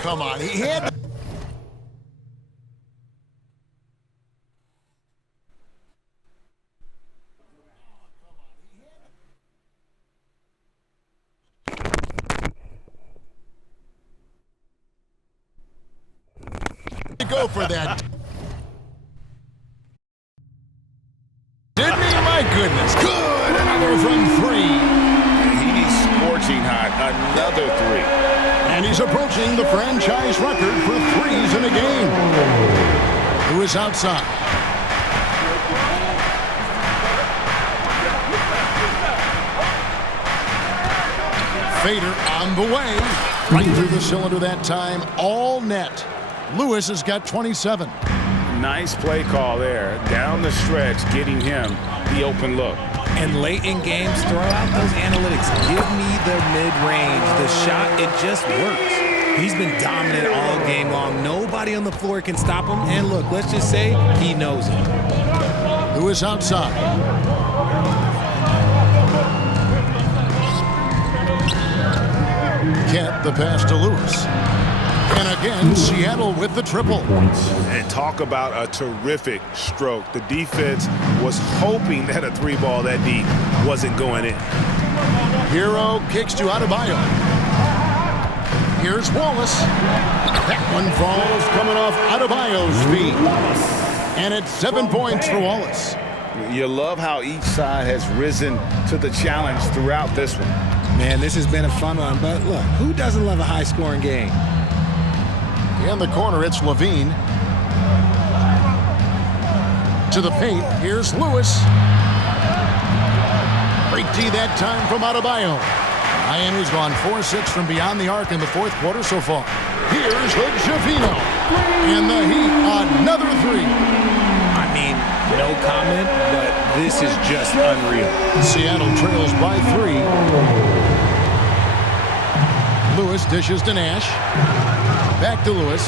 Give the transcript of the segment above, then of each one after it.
come on. He had to go for that. Didn't he? My goodness. Good. Another from three. He's scorching hot. Another three. And he's approaching the franchise record for threes in a game. Who is outside? Fader on the way. Right through the cylinder that time. All net. Lewis has got 27. Nice play call there. Down the stretch, getting him the open look. And late in games, throw out those analytics. Give me the mid-range. The shot, it just works. He's been dominant all game long. Nobody on the floor can stop him. And look, let's just say he knows it. Who is outside? Kent, the pass to Lewis. And again, Seattle with the triple. And talk about a terrific stroke. The defense was hoping that a three ball that deep wasn't going in. Hero kicks to Adebayo. Here's Wallace. That one falls coming off Adebayo's feet. And it's 7 points for Wallace. You love how each side has risen to the challenge throughout this one. Man, this has been a fun one. But look, who doesn't love a high-scoring game? In the corner, it's Levine. To the paint, here's Lewis. Great D that time from Adebayo. Miami's gone 4-6 from beyond the arc in the fourth quarter so far. Here's Hood-Schifino. And the Heat, another three. I mean, no comment, but this is just unreal. Seattle trails by 3. Lewis dishes to Nash. Back to Lewis.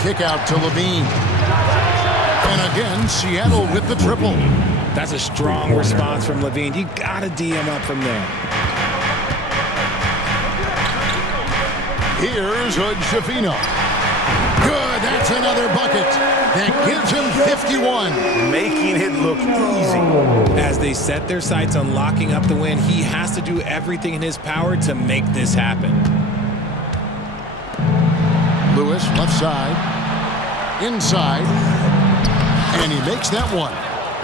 Kick out to Levine. And again, Seattle with the triple. That's a strong response from Levine. You gotta D him up from there. Here's Hood-Schifino. Good, that's another bucket. That gives him 51. Making it look easy. As they set their sights on locking up the win, he has to do everything in his power to make this happen. Lewis, left side. Inside. And he makes that one.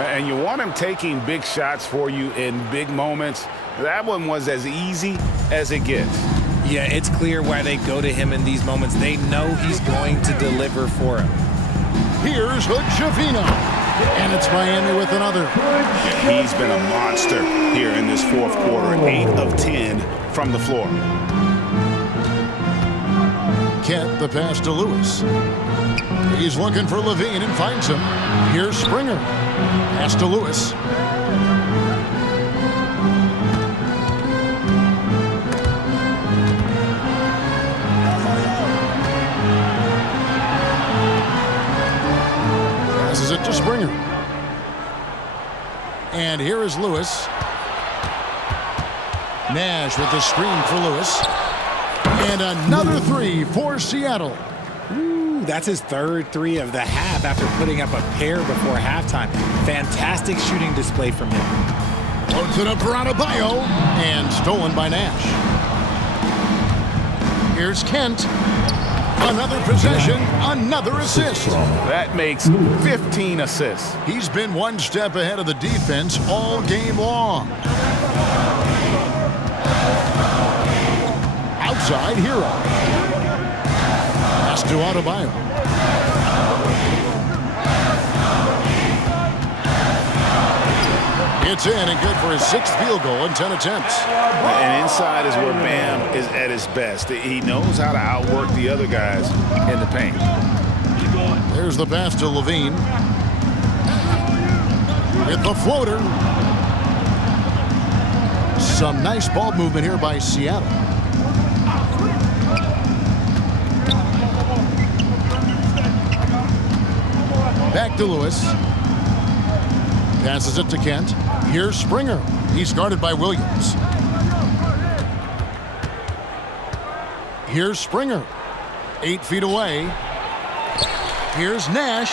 And you want him taking big shots for you in big moments. That one was as easy as it gets. Yeah, it's clear why they go to him in these moments. They know he's going to deliver for him. Here's Hood-Schifino. And it's Miami with another. He's been a monster here in this fourth quarter. 8 of 10 from the floor. Kent, the pass to Lewis. He's looking for Levine and finds him. Here's Springer. Pass to Lewis. Passes it to Springer. And here is Lewis. Nash with the screen for Lewis. And another three for Seattle. Ooh, that's his third three of the half after putting up a pair before halftime. Fantastic shooting display from him. Loads it up for Adebayo. And stolen by Nash. Here's Kent. Another possession, another assist. That makes 15 assists. He's been one step ahead of the defense all game long. Outside Hero. Pass to Adebayo. It's in and good for his 6th field goal in 10 attempts. And inside is where Bam is at his best. He knows how to outwork the other guys in the paint. There's the pass to Levine. With the floater. Some nice ball movement here by Seattle. Back to Lewis. Passes it to Kent. Here's Springer. He's guarded by Williams. Here's Springer. 8 feet away. Here's Nash.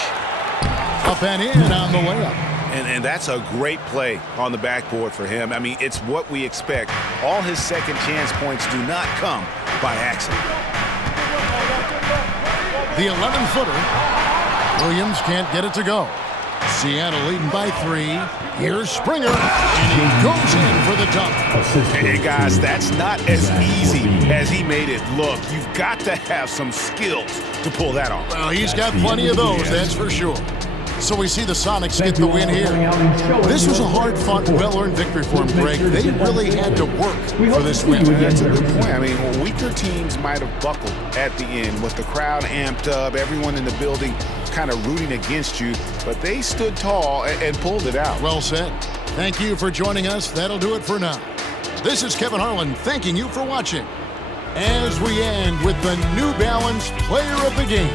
Up and in on the layup. And that's a great play on the backboard for him. I mean, it's what we expect. All his second chance points do not come by accident. The 11-footer. Williams can't get it to go. Seattle leading by 3. Here's Springer, and he goes in for the dunk. Hey, guys, that's not as easy as he made it look. You've got to have some skills to pull that off. Well, he's got plenty of those, that's for sure. So we see the Sonics get the win here. This was a hard-fought, well-earned victory for them, Greg. They really had to work for this win. That's a good point. I mean, weaker teams might have buckled at the end with the crowd amped up, everyone in the building kind of rooting against you, but they stood tall and pulled it out. Well said. Thank you for joining us. That'll do it for now. This is Kevin Harlan thanking you for watching as we end with the New Balance Player of the Game.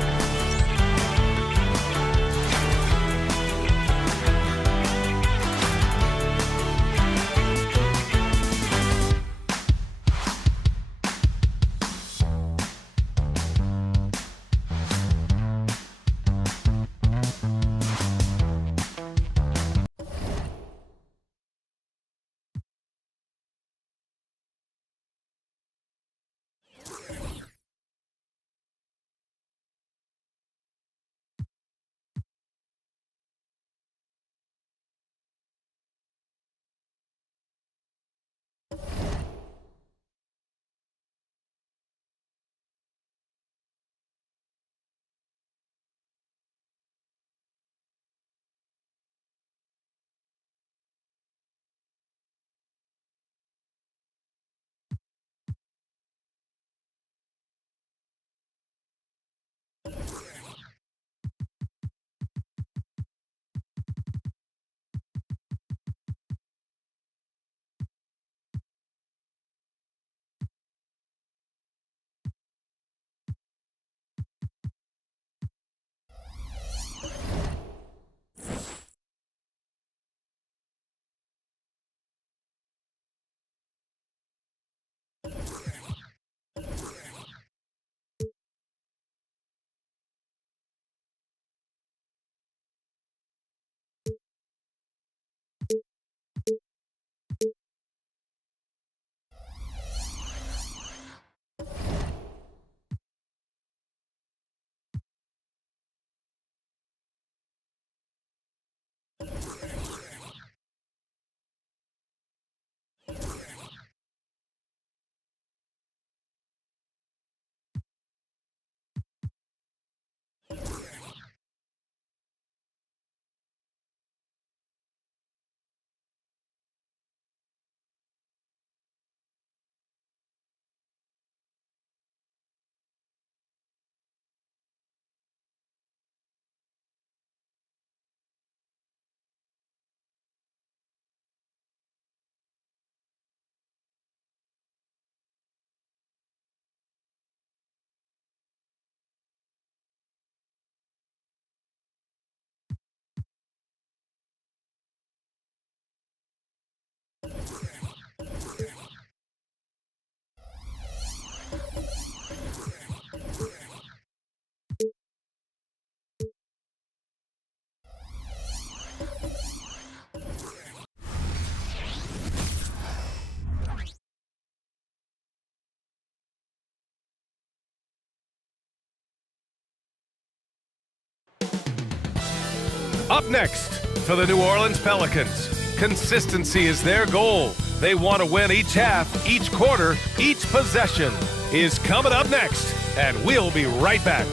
Up next, for the New Orleans Pelicans, consistency is their goal. They want to win each half, each quarter, each possession. Is coming up next, and we'll be right back.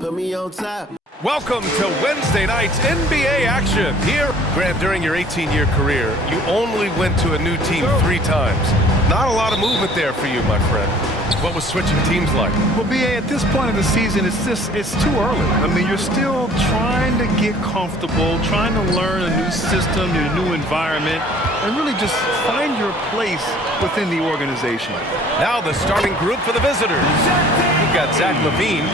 Put me on top. Welcome to Wednesday night's NBA action. Here, Grant, during your 18-year career, you only went to a new team 3 times. Not a lot of movement there for you, my friend. What was switching teams like? Well, B.A., at this point in the season, it's too early. I mean, you're still trying to get comfortable, trying to learn a new system, a new environment. and really just find your place within the organization. Now the starting group for the visitors. We've got Zach LaVine,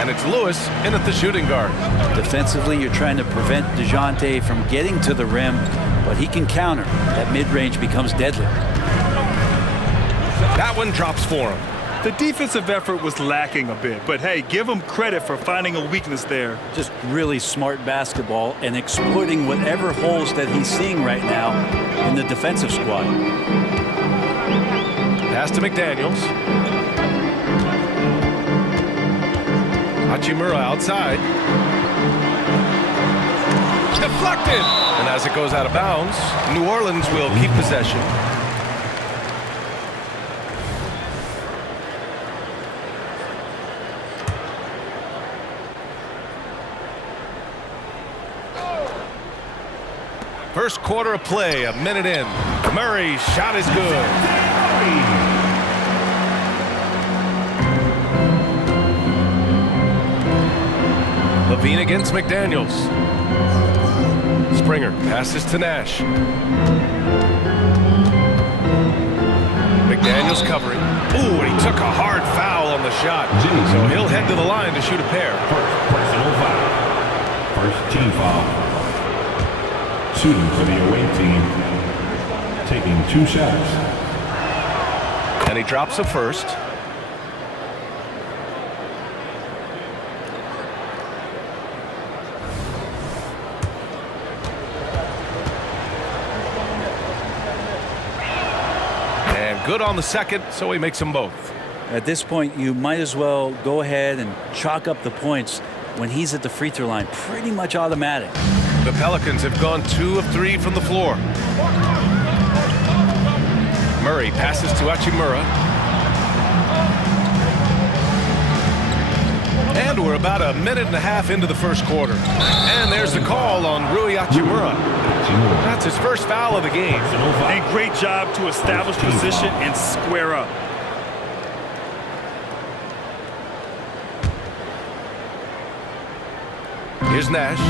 and it's Lewis in at the shooting guard. Defensively, you're trying to prevent DeJounte from getting to the rim, but he can counter. That mid-range becomes deadly. That one drops for him. The defensive effort was lacking a bit, but hey, give him credit for finding a weakness there. Just really smart basketball and exploiting whatever holes that he's seeing right now in the defensive squad. Pass to McDaniels. Hachimura outside. Deflected! And as it goes out of bounds, New Orleans will keep possession. First quarter of play, a minute in. Murray's shot is good. LaVine against McDaniels. Springer passes to Nash. McDaniels covering. Ooh, and he took a hard foul on the shot. So he'll head to the line to shoot a pair. First personal foul. First team foul. Shooting for the away team. Taking 2 shots. And he drops a first. Good on the second, so he makes them both. At this point, you might as well go ahead and chalk up the points when he's at the free throw line. Pretty much automatic. The Pelicans have gone 2 of 3 from the floor. Murray passes to Hachimura. And we're about a minute and a half into the first quarter. And there's the call on Rui Hachimura. That's his first foul of the game. And great job to establish position and square up. Here's Nash.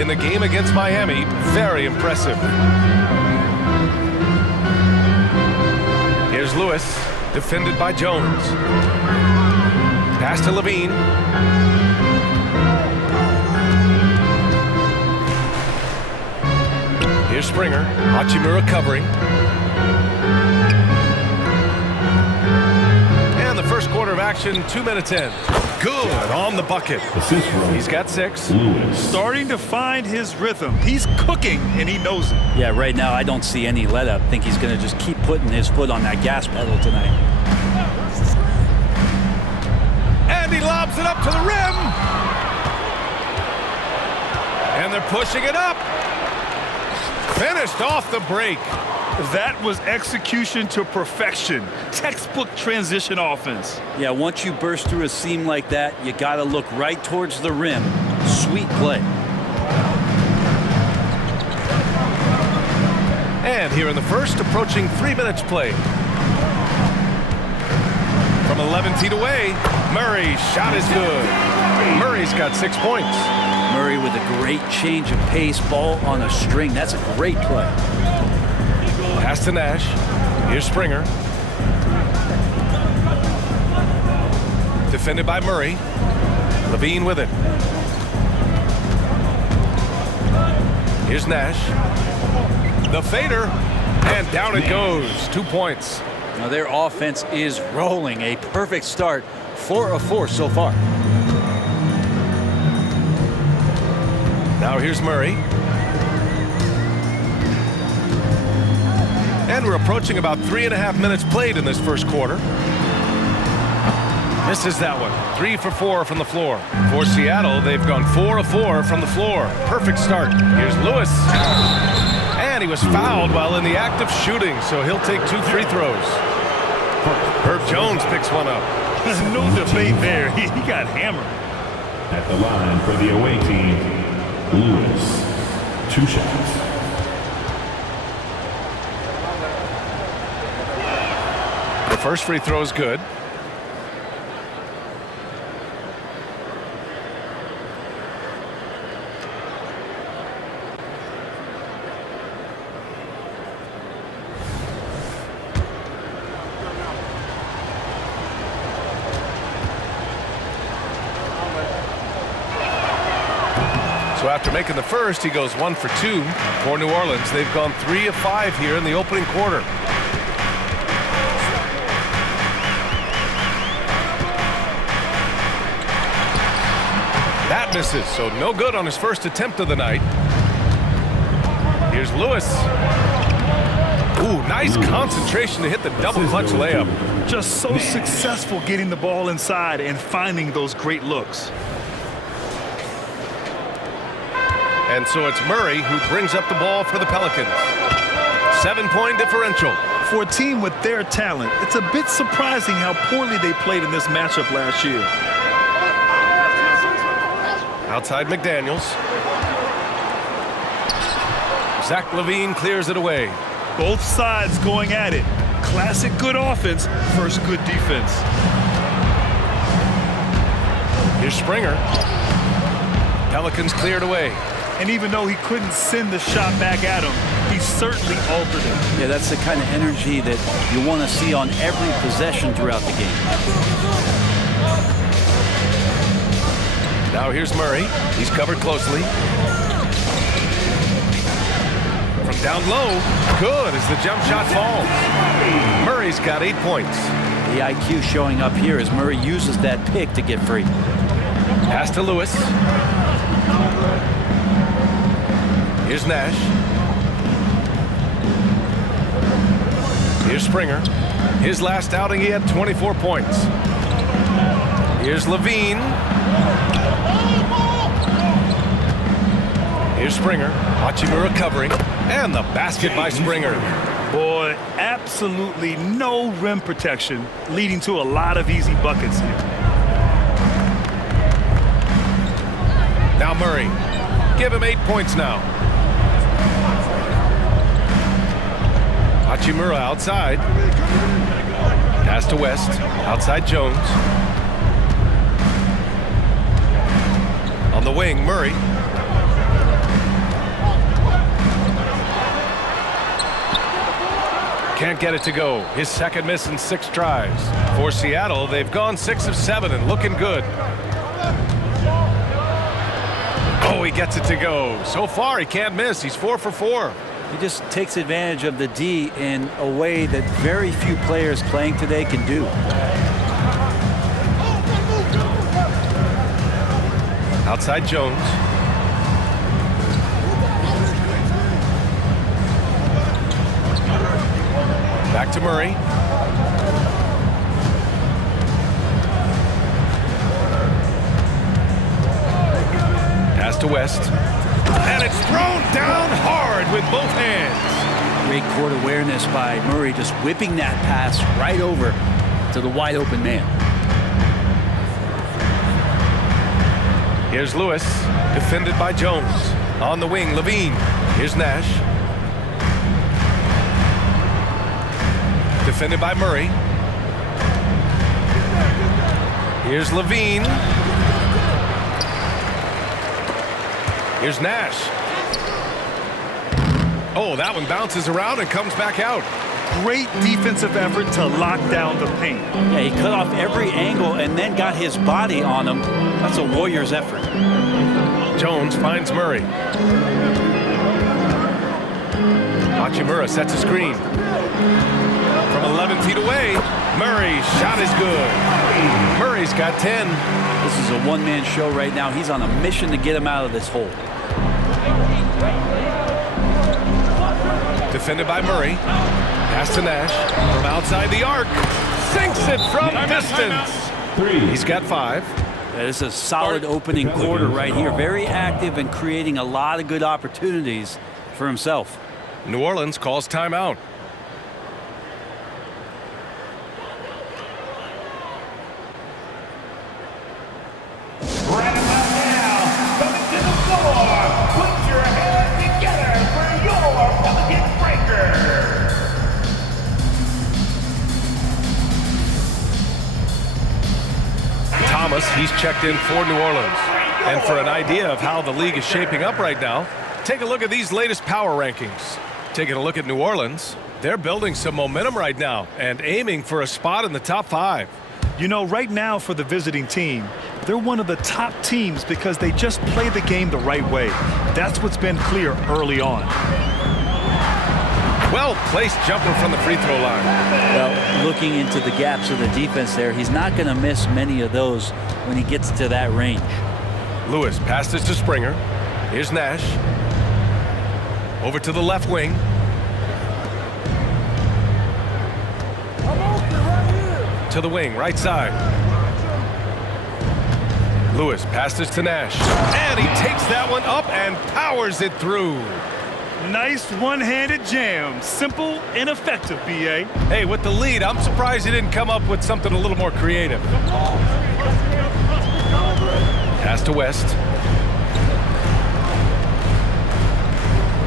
In the game against Miami, very impressive. Here's Lewis, defended by Jones. Pass to LaVine. Here's Springer. Hachimura covering. And the first quarter of action, 2 minutes in. Good on the bucket. He's got 6. Lewis. Starting to find his rhythm. He's cooking, and he knows it. Yeah, right now I don't see any let up. I think he's going to just keep putting his foot on that gas pedal tonight. And he lobs it up to the rim. And they're pushing it up. Finished off the break. That was execution to perfection. Textbook transition offense. Yeah, once you burst through a seam like that, you got to look right towards the rim. Sweet play. And here in the first, approaching 3 minutes played. From 11 feet away, Murray's shot is good. Murray's got 6 points. Murray with a great change of pace, ball on a string. That's a great play. Pass to Nash. Here's Springer. Defended by Murray. LaVine with it. Here's Nash. The fader. And down it goes. 2 points. Now their offense is rolling. A perfect start. 4 of 4 so far. Now here's Murray. And we're approaching about 3.5 minutes played in this first quarter. Misses that one. 3 for 4 from the floor. For Seattle, they've gone 4 of 4 from the floor. Perfect start. Here's Lewis. And he was fouled while in the act of shooting, so he'll take 2 free throws. Herb Jones picks one up. There's no debate there. He got hammered. At the line for the away team, Lewis. 2 shots. The first free throw is good. So after making the first, he goes 1 for 2 for New Orleans. They've gone 3 of 5 here in the opening quarter. That misses, so no good on his first attempt of the night. Here's Lewis. Ooh, nice concentration to hit the double clutch layup. Just so successful getting the ball inside and finding those great looks. And so it's Murray who brings up the ball for the Pelicans. 7-point differential. For a team with their talent, it's a bit surprising how poorly they played in this matchup last year. Outside McDaniels. Zach LaVine clears it away. Both sides going at it. Classic good offense versus good defense. Here's Springer. Pelicans cleared away. And even though he couldn't send the shot back at him, he certainly altered it. Yeah, that's the kind of energy that you want to see on every possession throughout the game. Now here's Murray. He's covered closely. From down low, good as the jump shot falls. Murray's got 8 points. The IQ showing up here as Murray uses that pick to get free. Pass to Lewis. Here's Nash. Here's Springer. His last outing, he had 24 points. Here's LaVine. Here's Springer. Hachimura covering. And the basket by Springer. Boy, absolutely no rim protection, leading to a lot of easy buckets here. Now Murray. Give him 8 points now. Hachimura outside. Pass to West. Outside Jones. On the wing, Murray. Can't get it to go. His second miss in 6 tries. For Seattle, they've gone 6 of 7 and looking good. Oh, he gets it to go. So far, he can't miss. He's 4 for 4. He just takes advantage of the D in a way that very few players playing today can do. Outside Jones. Back to Murray. Pass to West. And it's thrown down hard with both hands. Great court awareness by Murray, just whipping that pass right over to the wide open man. Here's Lewis, defended by Jones. On the wing, LaVine. Here's Nash. Defended by Murray. Here's LaVine. Here's Nash. Oh, that one bounces around and comes back out. Great defensive effort to lock down the paint. Yeah, he cut off every angle and then got his body on him. That's a Warriors effort. Jones finds Murray. Hachimura sets a screen. From 11 feet away, Murray's shot is good. Murray's got 10. This is a one-man show right now. He's on a mission to get him out of this hole. Defended by Murray. Pass to Nash. From outside the arc. Sinks it from distance. He's got 5. Yeah, this is a solid opening quarter right here. Very active and creating a lot of good opportunities for himself. New Orleans calls timeout. Right about now, coming to the floor. Put your hands together for your Pelican Breaker. Thomas, he's checked in for New Orleans. And for an idea of how the league is shaping up right now, take a look at these latest power rankings. Taking a look at New Orleans, they're building some momentum right now and aiming for a spot in the top 5. You know, right now for the visiting team, they're one of the top teams because they just play the game the right way. That's what's been clear early on. Well-placed jumper from the free throw line. Well, looking into the gaps of the defense there, he's not going to miss many of those when he gets to that range. Lewis passes to Springer. Here's Nash. Over to the left wing. To the wing, right side. Lewis passes to Nash. And he takes that one up and powers it through. Nice one-handed jam. Simple and effective, B.A. Hey, with the lead, I'm surprised he didn't come up with something a little more creative. Pass to West.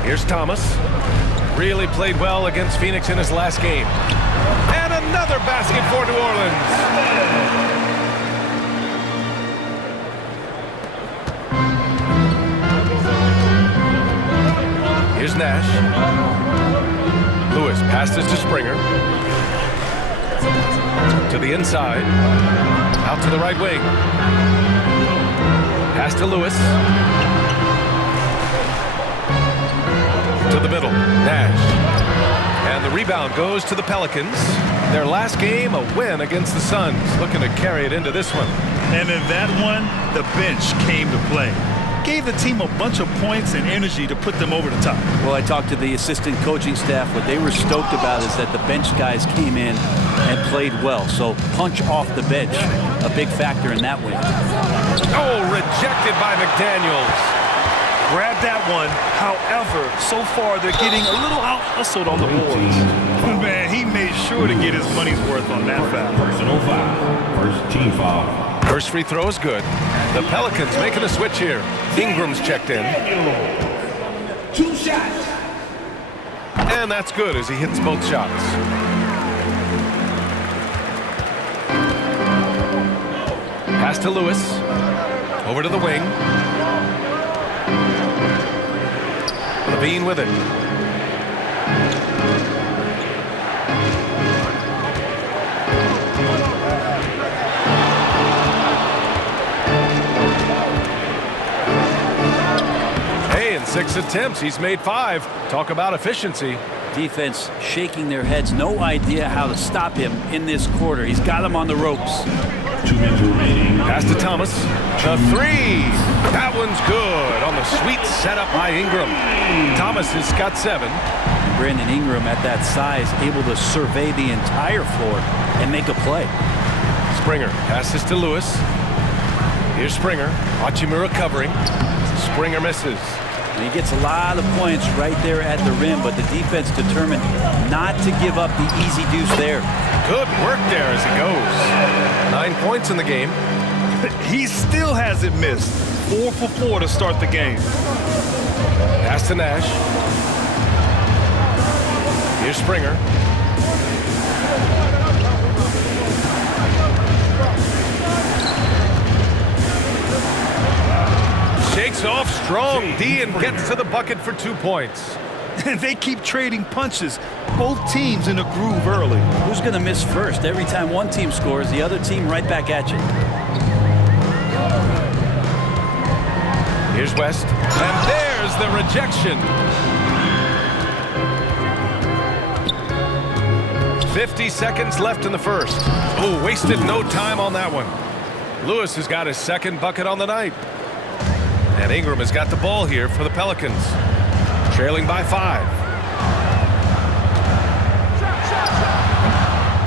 Here's Thomas. Really played well against Phoenix in his last game. And another basket for New Orleans. Here's Nash. Lewis passes to Springer. To the inside. Out to the right wing. Pass to Lewis. To the middle. Nash. And the rebound goes to the Pelicans. Their last game, a win against the Suns. Looking to carry it into this one. And in that one, the bench came to play. Gave the team a bunch of points and energy to put them over the top. Well, I talked to the assistant coaching staff. What they were stoked about is that the bench guys came in and played well. So punch off the bench, a big factor in that win. Oh, rejected by McDaniels. Grab that one. However, so far they're getting a little out-hustled on the boards. Man, he made sure to get his money's worth on that foul. Personal foul. First team foul. First free throw is good. The Pelicans making a switch here. Ingram's checked in. 2 shots. And that's good as he hits both shots. Pass to Lewis. Over to the wing. Levine with it. Hey, in 6 attempts, he's made 5. Talk about efficiency. Defense shaking their heads. No idea how to stop him in this quarter. He's got him on the ropes. 2 minutes remaining. Pass to Thomas. The 3. That one's good on the sweet setup by Ingram. Thomas has got 7. Brandon Ingram at that size, able to survey the entire floor and make a play. Springer passes to Lewis. Here's Springer. Hachimura covering. Springer misses. And he gets a lot of points right there at the rim, but the defense determined not to give up the easy deuce there. Good work there as he goes. 9 points in the game. He still hasn't missed. 4 for 4 to start the game. Pass to Nash. Here's Springer. Shakes off strong D and gets to the bucket for 2 points. And they keep trading punches. Both teams in a groove early. Who's going to miss first? Every time one team scores, the other team right back at you. Here's West. And there's the rejection. 50 seconds left in the first. Oh, wasted no time on that one. Lewis has got his 2nd bucket on the night. And Ingram has got the ball here for the Pelicans. Trailing by 5.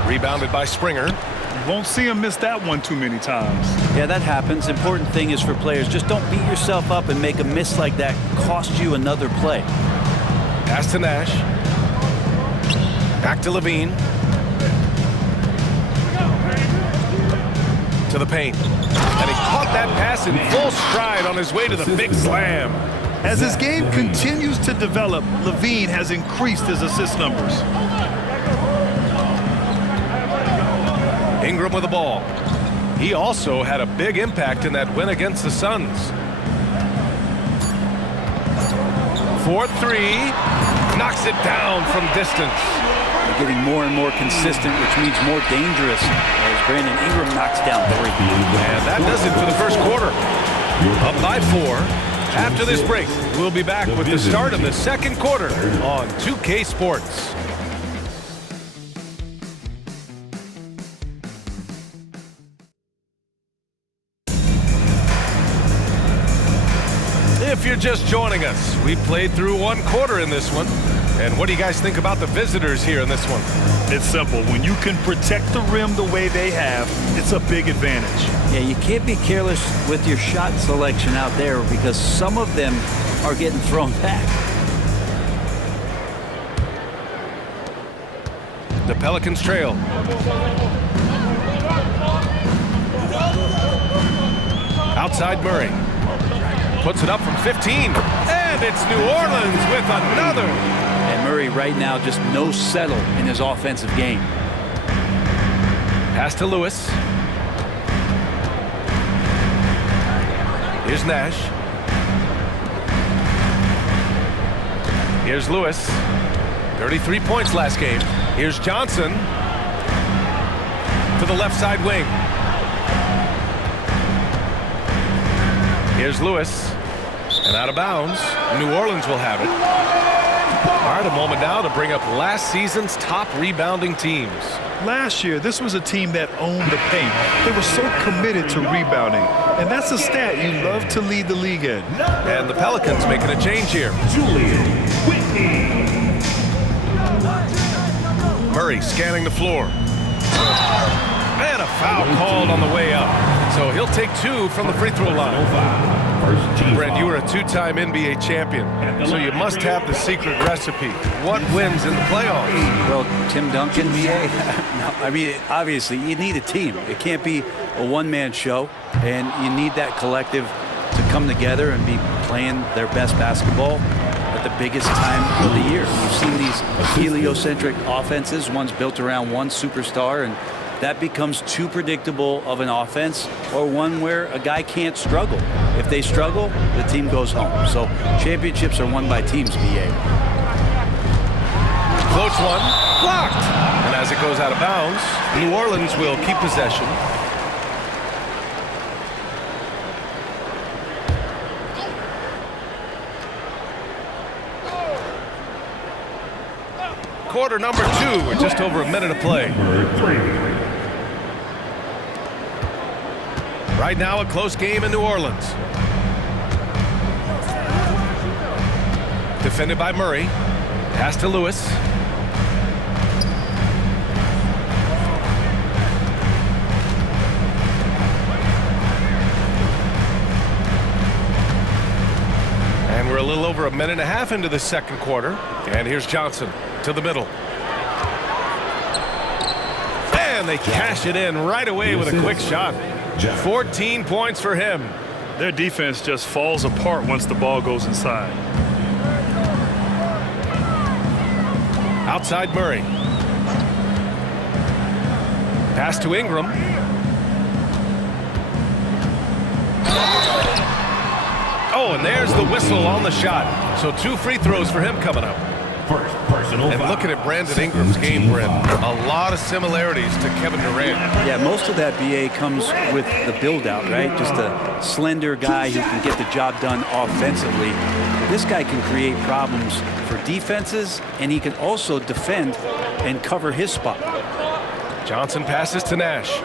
Rebounded by Springer. You won't see him miss that one too many times. Yeah, that happens. Important thing is for players, just don't beat yourself up and make a miss like that cost you another play. Pass to Nash. Back to Levine. To the paint. And he caught that pass in full stride on his way to the big slam. As his game continues to develop, Levine has increased his assist numbers. Ingram with the ball. He also had a big impact in that win against the Suns. 4-3. Knocks it down from distance. They're getting more and more consistent, which means more dangerous as Brandon Ingram knocks down 3. And that does it for the first quarter. Up by 4. After this break, we'll be back with the start of the second quarter on 2K Sports. If you're just joining us, we played through one quarter in this one. And what do you guys think about the visitors here in this one? It's simple. When you can protect the rim the way they have, it's a big advantage. Yeah, you can't be careless with your shot selection out there because some of them are getting thrown back. The Pelicans trail. Outside Murray. Puts it up from 15. And it's New Orleans with another. And Murray right now just no settle in his offensive game. Pass to Lewis. Here's Nash. Here's Lewis. 33 points last game. Here's Johnson to the left side wing. Here's Lewis. And out of bounds. New Orleans will have it. All right, a moment now to bring up last season's top rebounding teams. Last year, this was a team that owned the paint. They were so committed to rebounding. And that's a stat you love to lead the league in. And the Pelicans making a change here. Julian Whitney. Murray scanning the floor. And a foul called on the way up. So he'll take 2 from the free throw line. Brent, you were a 2-time NBA champion, so you must have the secret recipe. What wins in the playoffs? Well, Tim Duncan, BA. No, I mean, obviously, you need a team. It can't be a one-man show, and you need that collective to come together and be playing their best basketball at the biggest time of the year. You've seen these heliocentric offenses, one's built around one superstar, and that becomes too predictable of an offense, or one where a guy can't struggle. If they struggle, the team goes home. So championships are won by teams, BA. Floats one, blocked. And as it goes out of bounds, New Orleans will keep possession. Quarter number 2 with just over a minute of play. Right now, a close game in New Orleans. Defended by Murray. Pass to Lewis. And we're a little over a minute and a half into the second quarter. And here's Johnson to the middle. And they cash it in right away with a quick shot. 14 points for him. Their defense just falls apart once the ball goes inside. Outside Murray. Pass to Ingram. Oh, and there's the whistle on the shot. So 2 free throws for him coming up. First personal And foul. looking at Brandon Ingram's game, Brent, a lot of similarities to Kevin Durant. Yeah, most of that, BA, comes with the build-out, right? Just a slender guy who can get the job done offensively. This guy can create problems for defenses, and he can also defend and cover his spot. Johnson passes to Nash.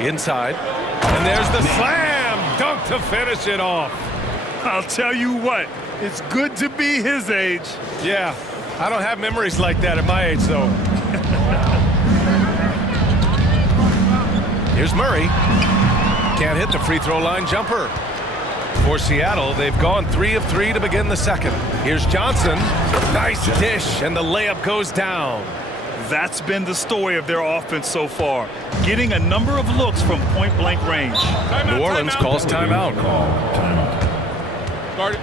Inside. And there's the slam dunk to finish it off. I'll tell you what, it's good to be his age. Yeah, I don't have memories like that at my age, though. Here's Murray. Can't hit the free throw line jumper. For Seattle, they've gone 3 of 3 to begin the second. Here's Johnson. Nice dish, and the layup goes down. That's been the story of their offense so far, getting a number of looks from point-blank range. New Orleans calls timeout. Start it.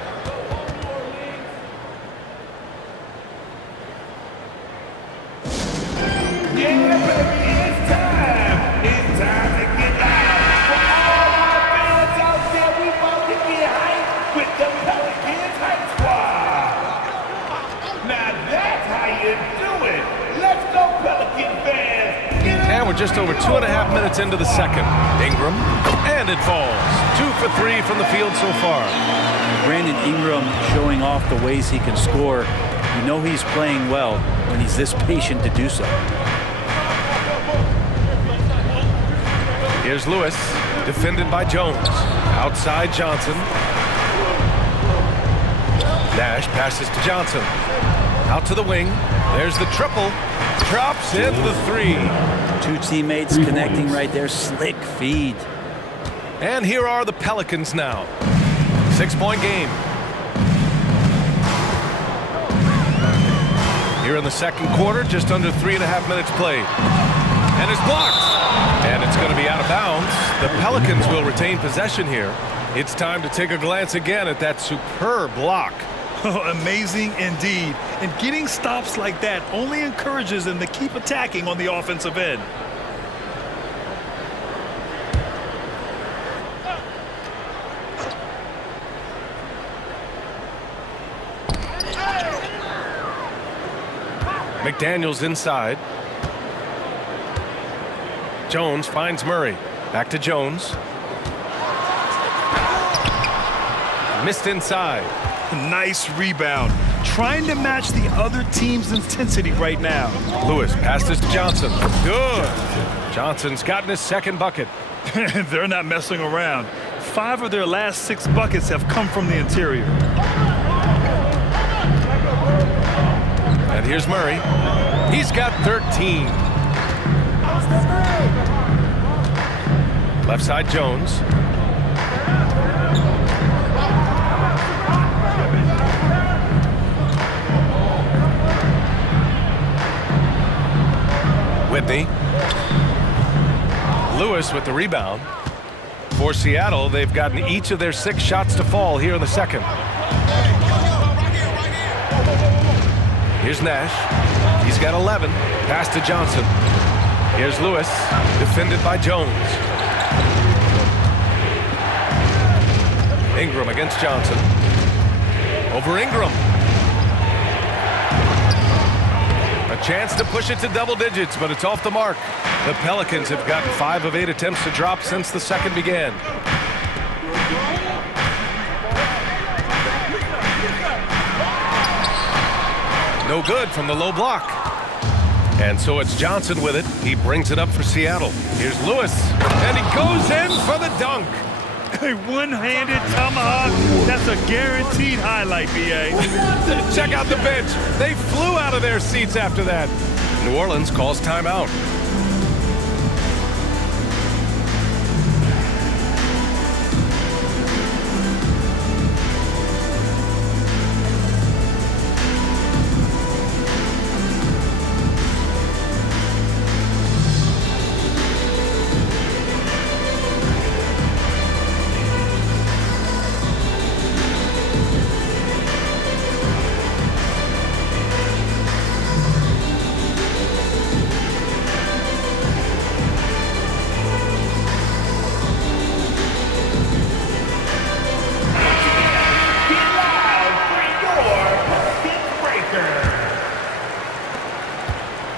Yeah, baby, it's time. It's time to get live. For all my fans out there, we about to get hyped with the Pelicans Hype Squad. Now that just over 2.5 minutes into the second. Ingram, and it falls. 2 for 3 from the field so far. Brandon Ingram showing off the ways he can score. You know he's playing well when he's this patient to do so. Here's Lewis, defended by Jones. Outside Johnson. Nash passes to Johnson. Out to the wing. There's the triple. Drops in the 3. Two teammates connecting right there. Slick feed. And here are the Pelicans now. 6-point game. Here in the second quarter, just under 3.5 minutes played. And it's blocked. And it's going to be out of bounds. The Pelicans will retain possession here. It's time to take a glance again at that superb block. Amazing indeed. And getting stops like that only encourages them to keep attacking on the offensive end. McDaniels inside. Jones finds Murray. Back to Jones. Missed inside. Nice rebound. Trying to match the other team's intensity right now. Lewis passes to Johnson. Good. Johnson's gotten his second bucket. They're not messing around. 5 of their last 6 buckets have come from the interior. And here's Murray. He's got 13. Left side Jones. Whitney. Lewis with the rebound. For Seattle, they've gotten each of their 6 shots to fall here in the second. Here's Nash. He's got 11. Pass to Johnson. Here's Lewis, defended by Jones. Ingram against Johnson. Over Ingram. A chance to push it to double digits, but it's off the mark. The Pelicans have gotten 5 of 8 attempts to drop since the second began. No good from the low block. And so it's Johnson with it. He brings it up for Seattle. Here's Lewis, and he goes in for the dunk. A one-handed tomahawk. That's a guaranteed highlight, B.A. Check out the bench. They flew out of their seats after that. New Orleans calls timeout.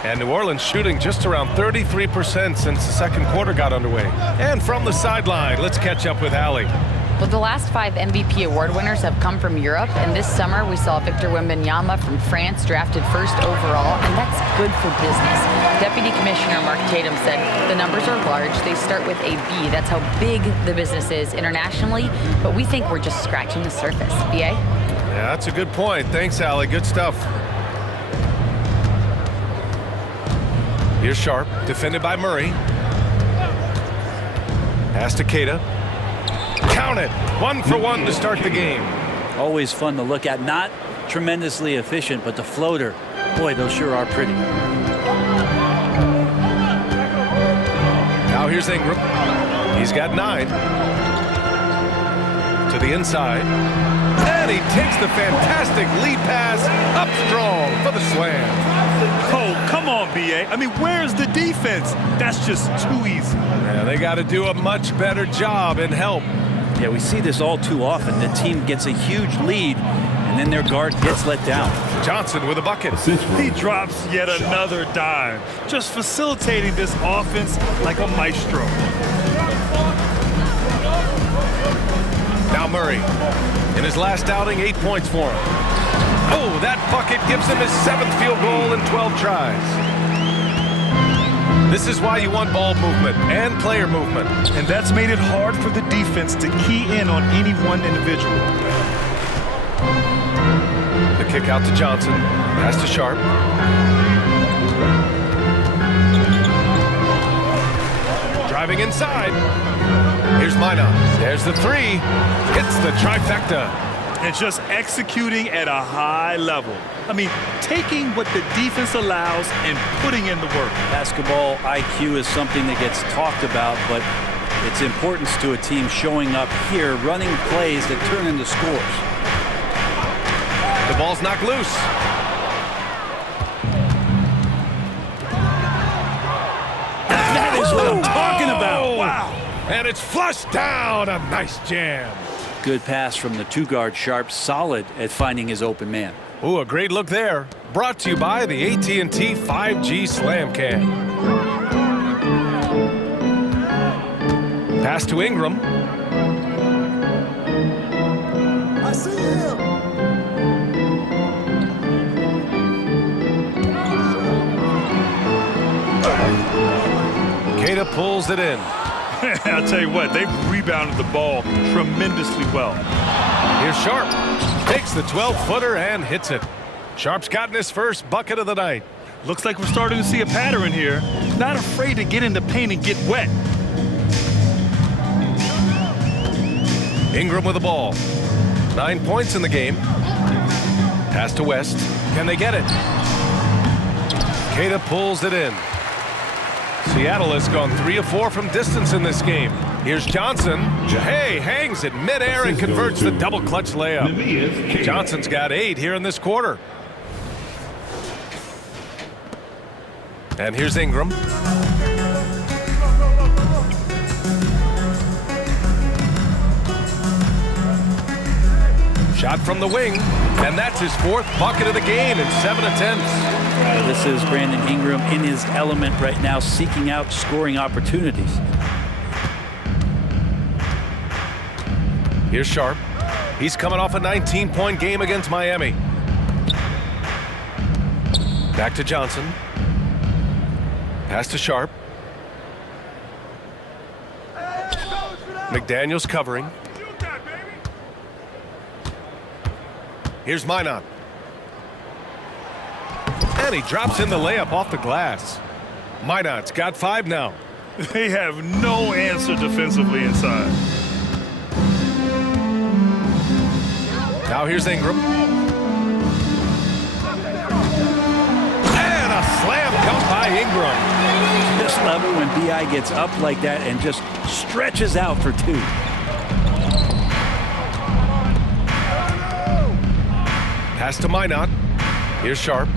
And New Orleans shooting just around 33% since the second quarter got underway. And from the sideline, let's catch up with Allie. Well, the last 5 MVP award winners have come from Europe, and this summer we saw Victor Wembanyama from France drafted first overall, and that's good for business. Deputy Commissioner Mark Tatum said the numbers are large. They start with a B. That's how big the business is internationally, but we think we're just scratching the surface. B.A.? Yeah, that's a good point. Thanks, Allie. Good stuff. Here's Sharp, defended by Murray. Pass to Keita. Count it. 1 for 1 to start the game. Always fun to look at. Not tremendously efficient, but the floater, boy, those sure are pretty. Now here's Ingram. He's got 9. To the inside. And he takes the fantastic lead pass up strong for the slam. Oh, come on, B.A. I mean, where's the defense? That's just too easy. Yeah, they got to do a much better job and help. Yeah, we see this all too often. The team gets a huge lead, and then their guard gets let down. Johnson with a bucket. He drops yet another dime, just facilitating this offense like a maestro. Now Murray. In his last outing, 8 points for him. Oh, that bucket gives him his 7th field goal in 12 tries. This is why you want ball movement and player movement. And that's made it hard for the defense to key in on any one individual. The kick out to Johnson. Pass to Sharp. Driving inside. Here's Minot. There's the 3. Hits the trifecta. And just executing at a high level. I mean, taking what the defense allows and putting in the work. Basketball IQ is something that gets talked about, but its importance to a team showing up here, running plays that turn into scores. The ball's knocked loose. That is what I'm talking about. Wow. And it's flushed down. A nice jam. Good pass from the 2-guard Sharp, solid at finding his open man. Ooh, a great look there. Brought to you by the AT&T 5G Slam Cam. Pass to Ingram. I see him. Queta pulls it in. I'll tell you what, they've rebounded the ball tremendously well. Here's Sharp. Takes the 12-footer and hits it. Sharp's gotten his first bucket of the night. Looks like we're starting to see a pattern here. Not afraid to get in the paint and get wet. Ingram with the ball. 9 points in the game. Pass to West. Can they get it? Queta pulls it in. Seattle has gone 3 of 4 from distance in this game. Here's Johnson. Hey, hangs it midair and converts the double clutch layup. Johnson's got 8 here in this quarter. And here's Ingram. Shot from the wing, and that's his 4th bucket of the game in 7 attempts. This is Brandon Ingram in his element right now, seeking out scoring opportunities. Here's Sharp. He's coming off a 19-point game against Miami. Back to Johnson. Pass to Sharp. McDaniels covering. Here's Minot. And he drops in the layup off the glass. Minot's got 5 now. They have no answer defensively inside. Now here's Ingram. And a slam dunk by Ingram. This level when B.I. gets up like that and just stretches out for 2. Pass to Minot. Here's Sharp.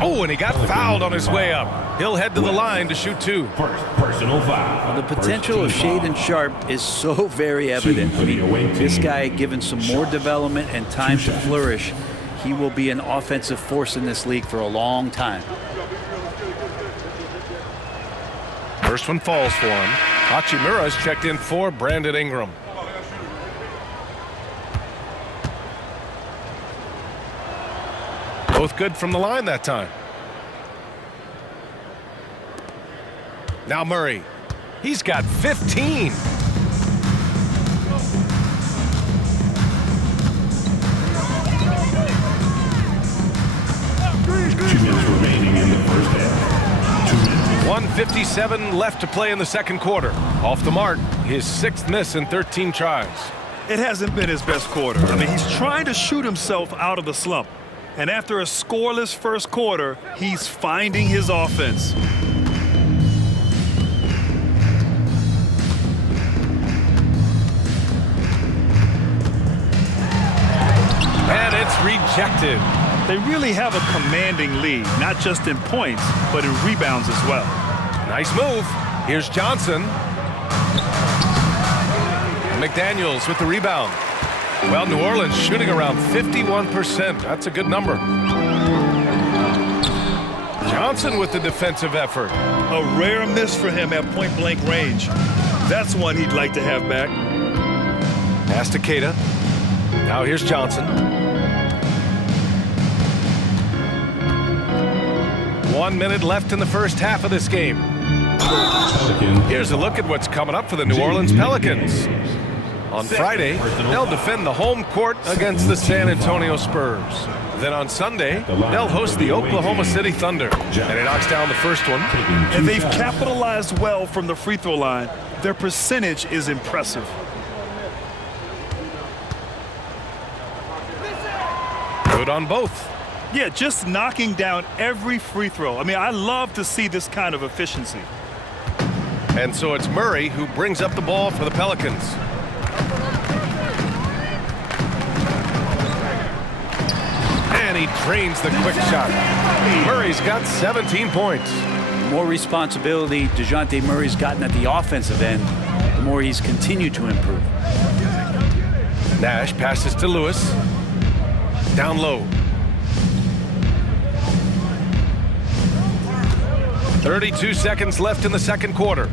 Oh, and he got fouled on his way up. He'll head to the line to shoot 2. First personal foul. The potential of Shaedon Sharp is so very evident. I mean, this guy, given some more development and time to flourish, he will be an offensive force in this league for a long time. First one falls for him. Hachimura's checked in for Brandon Ingram. Both good from the line that time. Now Murray. He's got 15. 2 minutes remaining in the first half. 2 minutes. 1:57 left to play in the second quarter. Off the mark, his 6th miss in 13 tries. It hasn't been his best quarter. I mean, he's trying to shoot himself out of the slump. And after a scoreless first quarter, he's finding his offense. And it's rejected. They really have a commanding lead, not just in points, but in rebounds as well. Nice move. Here's Johnson. McDaniels with the rebound. Well, New Orleans shooting around 51%. That's a good number. Johnson with the defensive effort. A rare miss for him at point-blank range. That's one he'd like to have back. Pass to Queta. Now here's Johnson. 1 minute left in the first half of this game. Here's a look at what's coming up for the New Orleans Pelicans. On Friday, they'll defend the home court against the San Antonio Spurs. Then on Sunday, they'll host the Oklahoma City Thunder. And he knocks down the first one. And they've capitalized well from the free throw line. Their percentage is impressive. Good on both. Yeah, just knocking down every free throw. I mean, I love to see this kind of efficiency. And so it's Murray who brings up the ball for the Pelicans. And he drains the quick shot. Murray's got 17 points. The more responsibility DeJounte Murray's gotten at the offensive end, the more he's continued to improve. Nash passes to Lewis. Down low. 32 seconds left in the second quarter.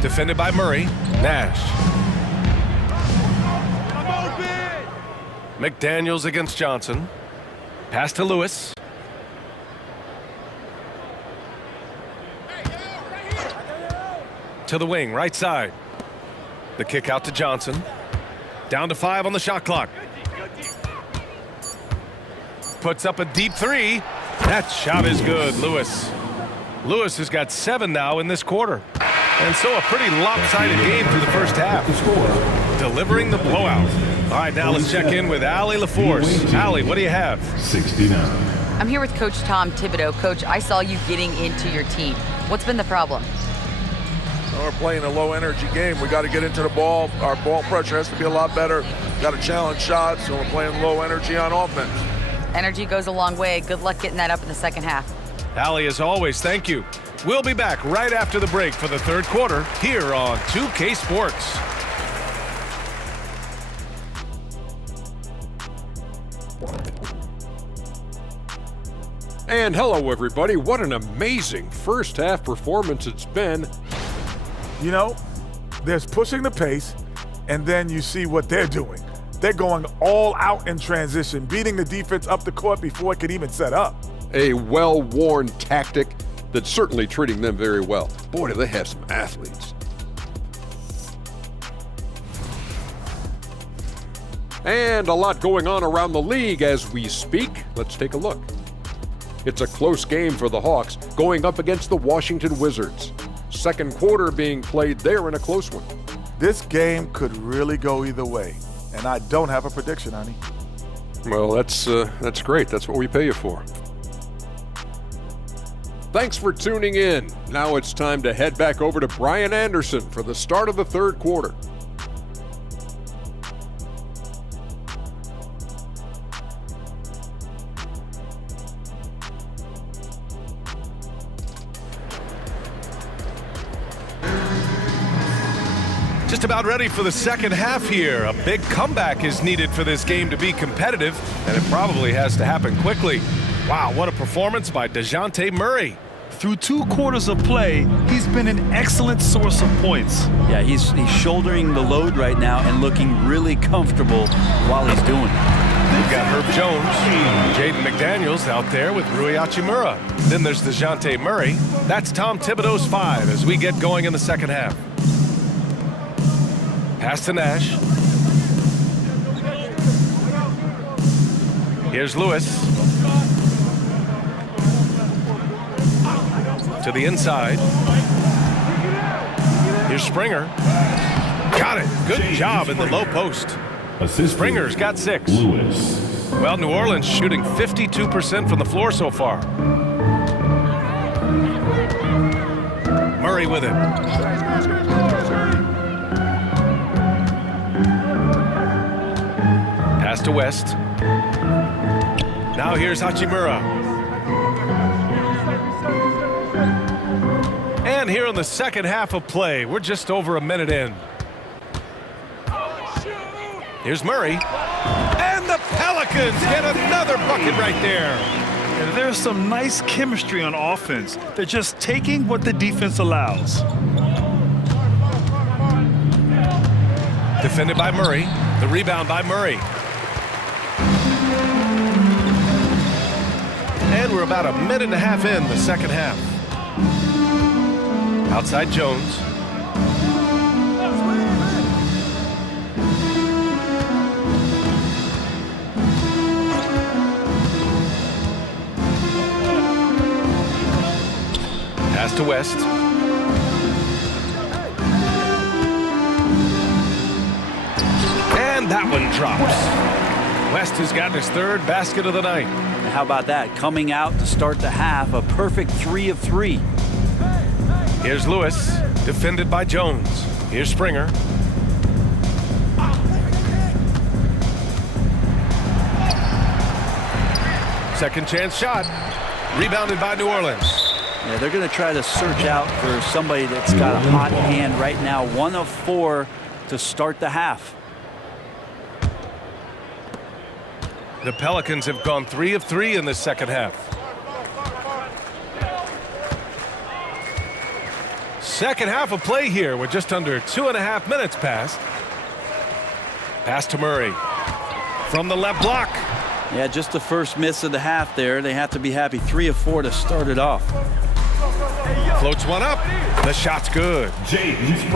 Defended by Murray. Nash. McDaniels against Johnson. Pass to Lewis. To the wing, right side. The kick out to Johnson. Down to 5 on the shot clock. Puts up a deep three. That shot is good, Lewis. Lewis has got 7 now in this quarter. And so a pretty lopsided game through the first half. Delivering the blowout. All right, now let's check in with Allie LaForce. Allie, what do you have? 69. I'm here with Coach Tom Thibodeau. Coach, I saw you getting into your team. What's been the problem? We're playing a low-energy game. We got to get into the ball. Our ball pressure has to be a lot better. Got to challenge shots, so we're playing low energy on offense. Energy goes a long way. Good luck getting that up in the second half. Allie, as always, thank you. We'll be back right after the break for the third quarter here on 2K Sports. And hello, everybody. What an amazing first half performance it's been. You know, there's pushing the pace, and then you see what they're doing. They're going all out in transition, beating the defense up the court before it could even set up. A well-worn tactic that's certainly treating them very well. Boy, do they have some athletes. And a lot going on around the league as we speak. Let's take a look. It's a close game for the Hawks going up against the Washington Wizards. Second quarter being played there in a close one. This game could really go either way, and I don't have a prediction, honey. Well, that's great. That's what we pay you for. Thanks for tuning in. Now it's time to head back over to Brian Anderson for the start of the third quarter. Just about ready for the second half here. A big comeback is needed for this game to be competitive, and it probably has to happen quickly. Wow, what a performance by DeJounte Murray. Through 2 quarters of play, he's been an excellent source of points. Yeah, he's shouldering the load right now and looking really comfortable while he's doing it. We've got Herb Jones, Jaden McDaniels out there with Rui Hachimura. Then there's DeJounte Murray. That's Tom Thibodeau's 5 as we get going in the second half. Pass to Nash. Here's Lewis. To the inside. Here's Springer. Got it. Good job in the low post. Springer's got 6. Lewis. Well, New Orleans shooting 52% from the floor so far. Murray with it. Pass to West. Now here's Hachimura. And here in the second half of play, we're just over a minute in. Here's Murray. And the Pelicans get another bucket right there. And there's some nice chemistry on offense. They're just taking what the defense allows. Defended by Murray. The rebound by Murray. And we're about a minute and a half in the second half. Outside Jones. Pass to West. And that one drops. West has gotten his third basket of the night. And how about that? Coming out to start the half, a perfect 3 of 3. Here's Lewis, defended by Jones. Here's Springer. Second chance shot. Rebounded by New Orleans. Yeah, they're going to try to search out for somebody that's got a hot hand right now. 1 of 4 to start the half. The Pelicans have gone 3 of 3 in this second half. Second half of play here with just under 2.5 minutes passed. Pass to Murray. From the left block. Yeah, just the first miss of the half there. They have to be happy. 3 of 4 to start it off. Floats one up. The shot's good.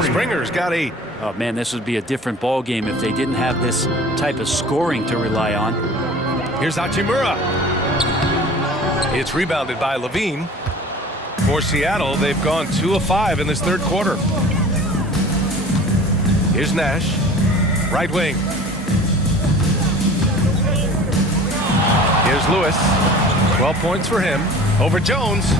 Springer's got 8. Oh, man, this would be a different ball game if they didn't have this type of scoring to rely on. Here's Hachimura. It's rebounded by Levine. For Seattle, they've gone 2 of 5 in this third quarter. Here's Nash. Right wing. Here's Lewis. 12 points for him. Over Jones.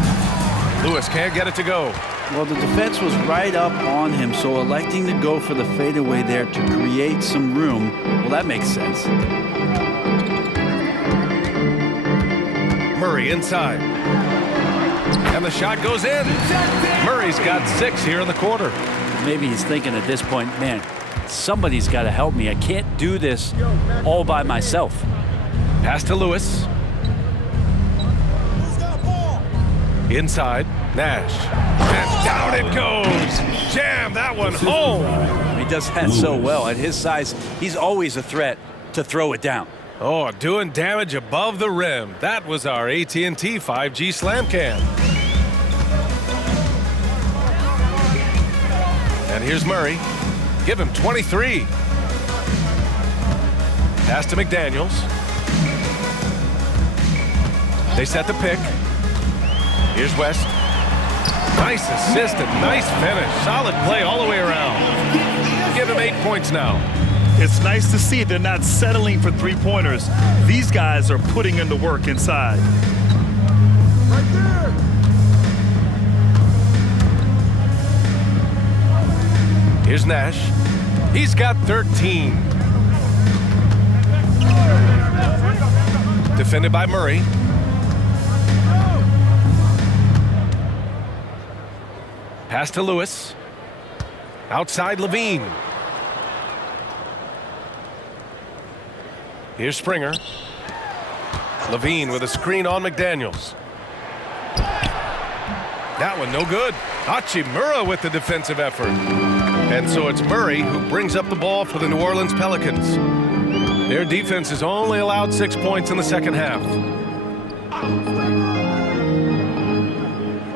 Lewis can't get it to go. Well, the defense was right up on him, so electing to go for the fadeaway there to create some room, well, that makes sense. Murray inside. And the shot goes in. Murray's got 6 here in the quarter. Maybe he's thinking at this point, man, somebody's got to help me. I can't do this all by myself. Pass to Lewis. Inside, Nash. And down it goes. Jam that one home. He does that so well. At his size, he's always a threat to throw it down. Oh, doing damage above the rim. That was our AT&T 5G Slam Cam. And here's Murray. Give him 23. Pass to McDaniels. They set the pick. Here's West. Nice assist and nice finish. Solid play all the way around. Give him 8 points now. It's nice to see they're not settling for three-pointers. These guys are putting in the work inside. Right there. Here's Nash. He's got 13. Defended by Murray. Pass to Lewis. Outside Levine. Here's Springer. Levine with a screen on McDaniels. That one no good. Hachimura with the defensive effort. And so it's Murray who brings up the ball for the New Orleans Pelicans. Their defense has only allowed 6 points in the second half.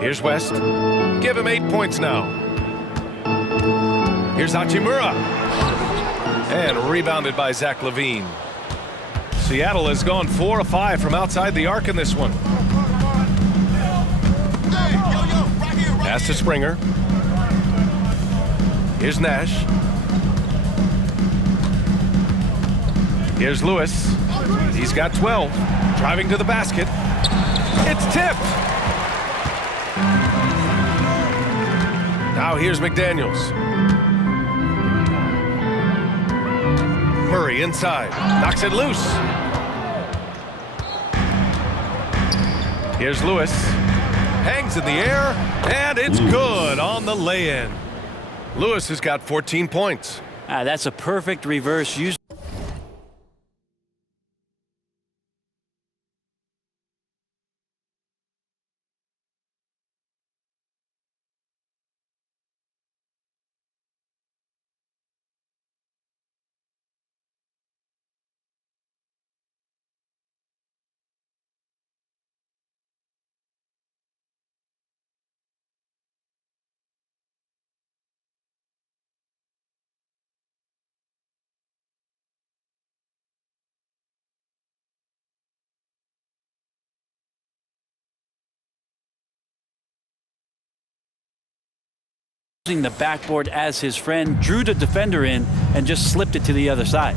Here's West. Give him 8 points now. Here's Hachimura. And rebounded by Zach LaVine. Seattle has gone 4 of 5 from outside the arc in this one. Pass to Springer. Here's Nash. Here's Lewis. He's got 12. Driving to the basket. It's tipped. Now here's McDaniels. Murray inside. Knocks it loose. Here's Lewis. Hangs in the air, and it's good on the lay-in. Lewis has got 14 points. That's a perfect reverse use. Using the backboard as his friend, drew the defender in and just slipped it to the other side.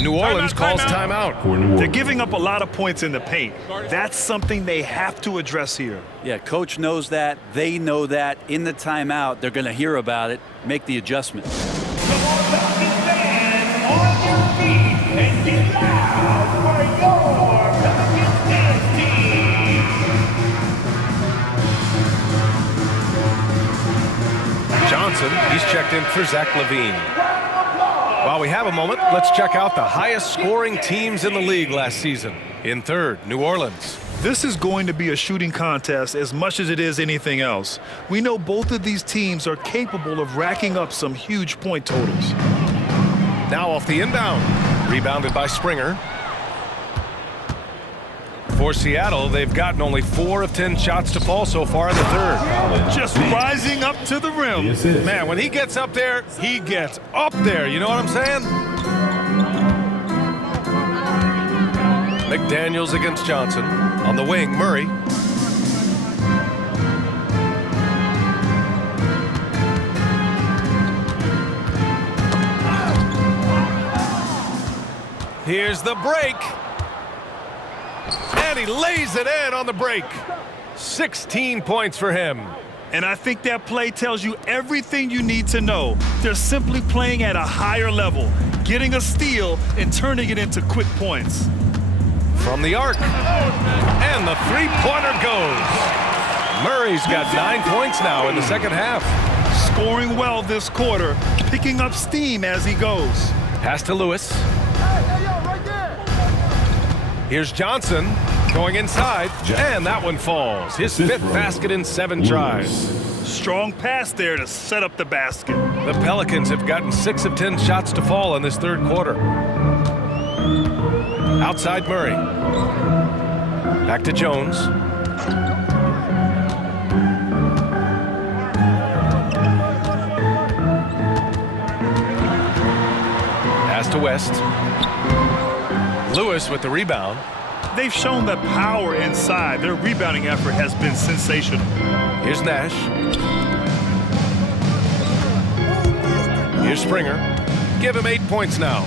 New Orleans calls timeout. They're giving up a lot of points in the paint. That's something they have to address here. Yeah, coach knows that. They know that. In the timeout, they're going to hear about it, make the adjustment. Johnson, he's checked in for Zach LaVine. While we have a moment, let's check out the highest scoring teams in the league last season. In third, New Orleans. This is going to be a shooting contest as much as it is anything else. We know both of these teams are capable of racking up some huge point totals. Now off the inbound. Rebounded by Springer. For Seattle, they've gotten only 4 of 10 shots to fall so far in the third. Just rising up to the rim. Man, when he gets up there, he gets up there. You know what I'm saying? McDaniels against Johnson. On the wing, Murray. Here's the break. And he lays it in on the break. 16 points for him. And I think that play tells you everything you need to know. They're simply playing at a higher level, getting a steal and turning it into quick points. From the arc. And the three-pointer goes. Murray's got 9 points now in the second half. Scoring well this quarter, picking up steam as he goes. Pass to Lewis. Here's Johnson going inside, and that one falls. His 5th basket in 7 tries. Strong pass there to set up the basket. The Pelicans have gotten 6 of 10 shots to fall in this third quarter. Outside Murray. Back to Jones. Pass to West. Lewis with the rebound. They've shown the power inside. Their rebounding effort has been sensational. Here's Nash. Here's Springer. Give him 8 points now.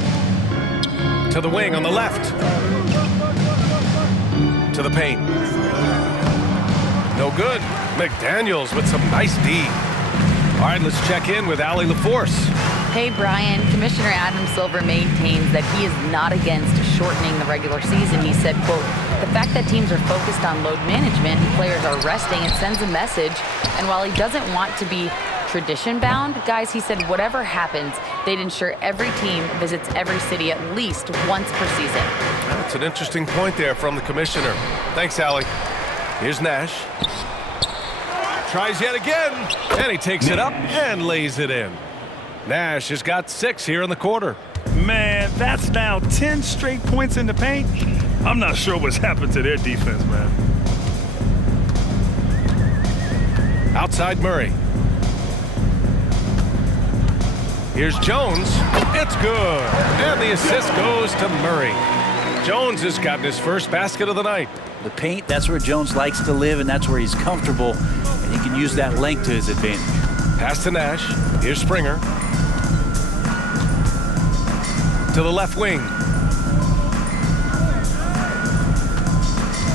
To the wing on the left. To the paint. No good. McDaniels with some nice D. All right, let's check in with Allie LaForce. Hey, Brian. Commissioner Adam Silver maintains that he is not against shortening the regular season. He said, quote, the fact that teams are focused on load management and players are resting, it sends a message. And while he doesn't want to be tradition-bound, guys, he said whatever happens, they'd ensure every team visits every city at least once per season. That's an interesting point there from the commissioner. Thanks, Allie. Here's Nash. Tries yet again, and he takes it up and lays it in. Nash has got 6 here in the quarter. Man, that's now 10 straight points in the paint. I'm not sure what's happened to their defense, man. Outside Murray. Here's Jones. It's good. And the assist goes to Murray. Jones has gotten his first basket of the night. The paint, that's where Jones likes to live, and that's where he's comfortable. And he can use that length to his advantage. Pass to Nash. Here's Springer. To the left wing.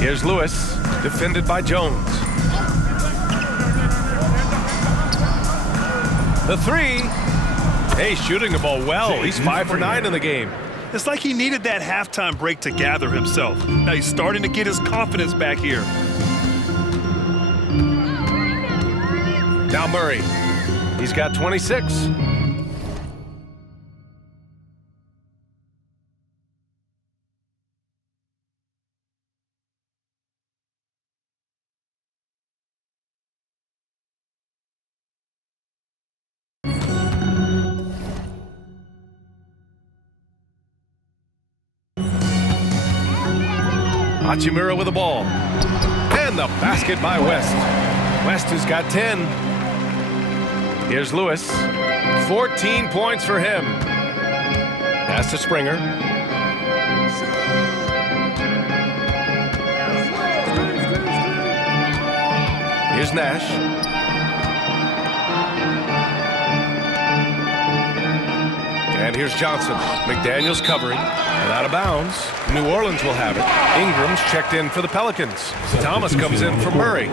Here's Lewis, defended by Jones. The 3, Hey, shooting the ball well. He's 5 for 9 in the game. It's like he needed that halftime break to gather himself. Now he's starting to get his confidence back here. Now Murray. He's got 26. Hachimura with the ball. And the basket by West. West has got 10. Here's Lewis. 14 points for him. Pass to Springer. Here's Nash. And here's Johnson. McDaniels covering. And out of bounds. New Orleans will have it. Ingram's checked in for the Pelicans. Thomas comes in for Murray.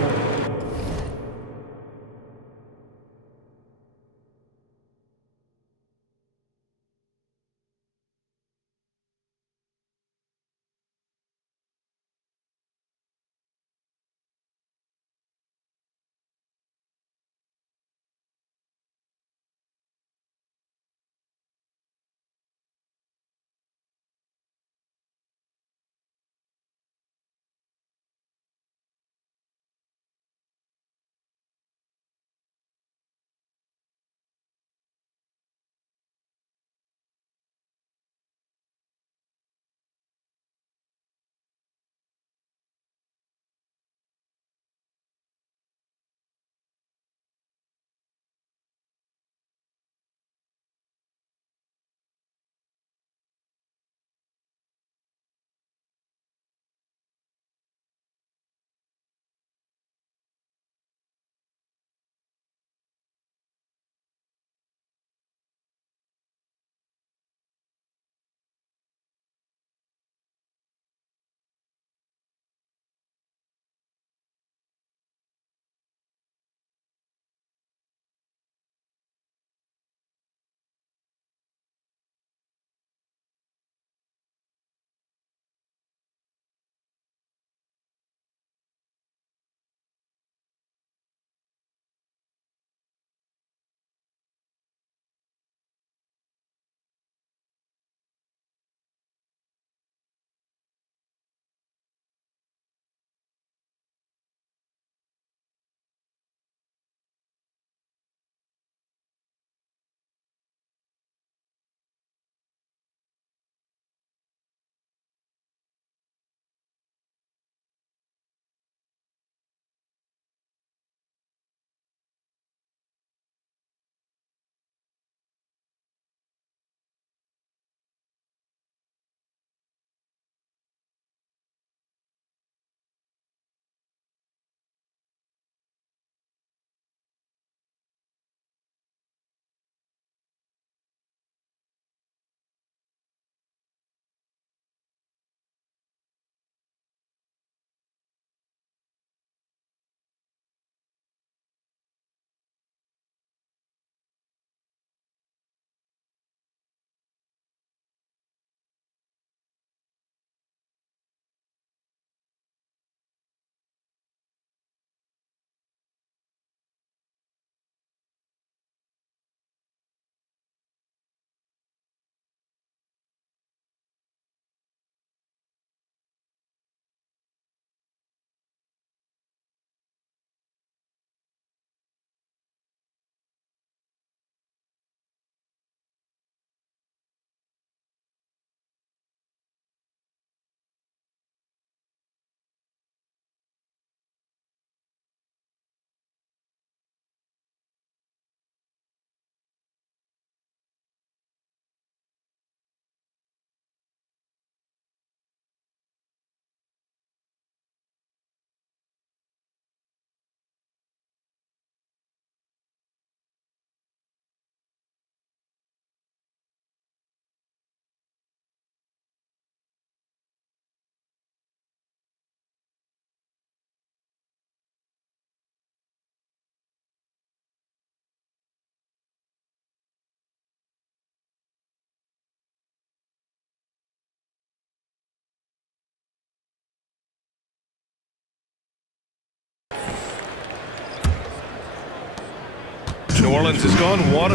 New Orleans has gone 1.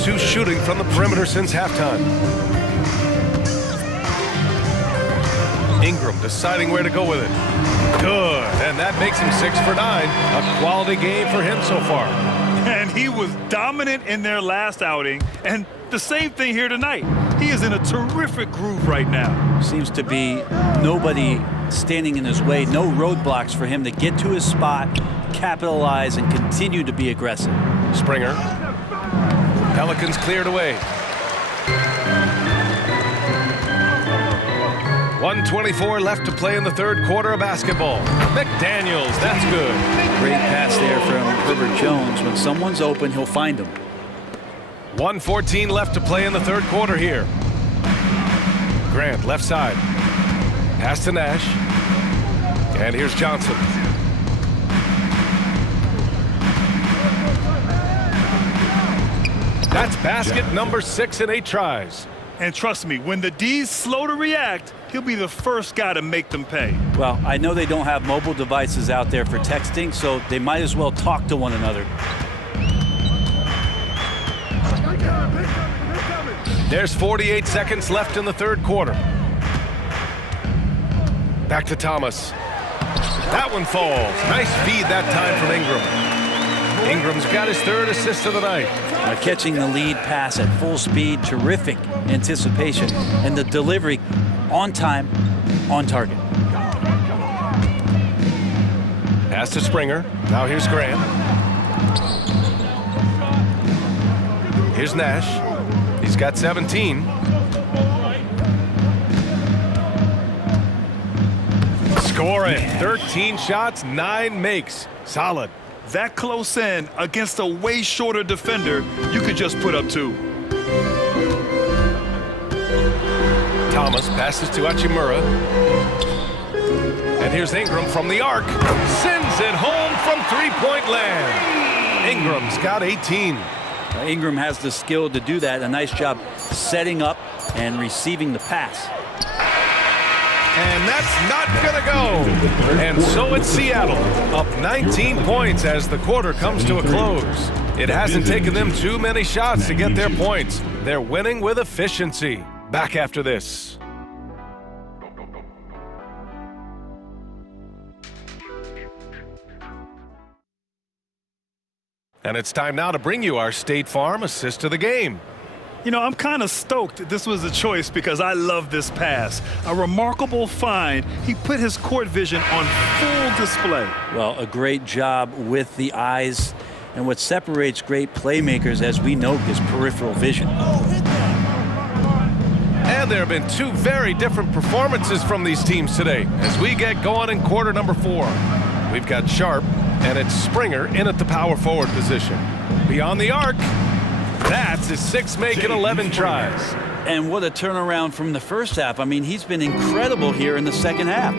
Two shooting from the perimeter since halftime. Ingram deciding where to go with it. Good, and that makes him 6 for 9. A quality game for him so far. And he was dominant in their last outing, and the same thing here tonight. He is in a terrific groove right now. Seems to be nobody standing in his way, no roadblocks for him to get to his spot, capitalize, and continue to be aggressive. Springer. Pelicans cleared away. 1:24 left to play in the third quarter of basketball. McDaniels, that's good. Great pass there from Herbert Jones. When someone's open, he'll find them. 1:14 left to play in the third quarter here. Grant, left side. Pass to Nash. And here's Johnson. That's basket number 6 in 8 tries. And trust me, when the D's slow to react, he'll be the first guy to make them pay. Well, I know they don't have mobile devices out there for texting, so they might as well talk to one another. There's 48 seconds left in the third quarter. Back to Thomas. That one falls. Nice feed that time from Ingram. Ingram's got his 3rd assist of the night. Catching the lead pass at full speed, terrific anticipation, and the delivery on time, on target. Pass to Springer. Now here's Grant. Here's Nash. He's got 17. Scoring. 13 shots, 9 makes. Solid. That close in against a way shorter defender, you could just put up 2. Thomas passes to Hachimura. And here's Ingram from the arc. Sends it home from three-point land. Ingram's got 18. Ingram has the skill to do that. A nice job setting up and receiving the pass. And that's not going to go. And so it's Seattle, up 19 points as the quarter comes to a close. It hasn't taken them too many shots to get their points. They're winning with efficiency. Back after this. And it's time now to bring you our State Farm assist of the game. You know, I'm kind of stoked this was a choice because I love this pass. A remarkable find. He put his court vision on full display. Well, a great job with the eyes. And what separates great playmakers, as we know, is peripheral vision. And there have been 2 very different performances from these teams today as we get going in quarter number 4. We've got Sharp, and it's Springer in at the power forward position. Beyond the arc. That's his 6 make in 11 tries. And what a turnaround from the first half. I mean, he's been incredible here in the second half.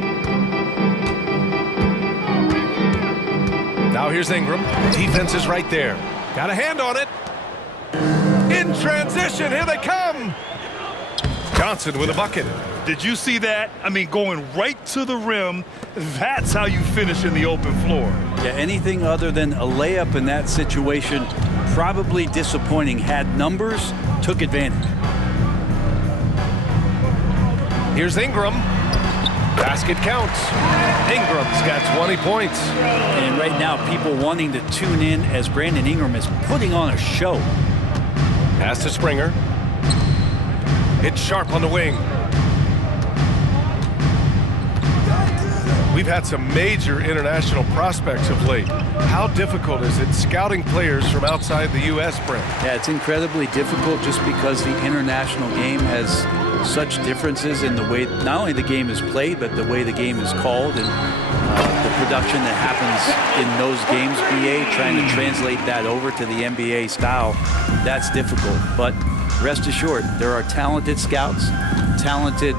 Now here's Ingram. Defense is right there. Got a hand on it. In transition, here they come. Johnson with a bucket. Did you see that? I mean, going right to the rim. That's how you finish in the open floor. Yeah, anything other than a layup in that situation, probably disappointing. Had numbers, took advantage. Here's Ingram. Basket counts. Ingram's got 20 points. And right now, people wanting to tune in as Brandon Ingram is putting on a show. Pass to Springer. It's Sharp on the wing. We've had some major international prospects of late. How difficult is it scouting players from outside the U.S., Brent? Yeah, it's incredibly difficult just because the international game has such differences in the way not only the game is played, but the way the game is called and the production that happens in those games, BA, trying to translate that over to the NBA style, that's difficult. But rest assured, there are talented scouts, talented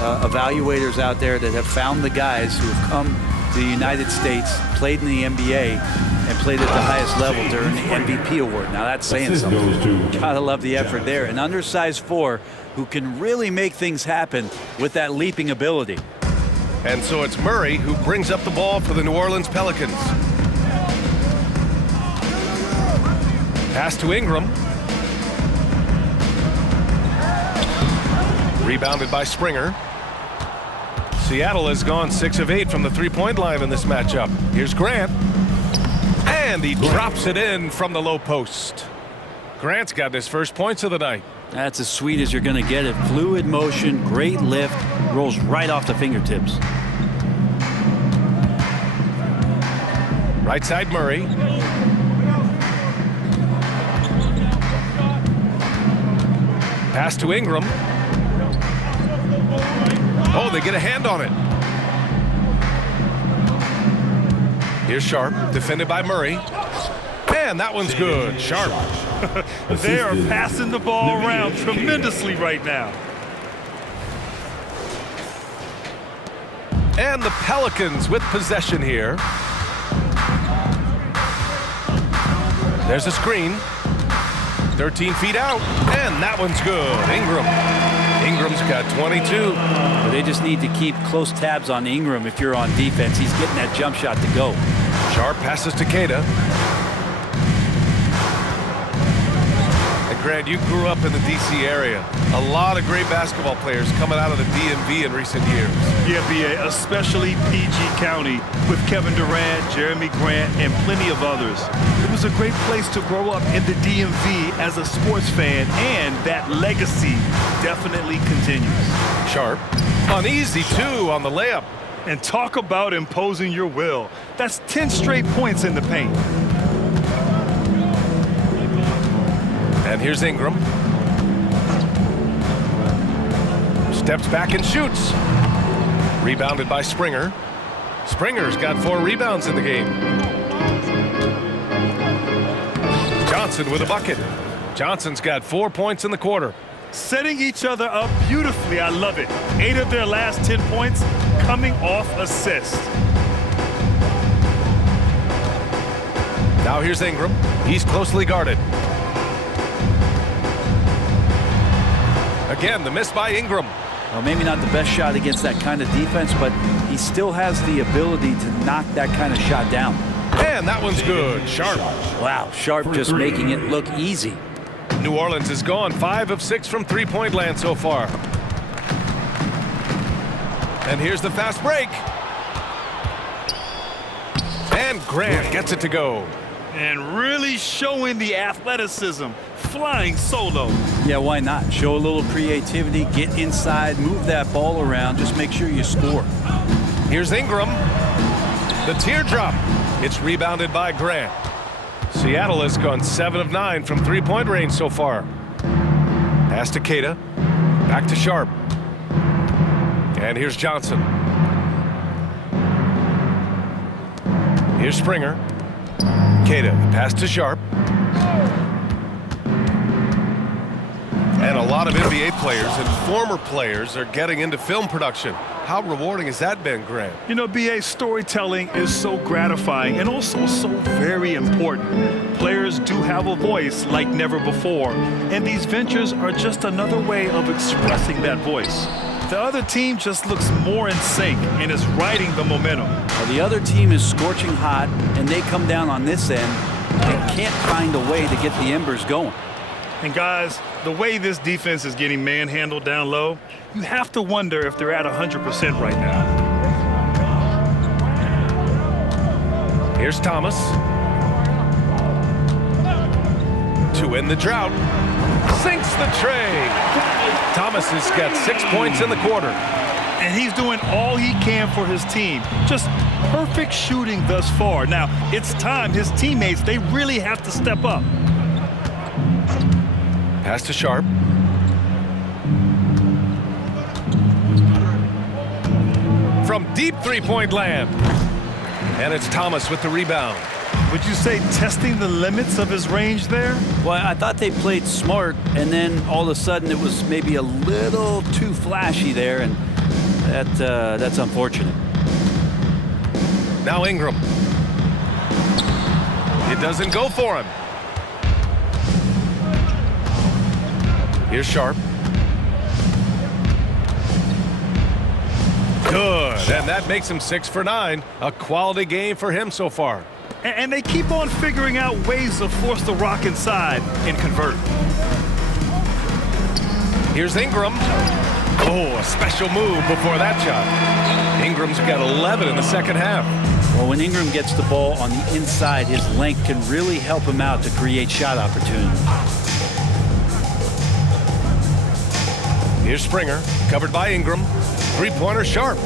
evaluators out there that have found the guys who have come to the United States, played in the NBA, and played at the highest level during the MVP award. Now that's saying something. Gotta love the effort there. An undersized 4 who can really make things happen with that leaping ability. And so it's Murray who brings up the ball for the New Orleans Pelicans. Pass to Ingram. Rebounded by Springer. Seattle has gone 6 of 8 from the three-point line in this matchup. Here's Grant. And he drops it in from the low post. Grant's got his first points of the night. That's as sweet as you're going to get it. Fluid motion, great lift, rolls right off the fingertips. Right side Murray. Pass to Ingram. Oh, they get a hand on it. Here's Sharp, defended by Murray. And that one's good. Sharp. They are passing the ball around tremendously right now. And the Pelicans with possession here. There's a screen. 13 feet out. And that one's good. Ingram. Ingram's got 22. They just need to keep close tabs on Ingram if you're on defense. He's getting that jump shot to go. Sharp passes to Queta. And Grant, you grew up in the D.C. area. A lot of great basketball players coming out of the DMV in recent years. Yeah, B.A., especially PG County with Kevin Durant, Jeremy Grant, and plenty of others. It was a great place to grow up in the DMV as a sports fan, and that legacy definitely continues. Sharp. Uneasy, too, on the layup. And talk about imposing your will. That's 10 straight points in the paint. And here's Ingram. Steps back and shoots. Rebounded by Springer. Springer's got 4 rebounds in the game. Johnson with a bucket. Johnson's got 4 points in the quarter. Setting each other up beautifully. I love it. 8 of their last 10 points coming off assists. Now here's Ingram. He's closely guarded. Again, the miss by Ingram. Well, maybe not the best shot against that kind of defense, but he still has the ability to knock that kind of shot down. And that one's good. Sharp. Wow, Sharp just making it look easy. New Orleans has gone 5 of 6 from three-point land so far. And here's the fast break. And Grant gets it to go. And really showing the athleticism, flying solo. Yeah, why not? Show a little creativity, get inside, move that ball around, just make sure you score. Here's Ingram. The teardrop. It's rebounded by Grant. Seattle has gone 7 of 9 from three-point range so far. Pass to Queta. Back to Sharp. And here's Johnson. Here's Springer. Queta, pass to Sharp. And a lot of NBA players and former players are getting into film production. How rewarding has that been, Grant? You know, B.A., storytelling is so gratifying and also so very important. Players do have a voice like never before, and these ventures are just another way of expressing that voice. The other team just looks more in sync and is riding the momentum. Well, the other team is scorching hot, and they come down on this end and can't find a way to get the embers going. And guys, the way this defense is getting manhandled down low, you have to wonder if they're at 100% right now. Here's Thomas. To end the drought. Sinks the tray. Thomas has got 6 points in the quarter. And he's doing all he can for his team. Just perfect shooting thus far. Now, it's time. His teammates, they really have to step up. Pass to Sharp. From deep three-point land. And it's Thomas with the rebound. Would you say testing the limits of his range there? Well, I thought they played smart, and then all of a sudden it was maybe a little too flashy there, and that's unfortunate. Now Ingram. It doesn't go for him. Here's Sharp. Good, and that makes him 6 for 9. A quality game for him so far. And they keep on figuring out ways to force the rock inside and convert. Here's Ingram. Oh, a special move before that shot. Ingram's got 11 in the second half. Well, when Ingram gets the ball on the inside, his length can really help him out to create shot opportunities. Here's Springer, covered by Ingram. Three-pointer Sharp.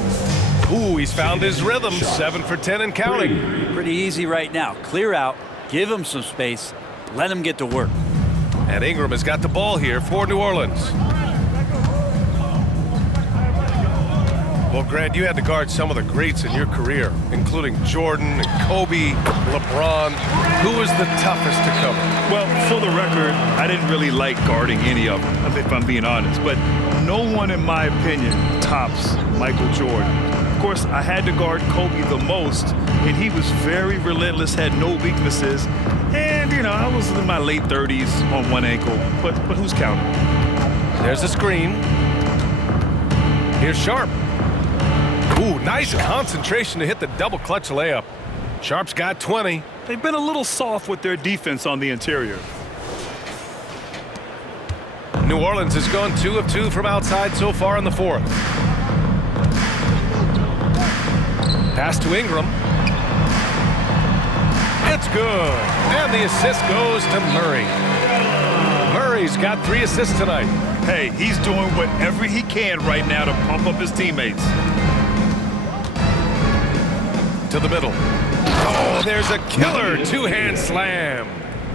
Ooh, he's found his rhythm. 7 for 10 and counting. Pretty easy right now. Clear out, give him some space, let him get to work. And Ingram has got the ball here for New Orleans. Well, Grant, you had to guard some of the greats in your career, including Jordan, and Kobe, LeBron. Who was the toughest to cover? Well, for the record, I didn't really like guarding any of them, if I'm being honest. But no one, in my opinion, tops Michael Jordan. Of course, I had to guard Kobe the most, and he was very relentless, had no weaknesses. And, you know, I was in my late 30s on one ankle, but who's counting? There's the screen. Here's Sharp. Ooh, nice concentration to hit the double clutch layup. Sharp's got 20. They've been a little soft with their defense on the interior. New Orleans has gone 2 of 2 from outside so far in the fourth. Pass to Ingram. It's good. And the assist goes to Murray. Murray's got 3 assists tonight. Hey, he's doing whatever he can right now to pump up his teammates. To the middle. Oh, there's a killer two-hand slam.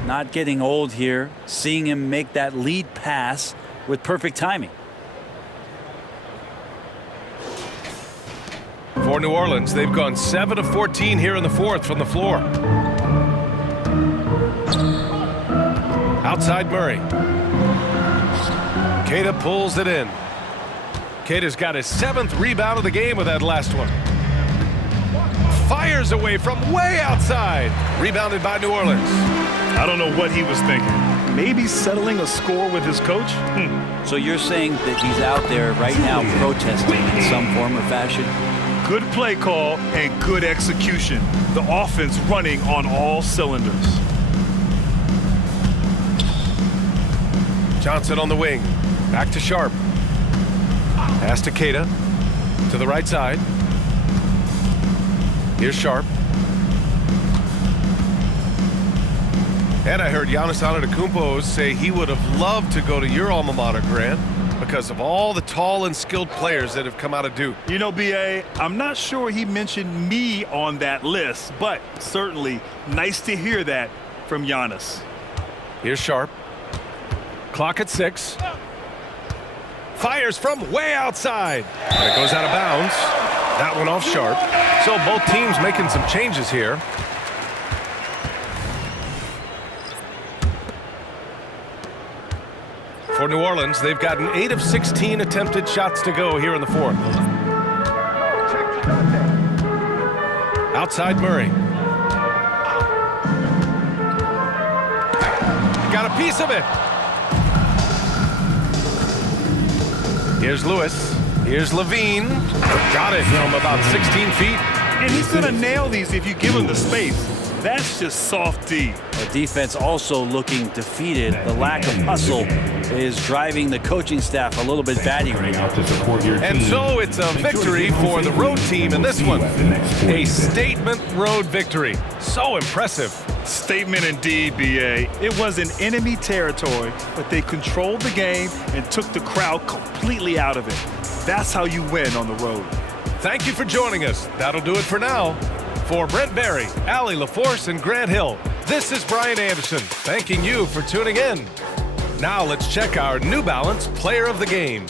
Not getting old here, seeing him make that lead pass with perfect timing. For New Orleans, they've gone 7 of 14 here in the fourth from the floor. Outside Murray. Queta pulls it in. Queta's got his 7th rebound of the game with that last one. Fires away from way outside. Rebounded by New Orleans. I don't know what he was thinking. Maybe settling a score with his coach? So you're saying that he's out there right now protesting in some form or fashion? Good play call and good execution. The offense running on all cylinders. Johnson on the wing. Back to Sharp. Pass to Queta. To the right side. Here's Sharp. And I heard Giannis Antetokounmpo say he would have loved to go to your alma mater, Grant, because of all the tall and skilled players that have come out of Duke. You know, B.A., I'm not sure he mentioned me on that list, but certainly nice to hear that from Giannis. Here's Sharp. Clock at 6. Fires from way outside. And it goes out of bounds. That one off Sharp. So both teams making some changes here. For New Orleans, they've gotten 8 of 16 attempted shots to go here in the fourth. Outside Murray. Got a piece of it. Here's Lewis. Here's Levine. Got it from about 16 feet. And he's going to nail these if you give him the space. That's just soft D. The defense also looking defeated. The lack of hustle is driving the coaching staff a little bit batty right now. And so it's a victory for the road team in this one. A statement road victory. So impressive. Statement indeed, B.A. It was in enemy territory, but they controlled the game and took the crowd completely out of it. That's how you win on the road. Thank you for joining us. That'll do it for now. For Brent Barry, Allie LaForce, and Grant Hill, this is Brian Anderson, thanking you for tuning in. Now let's check our New Balance Player of the Game.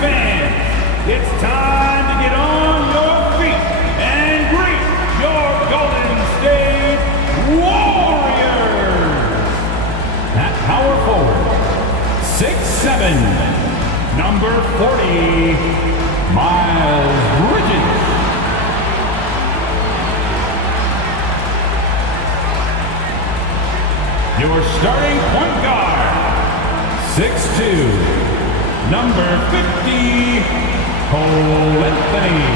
fans, it's time to get on your feet and greet your Golden State Warriors. At power forward, 6'7", number 40, Miles Bridges. Your starting point guard, 6'2", number 50, Cole Anthony.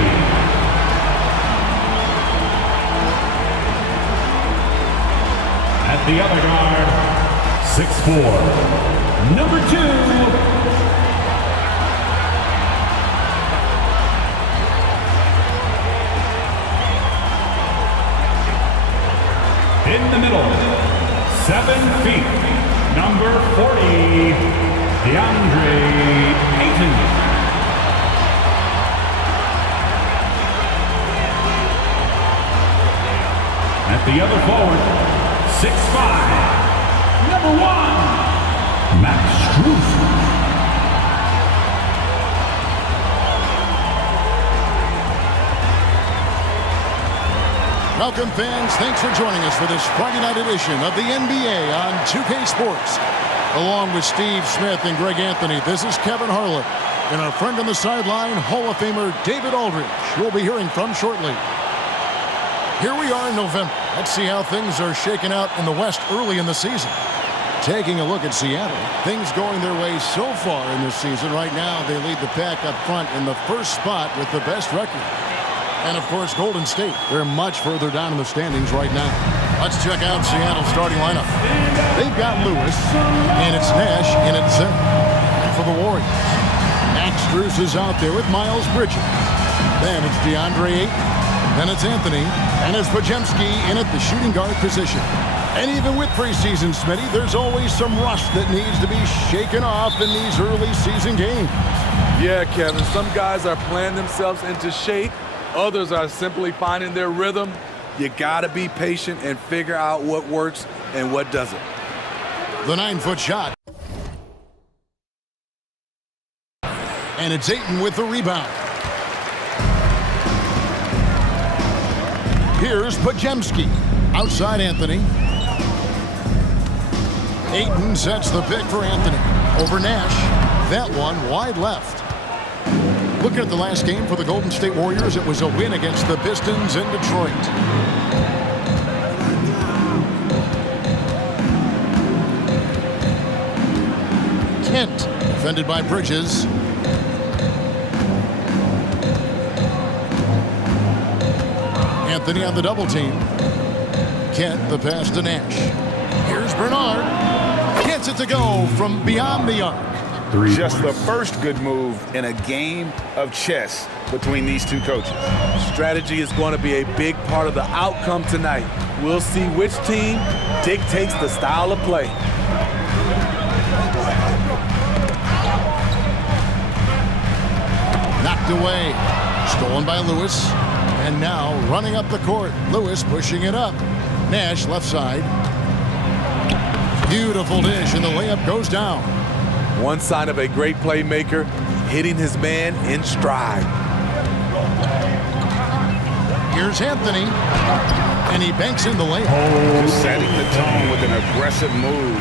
At the other guard, 6'4", number 2, in the middle, 7 feet, number 40, DeAndre Ayton. At the other forward, 6'5", number 1, Max Strus. Welcome, fans. Thanks for joining us for this Friday night edition of the NBA on 2K Sports. Along with Steve Smith and Greg Anthony, this is Kevin Harlan. And our friend on the sideline, Hall of Famer David Aldridge, who we'll be hearing from shortly. Here we are in November. Let's see how things are shaking out in the West early in the season. Taking a look at Seattle, things going their way so far in this season. Right now, they lead the pack up front in the first spot with the best record. And, of course, Golden State. They're much further down in the standings right now. Let's check out Seattle's starting lineup. They've got Lewis, and it's Nash in at center. And for the Warriors, Max Strus is out there with Miles Bridges. Then it's DeAndre Ayton. Then it's Anthony. And it's Podziemski in at the shooting guard position. And even with preseason, Smitty, there's always some rust that needs to be shaken off in these early season games. Yeah, Kevin, some guys are playing themselves into shape. Others are simply finding their rhythm. You gotta be patient and figure out what works and what doesn't. The 9-foot shot. And it's Ayton with the rebound. Here's Podziemski. Outside Anthony. Ayton sets the pick for Anthony. Over Nash. That one wide left. Looking at the last game for the Golden State Warriors, it was a win against the Pistons in Detroit. Kent, defended by Bridges. Anthony on the double team. Kent, the pass to Nash. Here's Bernard. Gets it to go from beyond the arc. Just the first good move in a game of chess between these two coaches. Strategy is going to be a big part of the outcome tonight. We'll see which team dictates the style of play. Knocked away. Stolen by Lewis. And now running up the court. Lewis pushing it up. Nash left side. Beautiful dish, and the layup goes down. One sign of a great playmaker, hitting his man in stride. Here's Anthony, and he banks in the layup. Just setting the tone with an aggressive move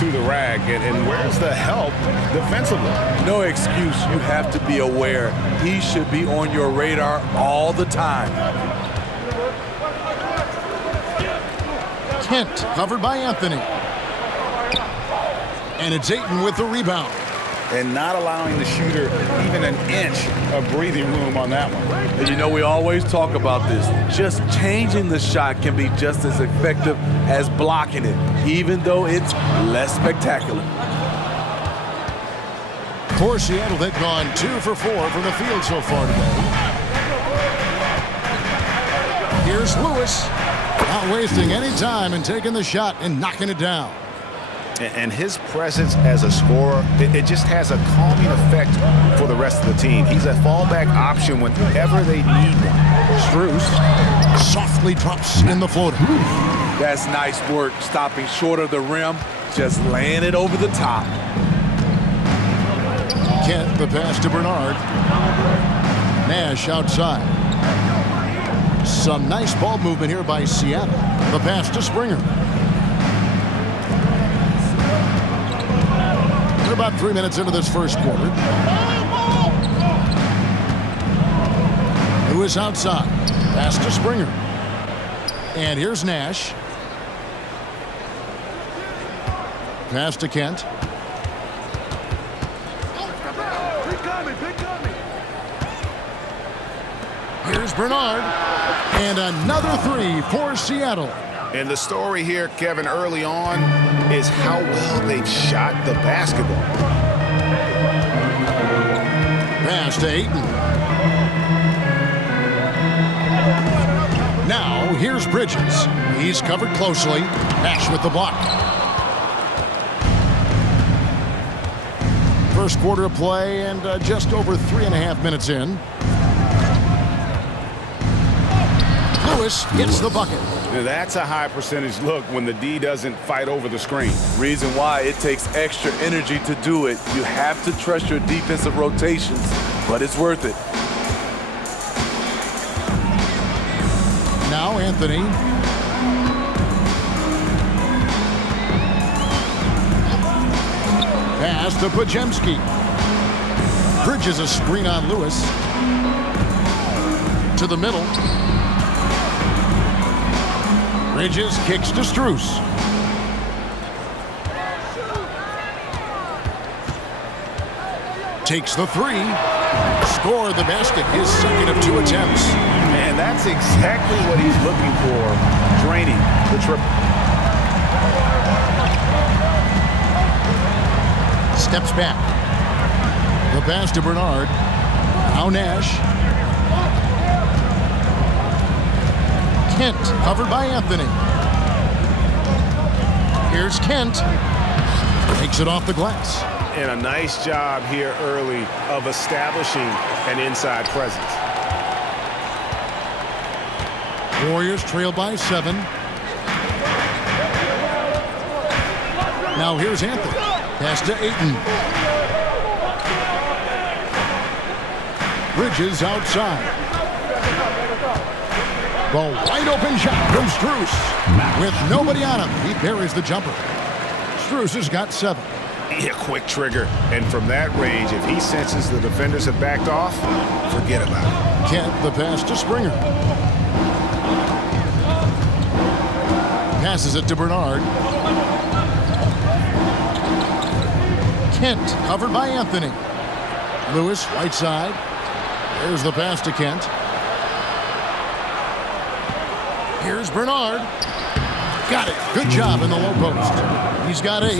to the rack, and where's the help defensively? No excuse. You have to be aware. He should be on your radar all the time. Kent covered by Anthony. And it's Ayton with the rebound. And not allowing the shooter even an inch of breathing room on that one. And you know, we always talk about this. Just changing the shot can be just as effective as blocking it, even though it's less spectacular. For Seattle, they've gone 2 for 4 from the field so far today. Here's Lewis. Not wasting any time and taking the shot and knocking it down. And his presence as a scorer, it just has a calming effect for the rest of the team. He's a fallback option whenever they need one. Strus softly drops in the floater. That's nice work, stopping short of the rim, just laying it over the top. Kent, the pass to Bernard. Nash outside. Some nice ball movement here by Seattle. The pass to Springer. They're about 3 minutes into this first quarter. Lewis outside. Pass to Springer. And here's Nash. Pass to Kent. Here's Bernard. And another three for Seattle. And the story here, Kevin, early on is how well they've shot the basketball. Pass to Ayton. Now, here's Bridges. He's covered closely. Nash with the block. First quarter of play and just over 3.5 minutes in. Lewis gets the bucket. Now that's a high percentage look when the D doesn't fight over the screen. Reason why it takes extra energy to do it. You have to trust your defensive rotations, but it's worth it. Now Anthony. Pass to Podziemski. Bridges a screen on Lewis. To the middle. Bridges kicks to Strus. Takes the three. Score the basket, his second of 2 attempts. And that's exactly what he's looking for. Draining the triple. Steps back. The pass to Bernard. Now Nash. Kent covered by Anthony. Here's Kent. Takes it off the glass. And a nice job here early of establishing an inside presence. Warriors trail by 7. Now here's Anthony. Pass to Ayton. Bridges outside. The wide open shot from Strus. With nobody on him, he buries the jumper. Strus has got 7. A quick trigger. And from that range, if he senses the defenders have backed off, forget about it. Kent, the pass to Springer. Passes it to Bernard. Kent covered by Anthony. Lewis right side. There's the pass to Kent. Here's Bernard. Got it. Good job in the low post. He's got 8.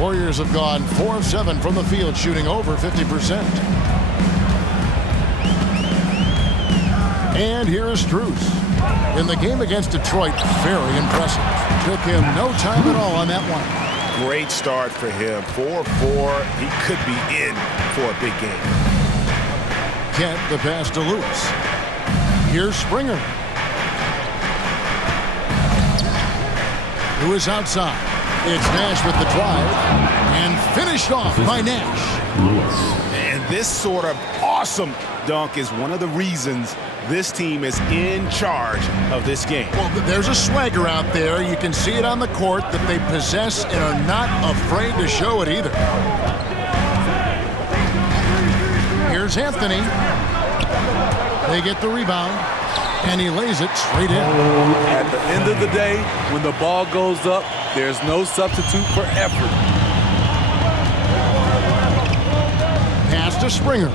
Warriors have gone 4 of 7 from the field, shooting over 50%. And here is Strus. In the game against Detroit, very impressive. Took him no time at all on that one. Great start for him. 4-4. He could be in for a big game. Kent, the pass to Lewis. Here's Springer. Lewis outside. It's Nash with the drive. And finished off by Nash. And this sort of awesome dunk is one of the reasons this team is in charge of this game. Well, there's a swagger out there. You can see it on the court that they possess and are not afraid to show it either. Here's Anthony. They get the rebound, and he lays it straight in. At the end of the day, when the ball goes up, there's no substitute for effort. Pass to Springer.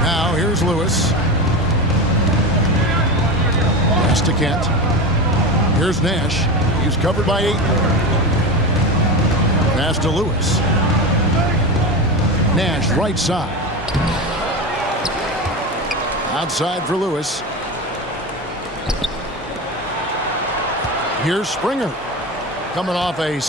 Now here's Lewis. Pass to Kent. Here's Nash. He's covered by 8. Pass to Lewis. Nash right side. Outside for Lewis. Here's Springer. Coming off a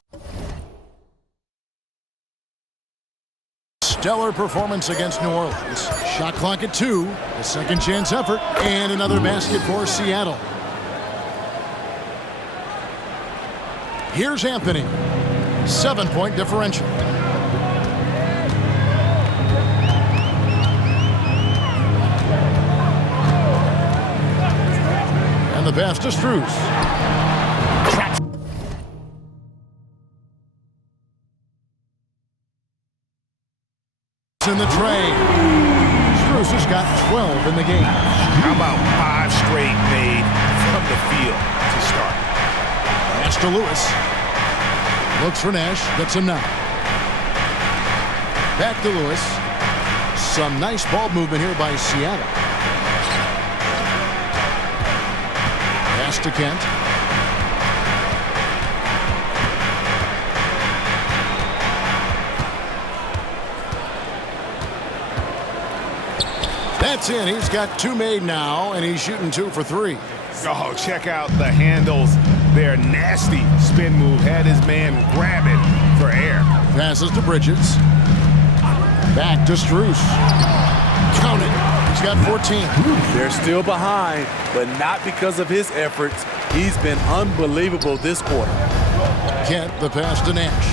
stellar performance against New Orleans. Shot clock at 2. A second chance effort. And another basket for Seattle. Here's Anthony. 7-point differential. And the pass to Strus. In the tray. Strus has got 12 in the game. How about 5 straight made from the field to start? Pass to Lewis. Looks for Nash. Gets him now. Back to Lewis. Some nice ball movement here by Seattle. Pass to Kent. That's in. He's got 2 made now, and he's shooting 2 for 3. Oh, check out the handles. They're nasty. Spin move. Had his man grab it for air. Passes to Bridges. Back to Strus. Count it. He's got 14. They're still behind, but not because of his efforts. He's been unbelievable this quarter. Kent, the pass to Nash.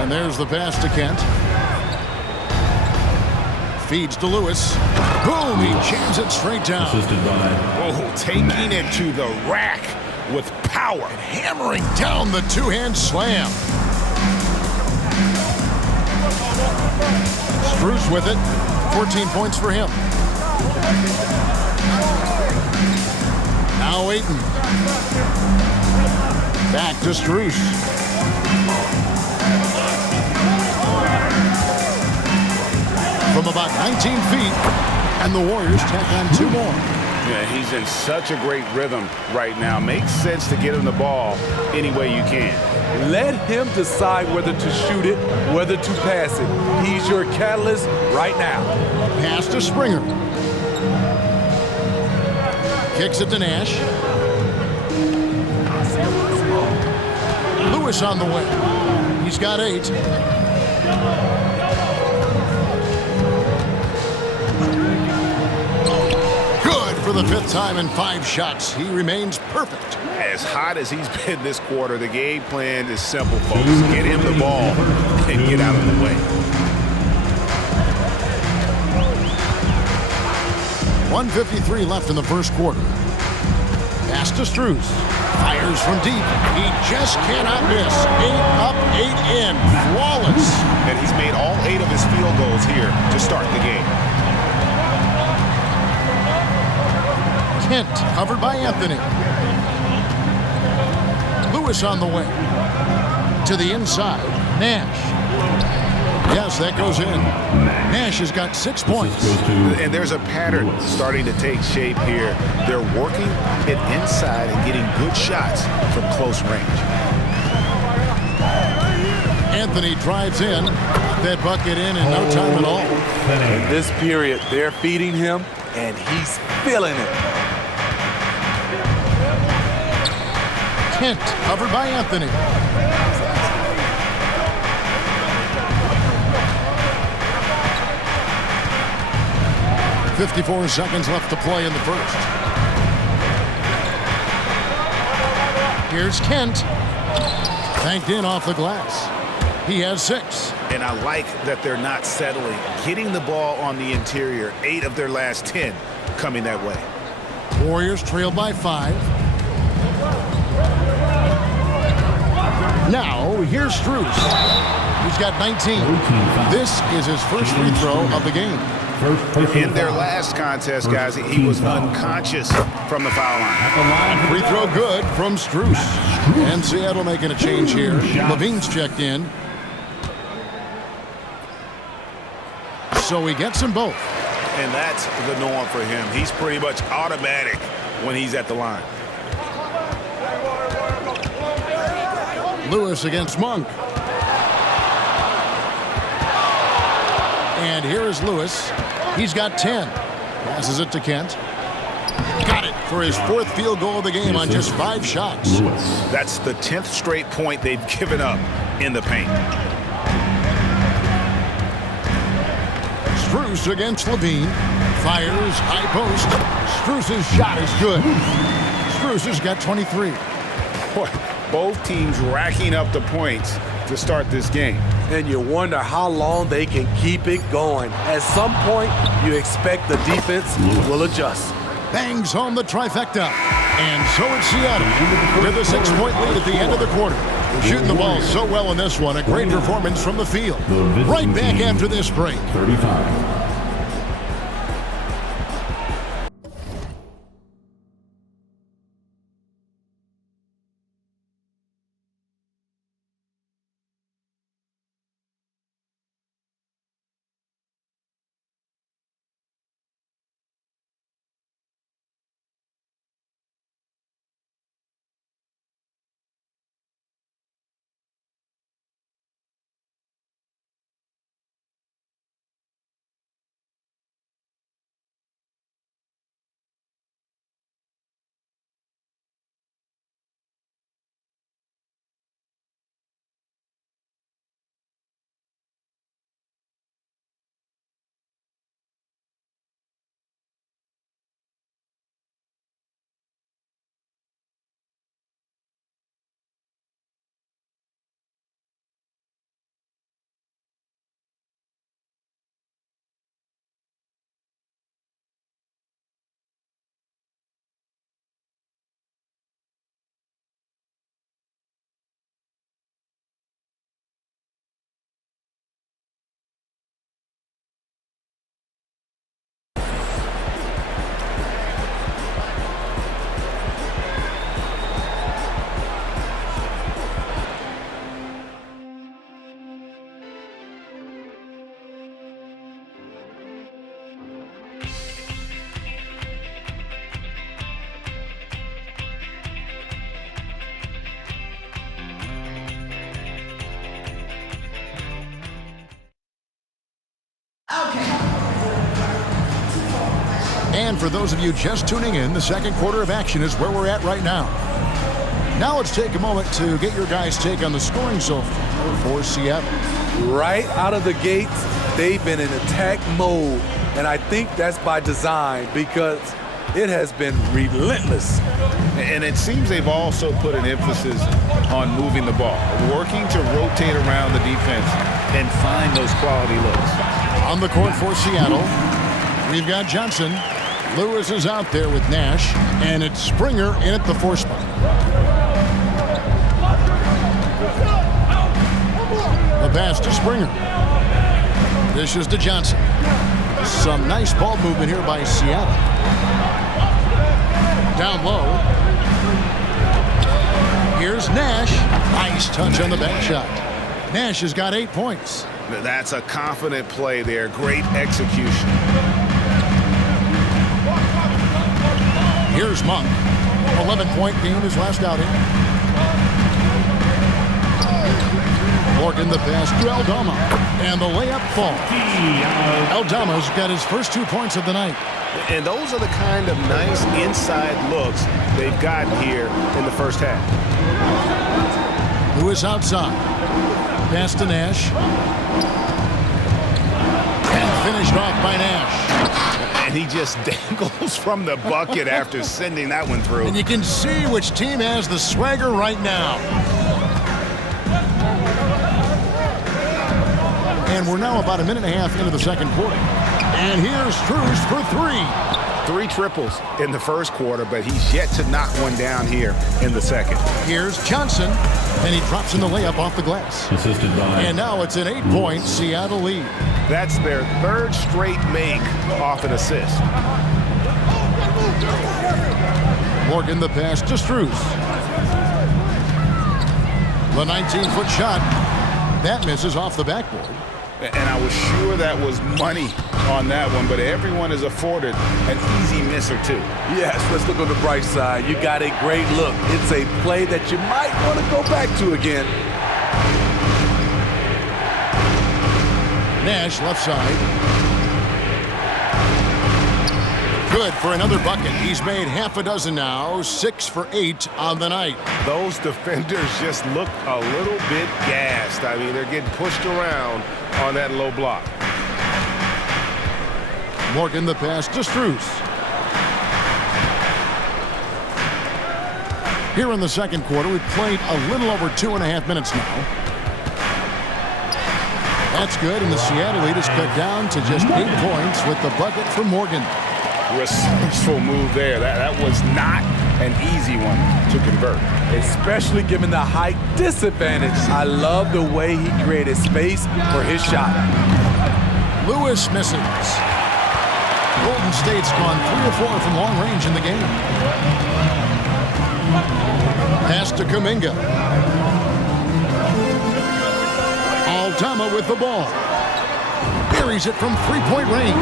And there's the pass to Kent. Feeds to Lewis. Boom! He jams it straight down. Oh, taking it to the rack with power. And hammering down the 2-hand slam. Strus with it. 14 points for him. Now Ayton. Back to Strus. From about 19 feet, and the Warriors tack on 2 more. Yeah, he's in such a great rhythm right now. Makes sense to get him the ball any way you can. Let him decide whether to shoot it, whether to pass it. He's your catalyst right now. Pass to Springer. Kicks it to Nash. Lewis on the way. He's got 8. For the 5th time in 5 shots, he remains perfect. As hot as he's been this quarter, the game plan is simple, folks. Get him the ball and get out of the way. 1:53 left in the first quarter. Pass to Strus. Fires from deep. He just cannot miss. 8 up, 8 in. Flawless. And he's made all 8 of his field goals here to start the game. Kent covered by Anthony. Lewis on the way. To the inside. Nash. Yes, that goes in. Nash has got 6 points. And there's a pattern starting to take shape here. They're working it inside and getting good shots from close range. Anthony drives in. That bucket in no time at all. In this period, they're feeding him, and he's feeling it. Kent covered by Anthony. .54 seconds left to play in the first. Here's Kent. Banked in off the glass. He has 6. And I like that they're not settling. Getting the ball on the interior. 8 of their last 10 coming that way. Warriors trail by 5. Now, here's Strus. He's got 19. This is his first free throw of the game. In their last contest, guys, he was unconscious from the foul line. Free throw good from Strus. And Seattle making a change here. Levine's checked in. So he gets them both. And that's the norm for him. He's pretty much automatic when he's at the line. Lewis against Monk. And here is Lewis. He's got 10. Passes it to Kent. Got it for his 4th field goal of the game on just 5 shots. That's the 10th straight point they've given up in the paint. Strus against Levine. Fires, high post. Strus's shot is good. Strus has got 23. Boy, both teams racking up the points to start this game. And you wonder how long they can keep it going. At some point, you expect the defense will adjust. Bangs home the trifecta. And so it's Seattle with a 6-point lead at the end of the quarter. Shooting the ball so well in this one. A great performance from the field. Right back after this break. 35. And for those of you just tuning in, the second quarter of action is where we're at right now. Now let's take a moment to get your guys' take on the scoring so far for Seattle. Right out of the gates, they've been in attack mode. And I think that's by design because it has been relentless. And it seems they've also put an emphasis on moving the ball, working to rotate around the defense and find those quality looks. On the court for Seattle, we've got Johnson. Lewis is out there with Nash, and it's Springer in at the 4 spot. The pass to Springer. Dishes to Johnson. Some nice ball movement here by Seattle. Down low. Here's Nash. Nice touch on the back shot. Nash has got 8 points. That's a confident play there. Great execution. Here's Monk. 11-point game his last outing. Morgan the pass to Aldama. And the layup falls. Aldama's got his first 2 points of the night. And those are the kind of nice inside looks they've gotten here in the first half. Lewis outside. Pass to Nash. And finished off by Nash. And he just dangles from the bucket after sending that one through. And you can see which team has the swagger right now. And we're now about a minute and a half into the second quarter. And here's Strus for 3. 3 triples in the first quarter, but he's yet to knock one down here in the second. Here's Johnson, and he drops in the layup off the glass. Assisted by. And now it's an 8-point Seattle lead. That's their 3rd straight make off an assist. Morgan the pass to Strus. The 19-foot shot. That misses off the backboard. And I was sure that was money on that one, but everyone is afforded an easy miss or two. Yes, let's look on the bright side. You got a great look. It's a play that you might want to go back to again. Nash left side. Good for another bucket. He's made half a dozen now, 6 for 8 on the night. Those defenders just look a little bit gassed. I mean, they're getting pushed around on that low block. Morgan the pass to Strus. Here in the second quarter, we've played a little over 2.5 minutes now. That's good, and the Seattle lead is cut down to just 8 points with the bucket from Morgan. Resourceful move there. That was not an easy one to convert. Especially given the height disadvantage. I love the way he created space for his shot. Lewis misses. Golden State's gone 3 of 4 from long range in the game. Pass to Kuminga. Aldama with the ball. Buries it from 3-point range.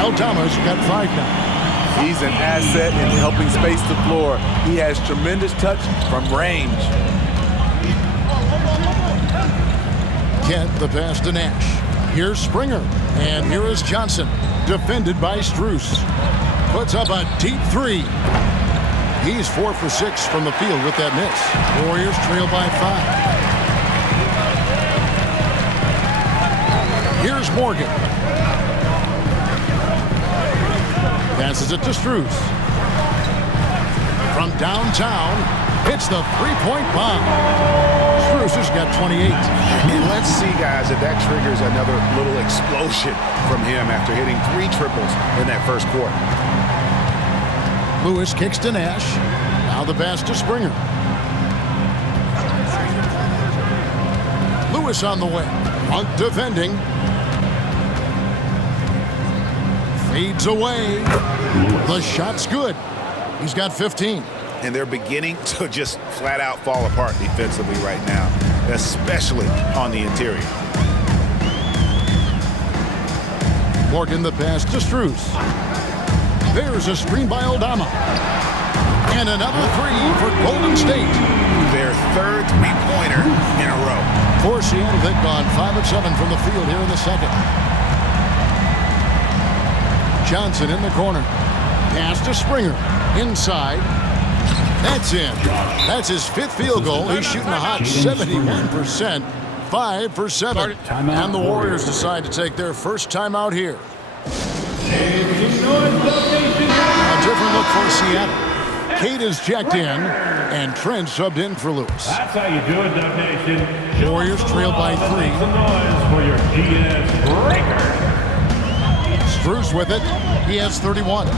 Aldama's got 5 now. He's an asset in helping space the floor. He has tremendous touch from range. Kent the pass to Nash. Here's Springer. And here is Johnson. Defended by Strus. Puts up a deep 3. He's 4 for 6 from the field with that miss. Warriors trail by 5. Here's Morgan. Passes it to Strus. From downtown, hits the 3-point bomb. Strus has got 28. And let's see, guys, if that triggers another little explosion from him after hitting 3 triples in that first quarter. Lewis kicks to Nash. Now the pass to Springer. Lewis on the way. Monk defending. Fades away. The shot's good. He's got 15. And they're beginning to just flat out fall apart defensively right now, especially on the interior. Morgan the pass to Strus. There's a screen by Aldama. And another 3 for Golden State. Their third three-pointer in a row. For Seattle, they've gone 5 of 7 from the field here in the second. Johnson in the corner. Pass to Springer. Inside. That's in. That's his 5th field goal. He's shooting a hot 71%. 5 for 7. And the Warriors decide to take their first timeout here. A different look for Seattle. Cade is checked in, and Trent subbed in for Lewis. That's how you do it, Dub Nation. Warriors trail by 3. Make some noise for your GS Breaker. Strus with it. He has 31.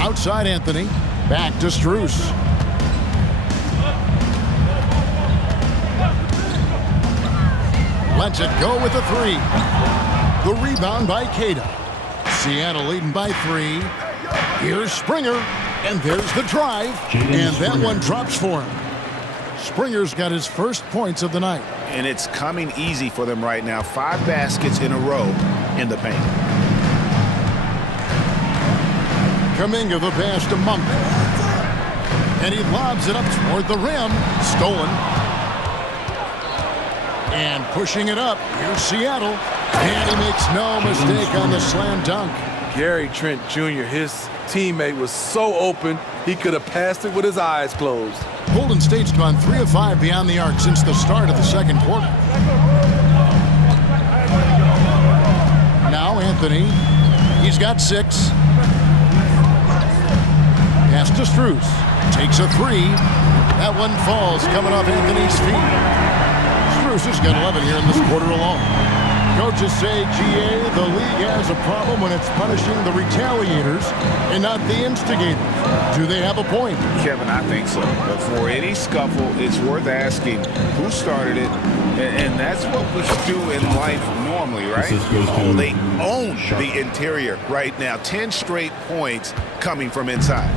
Outside Anthony. Back to Strus. Lets it go with a 3. The rebound by Queta. Seattle leading by 3. Here's Springer. And there's the drive. And that one drops for him. Springer's got his first points of the night. And it's coming easy for them right now. 5 baskets in a row in the paint. Kuminga the pass to Monk. And he lobs it up toward the rim. Stolen. And pushing it up. Here's Seattle. And he makes no mistake on the slam dunk. Gary Trent Jr., his teammate, was so open, he could have passed it with his eyes closed. Golden State's gone 3 of 5 beyond the arc since the start of the second quarter. Now Anthony. He's got 6. Pass to Strus. Takes a 3. That one falls coming off Anthony's feet. Strus has got 11 here in this quarter alone. Coaches say, GA, the league has a problem when it's punishing the retaliators and not the instigators. Do they have a point? Kevin, I think so. But for any scuffle, it's worth asking who started it. And that's what we do in life normally, right? They own the interior right now. 10 straight points coming from inside.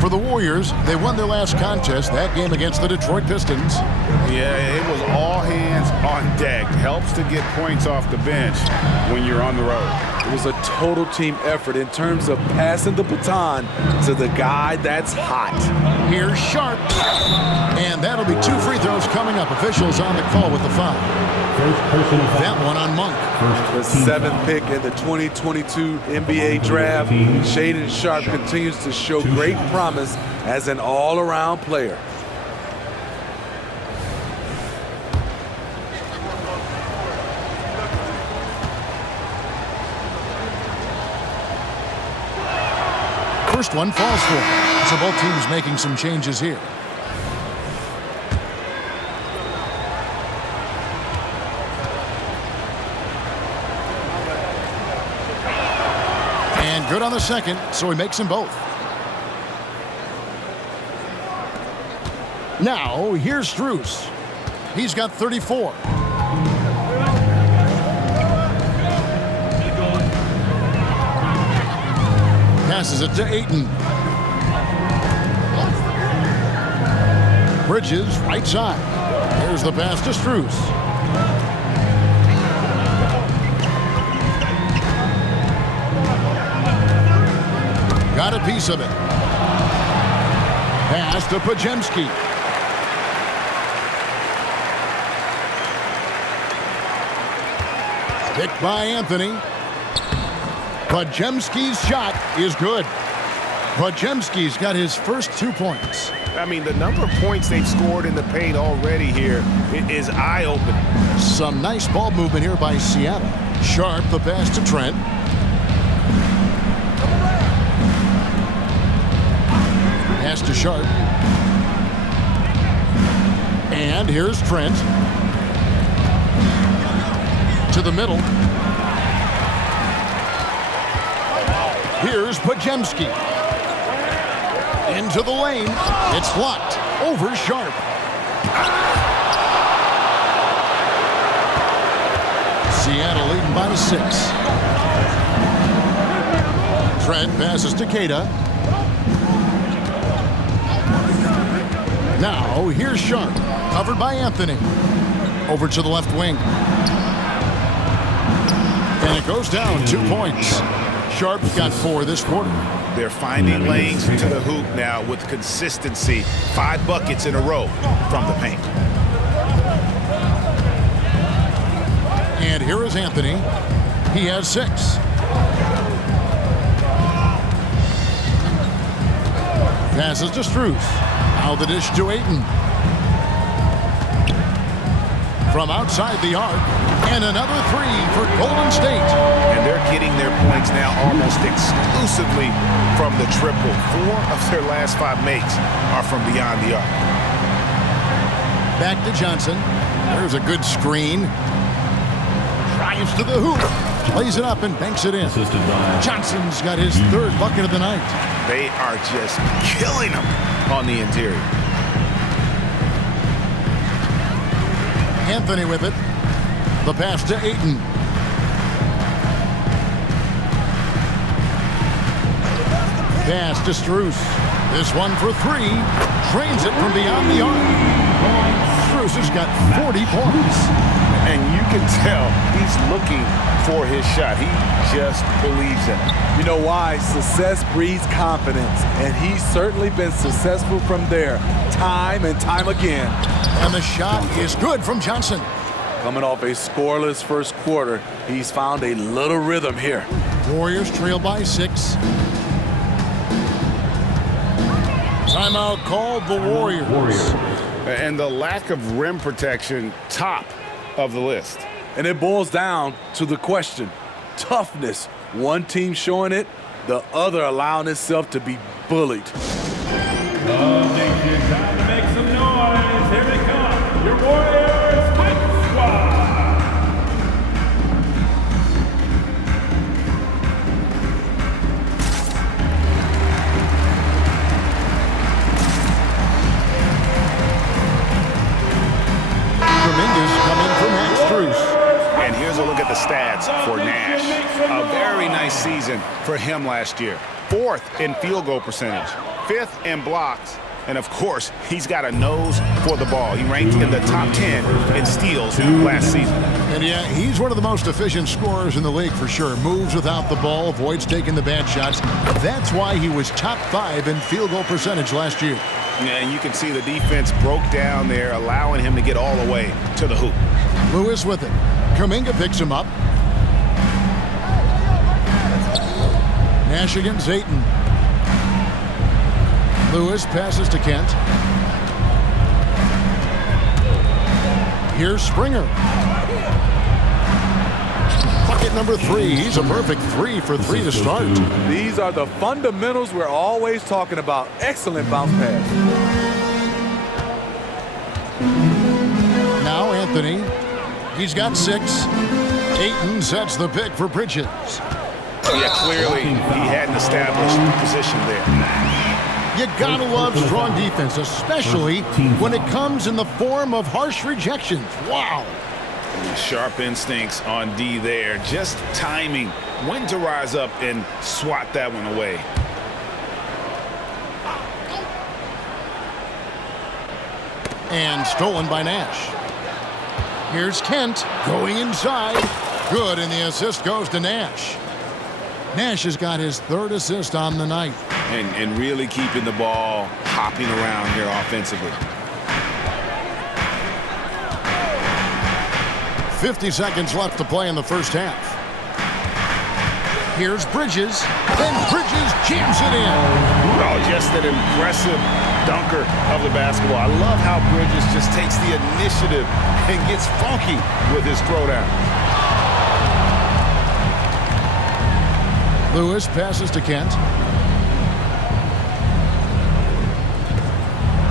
For the Warriors, they won their last contest, that game against the Detroit Pistons. Yeah, it was all hands on deck. Helps to get points off the bench when you're on the road. It was a total team effort in terms of passing the baton to the guy that's hot. Here's Sharp. And that'll be 2 free throws coming up. Officials on the call with the foul. That one on Monk. The 7th pick in the 2022 NBA draft. Shaedon Sharpe continues to show great promise as an all-around player. First one falls for him. So both teams making some changes here. And good on the second, so he makes them both. Now, here's Strus. He's got 34. Passes it to Ayton. Bridges, right side. There's the pass to Strus. Got a piece of it. Pass to Podziemski. Picked by Anthony. Podziemski's shot is good. Podziemski's got his first 2 points. I mean, the number of points they've scored in the paint already here is eye-opening. Some nice ball movement here by Seattle. Sharp, the pass to Trent. Pass to Sharp. And here's Trent. To the middle. Here's Podziemski. Into the lane. It's blocked. Over Sharp. Seattle leading by 6. Trent passes to Queta. Now, here's Sharp. Covered by Anthony. Over to the left wing. And it goes down 2 points. Sharp's got 4 this quarter. They're finding lanes to the hoop now with consistency. 5 buckets in a row from the paint. And here is Anthony. He has 6. Passes to Strus. Now the dish to Ayton. From outside the arc. And another 3 for Golden State. And they're getting their points now almost exclusively from the triple. 4 of their last 5 makes are from beyond the arc. Back to Johnson. There's a good screen. Drives to the hoop. Plays it up and banks it in. Johnson's got his 3rd bucket of the night. They are just killing them on the interior. Anthony with it. The pass to Ayton. Pass to Strus. This one for 3. Drains it from beyond the arc. Strus has got 40 points. And you can tell he's looking for his shot. He just believes in it. You know why? Success breeds confidence. And he's certainly been successful from there, time and time again. And the shot is good from Johnson. Coming off a scoreless first quarter, he's found a little rhythm here. Warriors trail by 6. Timeout called the Warriors. And the lack of rim protection, top of the list. And it boils down to the question, toughness. One team showing it, the other allowing itself to be bullied. Oh, nation, time to make some noise. Here they come, your Warriors Quick Squad. Dominguez coming from Max Strus. And here's a look at the stats for Nash. A very nice season for him last year. 4th in field goal percentage, 5th in blocks, and of course, he's got a nose for the ball. He ranked in the top 10 in steals last season. And yeah, he's one of the most efficient scorers in the league for sure. Moves without the ball, avoids taking the bad shots. That's why he was top 5 in field goal percentage last year. Yeah, and you can see the defense broke down there, allowing him to get all the way to the hoop. Lewis with it. Kuminga picks him up. Nash against Ayton. Lewis passes to Kent. Here's Springer. Bucket number 3. He's a perfect 3 for 3 to start. These are the fundamentals we're always talking about. Excellent bounce pass. Now Anthony. He's got 6. Ayton sets the pick for Bridges. Yeah, clearly he hadn't established position there. You gotta love strong defense, especially when it comes in the form of harsh rejections. Wow. Sharp instincts on D there. Just timing when to rise up and swat that one away. And stolen by Nash. Here's Kent going inside. Good, and the assist goes to Nash. Nash has got his 3rd assist on the night. And really keeping the ball hopping around here offensively. 50 seconds left to play in the first half. Here's Bridges. Then Bridges jams it in. Oh, just an impressive dunker of the basketball. I love how Bridges just takes the initiative and gets funky with his throwdown. Lewis passes to Kent.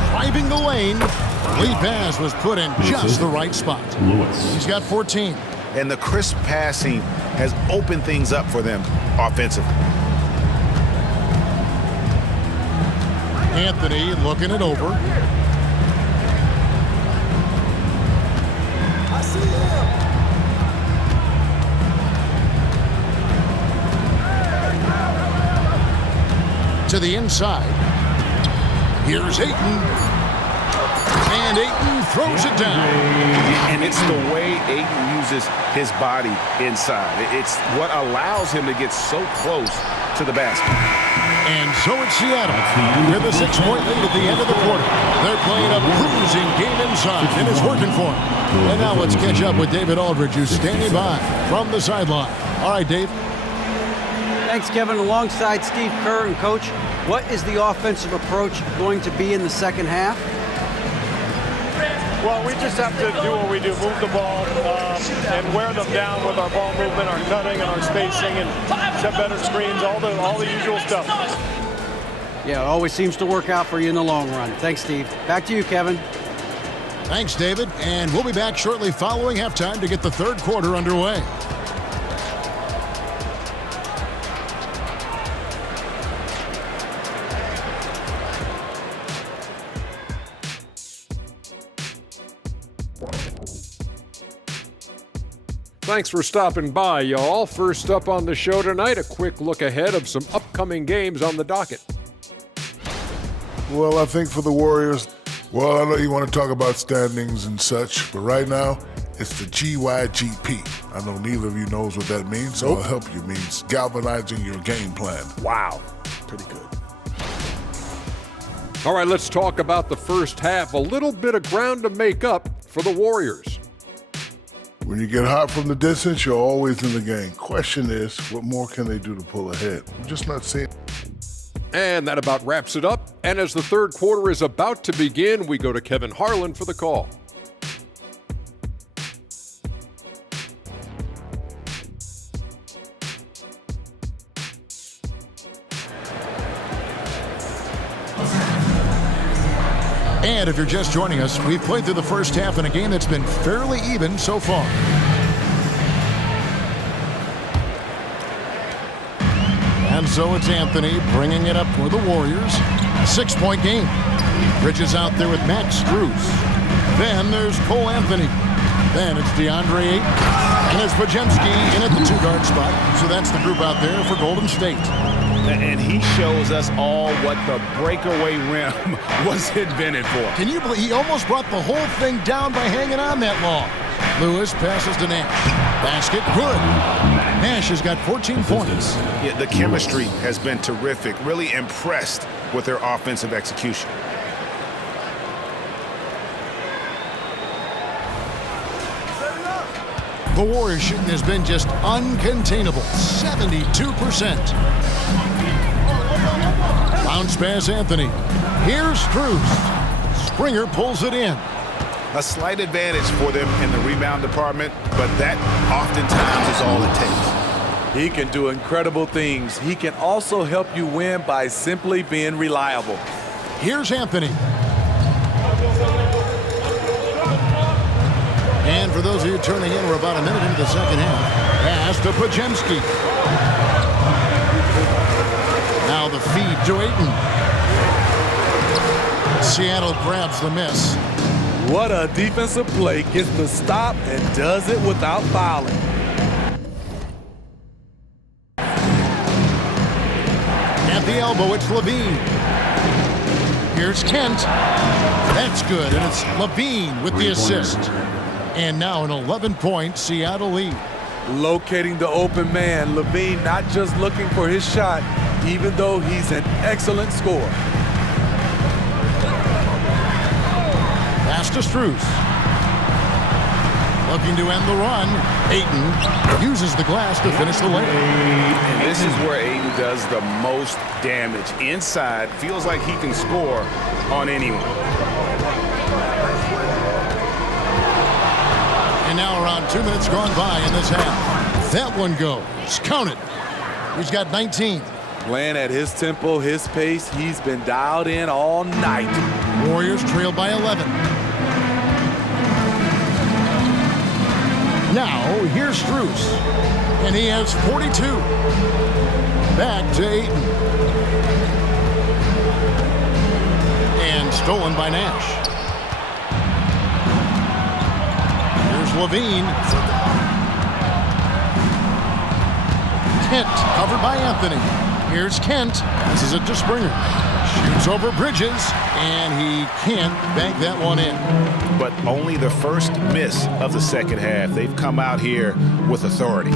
Driving the lane. Lead pass was put in just the right spot. Lewis. He's got 14. And the crisp passing has opened things up for them offensively. Anthony looking it over. I see him. To the inside. Here's Ayton. And Ayton throws it down. And it's the way Ayton uses his body inside. It's what allows him to get so close to the basket. And so it's Seattle with a 6-point lead at the end of the quarter. They're playing a cruising game inside, and it's working for them. And now let's catch up with David Aldridge, who's standing by from the sideline. All right, Dave. Thanks, Kevin. Alongside Steve Kerr and Coach, what is the offensive approach going to be in the second half? Well, we just have to do what we do, move the ball and wear them down with our ball movement, our cutting, and our spacing, and set better screens, all the usual stuff. Yeah, it always seems to work out for you in the long run. Thanks, Steve. Back to you, Kevin. Thanks, David. And we'll be back shortly following halftime to get the third quarter underway. Thanks for stopping by, y'all. First up on the show tonight, a quick look ahead of some upcoming games on the docket. Well, I think for the Warriors, well, I know you want to talk about standings and such, but right now, it's the GYGP. I know neither of you knows what that means, so I'll help you. It means galvanizing your game plan. Wow. Pretty good. All right, let's talk about the first half. A little bit of ground to make up for the Warriors. When you get hot from the distance, you're always in the game. Question is, what more can they do to pull ahead? I'm just not seeing. And that about wraps it up. And as the third quarter is about to begin, we go to Kevin Harlan for the call. And if you're just joining us, we've played through the first half in a game that's been fairly even so far. And so it's Anthony bringing it up for the Warriors. 6-point game. Bridges out there with Max Strus. Then there's Cole Anthony. Then it's DeAndre Ayton. And there's Podziemski in at the 2-guard spot. So that's the group out there for Golden State. And he shows us all what the breakaway rim was invented for. Can you believe he almost brought the whole thing down by hanging on that long? Lewis passes to Nash. Basket good. Nash has got 14 points. Yeah, the chemistry has been terrific. Really impressed with their offensive execution. The Warriors shooting has been just uncontainable. 72%. Bounce pass Anthony. Here's Strus. Springer pulls it in. A slight advantage for them in the rebound department, but that oftentimes is all it takes. He can do incredible things. He can also help you win by simply being reliable. Here's Anthony. And for those of you turning in, we're about a minute into the second half. Pass to Podziemski. Now the feed to Ayton. Seattle grabs the miss. What a defensive play. Gets the stop and does it without fouling. At the elbow, it's Levine. Here's Kent. That's good, and it's Levine with the assist. And now an 11-point Seattle lead. Locating the open man. Levine not just looking for his shot, even though he's an excellent scorer. Pass to Strus. Looking to end the run. Ayton uses the glass to finish the layup. And this is where Ayton does the most damage. Inside, feels like he can score on anyone. And now around 2 minutes gone by in this half. That one goes. Count it. He's got 19. Playing at his tempo, his pace. He's been dialed in all night. Warriors trail by 11. Now, here's Strus. And he has 42. Back to Ayton. And stolen by Nash. Here's Levine. Kent covered by Anthony. Here's Kent. This is it to Springer. Shoots over Bridges, and he can't bank that one in. But only the first miss of the second half. They've come out here with authority.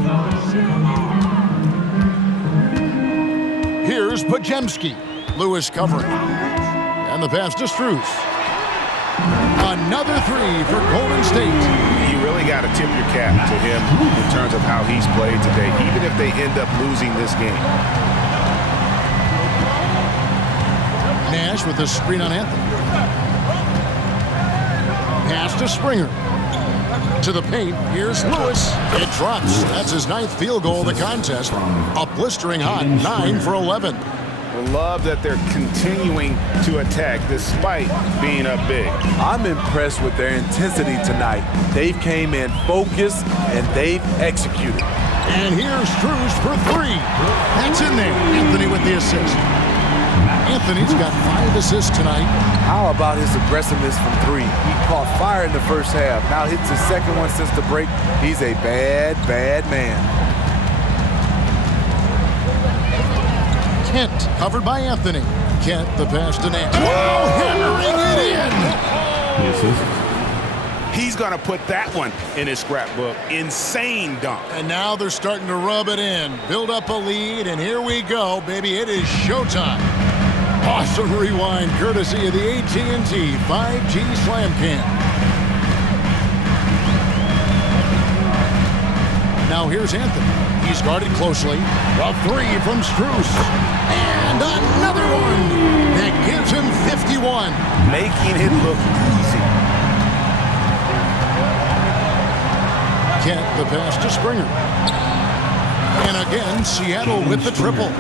Here's Podziemski. Lewis covering. And the pass to Strus. Another three for Golden State. You really got to tip your cap to him in terms of how he's played today, even if they end up losing this game. Nash with the screen on Anthony. Pass to Springer. To the paint. Here's Lewis. It drops. That's his 9th field goal of the contest. A blistering hot 9 for 11. Love that they're continuing to attack despite being up big. I'm impressed with their intensity tonight. They came in focused and they've executed. And here's Strus for 3. That's in there. Anthony with the assist. Anthony's got 5 assists tonight. How about his aggressiveness from 3? He caught fire in the first half. Now hits his second one since the break. He's a bad, bad man. Kent covered by Anthony. Kent the pass to Nash. Whoa, hammering it in. He's going to put that one in his scrapbook. Insane dunk. And now they're starting to rub it in. Build up a lead, and here we go, baby. It is showtime. Awesome rewind courtesy of the AT&T 5G Slam Cam. Now here's Anthony. He's guarded closely. A 3 from Strus. And another one that gives him 51. Making it look easy. Kent the pass to Springer. And again, Seattle with the triple.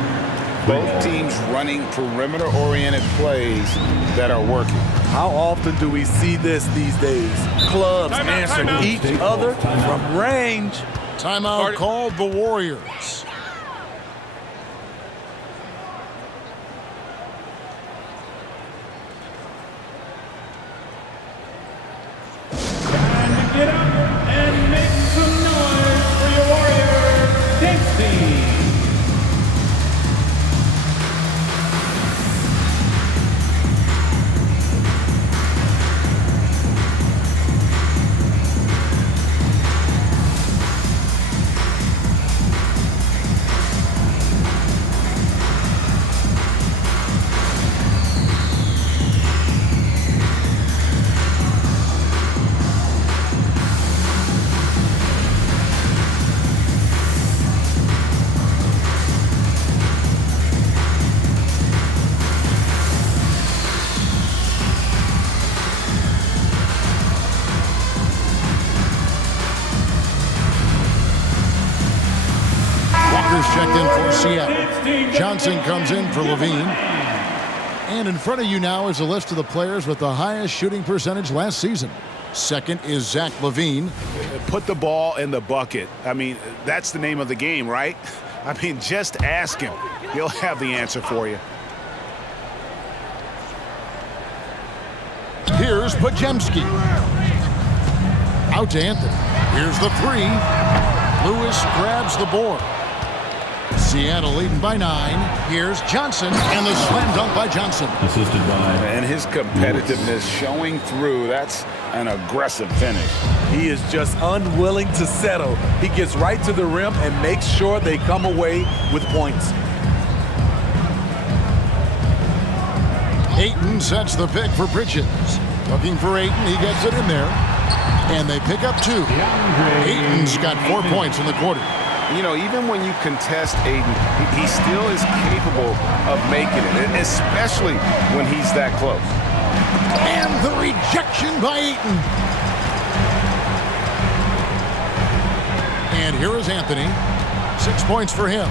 Both teams running perimeter-oriented plays that are working. How often do we see this these days? Clubs answering each other from range. Timeout called the Warriors. Get up and make some noise for your Warrior Dixie. Seattle. Johnson comes in for Levine. And in front of you now is a list of the players with the highest shooting percentage last season. Second is Zach LaVine. Put the ball in the bucket. I mean, that's the name of the game, right? I mean, just ask him. He'll have the answer for you. Here's Podziemski. Out to Anthony. Here's the three. Lewis grabs the board. Seattle leading by 9. Here's Johnson, and the slam dunk by Johnson. Assisted by. And his competitiveness showing through. That's an aggressive finish. He is just unwilling to settle. He gets right to the rim and makes sure they come away with points. Ayton sets the pick for Bridges. Looking for Ayton, he gets it in there. And they pick up 2. Ayton's got 4 points in the quarter. You know, even when you contest Ayton, he still is capable of making it, especially when he's that close. And the rejection by Ayton. And here is Anthony. 6 points for him.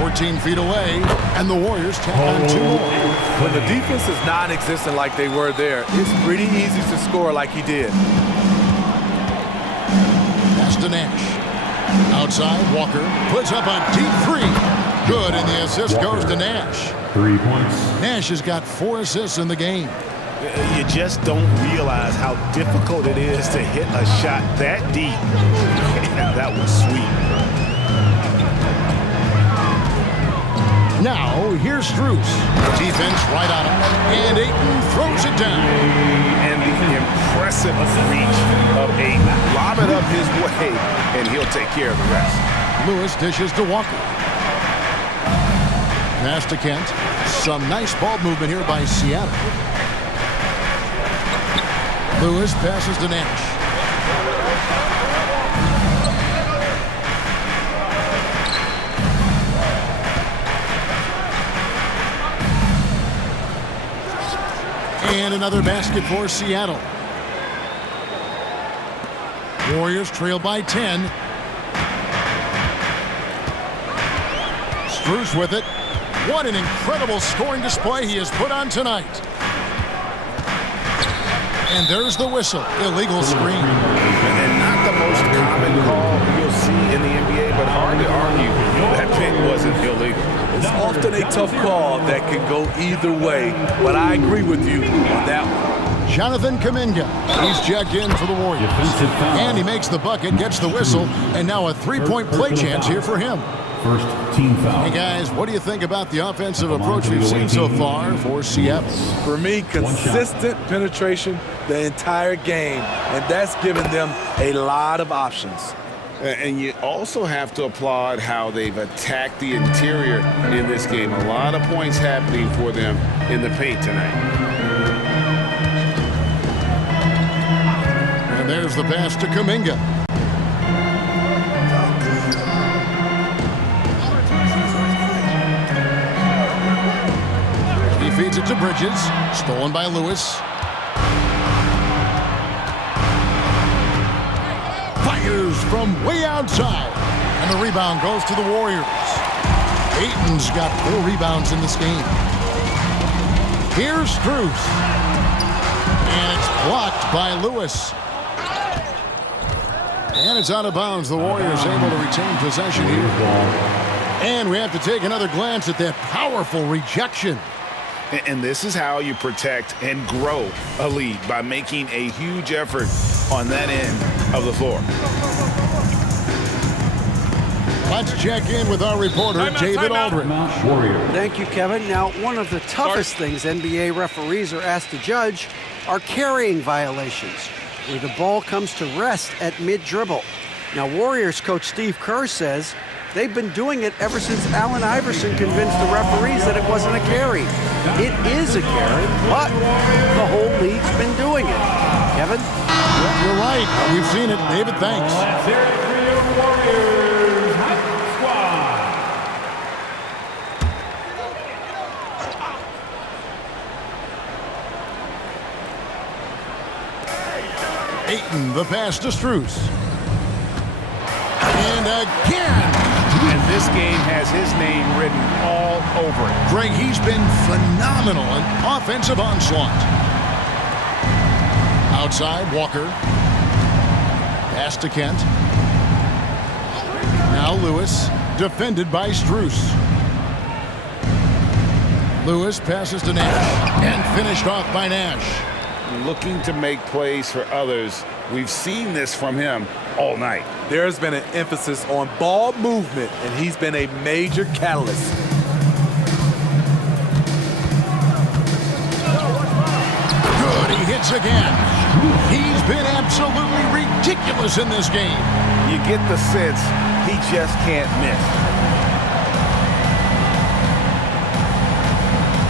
14 feet away, and the Warriors tack on 2 more. When the defense is non-existent like they were there, it's pretty easy to score like he did. Pass to Nash. Outside, Walker puts up a deep 3. Good, and the assist goes to Nash. 3 points. Nash has got 4 assists in the game. You just don't realize how difficult it is to hit a shot that deep. And that was sweet. Now, here's Strus. Defense right on him, and Ayton throws it down. And the impressive reach of Ayton. Lob it up his way, and he'll take care of the rest. Lewis dishes to Walker. Pass to Kent. Some nice ball movement here by Seattle. Lewis passes to Nash. And another basket for Seattle. Warriors trail by 10. Strus with it. What an incredible scoring display he has put on tonight. And there's the whistle. Illegal screen. And not the most common call you'll see in the NBA, but hard to argue that pick wasn't illegal. It's often a tough call that can go either way, but I agree with you on that one. Jonathan Kuminga. He's checked in for the Warriors. And he makes the bucket, gets the whistle, and now a 3-point play chance here for him. First team foul. Hey guys, what do you think about the offensive approach we've seen so far for Seattle? For me, consistent penetration the entire game, and that's given them a lot of options. And you also have to applaud how they've attacked the interior in this game. A lot of points happening for them in the paint tonight. And there's the pass to Kuminga. He feeds it to Bridges. Stolen by Lewis. Fires from way outside. And the rebound goes to the Warriors. Ayton's got 4 rebounds in this game. Here's Strus. And it's blocked by Lewis. And it's out of bounds. The Warriors able to retain possession here. And we have to take another glance at that powerful rejection. And this is how you protect and grow a lead, by making a huge effort on that end of the floor. Let's check in with our reporter, David Aldridge. Thank you, Kevin. Now, one of the toughest things NBA referees are asked to judge are carrying violations, where the ball comes to rest at mid-dribble. Now, Warriors coach Steve Kerr says they've been doing it ever since Allen Iverson convinced the referees that it wasn't a carry. It is a carry, but the whole league's been doing it. Kevin? Yeah, you're right. We've seen it. David, thanks. Let's hear it for your Warriors squad. Ayton, the pass to Strus. And again, and this game has his name written all over it. Greg, he's been phenomenal in offensive onslaught. Outside, Walker. Pass to Kent. Now Lewis, defended by Strus. Lewis passes to Nash, and finished off by Nash. Looking to make plays for others. We've seen this from him all night. There's been an emphasis on ball movement, and he's been a major catalyst. Good, he hits again. He's been absolutely ridiculous in this game. You get the sense he just can't miss.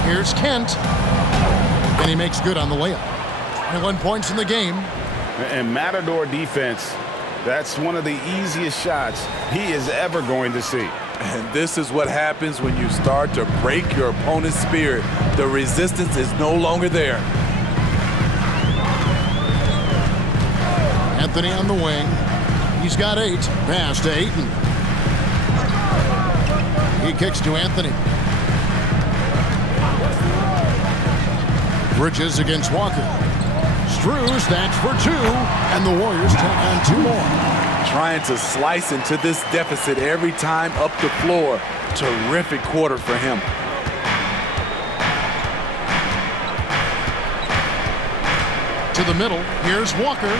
Here's Kent, and he makes good on the layup. 21 points in the game. And Matador defense, that's one of the easiest shots he is ever going to see. And this is what happens when you start to break your opponent's spirit. The resistance is no longer there. Anthony on the wing. He's got 8. Pass to Ayton. He kicks to Anthony. Bridges against Walker. Strus, that's for 2, and the Warriors tack on 2 more. Trying to slice into this deficit every time up the floor. Terrific quarter for him. To the middle, here's Walker.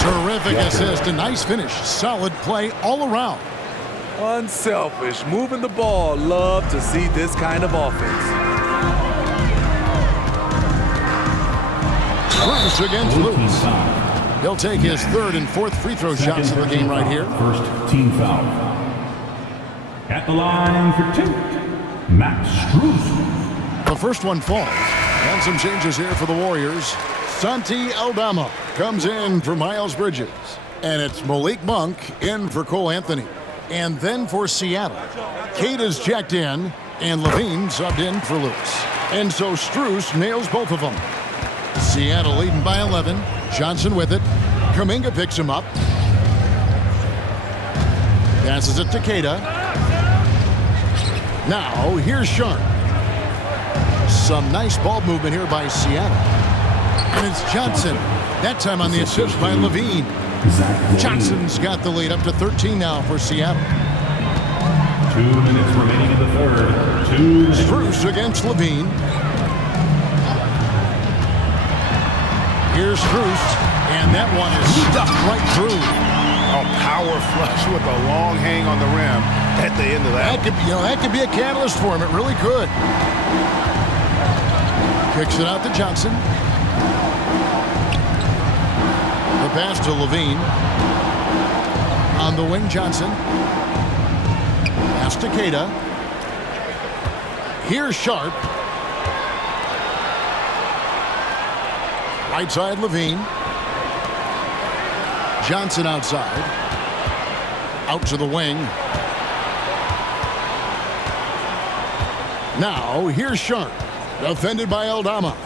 Terrific assist, a nice finish. Solid play all around. Unselfish, moving the ball. Love to see this kind of offense. Strus against Lewis. He'll take his 3rd and 4th free throw shots of the game right here. First team foul. At the line for 2, Max Strus. The first one falls. And some changes here for the Warriors. Santi Aldama comes in for Miles Bridges. And it's Malik Monk in for Cole Anthony. And then for Seattle, Keita's checked in, and Levine subbed in for Lewis. And so Strus nails both of them. Seattle leading by 11. Johnson with it. Kuminga picks him up. Passes it to Keita. Now, here's Sharp. Some nice ball movement here by Seattle. And it's Johnson. That time on the assist by Levine. Johnson's got the lead up to 13 now for Seattle. 2 minutes remaining in the third. Strus against Levine. Here's Strus, and that one is stuffed right through. A power flush with a long hang on the rim at the end of that. That could be a catalyst for him. It really could. Kicks it out to Johnson. The pass to Levine. On the wing, Johnson. Pass to Keita. Here's Sharp. Right side, Levine. Johnson outside. Out to the wing. Now, here's Sharp. Defended by Aldama.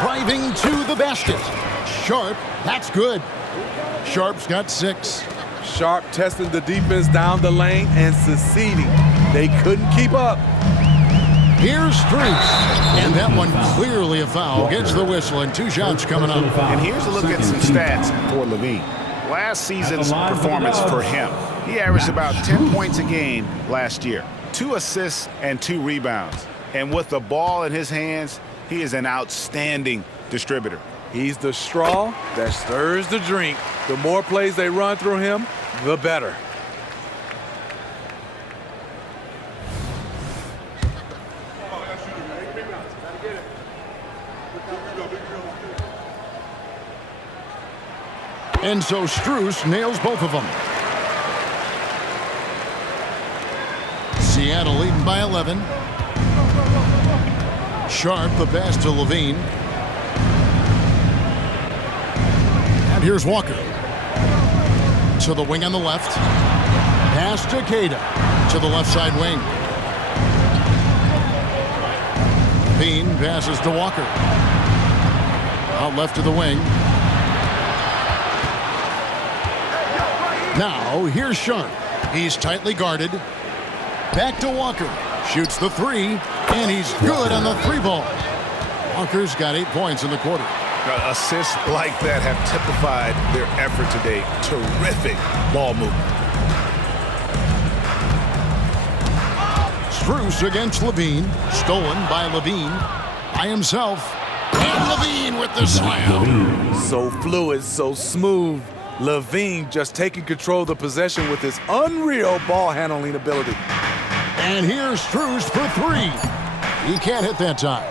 Driving to the basket. Sharp, that's good. Sharp's got 6. Sharp testing the defense down the lane and succeeding. They couldn't keep up. Here's Strus, and that one clearly a foul. Gets the whistle, and 2 shots coming up. And here's a look at some stats for Levine. Last season's performance for him. He averaged about 10 points a game last year. 2 assists and 2 rebounds. And with the ball in his hands, he is an outstanding distributor. He's the straw that stirs the drink. The more plays they run through him, the better. And so Strus nails both of them. Seattle leading by 11. Sharp, the pass to Levine. And here's Walker. To the wing on the left. Pass to Keita. To the left side wing. Levine passes to Walker. Out left to the wing. Now, here's Sharp. He's tightly guarded. Back to Walker. Shoots the three, and he's good on the three ball. Walker's got 8 points in the quarter. Assists like that have typified their effort today. Terrific ball movement. Strus against Levine. Stolen by Levine. By himself. And Levine with the slam. So fluid, so smooth. Levine just taking control of the possession with his unreal ball handling ability. And here's Strus for three. He can't hit that time.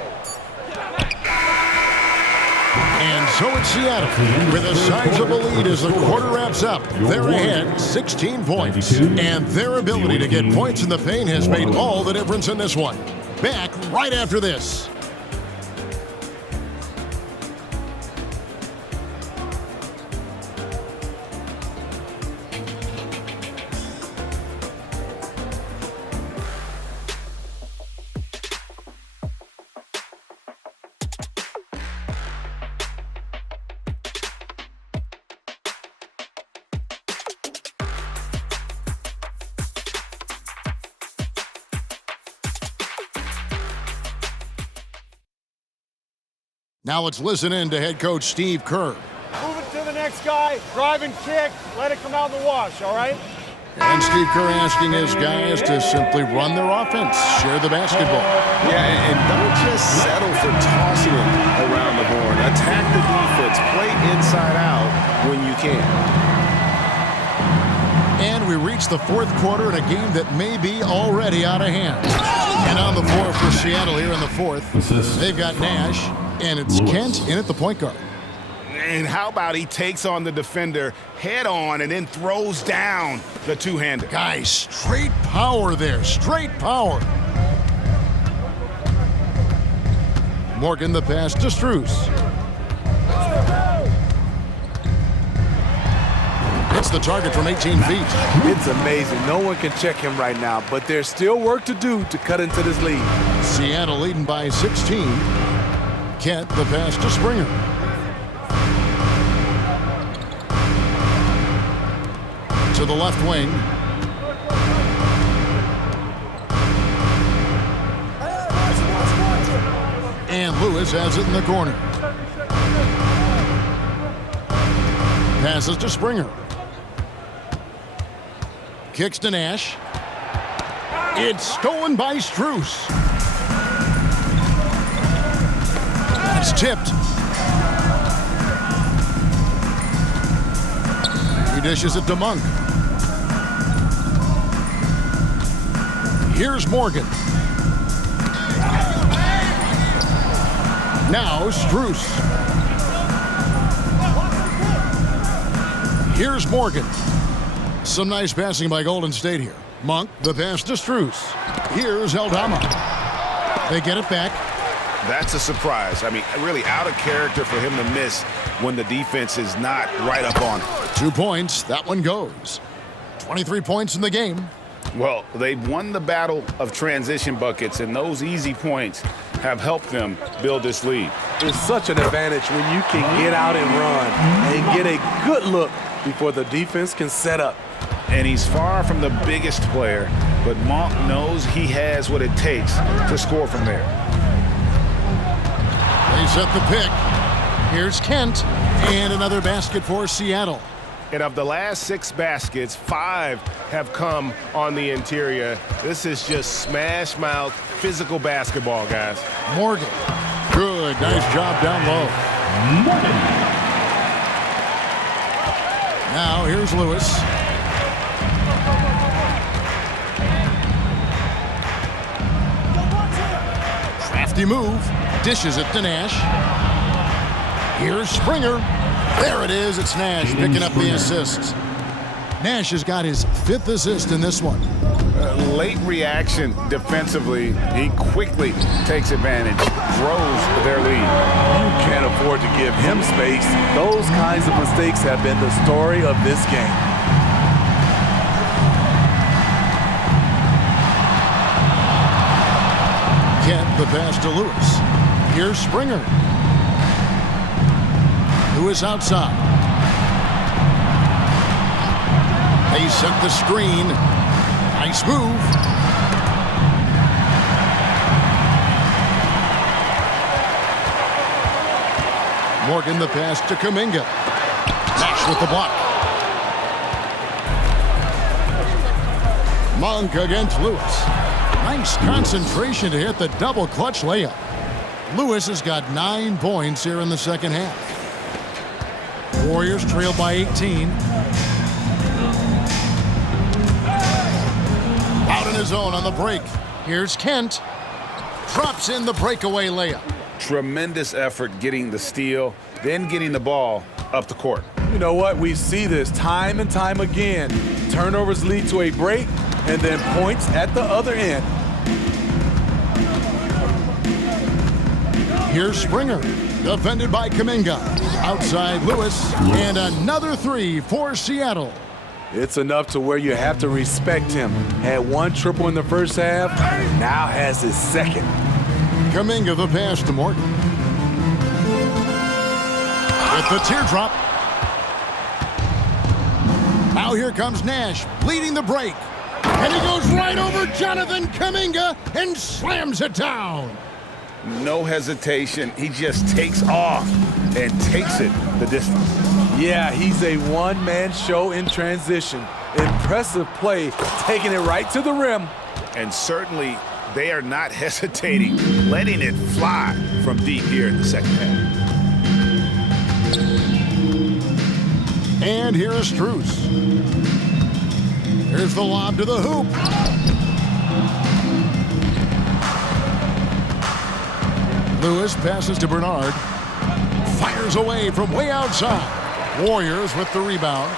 And so it's Seattle with a sizable lead as the quarter wraps up. They're ahead 16 points. And their ability to get points in the paint has made all the difference in this one. Back right after this. Now let's listen in to head coach Steve Kerr. Move it to the next guy, drive and kick, let it come out in the wash, all right? And Steve Kerr asking his guys to simply run their offense, share the basketball. Yeah, and don't just settle for tossing it around the horn. Attack the defense, play inside out when you can. And we reach the fourth quarter in a game that may be already out of hand. And on the floor for Seattle here in the fourth, they've got Nash, and it's Kent in at the point guard. And how about he takes on the defender head on and then throws down the two-hander. Guys, straight power there, straight power. Morgan the pass to Strus. Hits the target from 18 feet. It's amazing. No one can check him right now, but there's still work to do to cut into this lead. Seattle leading by 16. Kent the pass to Springer. To the left wing. And Lewis has it in the corner. Passes to Springer. Kicks to Nash. It's stolen by Strus. It's tipped. He dishes it to Monk. Here's Morgan. Now Strus. Here's Morgan. Some nice passing by Golden State here. Monk, the pass to Strus. Here's Aldama. They get it back. That's a surprise. I mean, really out of character for him to miss when the defense is not right up on him. 2 points. That one goes. 23 points in the game. Well, they've won the battle of transition buckets, and those easy points have helped them build this lead. It's such an advantage when you can get out and run and get a good look before the defense can set up. And he's far from the biggest player, but Monk knows he has what it takes to score from there. They set the pick. Here's Kent, and another basket for Seattle. And of the last 6 baskets, 5 have come on the interior. This is just smash mouth, physical basketball, guys. Morgan. Good. Nice job down low. Now here's Lewis. Crafty move. Dishes it to Nash. Here's Springer. There it is. It's Nash picking up the assists. Nash has got his 5th assist in this one. Late reaction defensively. He quickly takes advantage, grows their lead. You can't afford to give him space. Those kinds of mistakes have been the story of this game. Kent the pass to Lewis. Here's Springer. Lewis outside. They set the screen. Nice move. Morgan the pass to Kuminga. Nash with the block. Monk against Lewis. Nice concentration to hit the double clutch layup. Lewis has got 9 points here in the second half. Warriors trail by 18. Out in his own on the break. Here's Kent. Drops in the breakaway layup. Tremendous effort getting the steal, then getting the ball up the court. You know what? We see this time and time again. Turnovers lead to a break and then points at the other end. Here's Springer, defended by Kuminga. Outside Lewis, and another 3 for Seattle. It's enough to where you have to respect him. Had 1 triple in the first half, now has his second. Kuminga the pass to Morgan. With the teardrop. Now here comes Nash, leading the break. And he goes right over Jonathan Kuminga and slams it down. No hesitation. He just takes off and takes it the distance. Yeah, he's a one-man show in transition. Impressive play, taking it right to the rim. And certainly they are not hesitating, letting it fly from deep here in the second half. And here is Strus. Here's the lob to the hoop. Lewis passes to Bernard. Fires away from way outside. Warriors with the rebound.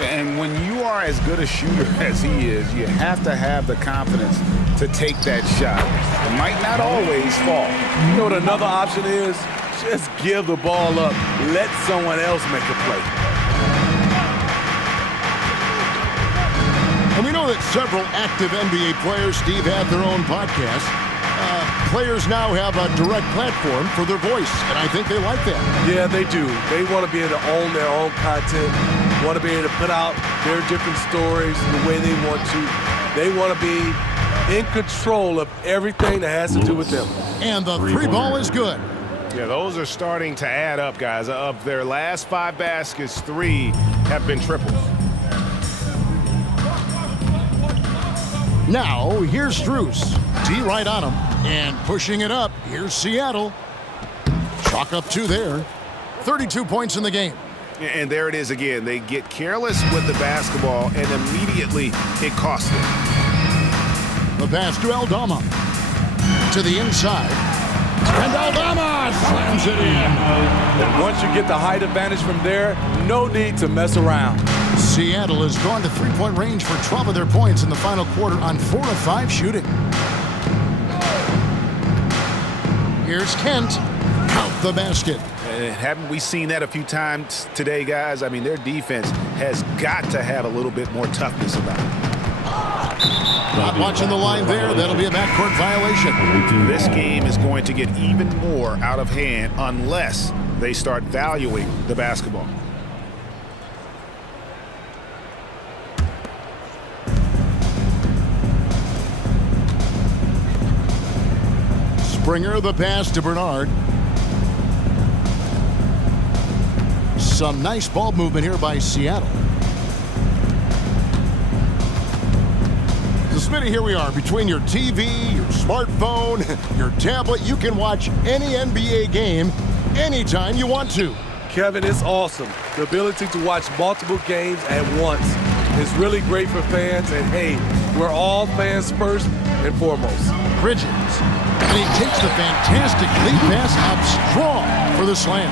And when you are as good a shooter as he is, you have to have the confidence to take that shot. It might not always fall. You know what another option is? Just give the ball up. Let someone else make a play. And we know that several active NBA players, Steve, have their own podcasts. Players now have a direct platform for their voice, and I think they like that. Yeah, they do. They want to be able to own their own content, want to be able to put out their different stories the way they want to. They want to be in control of everything that has to do with them. And the 3 ball is good. Yeah, those are starting to add up, guys. Of their last 5 baskets, 3 have been triples. Now, here's Strus. D right on him. And pushing it up, here's Seattle. Chalk up 2 there. 32 points in the game. And there it is again. They get careless with the basketball, and immediately it costs them. The pass to Aldama. To the inside. And Aldama slams it in. And once you get the height advantage from there, no need to mess around. Seattle has gone to 3-point range for 12 of their points in the final quarter on 4 of 5 shooting. Here's Kent. Count the basket. Haven't we seen that a few times today, guys? I mean, their defense has got to have a little bit more toughness about it. Not watching the line there. That'll be a backcourt violation. This game is going to get even more out of hand unless they start valuing the basketball. Springer the pass to Bernard. Some nice ball movement here by Seattle. So Smitty, here we are between your TV, your smartphone, your tablet. You can watch any NBA game anytime you want to. Kevin, it's awesome. The ability to watch multiple games at once is really great for fans. And hey, we're all fans first and foremost. Bridges. And he takes the fantastic lead pass up strong for the slam.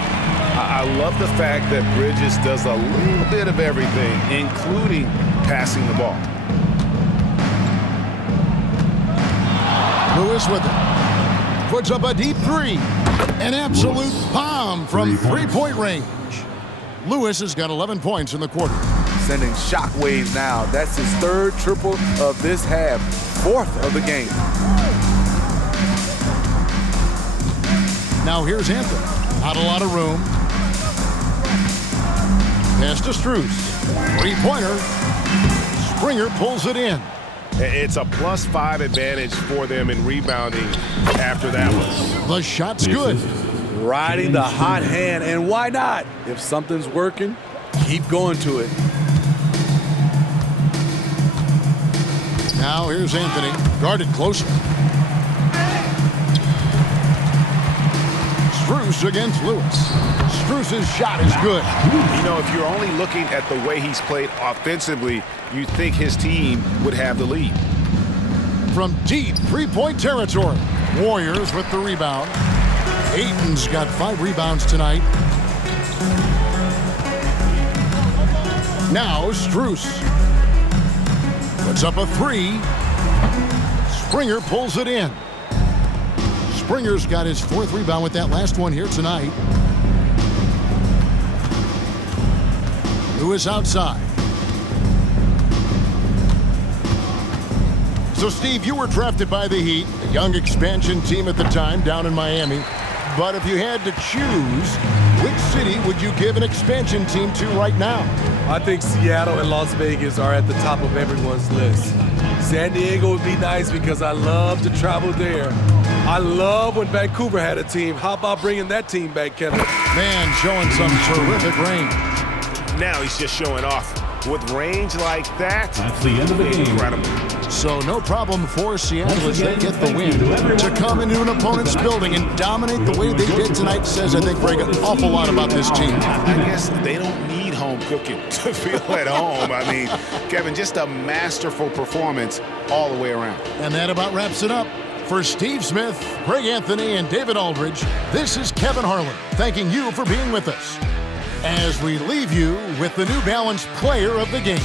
I love the fact that Bridges does a little bit of everything, including passing the ball. Lewis with it. Puts up a deep 3. An absolute bomb from 3-point range. Lewis has got 11 points in the quarter. Sending shockwaves now. That's his 3rd triple of this half. 4th of the game. Now here's Anthony. Not a lot of room. Pass to Strus. 3-pointer. Springer pulls it in. It's a +5 advantage for them in rebounding after that one. The shot's good. Riding the hot hand, and why not? If something's working, keep going to it. Now here's Anthony, guarded closely. Strus against Lewis. Strus's shot is good. You know, if you're only looking at the way he's played offensively, you think his team would have the lead. From deep three-point territory, Warriors with the rebound. Ayton's got 5 rebounds tonight. Now Strus puts up a 3. Springer pulls it in. Springer's got his 4th rebound with that last one here tonight. Lewis outside. So, Steve, you were drafted by the Heat, a young expansion team at the time down in Miami. But if you had to choose, which city would you give an expansion team to right now? I think Seattle and Las Vegas are at the top of everyone's list. San Diego would be nice because I love to travel there. I love when Vancouver had a team. How about bringing that team back, Kevin? Man, showing some terrific range. Now he's just showing off. With range like that, that's the end of the game. Incredible. So no problem for Seattle as they get the win. To come into an opponent's building and dominate the way they did tonight says, I think, Greg, an awful lot about this team. I guess they don't need home cooking to feel at home. I mean, Kevin, just a masterful performance all the way around. And that about wraps it up. For Steve Smith, Greg Anthony, and David Aldridge, this is Kevin Harlan thanking you for being with us as we leave you with the New Balance Player of the Game.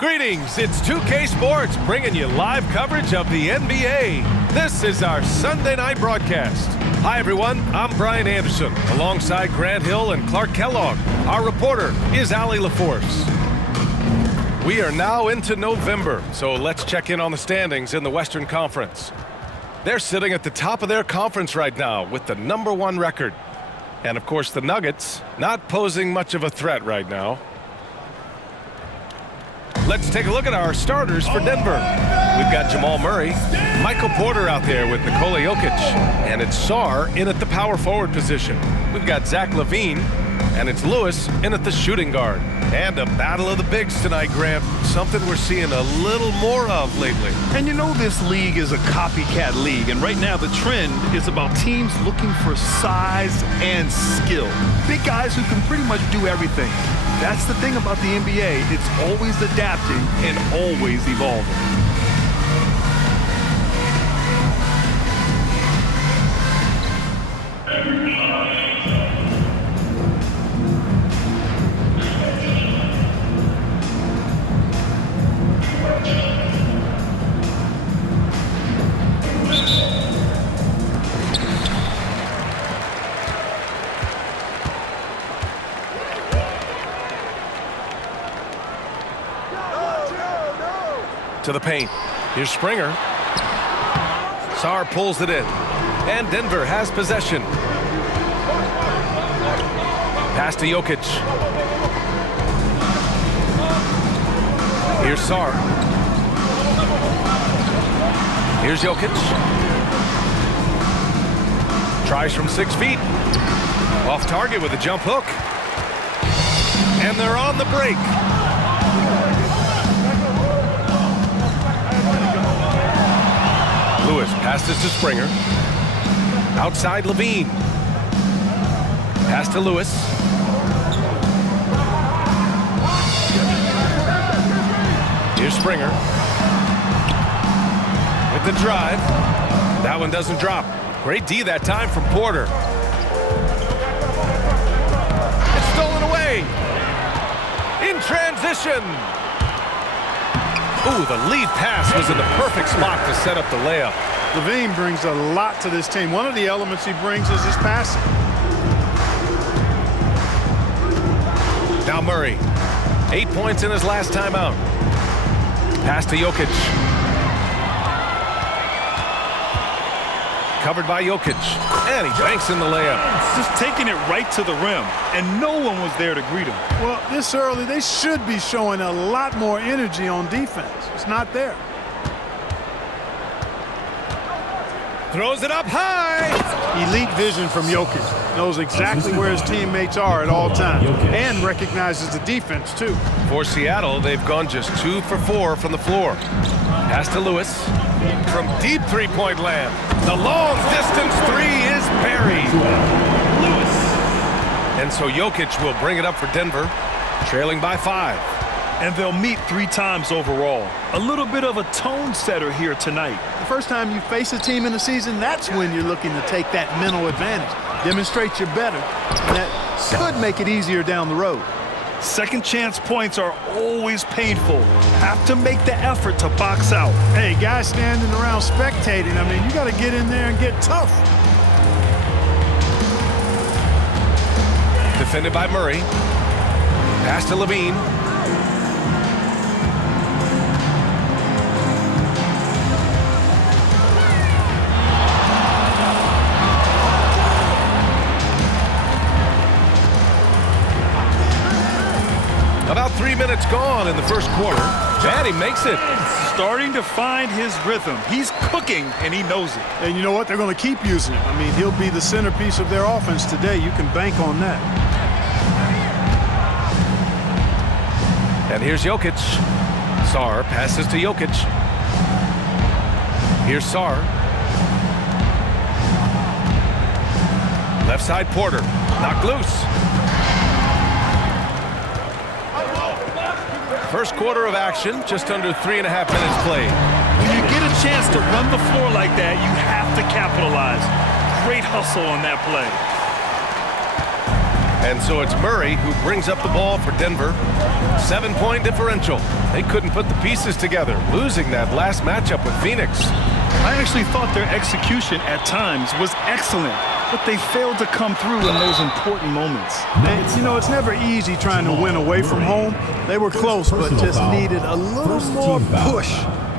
Greetings, it's 2K Sports bringing you live coverage of the NBA. This is our Sunday night broadcast. Hi everyone, I'm Brian Anderson, alongside Grant Hill and Clark Kellogg. Our reporter is Allie LaForce. We are now into November, so let's check in on the standings in the Western Conference. They're sitting at the top of their conference right now with the #1 record. And of course the Nuggets not posing much of a threat right now. Let's take a look at our starters for Denver. We've got Jamal Murray, Michael Porter out there with Nikola Jokic, and it's Sarr in at the power forward position. We've got Zach LaVine, and it's Lewis in at the shooting guard. And a battle of the bigs tonight, Grant. Something we're seeing a little more of lately. And you know this league is a copycat league, and right now the trend is about teams looking for size and skill. Big guys who can pretty much do everything. That's the thing about the NBA. It's always adapting and always evolving. To the paint. Here's Springer. Sarr pulls it in. And Denver has possession. Pass to Jokic. Here's Sarr. Here's Jokic. Tries from 6 feet. Off target with a jump hook. And they're on the break. Lewis passes to Springer. Outside LaVine. Pass to Lewis. Here's Springer. With the drive. That one doesn't drop. Great D that time from Porter. It's stolen away. In transition. Ooh, the lead pass was in the perfect spot to set up the layup. LaVine brings a lot to this team. One of the elements he brings is his passing. Now Murray. 8 points in his last time out. Pass to Jokic. Covered by Jokic. And he banks in the layup. Just taking it right to the rim, and no one was there to greet him. Well, this early, they should be showing a lot more energy on defense. It's not there. Throws it up high. Elite vision from Jokic. Knows exactly where his teammates are at all times. And recognizes the defense, too. For Seattle, they've gone just 2 for 4 from the floor. Pass to Lewis. From deep three-point land. The long-distance three is buried. Lewis. And so Jokic will bring it up for Denver, trailing by 5. And they'll meet 3 times overall. A little bit of a tone setter here tonight. The first time you face a team in the season, that's when you're looking to take that mental advantage. Demonstrate you're better, and that could make it easier down the road. Second chance points are always painful. Have to make the effort to box out. Hey, guys standing around spectating, I mean, you got to get in there and get tough. Defended by Murray. Pass to Levine. About 3 minutes gone in the first quarter, and he makes it. Starting to find his rhythm. He's cooking, and he knows it. And you know what? They're going to keep using him. I mean, he'll be the centerpiece of their offense today. You can bank on that. And here's Jokic. Sarr passes to Jokic. Here's Sarr. Left side Porter. Knocked loose. First quarter of action, just under 3.5 minutes played. When you get a chance to run the floor like that, you have to capitalize. Great hustle on that play. And so it's Murray who brings up the ball for Denver. 7-point differential. They couldn't put the pieces together, losing that last matchup with Phoenix. I actually thought their execution at times was excellent, but they failed to come through in those important moments. And, you know, it's never easy trying to win away from home. They were close, but just needed a little more push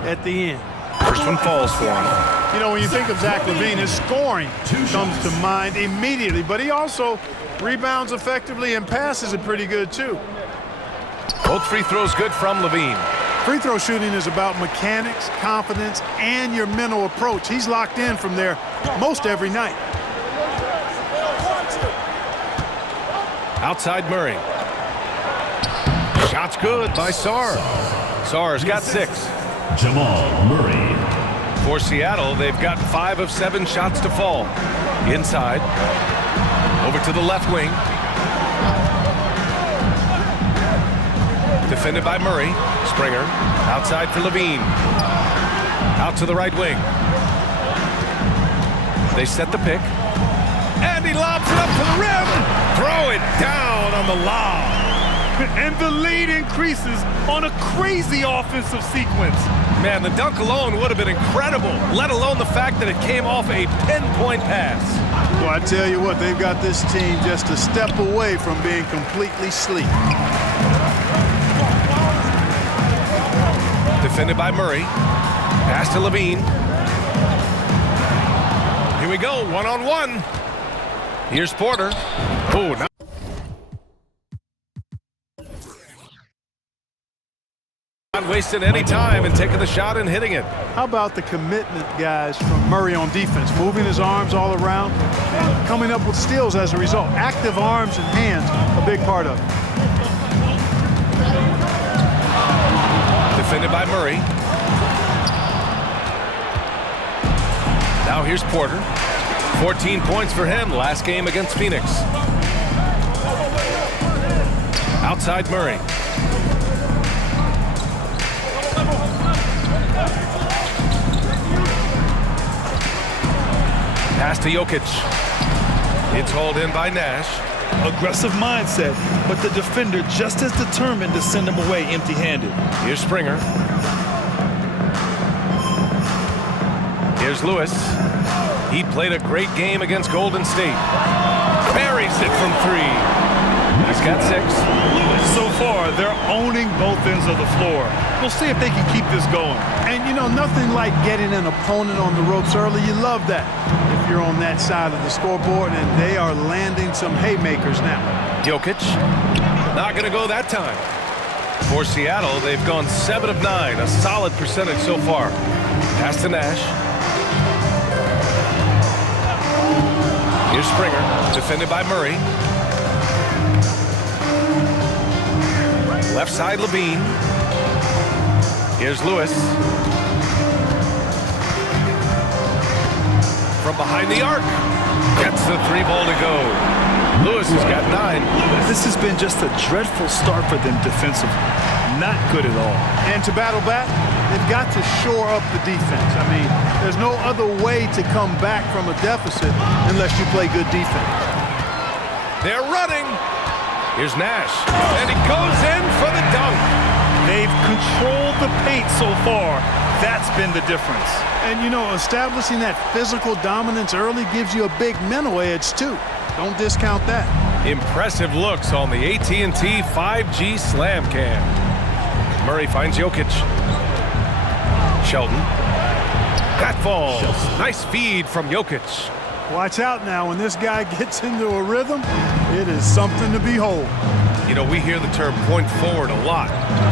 at the end. First one falls for him. You know, when you think of Zach LaVine, his scoring comes to mind immediately, but he also rebounds effectively and passes it pretty good, too. Both free throws good from LaVine. Free throw shooting is about mechanics, confidence, and your mental approach. He's locked in from there most every night. Outside Murray. Shot's good by Sarr. Sarr's got 6. Jamal Murray. For Seattle, they've got 5 of 7 shots to fall. Inside. Over to the left wing. Defended by Murray. Springer. Outside for LaVine. Out to the right wing. They set the pick. And he lobs it up to the rim. Throw it down on the lob. And the lead increases on a crazy offensive sequence. Man, the dunk alone would have been incredible, let alone the fact that it came off a pinpoint pass. Well, I tell you what, they've got this team just a step away from being completely sleep. Defended by Murray. Pass to LaVine. Here we go, one-on-one. Here's Porter. Oh, now. Not wasting any time and taking the shot and hitting it. How about the commitment, guys, from Murray on defense, moving his arms all around and coming up with steals as a result. Active arms and hands, a big part of it. Defended by Murray. Now here's Porter. 14 points for him last game against Phoenix. Outside Murray. Pass to Jokic. It's hauled in by Nash. Aggressive mindset, but the defender just as determined to send him away empty-handed. Here's Springer. Here's Lewis. He played a great game against Golden State. Buries it from 3. He's got 6. So far, they're owning both ends of the floor. We'll see if they can keep this going. And, you know, nothing like getting an opponent on the ropes early. You love that if you're on that side of the scoreboard, and they are landing some haymakers now. Jokic. Not going to go that time. For Seattle, they've gone 7 of 9, a solid percentage so far. Pass to Nash. Here's Springer, defended by Murray. Left side, Levine. Here's Lewis. From behind the arc. Gets the 3 ball to go. Lewis has got 9. This has been just a dreadful start for them defensively. Not good at all. And to battle back, they've got to shore up the defense. I mean, there's no other way to come back from a deficit unless you play good defense. They're running. Here's Nash, and he goes in for the dunk. They've controlled the paint so far. That's been the difference. And, you know, establishing that physical dominance early gives you a big mental edge, too. Don't discount that. Impressive looks on the AT&T 5G Slam Cam. Murray finds Jokic. Shelton. That falls. Nice feed from Jokic. Watch out now. When this guy gets into a rhythm, it is something to behold. You know, we hear the term point forward a lot.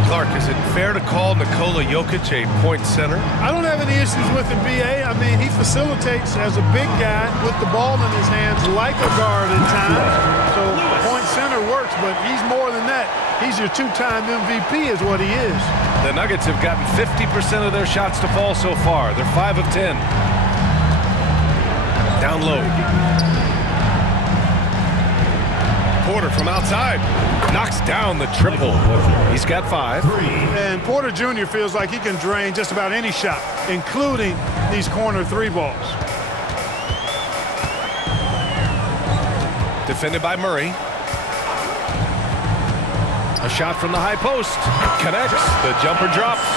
Clark, is it fair to call Nikola Jokic a point center? I don't have any issues with him, B.A. I mean, he facilitates as a big guy with the ball in his hands like a guard at times. So point center works, but he's more than that. He's your 2-time MVP is what he is. The Nuggets have gotten 50% of their shots to fall so far. They're 5 of 10. Down low. Porter from outside knocks down the triple. He's got 5. And Porter Jr. feels like he can drain just about any shot, including these corner 3 balls. Defended by Murray. A shot from the high post. Connects. The jumper drops.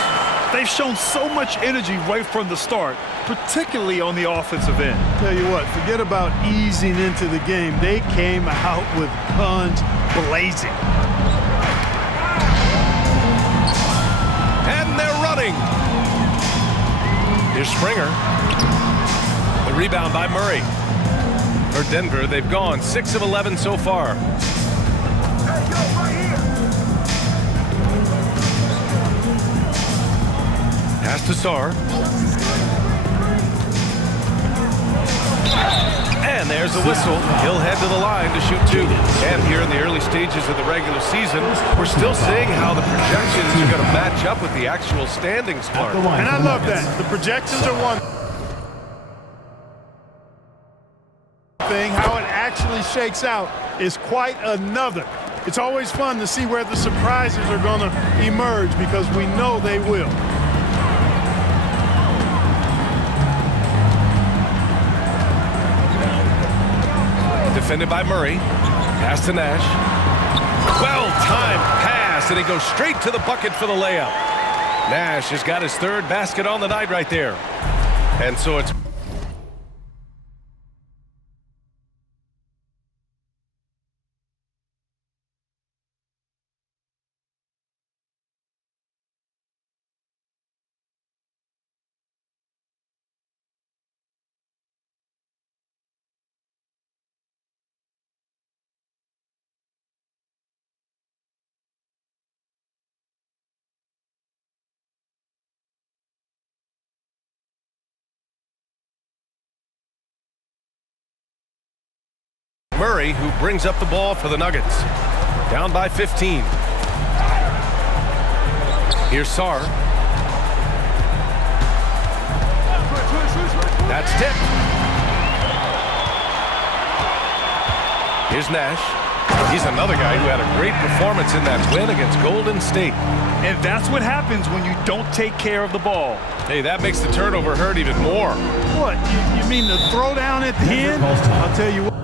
They've shown so much energy right from the start, particularly on the offensive end. Tell you what, forget about easing into the game. They came out with guns blazing. And they're running. Here's Springer. The rebound by Murray. For Denver, they've gone 6 of 11 so far. Pass to Sarr. And there's a whistle. He'll head to the line to shoot 2. And here in the early stages of the regular season, we're still seeing how the projections are going to match up with the actual standings, Clark. And I love that. The projections are one thing. How it actually shakes out is quite another. It's always fun to see where the surprises are going to emerge because we know they will. Defended by Murray. Pass to Nash. Well-timed pass, and he goes straight to the bucket for the layup. Nash has got his 3rd basket on the night right there. And so it's Murray who brings up the ball for the Nuggets. Down by 15. Here's Sarr. That's tipped. Here's Nash. He's another guy who had a great performance in that win against Golden State. And that's what happens when you don't take care of the ball. Hey, that makes the turnover hurt even more. What? You mean the throwdown at the end? I'll tell you what.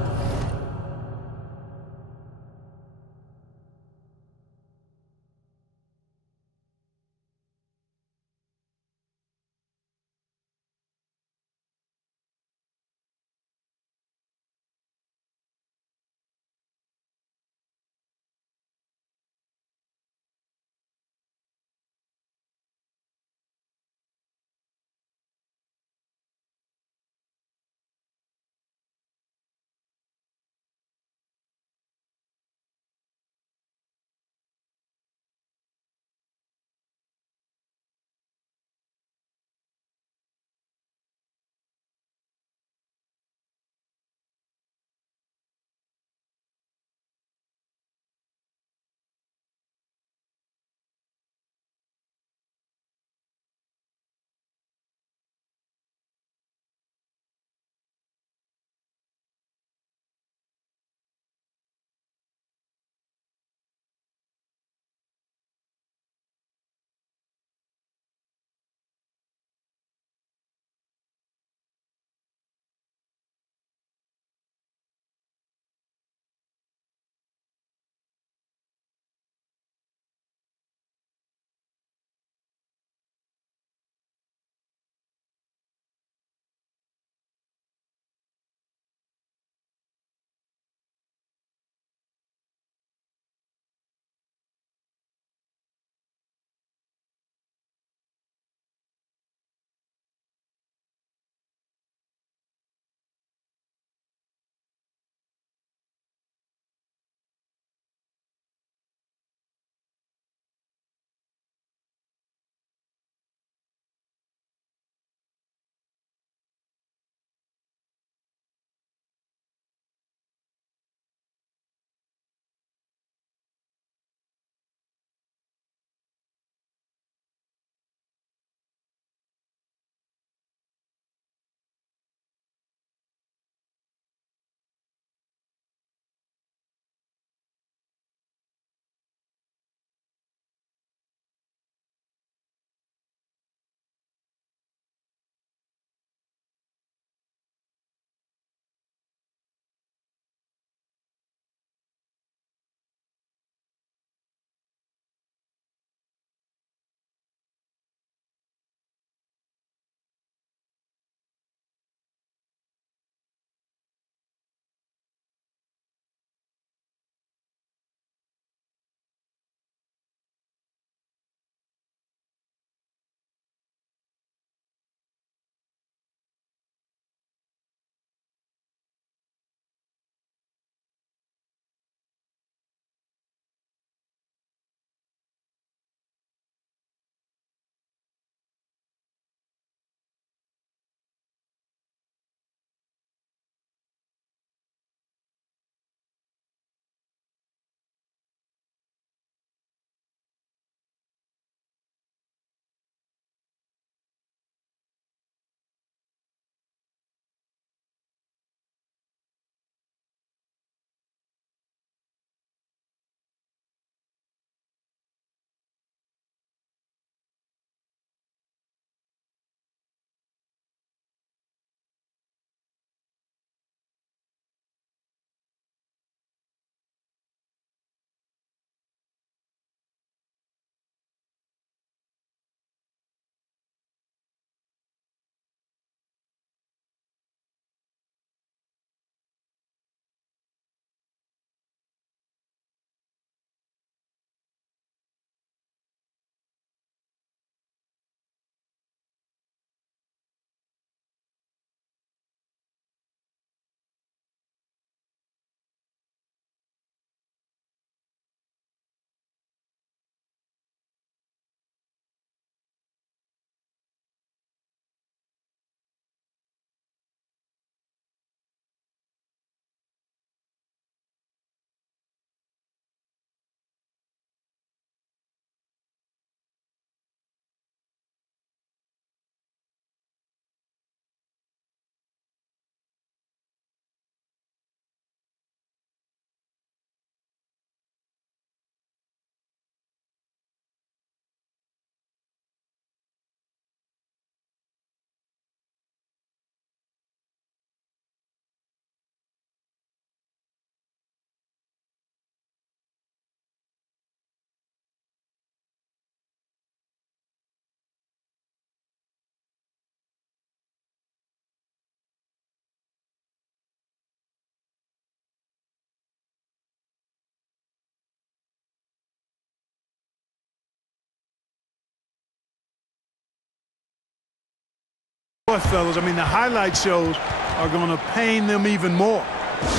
But fellas, I mean, the highlight shows are going to pain them even more.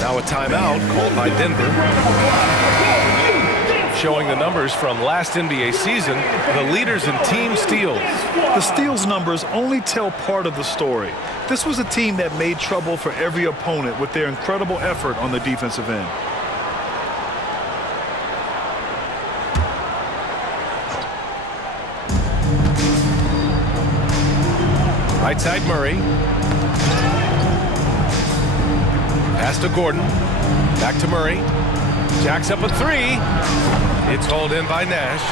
Now a timeout called by Denver. Showing the numbers from last NBA season, the leaders in team steals. The steals numbers only tell part of the story. This was a team that made trouble for every opponent with their incredible effort on the defensive end. Right side Murray. Pass to Gordon. Back to Murray. Jacks up a three. It's hauled in by Nash.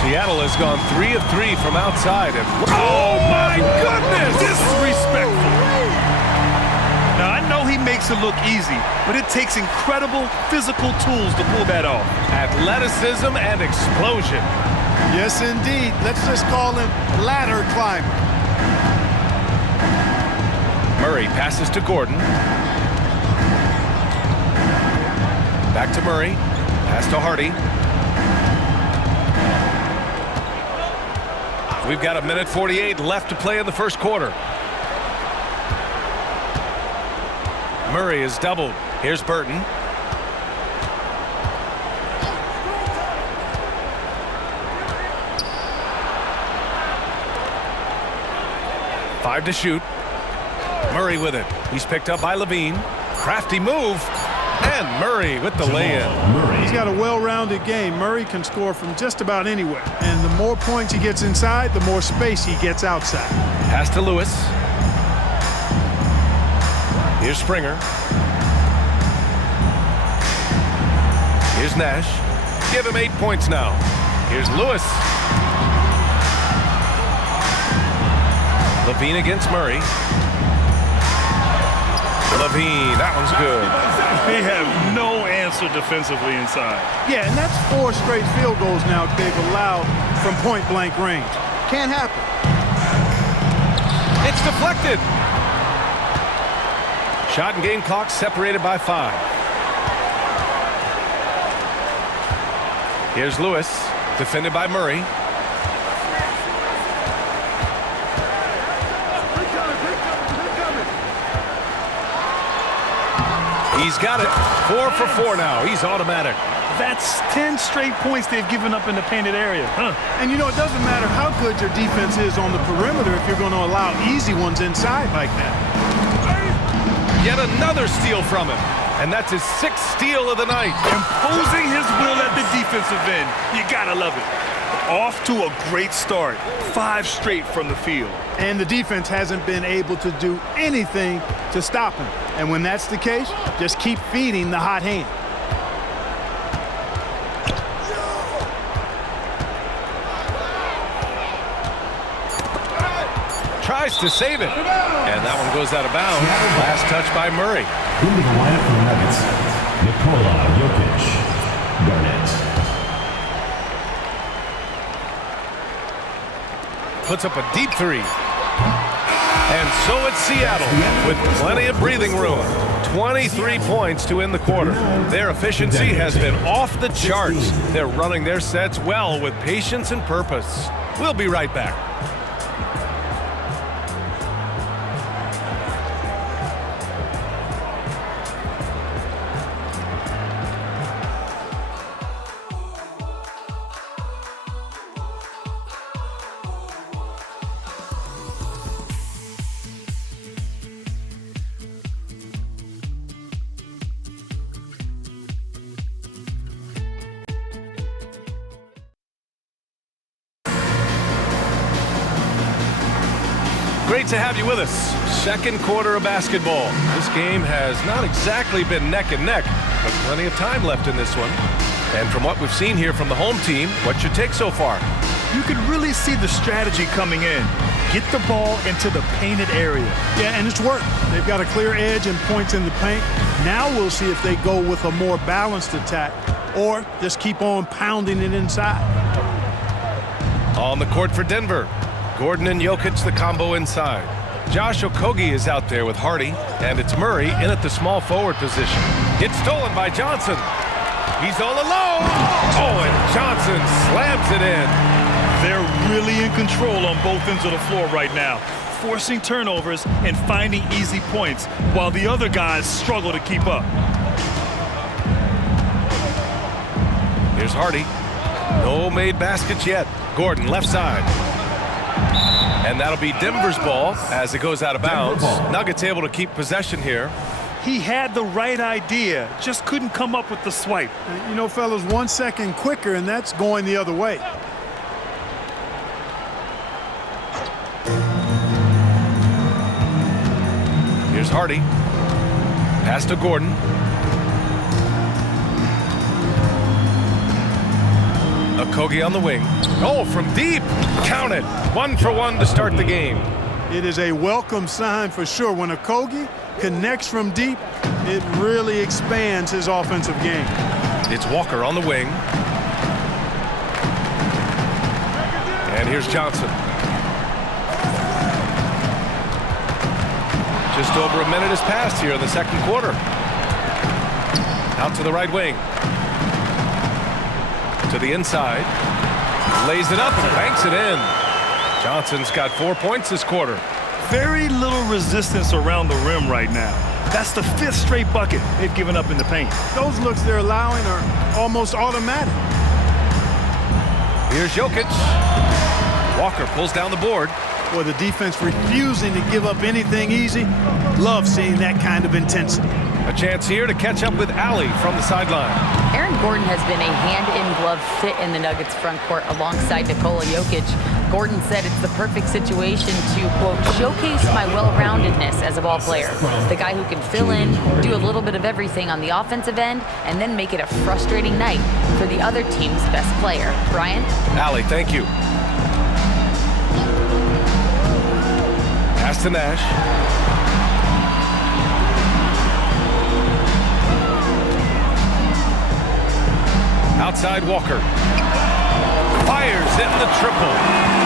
Seattle has gone 3 of 3 from outside. And oh my goodness! Disrespectful. Now I know he makes it look easy, but it takes incredible physical tools to pull that off. Athleticism and explosion. Yes, indeed. Let's just call him ladder climber. Murray passes to Gordon. Back to Murray. Pass to Hardy. We've got 1:48 left to play in the first quarter. Murray is doubled. Here's Burton. Five to shoot. Murray with it. He's picked up by Levine. Crafty move. And Murray with the lay-in. He's got a well-rounded game. Murray can score from just about anywhere. And the more points he gets inside, the more space he gets outside. Pass to Lewis. Here's Springer. Here's Nash. Give him 8 points now. Here's Lewis. Levine against Murray. Levine, that one's good. They have no answer defensively inside. Yeah, and that's 4 straight field goals now they've allowed from point-blank range. Can't happen. It's deflected. Shot and game clock separated by 5. Here's Lewis, defended by Murray. He's got it. 4 for 4 now. He's automatic. That's 10 straight points they've given up in the painted area. And you know, it doesn't matter how good your defense is on the perimeter if you're going to allow easy ones inside like that. Yet another steal from him. And that's his 6th steal of the night. Imposing his will at the defensive end. You gotta love it. Off to a great start. 5 straight from the field. And the defense hasn't been able to do anything to stop him. And when that's the case, just keep feeding the hot hand. Tries to save it. And that one goes out of bounds. Last touch by Murray. Into the lineup for the Nuggets, Nikola Jokic, Garnett. Puts up a deep 3. And so it's Seattle with plenty of breathing room. 23 points to end the quarter. Their efficiency has been off the charts. They're running their sets well with patience and purpose. We'll be right back. Great to have you with us. Second quarter of basketball. This game has not exactly been neck and neck, but plenty of time left in this one. And from what we've seen here from the home team, what's your take so far? You can really see the strategy coming in. Get the ball into the painted area. Yeah, and it's worked. They've got a clear edge and points in the paint. Now we'll see if they go with a more balanced attack or just keep on pounding it inside. On the court for Denver, Gordon and Jokic, the combo inside. Josh Okogie is out there with Hardy, and it's Murray in at the small forward position. It's stolen by Johnson. He's all alone. Oh, and Johnson slams it in. They're really in control on both ends of the floor right now, forcing turnovers and finding easy points while the other guys struggle to keep up. Here's Hardy. No made baskets yet. Gordon, left side. And that'll be Denver's ball as it goes out of bounds. Nuggets able to keep possession here. He had the right idea, just couldn't come up with the swipe. You know, fellas, 1 second quicker, and that's going the other way. Here's Hardy. Pass to Gordon. Okogie on the wing. Oh, from deep. Count it. 1 for 1 to start the game. It is a welcome sign for sure. When Okogie connects from deep, it really expands his offensive game. It's Walker on the wing. And here's Johnson. Just over a minute has passed here in the second quarter. Out to the right wing. To the inside. Lays it up and banks it in. Johnson's got 4 points this quarter. Very little resistance around the rim right now. That's the 5th straight bucket they've given up in the paint. Those looks they're allowing are almost automatic. Here's Jokic. Walker pulls down the board. Boy, the defense refusing to give up anything easy. Love seeing that kind of intensity. A chance here to catch up with Allie from the sideline. Aaron Gordon has been a hand-in-glove fit in the Nuggets front court alongside Nikola Jokic. Gordon said it's the perfect situation to, quote, showcase my well-roundedness as a ball player. The guy who can fill in, do a little bit of everything on the offensive end, and then make it a frustrating night for the other team's best player. Brian? Allie, thank you. Pass to Nash. Outside Walker. Fires in the triple.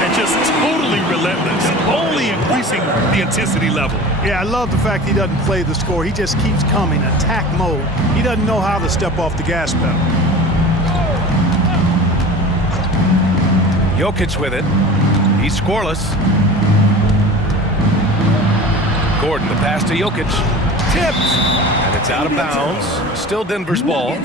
And just totally relentless, only increasing the intensity level. Yeah, I love the fact he doesn't play the score. He just keeps coming, attack mode. He doesn't know how to step off the gas pedal. Jokic with it. He's scoreless. Gordon, the pass to Jokic. Tipped. And it's out of bounds. Still Denver's ball.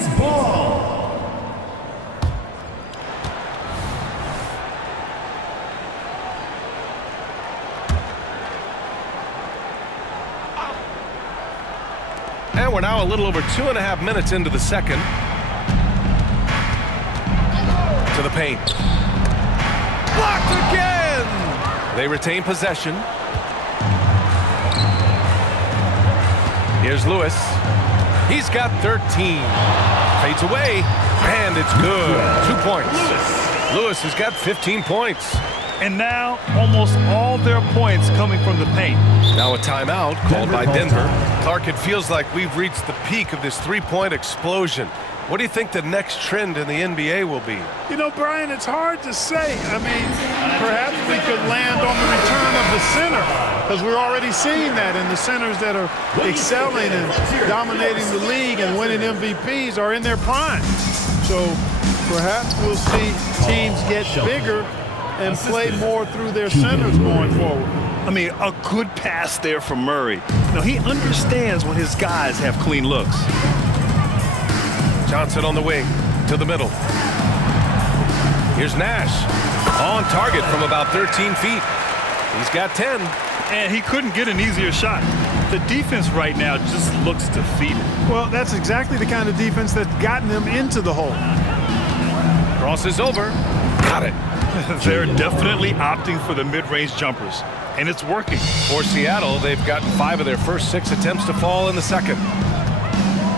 And we're now a little over 2.5 minutes into the second. To the paint. Blocked again! They retain possession. Here's Lewis. He's got 13. Fades away, and it's good. 2 points. Lewis has got 15 points. And now, almost all their points coming from the paint. Now a timeout called by Denver. Clark, it feels like we've reached the peak of this three-point explosion. What do you think the next trend in the NBA will be? You know, Brian, it's hard to say. I mean, perhaps we could land on the return of the center, because we're already seeing that, and the centers that are excelling and dominating the league and winning MVPs are in their prime. So perhaps we'll see teams get bigger and play more through their centers going forward. I mean, a good pass there from Murray. Now, he understands when his guys have clean looks. Johnson on the wing to the middle. Here's Nash on target from about 13 feet. He's got 10. And he couldn't get an easier shot. The defense right now just looks defeated. Well, that's exactly the kind of defense that's gotten them into the hole. Crosses over. Got it. They're definitely opting for the mid-range jumpers, and it's working. For Seattle, they've gotten 5 of their first 6 attempts to fall in the second.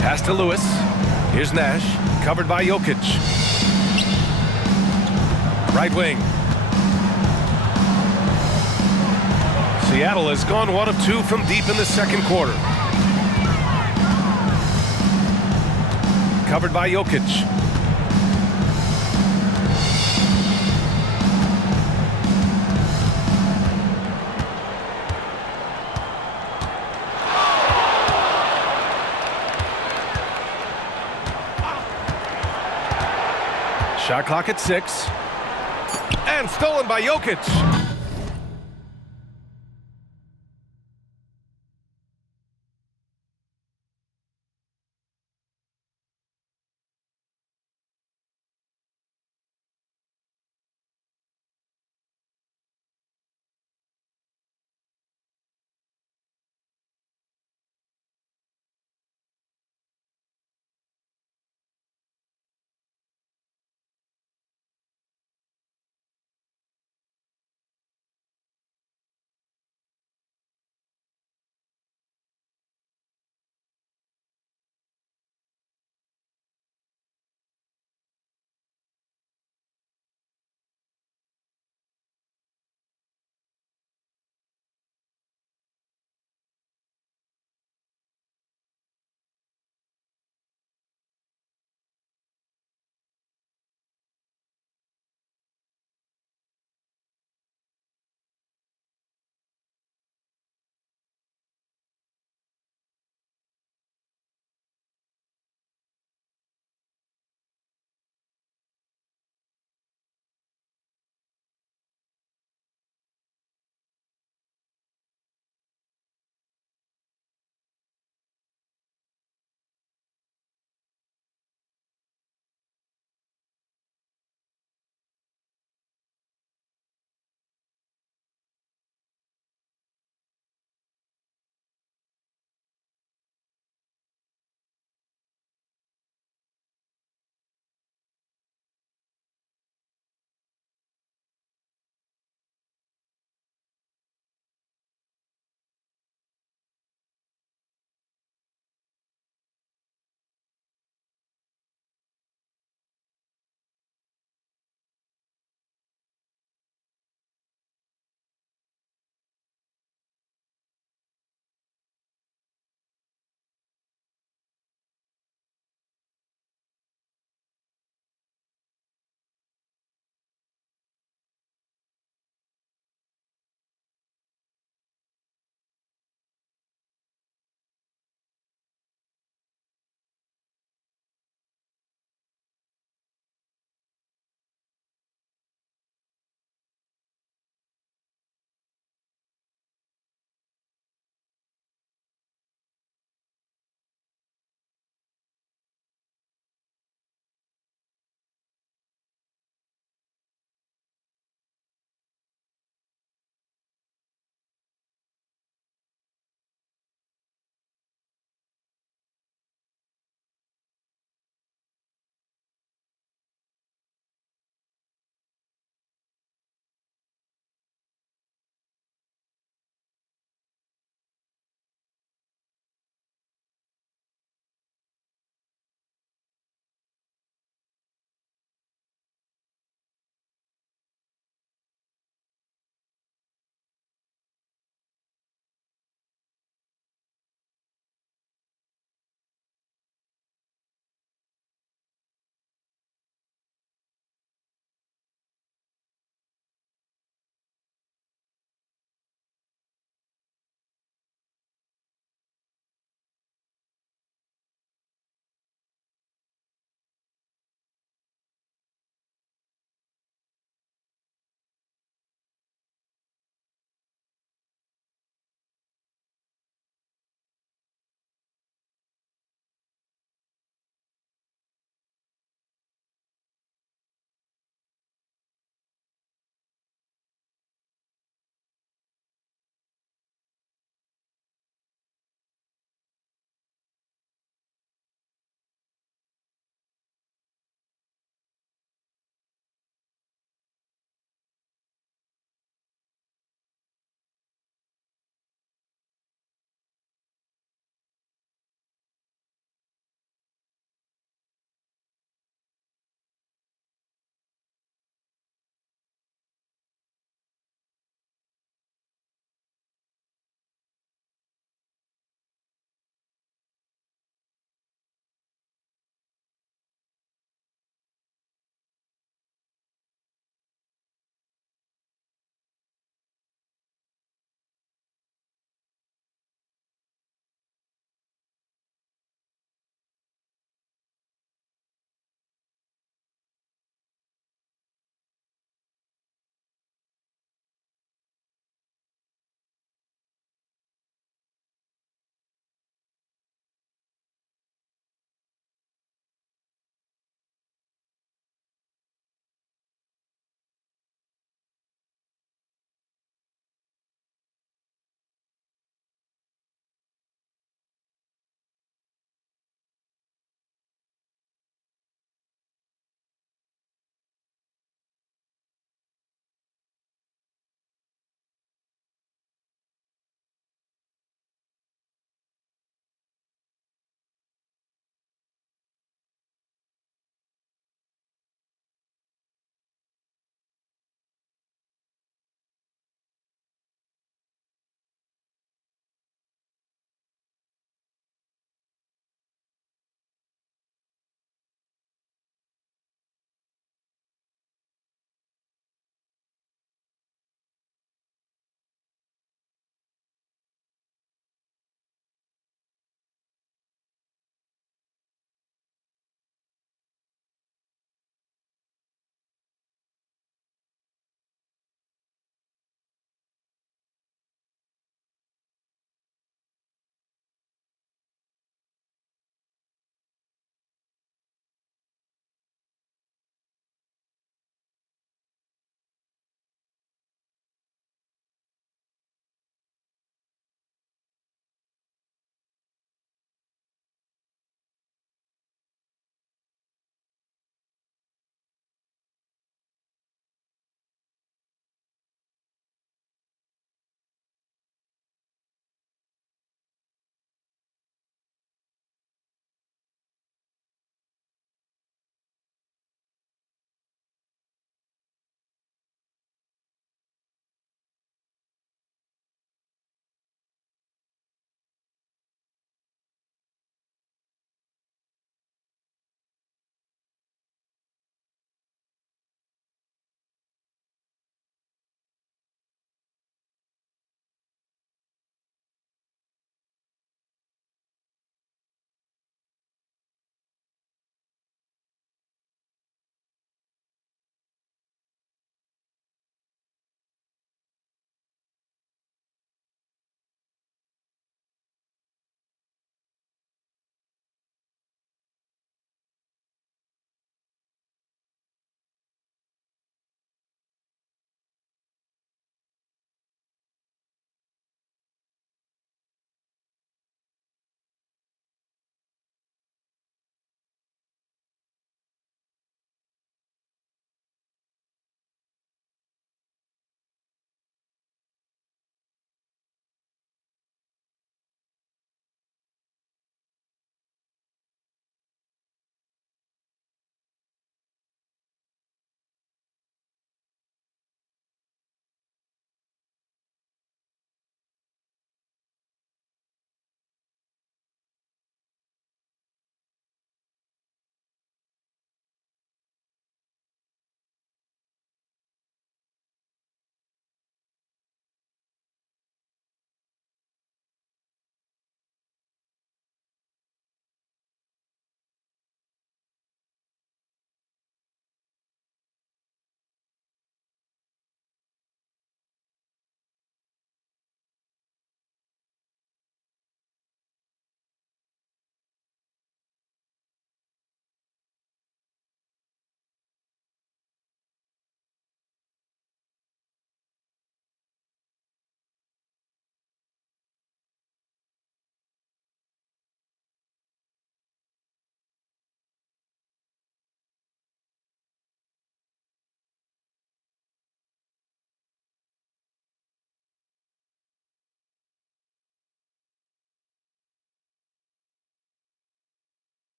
Pass to Lewis. Here's Nash, covered by Jokic. Right wing. Seattle has gone 1 of 2 from deep in the second quarter. Covered by Jokic. Shot clock at 6. And stolen by Jokic.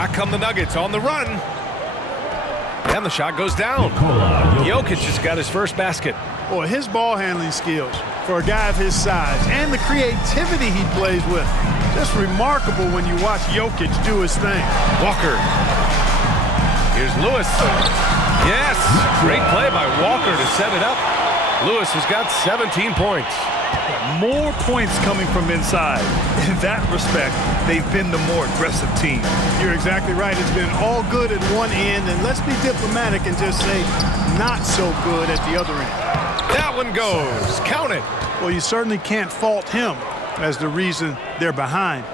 Back come the Nuggets on the run. And the shot goes down. Jokic has got his first basket. Boy, his ball handling skills for a guy of his size and the creativity he plays with, just remarkable when you watch Jokic do his thing. Walker. Here's Lewis. Yes, great play by Walker to set it up. Lewis has got 17 points. More points coming from inside. In that respect, they've been the more aggressive team. You're exactly right. It's been all good at one end, and let's be diplomatic and just say not so good at the other end. That one goes. Count it. Well, you certainly can't fault him as the reason they're behind.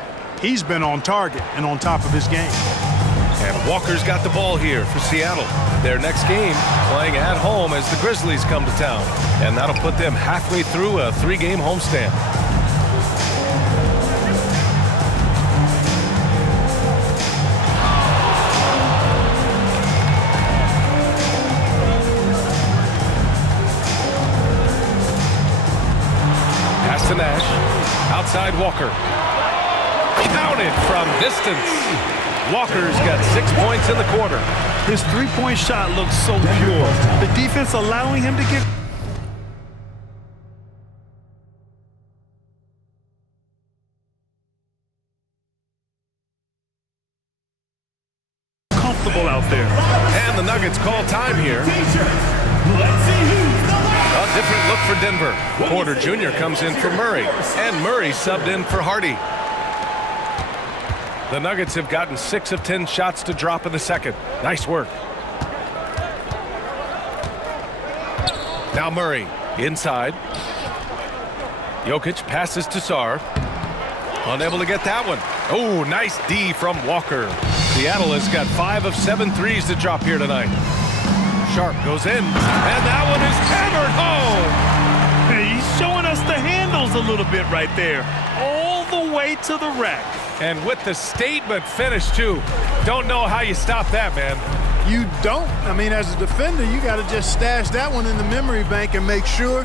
He's been on target and on top of his game. And Walker's got the ball here for Seattle. Their next game playing at home as the Grizzlies come to town. And that'll put them halfway through a 3-game homestand. Pass to Nash. Outside Walker. Counted from distance. Walker's got 6 points in the quarter. His three-point shot looks so pure. The defense allowing him to get comfortable out there. And the Nuggets call time here. A different look for Denver. Porter Jr. comes in for Murray. And Murray subbed in for Hardy. The Nuggets have gotten 6 of 10 shots to drop in the second. Nice work. Now Murray inside. Jokic passes to Sarr. Unable to get that one. Oh, nice D from Walker. Seattle has got 5 of 7 threes to drop here tonight. Sharp goes in, and that one is hammered home. He's showing us the handles a little bit right there. All the way to the rack. And with the statement finish, too. Don't know how you stop that, man. You don't. I mean, as a defender, you got to just stash that one in the memory bank and make sure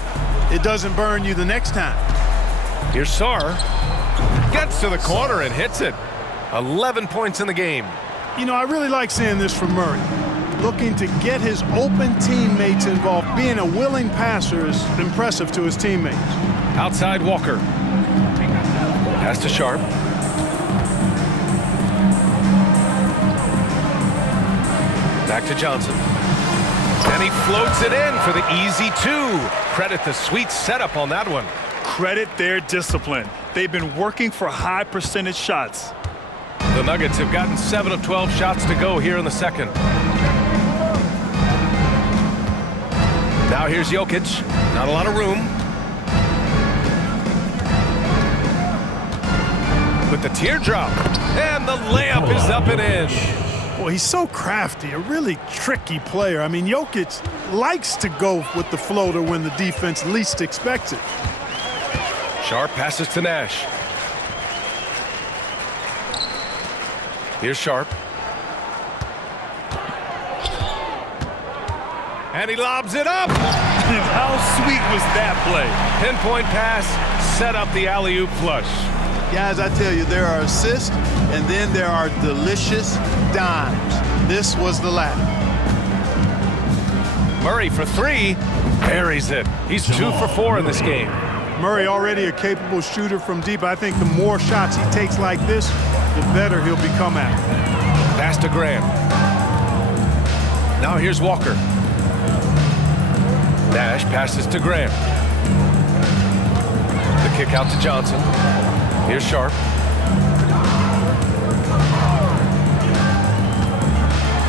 it doesn't burn you the next time. Here's Sarr. Gets to the corner and hits it. 11 points in the game. You know, I really like seeing this from Murray. Looking to get his open teammates involved. Being a willing passer is impressive to his teammates. Outside Walker. Pass to Sharp. Back to Johnson. And he floats it in for the easy 2. Credit the sweet setup on that one. Credit their discipline. They've been working for high percentage shots. The Nuggets have gotten 7 of 12 shots to go here in the second. Now here's Jokic. Not a lot of room. With the teardrop. And the layup is up and in. Well, he's so crafty, a really tricky player. I mean, Jokic likes to go with the floater when the defense least expects it. Sharp passes to Nash. Here's Sharp. And he lobs it up. How sweet was that play? Pinpoint pass, set up the alley-oop flush. Guys, I tell you, there are assists, and then there are delicious dimes. This was the latter. Murray for 3, buries it. He's 2 for 4 in this game. Murray already a capable shooter from deep. I think the more shots he takes like this, the better he'll become at it. Pass to Graham. Now here's Walker. Nash passes to Graham. The kick out to Johnson. Here's Sharp.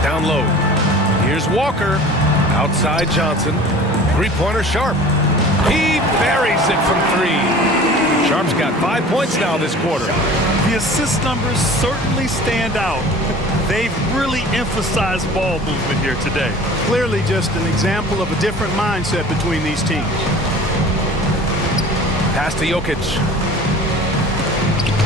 Down low. Here's Walker. Outside Johnson. Three-pointer Sharp. He buries it from 3. Sharp's got 5 points now this quarter. The assist numbers certainly stand out. They've really emphasized ball movement here today. Clearly just an example of a different mindset between these teams. Pass to Jokic.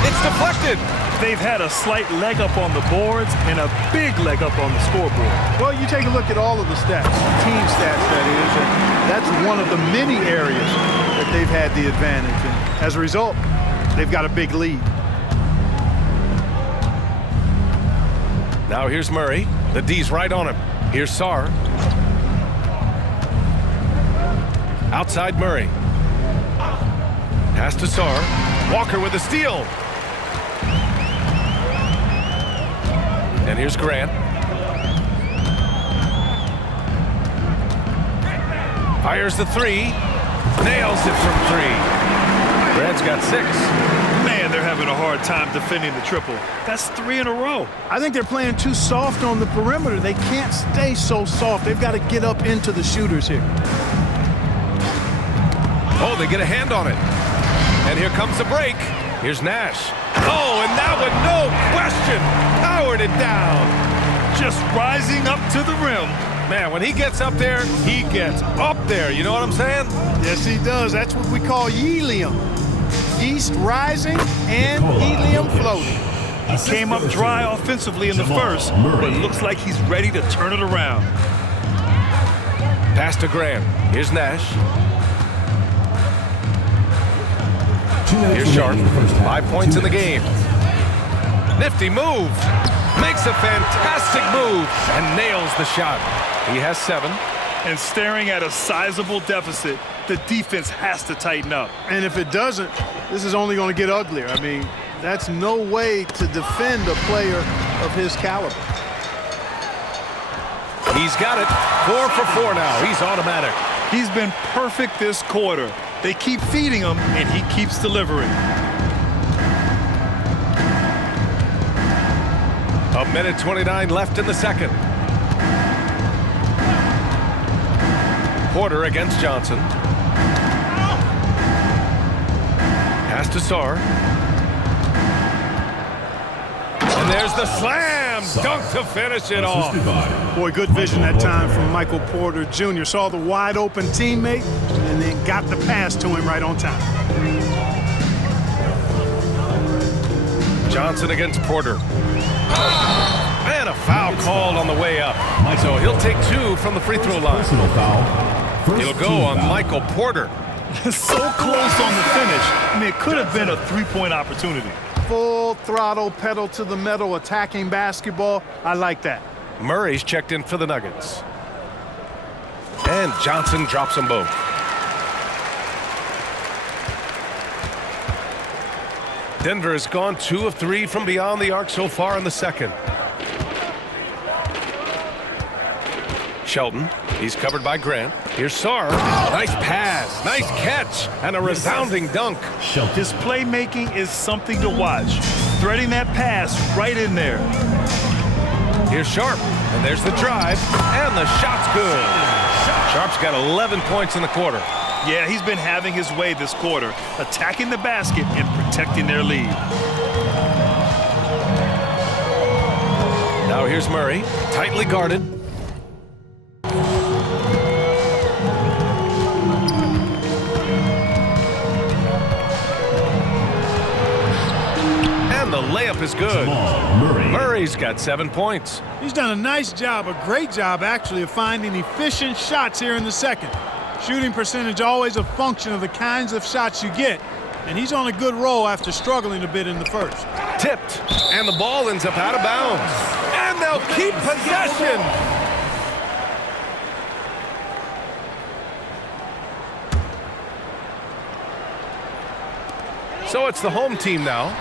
It's deflected. They've had a slight leg up on the boards and a big leg up on the scoreboard. Well, you take a look at all of the stats, team stats that is, and that's one of the many areas that they've had the advantage. And as a result, they've got a big lead. Now here's Murray. The D's right on him. Here's Sarr. Outside Murray. Pass to Sarr. Walker with a steal. And here's Grant. Fires the three. Nails it from three. Grant's got 6. Man, they're having a hard time defending the triple. That's 3 in a row. I think they're playing too soft on the perimeter. They can't stay so soft. They've got to get up into the shooters here. Oh, they get a hand on it. And here comes the break. Here's Nash. Oh, and that one, no question, powered it down. Just rising up to the rim. Man, when he gets up there, he gets up there. You know what I'm saying? Yes, he does. That's what we call helium. Yeast rising and helium floating. He came up dry offensively in the first, but looks like he's ready to turn it around. Pass to Grant. Here's Nash. Here's Sharp. 5 points in the game. Nifty move. Makes a fantastic move and nails the shot. He has 7. And staring at a sizable deficit, the defense has to tighten up. And if it doesn't, this is only going to get uglier. I mean, that's no way to defend a player of his caliber. He's got it. 4 for 4 now. He's automatic. He's been perfect this quarter. They keep feeding him, and he keeps delivering. A minute 29 left in the second. Porter against Johnson. Pass to Sarr. And there's the slam dunk to finish it off. Boy, good vision that time from Michael Porter Jr. Saw the wide open teammate and then got the pass to him right on time. Johnson against Porter. And a foul called on the way up. So he'll take 2 from the free throw line. He'll go on Michael Porter. So close on the finish. I mean, it could have been a 3-point opportunity. Full throttle, pedal to the metal, attacking basketball. I like that. Murray's checked in for the Nuggets. And Johnson drops them both. Denver has gone 2 of 3 from beyond the arc so far in the second. Shelton, he's covered by Grant. Here's Sarr. Nice pass, nice catch, and a resounding dunk. His playmaking is something to watch. Threading that pass right in there. Here's Sharp, and there's the drive, and the shot's good. Sharp's got 11 points in the quarter. Yeah, he's been having his way this quarter, attacking the basket and protecting their lead. Now here's Murray, tightly guarded. And the layup is good. Murray's got 7 points. He's done a nice job, a great job actually, of finding efficient shots here in the second. Shooting percentage always a function of the kinds of shots you get, and he's on a good roll after struggling a bit in the first. Tipped, and the ball ends up out of bounds. And they'll keep possession. So it's the home team now.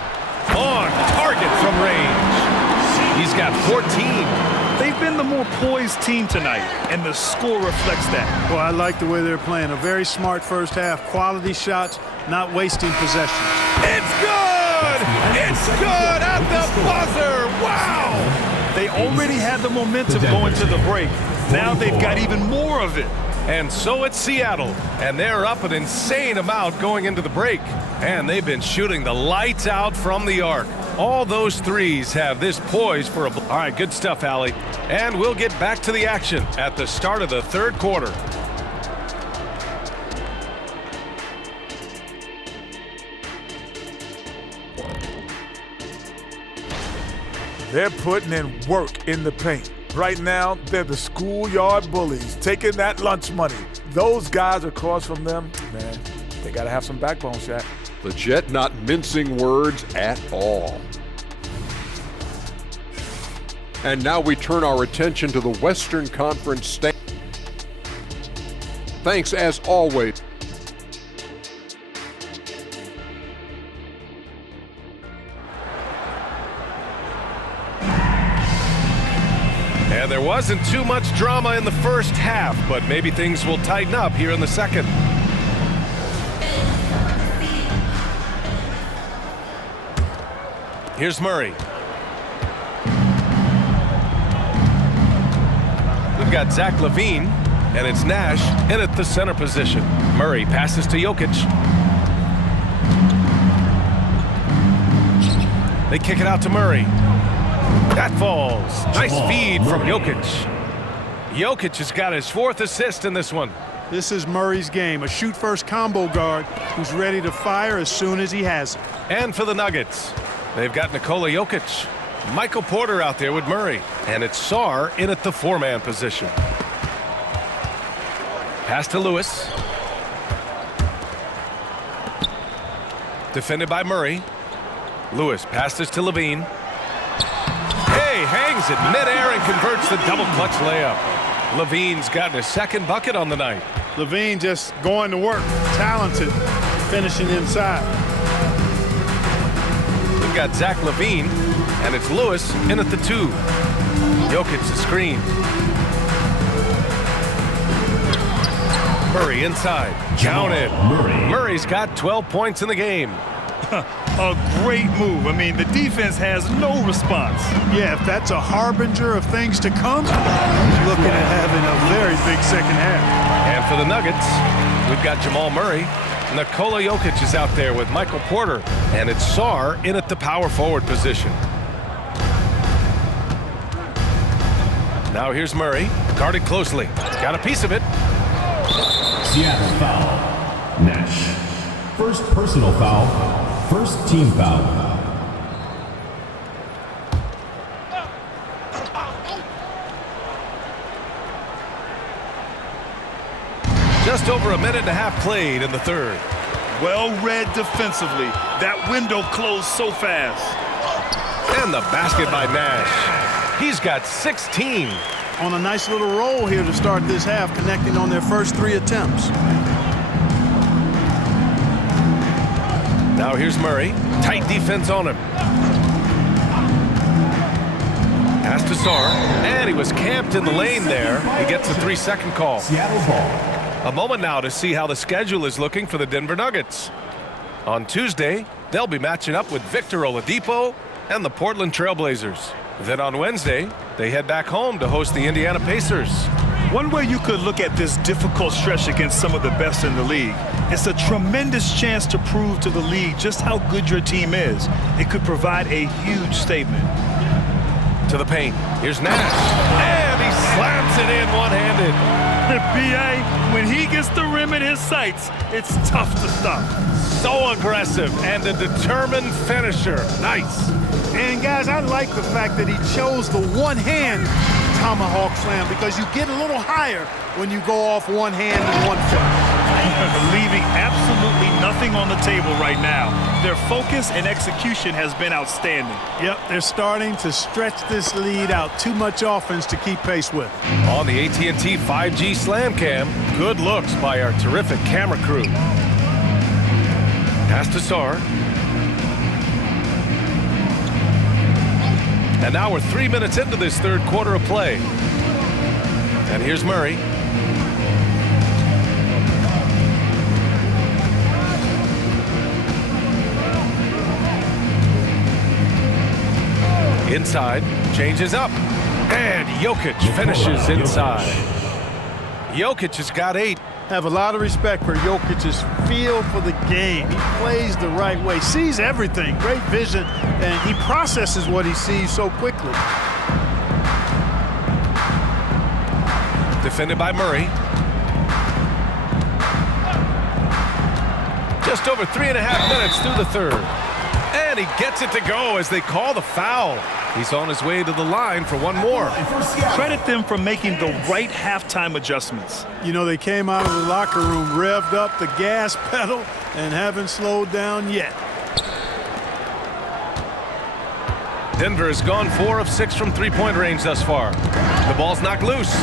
On target from range. He's got 14. They've been the more poised team tonight, and the score reflects that. Well, I like the way they're playing. A very smart first half. Quality shots, not wasting possession. It's good! It's good at the buzzer! Wow! They already had the momentum going to the break. Now they've got even more of it. And so it's Seattle, and they're up an insane amount going into the break. And they've been shooting the lights out from the arc. All those threes have this poised for a... All right, good stuff, Allie. And we'll get back to the action at the start of the third quarter. They're putting in work in the paint. Right now, they're the schoolyard bullies, taking that lunch money. Those guys across from them, man, they got to have some backbone, Shaq. The Jet not mincing words at all. And now we turn our attention to the Western Conference stand. Thanks as always. And there wasn't too much drama in the first half, but maybe things will tighten up here in the second. Here's Murray. We've got Zach LaVine, and it's Nash in at the center position. Murray passes to Jokic. They kick it out to Murray. That falls. Nice feed from Jokic. Jokic has got his 4th assist in this one. This is Murray's game, a shoot-first combo guard who's ready to fire as soon as he has it. And for the Nuggets, they've got Nikola Jokic. Michael Porter out there with Murray. And it's Sarr in at the 4-man position. Pass to Lewis. Defended by Murray. Lewis passes to LaVine. Hey, hangs it midair and converts the double clutch layup. LaVine's gotten his 2nd bucket on the night. LaVine just going to work, talented, finishing inside. We've got Zach LaVine, and it's Lewis in at the 2. Jokic the screen. Murray inside. Counted. Murray's got 12 points in the game. A great move. I mean, the defense has no response. Yeah, if that's a harbinger of things to come, he's looking at having a very big second half. And for the Nuggets, we've got Jamal Murray. Nikola Jokic is out there with Michael Porter, and it's Sarr in at the power forward position. Now here's Murray, guarded closely. Got a piece of it. Seattle foul. Nash. First personal foul. First team foul. Just over a minute and a half played in the 3rd. Well read defensively. That window closed so fast. And the basket by Nash. He's got 16. On a nice little roll here to start this half, connecting on their first 3 attempts. Now here's Murray. Tight defense on him. Pass to Sarr. And he was camped in the lane there. He gets a 3-second call. Seattle ball. A moment now to see how the schedule is looking for the Denver Nuggets. On Tuesday, they'll be matching up with Victor Oladipo and the Portland Trail Blazers. Then on Wednesday, they head back home to host the Indiana Pacers. One way you could look at this difficult stretch against some of the best in the league, it's a tremendous chance to prove to the league just how good your team is. It could provide a huge statement. To the paint. Here's Nash. And he slams it in one-handed. B.A., when he gets the rim in his sights, it's tough to stop. So aggressive and a determined finisher. Nice. And guys, I like the fact that he chose the one-hand tomahawk slam because you get a little higher when you go off one hand and one foot. Leaving absolutely nothing on the table right now. Their focus and execution has been outstanding. Yep, they're starting to stretch this lead out. Too much offense to keep pace with. On the AT&T 5G Slam Cam, good looks by our terrific camera crew. Pass to Sarr. And now we're 3 minutes into this 3rd quarter of play. And here's Murray. Inside, changes up, and Jokic finishes inside. Jokic has got 8. Have a lot of respect for Jokic's feel for the game. He plays the right way, sees everything, great vision, and he processes what he sees so quickly. Defended by Murray. Just over 3.5 minutes through the 3rd. And he gets it to go as they call the foul. He's on his way to the line for one more. Credit them for making the right halftime adjustments. You know, they came out of the locker room, revved up the gas pedal, and haven't slowed down yet. Denver has gone 4 of 6 from three-point range thus far. The ball's knocked loose.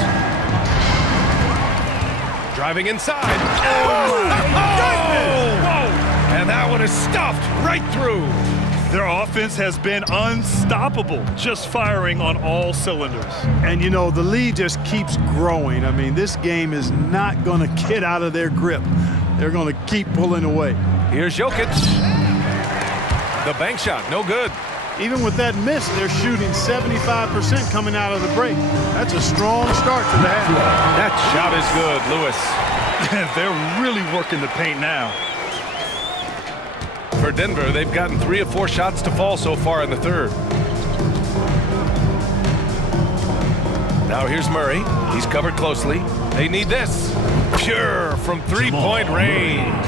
Driving inside. Oh, my goodness! Whoa! And that one is stuffed right through. Their offense has been unstoppable, just firing on all cylinders. And, you know, the lead just keeps growing. I mean, this game is not going to get out of their grip. They're going to keep pulling away. Here's Jokic. The bank shot, no good. Even with that miss, they're shooting 75% coming out of the break. That's a strong start to the half. That shot is good, Lewis. They're really working the paint now. For Denver, they've gotten 3 of 4 shots to fall so far in the third. Now here's Murray. He's covered closely. They need this. Pure from three-point range.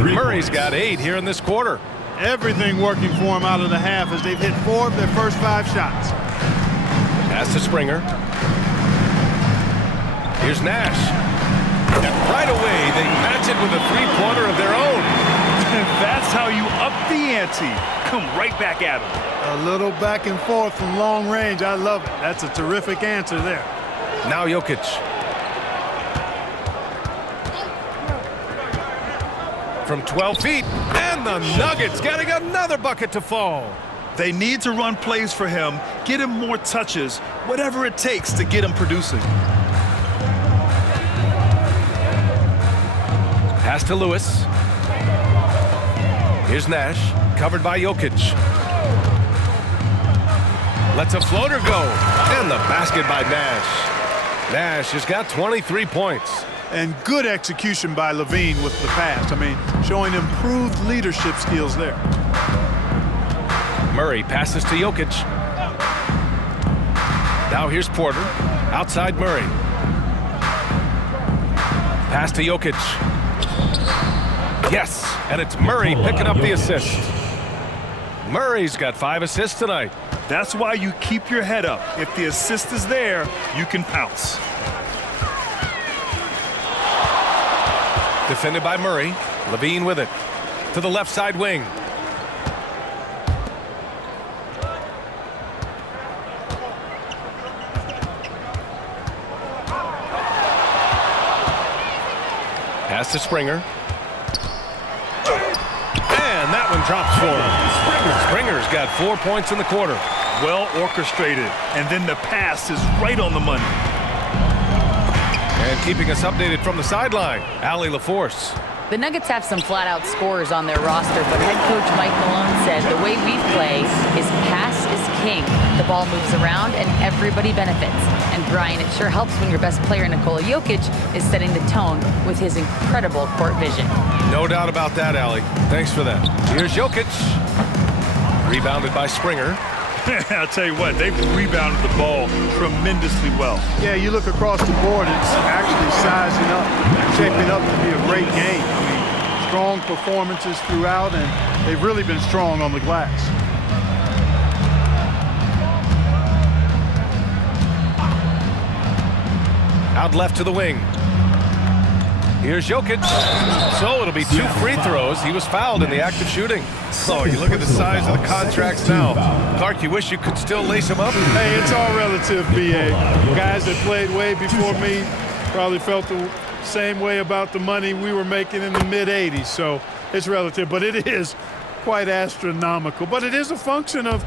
Murray's got 8 here in this quarter. Everything working for him out of the half as they've hit 4 of their first 5 shots. Pass to Springer. Here's Nash. And right away, they match it with a three-pointer of their own. That's how you up the ante. Come right back at him. A little back and forth from long range. I love it. That's a terrific answer there. Now Jokic. From 12 feet. And the Nuggets getting another bucket to fall. They need to run plays for him, get him more touches, whatever it takes to get him producing. Pass to Lewis. Here's Nash, covered by Jokic. Lets a floater go. And the basket by Nash. Nash has got 23 points. And good execution by Levine with the pass. I mean, showing improved leadership skills there. Murray passes to Jokic. Now here's Porter. Outside Murray. Pass to Jokic. Yes, and it's Murray picking up the assist. Murray's got 5 assists tonight. That's why you keep your head up. If the assist is there, you can pounce. Defended by Murray. Levine with it. To the left side wing. Pass to Springer. And that one drops for him. Springer's got 4 points in the quarter. Well orchestrated. And then the pass is right on the money. And keeping us updated from the sideline, Allie LaForce. The Nuggets have some flat-out scorers on their roster, but head coach Mike Malone said the way we play is pass is king. The ball moves around and everybody benefits. And Brian, it sure helps when your best player, Nikola Jokic, is setting the tone with his incredible court vision. No doubt about that, Allie. Thanks for that. Here's Jokic. Rebounded by Springer. I'll tell you what, they've rebounded the ball tremendously well. Yeah, you look across the board, it's actually sizing up, shaping up to be a great game. I mean, strong performances throughout, and they've really been strong on the glass. Out left to the wing. Here's Jokic. So it'll be 2 free throws. He was fouled in the act of shooting. Oh, you look at the size of the contracts now. Clark, you wish you could still lace him up? Hey, it's all relative, B.A. Guys that played way before me probably felt the same way about the money we were making in the mid-'80s. So it's relative, but it is quite astronomical. But it is a function of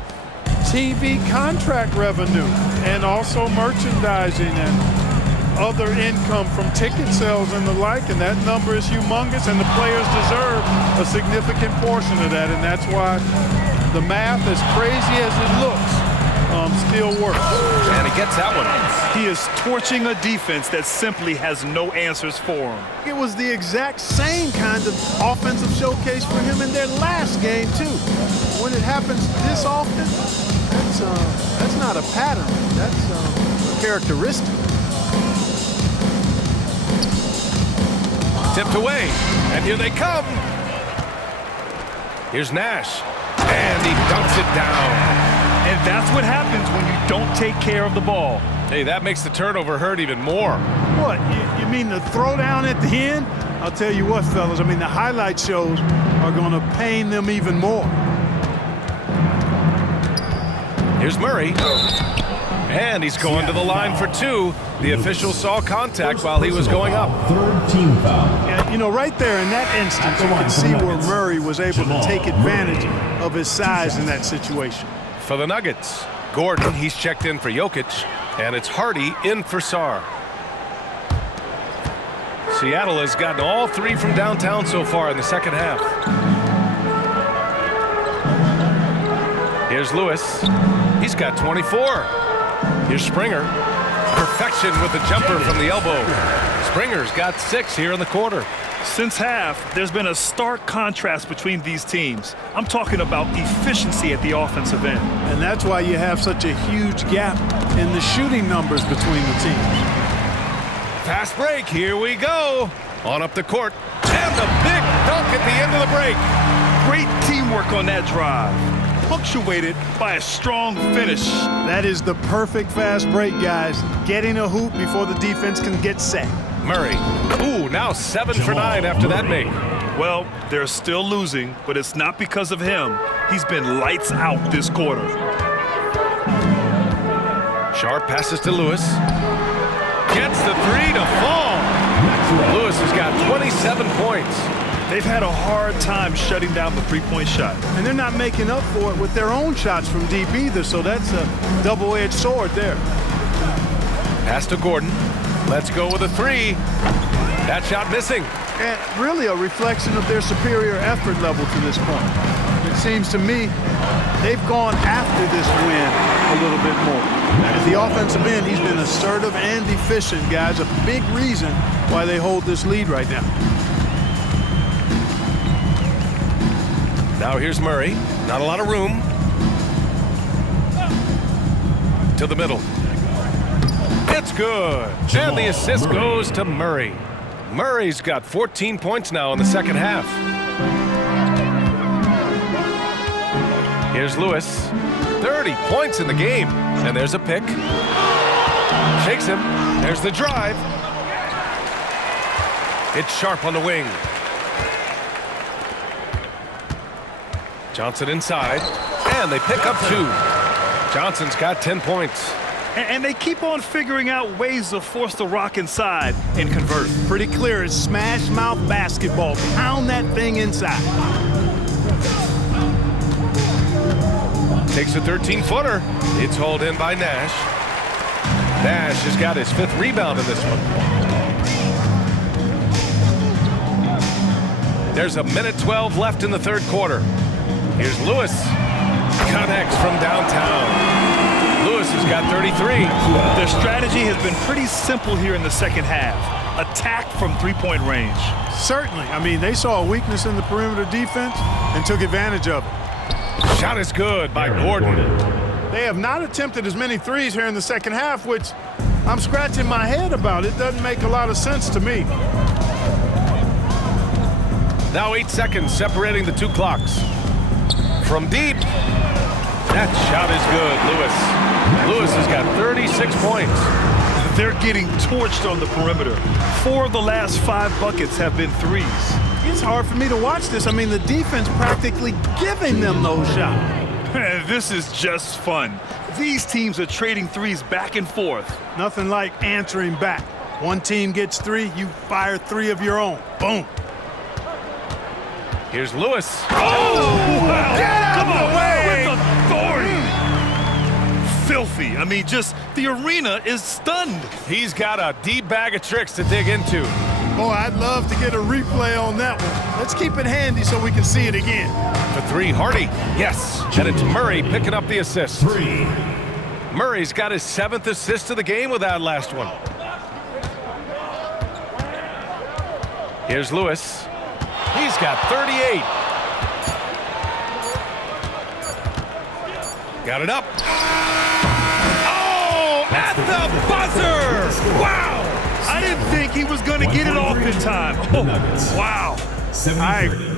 TV contract revenue and also merchandising and other income from ticket sales and the like, and that number is humongous, and the players deserve a significant portion of that, and that's why the math, as crazy as it looks, still works. And he gets that one. He is torching a defense that simply has no answers for him. It was the exact same kind of offensive showcase for him in their last game, too. When it happens this often, that's not a pattern. That's a characteristic. Tipped away, and here they come. Here's Nash, and he dunks it down. And that's what happens when you don't take care of the ball. Hey, that makes the turnover hurt even more. What, you mean the throwdown at the end? I'll tell you what, fellas, I mean, the highlight shows are going to pain them even more. Here's Murray. And he's going to the line for 2. The official saw contact while he was going up. Third team foul. Yeah, you know, right there in that instance, you can see where Murray was able to take advantage of his size in that situation. For the Nuggets, Gordon, he's checked in for Jokic, and it's Hardy in for Sarr. Seattle has gotten all 3 from downtown so far in the second half. Here's Lewis. He's got 24. Here's Springer. Perfection with the jumper from the elbow. Springer's got 6 here in the quarter. Since half, there's been a stark contrast between these teams. I'm talking about efficiency at the offensive end. And that's why you have such a huge gap in the shooting numbers between the teams. Fast break, here we go. On up the court, and the big dunk at the end of the break. Great teamwork on that drive, punctuated by a strong finish. That is the perfect fast break, guys. Getting a hoop before the defense can get set. Murray, ooh, now 7 for 9 after that make. Well, they're still losing, but it's not because of him. He's been lights out this quarter. Sharp passes to Lewis. Gets the 3 to fall. Lewis has got 27 points. They've had a hard time shutting down the three-point shot. And they're not making up for it with their own shots from deep either, so that's a double-edged sword there. Pass to Gordon. Let's go with a 3. That shot missing. And really a reflection of their superior effort level to this point. It seems to me they've gone after this win a little bit more. At the offensive end, he's been assertive and efficient, guys. A big reason why they hold this lead right now. Now here's Murray. Not a lot of room. To the middle. It's good. And the assist goes to Murray. Murray's got 14 points now in the second half. Here's Lewis. 30 points in the game. And there's a pick. Shakes him. There's the drive. It's Sharp on the wing. Johnson inside. And they pick up 2. Johnson's got 10 points. And they keep on figuring out ways to force the rock inside and convert. Pretty clear. It's smash mouth basketball. Pound that thing inside. Takes a 13-footer. It's hauled in by Nash. Nash has got his 5th rebound in this one. There's a minute 12 left in the third quarter. Here's Lewis. Connects from downtown. Lewis has got 33. Their strategy has been pretty simple here in the second half. Attack from three-point range. Certainly. I mean, they saw a weakness in the perimeter defense and took advantage of it. Shot is good by Gordon. They have not attempted as many threes here in the second half, which I'm scratching my head about. It doesn't make a lot of sense to me. Now 8 seconds separating the 2 clocks. From deep. That shot is good, Lewis. Lewis has got 36 points. They're getting torched on the perimeter. 4 of the last 5 buckets have been threes. It's hard for me to watch this. I mean, the defense practically giving them those shots. This is just fun. These teams are trading threes back and forth. Nothing like answering back. One team gets 3, you fire 3 of your own. Boom. Here's Lewis. Oh! Wow. Get out of the way! With authority. Filthy. I mean, just the arena is stunned. He's got a deep bag of tricks to dig into. Boy, I'd love to get a replay on that one. Let's keep it handy so we can see it again. For 3, Hardy. Yes. And it's Murray picking up the assist. 3. Murray's got his 7th assist of the game with that last one. Here's Lewis. He's got 38. Got it up. Oh, at the buzzer! Wow! I didn't think he was going to get it off in time. Oh, wow. 7-30.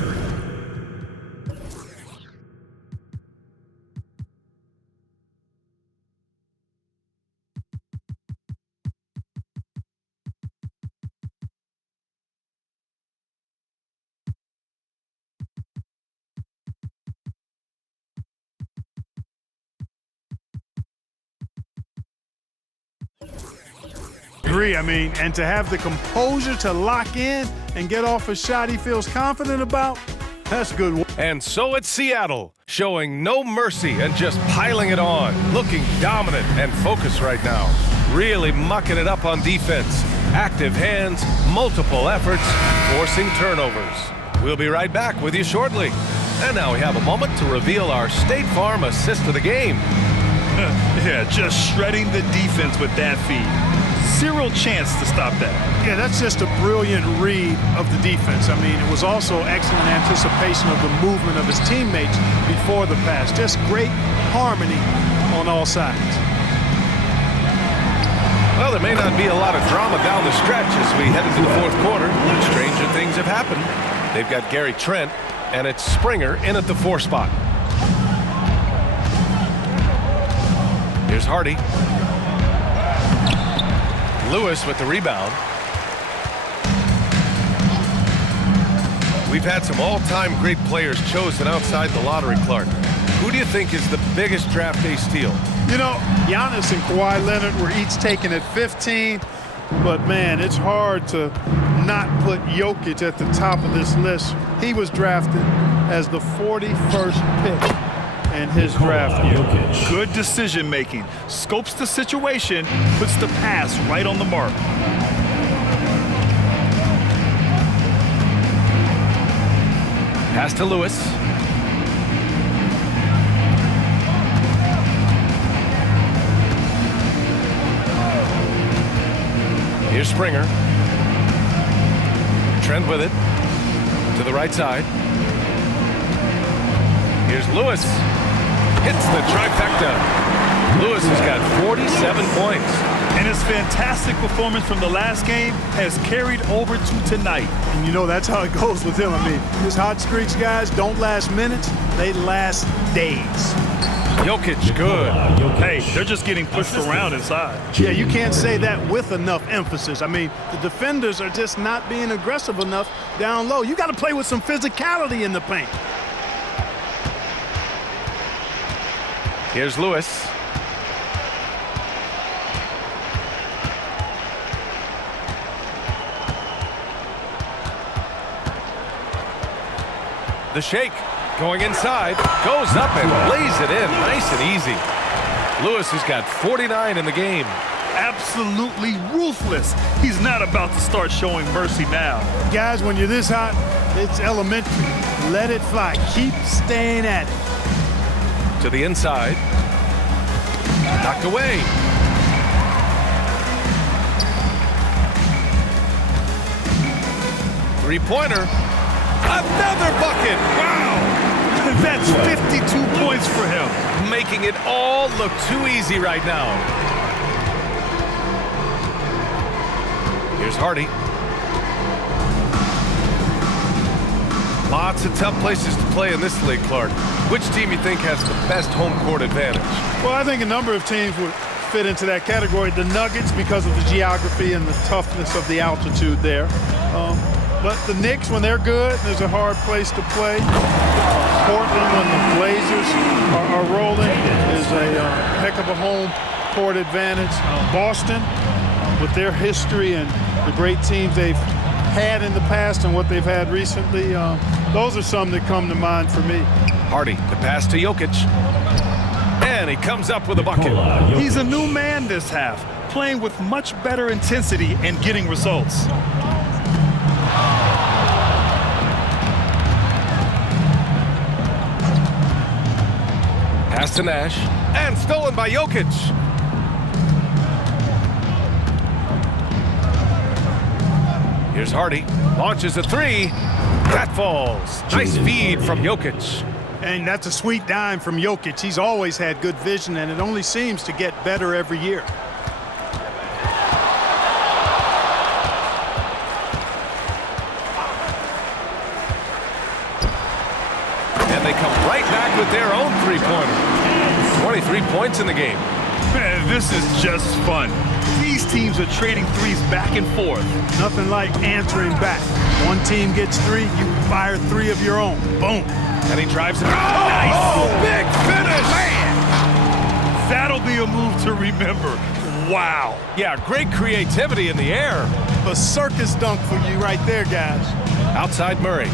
agree. I mean, and to have the composure to lock in and get off a shot he feels confident about, that's good work. And so it's Seattle, showing no mercy and just piling it on, looking dominant and focused right now. Really mucking it up on defense. Active hands, multiple efforts, forcing turnovers. We'll be right back with you shortly. And now we have a moment to reveal our State Farm assist of the game. Yeah, just shredding the defense with that feed. Zero chance to stop that. Yeah, that's just a brilliant read of the defense. I mean, it was also excellent anticipation of the movement of his teammates before the pass. Just great harmony on all sides. Well, there may not be a lot of drama down the stretch as we head into the fourth quarter. Stranger things have happened. They've got Gary Trent, and it's Springer in at the 4 spot. Here's Hardy. Lewis with the rebound. We've had some all-time great players chosen outside the lottery, Clark. Who do you think is the biggest draft day steal? You know, Giannis and Kawhi Leonard were each taken at 15, but man, it's hard to not put Jokic at the top of this list. He was drafted as the 41st pick in his draft year. Good decision making. Scopes the situation, puts the pass right on the mark. Pass to Lewis. Here's Springer. Trent with it. To the right side. Here's Lewis. Hits the trifecta. Lewis has got 47 points. And his fantastic performance from the last game has carried over to tonight. And you know, that's how it goes with him. I mean, his hot streaks, guys, don't last minutes. They last days. Jokic, good. Hey, they're just getting pushed around inside. Yeah, you can't say that with enough emphasis. I mean, the defenders are just not being aggressive enough down low. You got to play with some physicality in the paint. Here's Lewis. The shake, going inside, goes up and lays it in, nice and easy. Lewis has got 49 in the game. Absolutely ruthless. He's not about to start showing mercy now. Guys, when you're this hot, it's elementary. Let it fly. Keep staying at it. To the inside. Knocked away. Three-pointer. Another bucket! Wow! That's 52 points for him. Making it all look too easy right now. Here's Hardy. Lots of tough places to play in this league, Clark. Which team you think has the best home court advantage? Well, I think a number of teams would fit into that category. The Nuggets, because of the geography and the toughness of the altitude there. But the Knicks, when they're good, there's a hard place to play. Portland, when the Blazers are rolling, is a heck of a home court advantage. Boston, with their history and the great teams they've had in the past and what they've had recently, those are some that come to mind for me. Hardy, the pass to Jokic. And he comes up with a bucket. He's a new man this half, playing with much better intensity and getting results. Pass to Nash, and stolen by Jokic. Here's Hardy, launches a three. That falls. Nice feed from Jokic. And that's a sweet dime from Jokic. He's always had good vision, and it only seems to get better every year. And they come right back with their own three-pointer. 23 points in the game. Man, this is just fun. These teams are trading threes back and forth. Nothing like answering back. One team gets three, you fire three of your own. Boom. And he drives it. Nice! Oh, big finish! Man! That'll be a move to remember. Wow. Yeah, great creativity in the air. A circus dunk for you right there, guys. Outside Murray.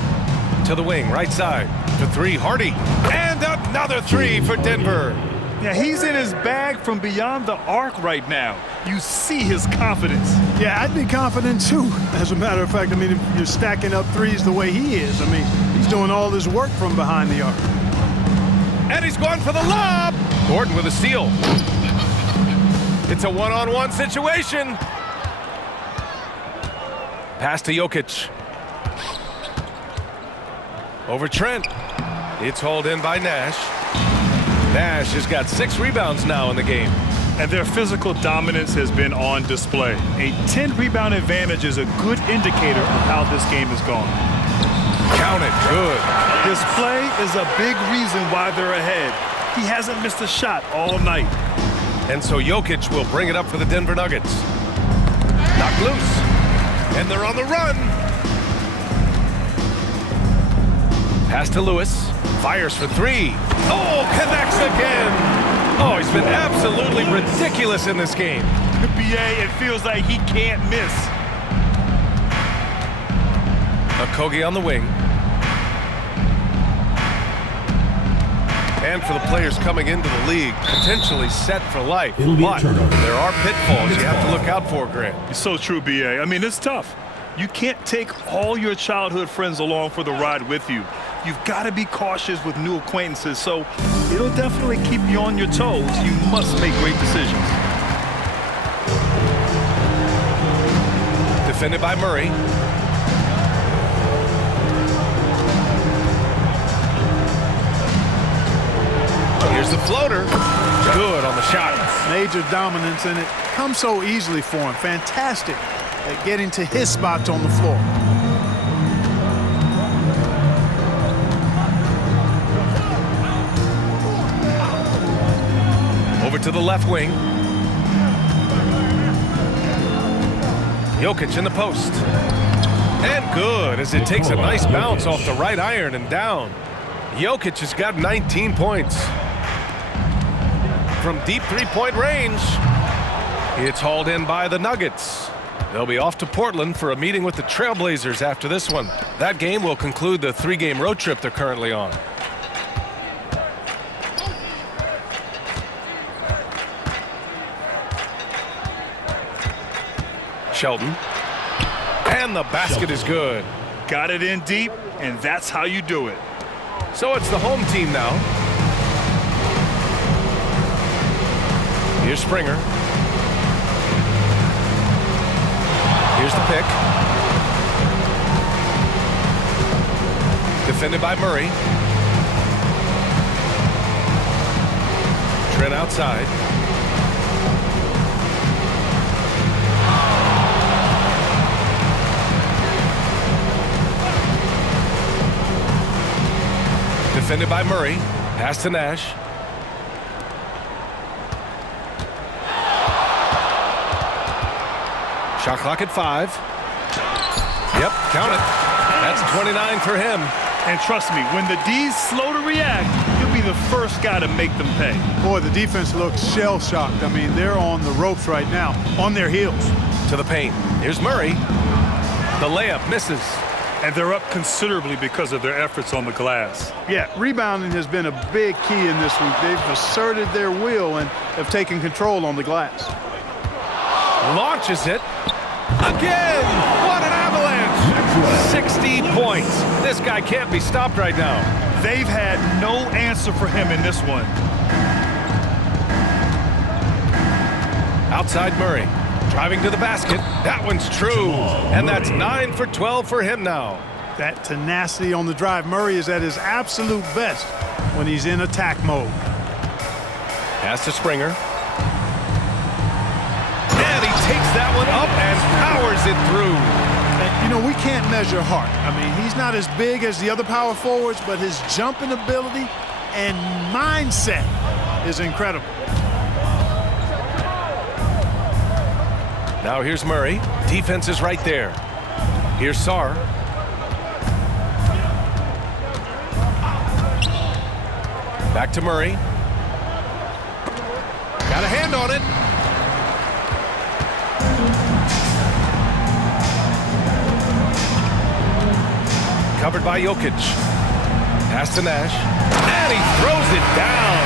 To the wing, right side. To three, Hardy. And another three for Denver. Yeah, he's in his bag from beyond the arc right now. You see his confidence. Yeah, I'd be confident too. As a matter of fact, I mean, if you're stacking up threes the way he is, I mean, he's doing all his work from behind the arc. And he's going for the lob. Gordon with a steal. It's a one-on-one situation. Pass to Jokic. Over Trent. It's hauled in by Nash. Nash has got 6 rebounds now in the game. And their physical dominance has been on display. A 10-rebound advantage is a good indicator of how this game has gone. Count it, good. This play is a big reason why they're ahead. He hasn't missed a shot all night. And so Jokic will bring it up for the Denver Nuggets. Knocked loose. And they're on the run. Pass to Lewis. Fires for 3. Oh, connects again. Oh, he's been absolutely ridiculous in this game. BA, it feels like he can't miss. Okogie on the wing. And for the players coming into the league, potentially set for life. But there are pitfalls you have to look out for, Grant. It's so true, BA. I mean, it's tough. You can't take all your childhood friends along for the ride with you. You've got to be cautious with new acquaintances, so it'll definitely keep you on your toes. You must make great decisions. Defended by Murray. Here's the floater. Good on the shot. Major dominance, and it comes so easily for him. Fantastic at getting to his spots on the floor. Over to the left wing. Jokic in the post. And good as it takes a nice bounce off the right iron and down. Jokic has got 19 points. From deep three-point range, it's hauled in by the Nuggets. They'll be off to Portland for a meeting with the Trailblazers after this one. That game will conclude the 3-game road trip they're currently on. Shelton. And the basket is good. Got it in deep, and that's how you do it. So it's the home team now. Here's Springer. Here's the pick. Defended by Murray. Trent outside. Defended by Murray. Pass to Nash. Shot clock at 5. Yep, count it. That's 29 for him. And trust me, when the D's slow to react, he'll be the first guy to make them pay. Boy, the defense looks shell-shocked. I mean, they're on the ropes right now, on their heels. To the paint. Here's Murray. The layup misses. And they're up considerably because of their efforts on the glass. Yeah, rebounding has been a big key in this week. They've asserted their will and have taken control on the glass. Launches it. Again! What an avalanche! 60 points. This guy can't be stopped right now. They've had no answer for him in this one. Outside Murray. Driving to the basket. That one's true. And that's 9 for 12 for him now. That tenacity on the drive. Murray is at his absolute best when he's in attack mode. Pass to Springer. And he takes that one up and powers it through. And, you know, we can't measure heart. I mean, he's not as big as the other power forwards, but his jumping ability and mindset is incredible. Now here's Murray. Defense is right there. Here's Sarr. Back to Murray. Got a hand on it. covered by Jokic. Pass to Nash, and he throws it down.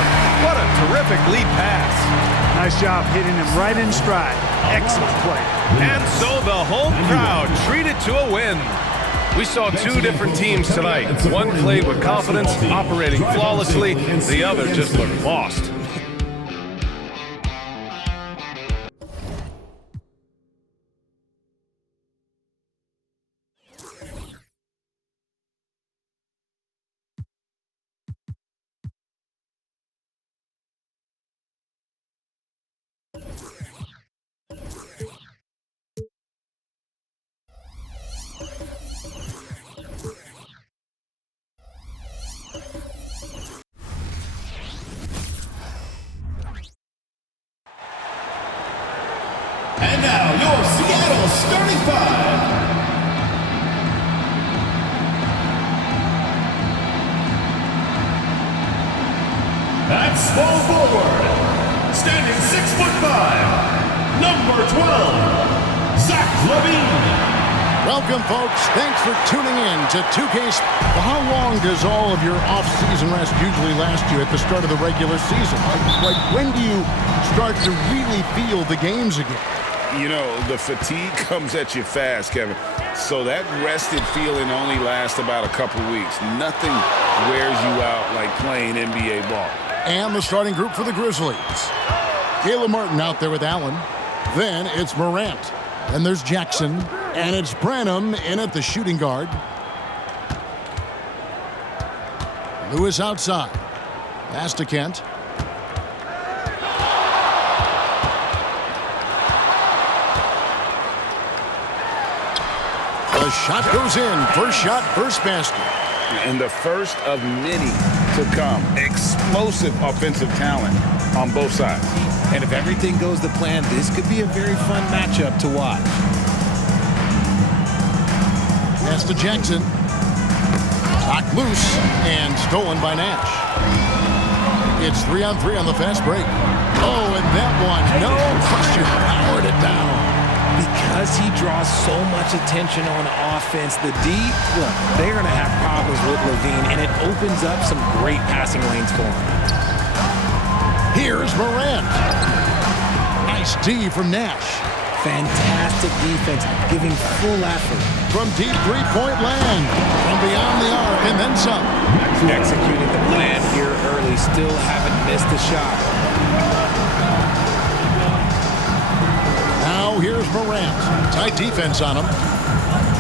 What a terrific lead pass. Nice job hitting him right in stride. Excellent play. And so the home crowd treated to a win. We saw two different teams tonight. One played with confidence, operating flawlessly. The other just looked lost. And now your Seattle starting five. At small forward, standing 6'5", number 12, Zach LaVine. Welcome, folks. Thanks for tuning in to 2K. How long does all of your off-season rest usually last you at the start of the regular season? Like when do you start to really feel the games again? You know, the fatigue comes at you fast, Kevin. So that rested feeling only lasts about a couple weeks. Nothing wears you out like playing NBA ball. And the starting group for the Grizzlies. Caleb Martin out there with Allen. Then it's Morant. Then there's Jackson. And it's Branham in at the shooting guard. Lewis outside. Pass to Kent. The shot goes in. First shot, first basket. And the first of many to come. Explosive offensive talent on both sides. And if everything goes to plan, this could be a very fun matchup to watch. Pass to Jackson. Knocked loose and stolen by Nash. It's 3-on-3 on the fast break. Oh, and that one, no question, powered it down. Because he draws so much attention on offense, the D, look, they're going to have problems with LaVine, and it opens up some great passing lanes for him. Here's Morant. Nice D from Nash. Fantastic defense, giving full effort. From deep three-point land, from beyond the arc, and then some. Executing the plan here early, still haven't missed a shot. Now here's Morant. Tight defense on him.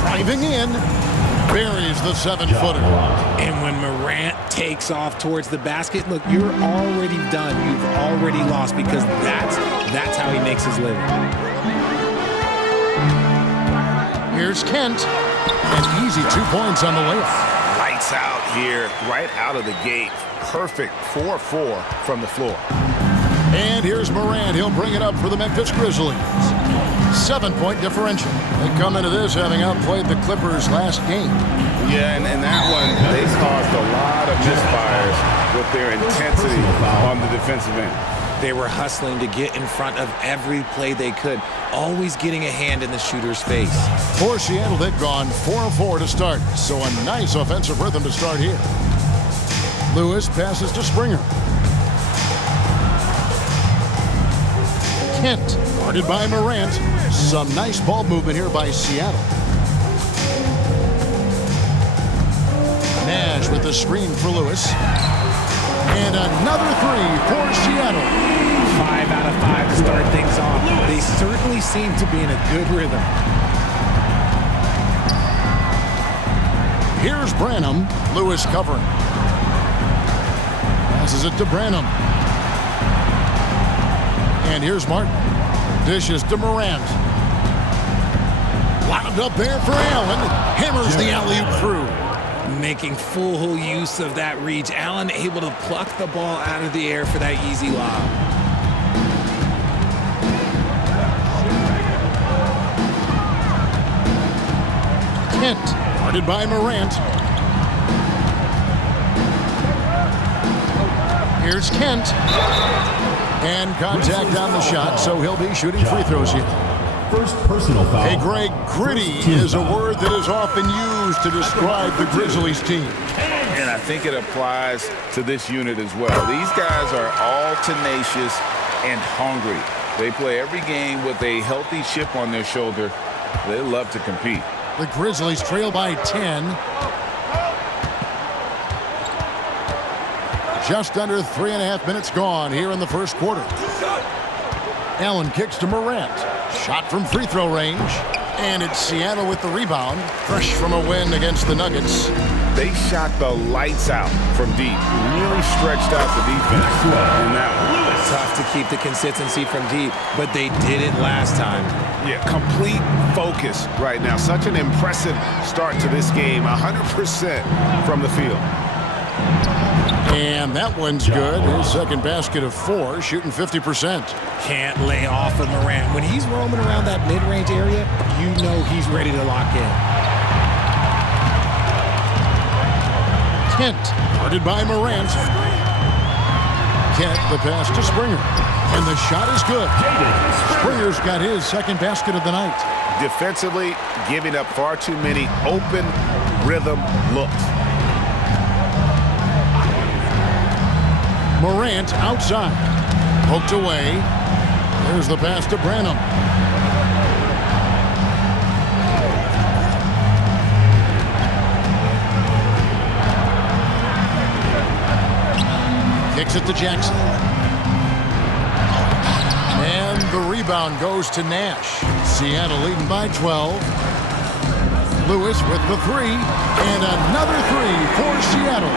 Driving in. Buries the 7-footer. And when Morant takes off towards the basket, look, you're already done. You've already lost because that's how he makes his living. Here's Kent. An easy 2 points on the layup. Lights out here, right out of the gate. Perfect 4-4 from the floor. And here's Morant. He'll bring it up for the Memphis Grizzlies. 7-point differential. They come into this having outplayed the Clippers last game. Yeah, and that one, they caused a lot of misfires with their intensity on the defensive end. They were hustling to get in front of every play they could, always getting a hand in the shooter's face. For Seattle, they've gone 4-4 to start, so a nice offensive rhythm to start here. Lewis passes to Springer. Kent, guarded by Morant. Some nice ball movement here by Seattle. Nash with the screen for Lewis. And another three for Seattle. 5 out of 5 to start things off. They certainly seem to be in a good rhythm. Here's Branham. Lewis covering. Passes it to Branham. And here's Martin. Dishes to Morant. Lobbed up there for Allen. Hammers the alley-oop through. Making full use of that reach. Allen able to pluck the ball out of the air for that easy lob. Kent, guarded by Morant. Here's Kent. And contact on the shot, so he'll be shooting free throws here. first personal foul. Hey, Greg, gritty is a word that is often used to describe the Grizzlies team. And I think it applies to this unit as well. These guys are all tenacious and hungry. They play every game with a healthy chip on their shoulder. They love to compete. The Grizzlies trail by 10. Just under 3.5 minutes gone here in the first quarter. Allen kicks to Morant. Shot from free throw range. And it's Seattle with the rebound. Fresh from a win against the Nuggets. They shot the lights out from deep. Really stretched out the defense. And now, tough to keep the consistency from deep, but they did it last time. Yeah, complete focus right now. Such an impressive start to this game. 100% from the field. And that one's good. His second basket of 4, shooting 50%. Can't lay off of Morant. When he's roaming around that mid-range area, you know he's ready to lock in. Kent, guarded by Morant. Kent, the pass to Springer. And the shot is good. Springer's got his second basket of the night. Defensively, giving up far too many open rhythm looks. Morant outside. Poked away. There's the pass to Branham. Kicks it to Jackson. And the rebound goes to Nash. Seattle leading by 12. Lewis with the 3. And another 3 for Seattle.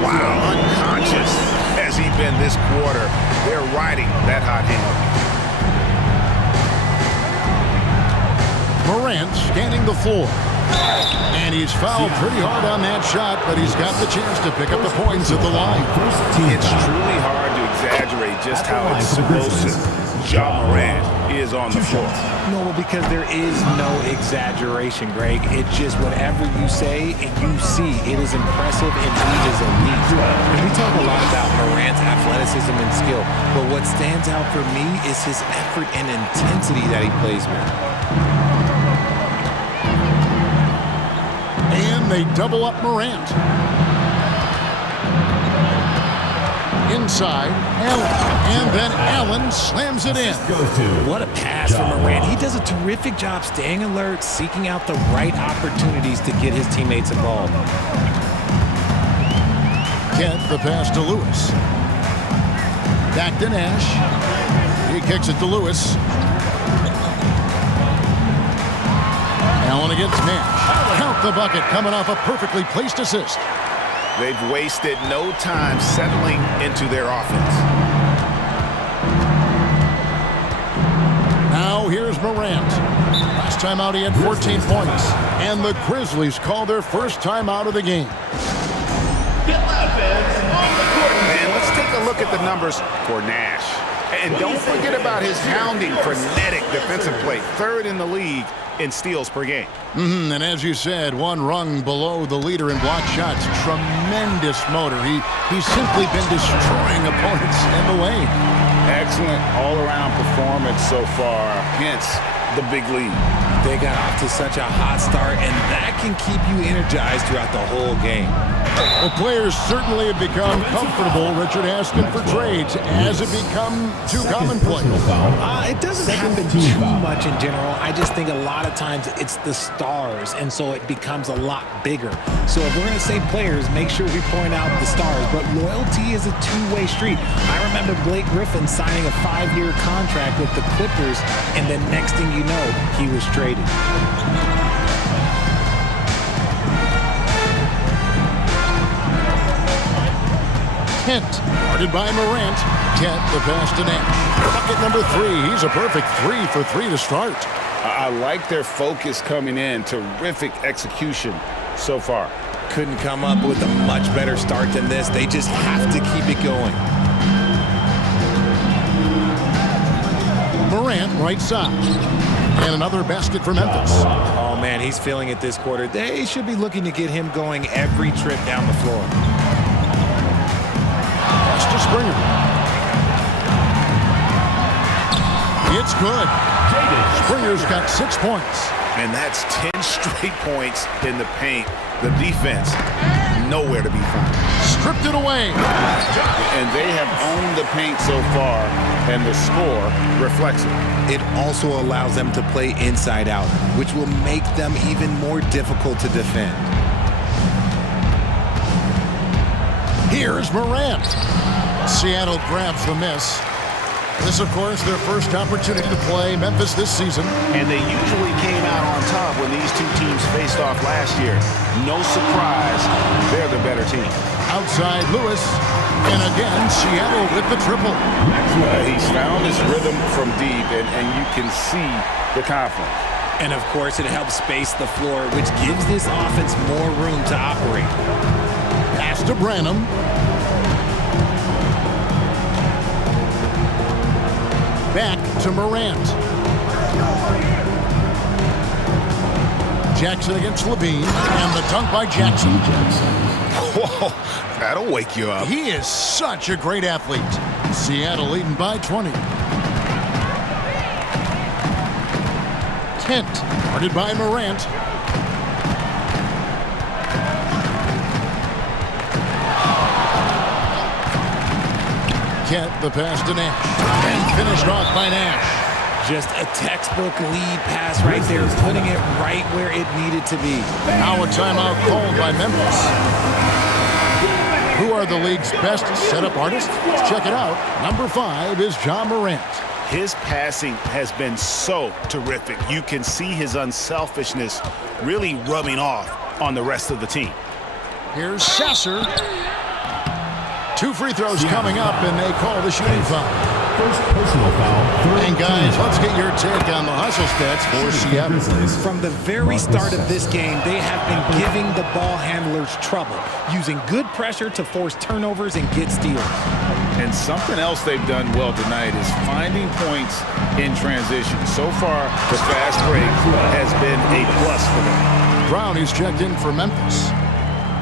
Wow, unconscious has he been this quarter. They're riding that hot hand. Morant scanning the floor. And he's fouled pretty hard on that shot, but he's got the chance to pick up the points at the line. It's truly hard to exaggerate just how explosive Ja Morant is on the floor. No, because there is no exaggeration, Greg. It's just whatever you say and you see. It is impressive and he is elite. And we talk a lot about Morant's athleticism and skill, but what stands out for me is his effort and intensity that he plays with. And they double up Morant. Inside, Allen. And then Allen slams it in. What a pass from Morant. He does a terrific job staying alert, seeking out the right opportunities to get his teammates involved. Kent, the pass to Lewis. Back to Nash. He kicks it to Lewis. Allen against Nash. Count the bucket, coming off a perfectly placed assist. They've wasted no time settling into their offense. Now here's Morant. Last time out he had 14 points. And the Grizzlies call their first time out of the game. And let's take a look at the numbers for Nash. And don't forget about his hounding, frenetic defensive play. 3rd in the league in steals per game. And as you said, one rung below the leader in block shots. Tremendous motor. He's simply been destroying opponents in the lane. Excellent all-around performance so far, hence the big lead. They got off to such a hot start, and that can keep you energized throughout the whole game. Well, players certainly have become comfortable, Richard, asking for trades. Has it become too commonplace? It doesn't happen too much in general. I just think a lot of times it's the stars, and so it becomes a lot bigger. So if we're going to say players, make sure we point out the stars. But loyalty is a two-way street. I remember Blake Griffin signing a 5-year contract with the Clippers, and then next thing you know, he was traded. Kent, guarded by Morant. Kent, the pass to Nash. Bucket number 3. He's a perfect 3 for 3 to start. I like their focus coming in. Terrific execution so far. Couldn't come up with a much better start than this. They just have to keep it going. Morant, right side. And another basket for Memphis. Oh, man, he's feeling it this quarter. They should be looking to get him going every trip down the floor. Pass to Springer. It's good. Springer's got 6 points. And that's 10 straight points in the paint. The defense, nowhere to be found. Stripped it away. And they have owned the paint so far, and the score reflects it. It also allows them to play inside out, which will make them even more difficult to defend. Here's Morant. Seattle grabs the miss. This, of course, their first opportunity to play Memphis this season. And they usually came out on top when these two teams faced off last year. No surprise, they're the better team. Outside Lewis, and again, Seattle with the triple. He's found his rhythm from deep, and you can see the confidence. And, of course, it helps space the floor, which gives this offense more room to operate. Pass to Branham. Back to Morant. Jackson against Levine, and the dunk by Jackson. Whoa, that'll wake you up. He is such a great athlete. Seattle leading by 20. Kent, guarded by Morant. Kent, the pass to Nash, and finished off by Nash. Just a textbook lead pass right there, putting it right where it needed to be. Now a timeout called by Memphis. Who are the league's best setup artists? Let's check it out. Number 5 is Ja Morant. His passing has been so terrific. You can see his unselfishness really rubbing off on the rest of the team. Here's Sasser. 2 free throws coming up, and they call the shooting foul. First personal foul. And guys, let's get your take on the hustle stats for Seattle. From the very start of this game, they have been giving the ball handlers trouble, using good pressure to force turnovers and get steals. And something else they've done well tonight is finding points in transition. So far, the fast break has been a plus for them. Brown is checked in for Memphis.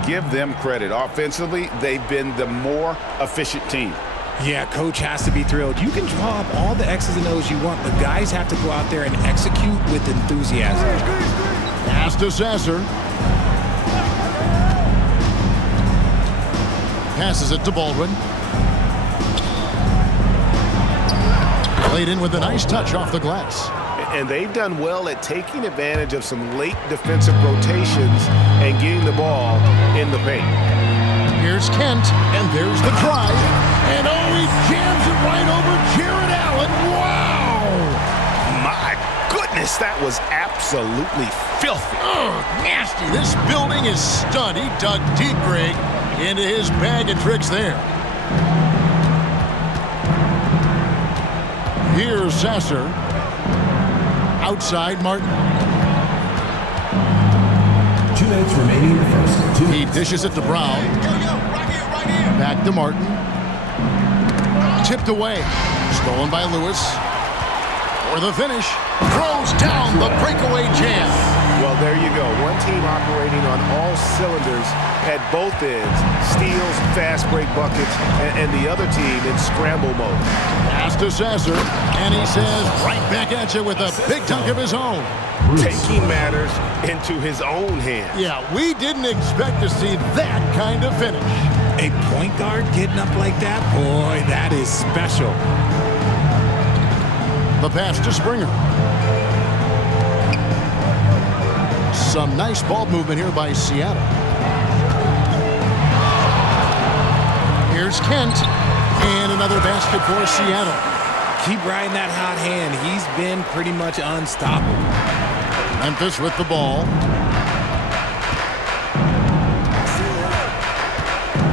Give them credit. Offensively, they've been the more efficient team. Yeah, coach has to be thrilled. You can draw up all the X's and O's you want, but guys have to go out there and execute with enthusiasm. Pass to Sasser. Passes it to Baldwin. Played in with a nice touch off the glass. And they've done well at taking advantage of some late defensive rotations and getting the ball in the paint. Here's Kent, and there's the drive. And oh, he jams it right over Jared Allen. Wow! My goodness, that was absolutely filthy. Oh, nasty. This building is stunned. He dug deep, Greg, into his bag of tricks there. Here's Sasser. Outside Martin. 2 minutes remaining in the first. He dishes it to Brown. Back to Martin. Tipped away. Stolen by Lewis. For the finish. Throws down the breakaway jam. Well, there you go. One team operating on all cylinders at both ends. Steals, fast break buckets, and the other team in scramble mode. Pass to Sasser, and he says right back at you with a big dunk of his own. Taking matters into his own hands. Yeah, we didn't expect to see that kind of finish. A point guard getting up like that? Boy, that is special. The pass to Springer. Some nice ball movement here by Seattle. Here's Kent, and another basket for Seattle. Keep riding that hot hand. He's been pretty much unstoppable. Memphis with the ball.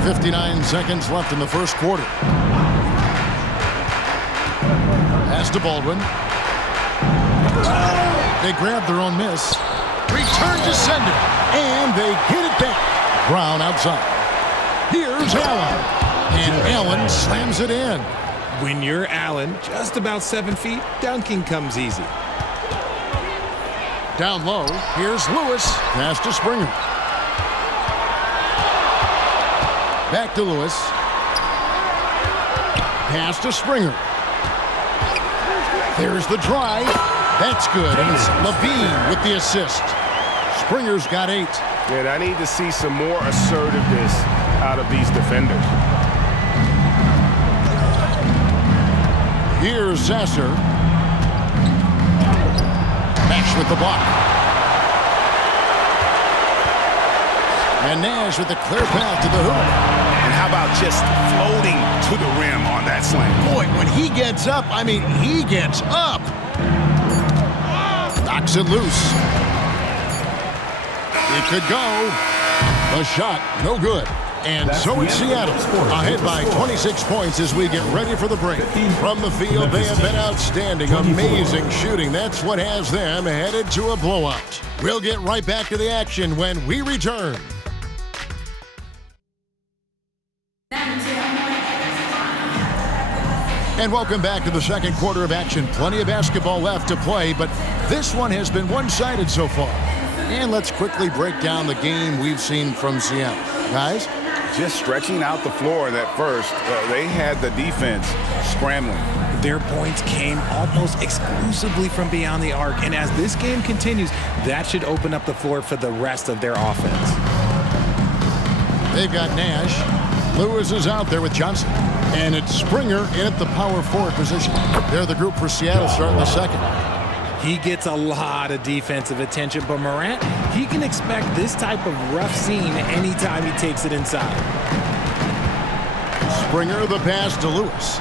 59 seconds left in the first quarter. Pass to Baldwin. They grab their own miss. Return to sender, and they get it back. Brown outside. Here's Allen, and Allen slams it in. When you're Allen, just about 7 feet, dunking comes easy. Down low, here's Lewis. Pass to Springer. Back to Lewis. Pass to Springer. There's the drive, That's good, and it's Levine with the assist. Springer's got 8. And I need to see some more assertiveness out of these defenders. Here's Sasser. Nash with the block. And Nash with the clear path to the hoop. And how about just floating to the rim on that slam? Boy, when he gets up, I mean, he gets up. Knocks it loose. It could go. The shot, no good. And so it's Seattle, ahead by 26 points as we get ready for the break. From the field, they have been outstanding. Amazing shooting. That's what has them headed to a blowout. We'll get right back to the action when we return. And welcome back to the second quarter of action. Plenty of basketball left to play, but this one has been one-sided so far. And let's quickly break down the game we've seen from Seattle. Guys? Just stretching out the floor in that first. They had the defense scrambling. Their points came almost exclusively from beyond the arc. And as this game continues, that should open up the floor for the rest of their offense. They've got Nash. Lewis is out there with Johnson. And it's Springer in at the power forward position. They're the group for Seattle starting the second. He gets a lot of defensive attention, but Morant, he can expect this type of rough scene anytime he takes it inside. Springer the pass to Lewis.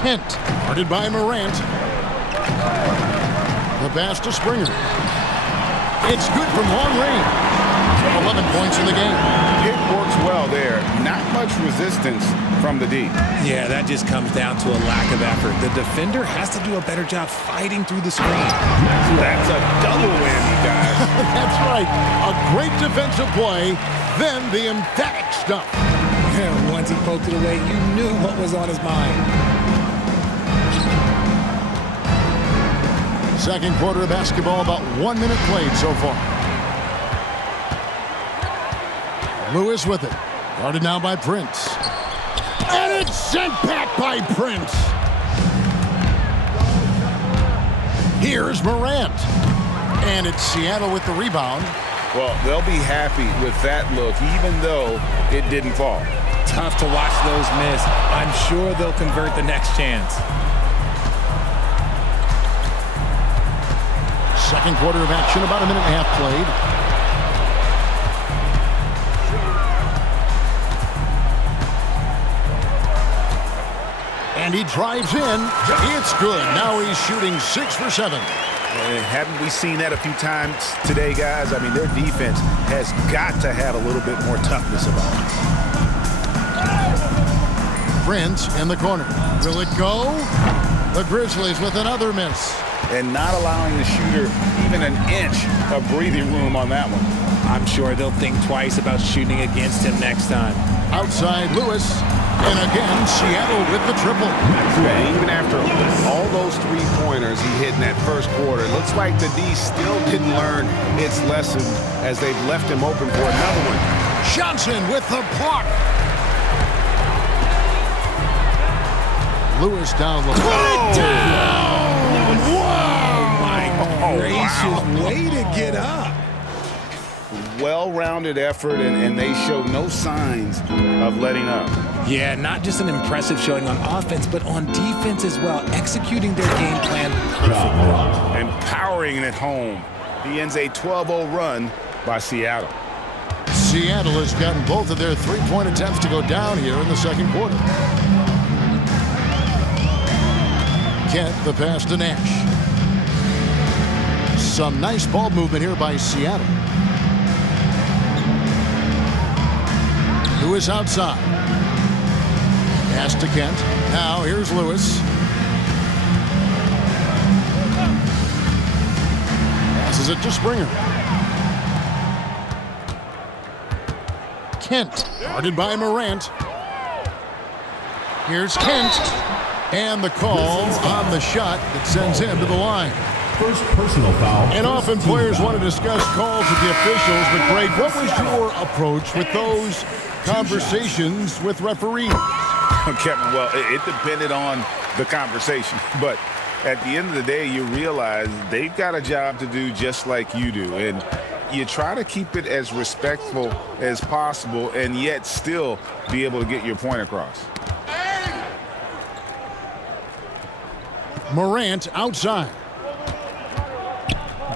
Kent, guarded by Morant. The pass to Springer. It's good from long range. 11 points in the game. It works well there. Not much resistance from the D. Yeah, that just comes down to a lack of effort. The defender has to do a better job fighting through the screen. That's a double whammy, guys. That's right. A great defensive play, then the emphatic stuff. Yeah, once he poked it away, you knew what was on his mind. Second quarter of basketball, about 1 minute played so far. Lewis with it. Guarded now by Prince. And it's sent back by Prince. Here's Morant. And it's Seattle with the rebound. Well, they'll be happy with that look, even though it didn't fall. Tough to watch those miss. I'm sure they'll convert the next chance. Second quarter of action, about a minute and a half played. And he drives in. It's good. Now he's shooting 6 for 7. And haven't we seen that a few times today, guys? I mean, their defense has got to have a little bit more toughness about it. Prince in the corner. Will it go? The Grizzlies with another miss. And not allowing the shooter even an inch of breathing room on that one. I'm sure they'll think twice about shooting against him next time. Outside Lewis. And again, Seattle with the triple. And even after all those three-pointers he hit in that first quarter, it looks like the D still didn't learn its lesson as they've left him open for another one. Johnson with the block. Lewis down the Put it down! Wow! Oh, my gracious, way to get up. Well-rounded effort, and they show no signs of letting up. Yeah, not just an impressive showing on offense, but on defense as well, executing their game plan perfectly. And powering it home. He ends a 12-0 run by Seattle. Seattle has gotten both of their three-point attempts to go down here in the second quarter. Kent, the pass to Nash. Some nice ball movement here by Seattle. Lewis outside. Pass to Kent. Now here's Lewis. Passes it to Springer. Kent, guarded by Morant. Here's Kent. And the call on the shot that sends him to the line. First personal foul. And often players want to discuss calls with the officials, but Greg, what was your approach with those conversations with referees? Kevin, well, it depended on the conversation, but at the end of the day, you realize they've got a job to do just like you do, and you try to keep it as respectful as possible and yet still be able to get your point across. Morant outside.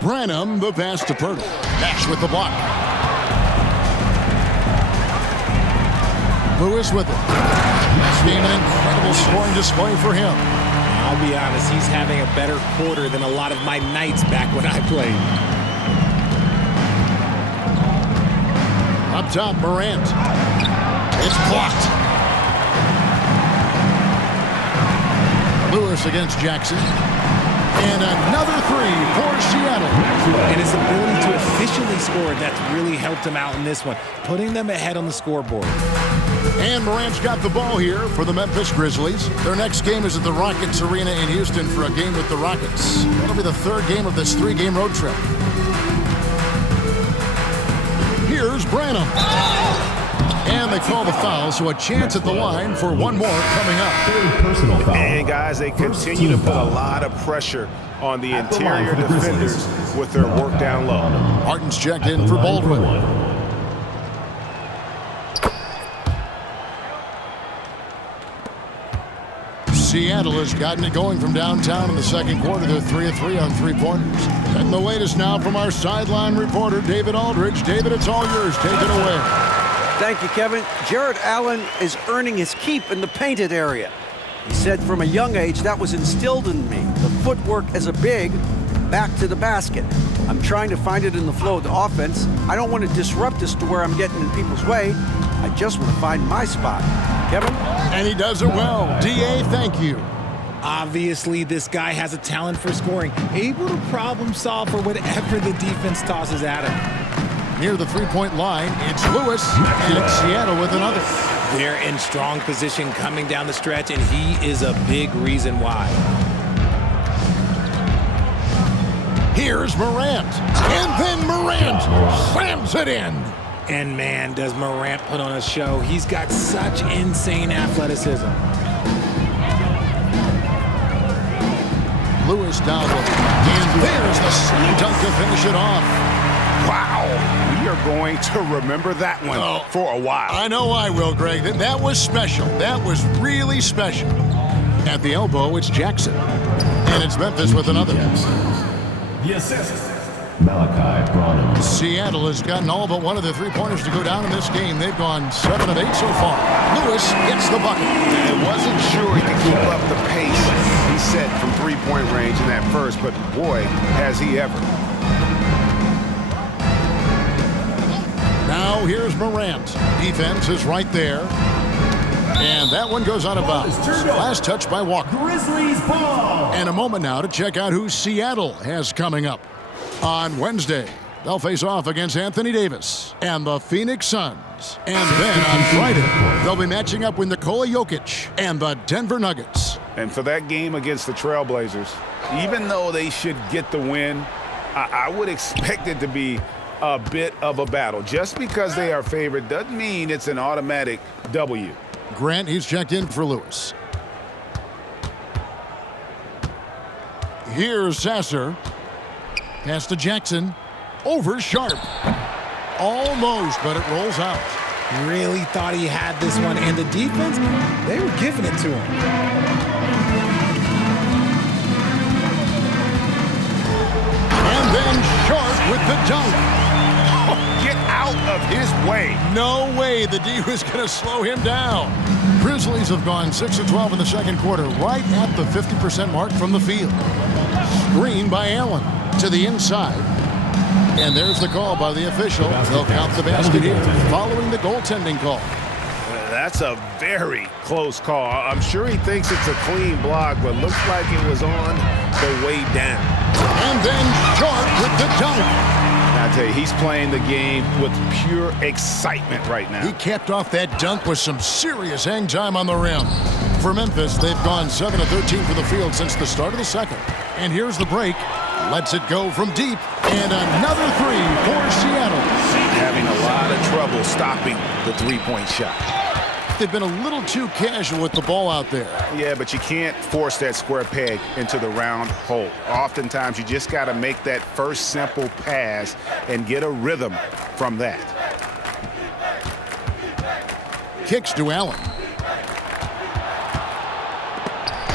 Branham, the pass to Pirtle. Nash with the block. Lewis with it. It's been an incredible scoring display for him. I'll be honest, he's having a better quarter than a lot of my nights back when I played. Up top, Morant. It's blocked. Lewis against Jackson. And another three for Seattle. And his ability to efficiently score, that's really helped him out in this one, putting them ahead on the scoreboard. And Morant's got the ball here for the Memphis Grizzlies. Their next game is at the Rockets Arena in Houston for a game with the Rockets. That'll be the third game of this three-game road trip. Here's Branham. And they call the foul, so a chance at the line for one more coming up. And guys, they continue to put a lot of pressure on the interior defenders with their work down low. Harden's checked in for Baldwin. Seattle has gotten it going from downtown in the second quarter. They're 3 of 3 on three-pointers. And the latest now from our sideline reporter, David Aldridge. David, it's all yours. Take it away. Thank you, Kevin. Jared Allen is earning his keep in the painted area. He said from a young age that was instilled in me. The footwork as a big, back to the basket. I'm trying to find it in the flow of the offense. I don't want to disrupt us to where I'm getting in people's way. I just want to find my spot. Kevin? And he does it well. D.A., thank you. Obviously, this guy has a talent for scoring, able to problem solve for whatever the defense tosses at him. Near the three-point line, it's Lewis, and it's Seattle with another. They're in strong position coming down the stretch, and he is a big reason why. Here's Morant, and then Morant slams it in. And man, does Morant put on a show. He's got such insane athleticism. Lewis down low, and there's the slam dunk to finish it off. Wow. We are going to remember that one for a while. I know I will, Greg. That was special. That was really special. At the elbow, it's Jackson. And it's Memphis with another. The assist, Malachi Branham. Seattle has gotten all but one of the three-pointers to go down in this game. They've gone 7 of 8 so far. Lewis gets the bucket. I wasn't sure he could keep up the pace he set from three-point range in that first, but boy, has he ever. Now here's Morant. Defense is right there. And that one goes out of bounds. Last touch by Walker. Grizzlies ball. And a moment now to check out who Seattle has coming up. On Wednesday, they'll face off against Anthony Davis and the Phoenix Suns. And then on Friday, they'll be matching up with Nikola Jokic and the Denver Nuggets. And for that game against the Trailblazers, even though they should get the win, I would expect it to be a bit of a battle. Just because they are favored doesn't mean it's an automatic W. Grant, he's checked in for Lewis. Here's Sasser. Pass to Jackson. Over Sharp. Almost, but it rolls out. Really thought he had this one, and the defense, they were giving it to him. And then Sharp with the dunk. Get out of his way. No way the D was going to slow him down. Grizzlies have gone 6 of 12 in the second quarter, right at the 50% mark from the field. Screen by Allen to the inside. And there's the call by the official. They'll count the basket here following the goaltending call. That's a very close call. I'm sure he thinks it's a clean block, but looks like it was on the way down. And then Sharp with the dunk. I tell you, he's playing the game with pure excitement right now. He capped off that dunk with some serious hang time on the rim. For Memphis, they've gone 7 of 13 for the field since the start of the second. And here's the break. Lets it go from deep. And another three for Seattle. Having a lot of trouble stopping the three-point shot. They've been a little too casual with the ball out there. Yeah, but you can't force that square peg into the round hole. Oftentimes, you just got to make that first simple pass and get a rhythm from that. Kicks to Allen.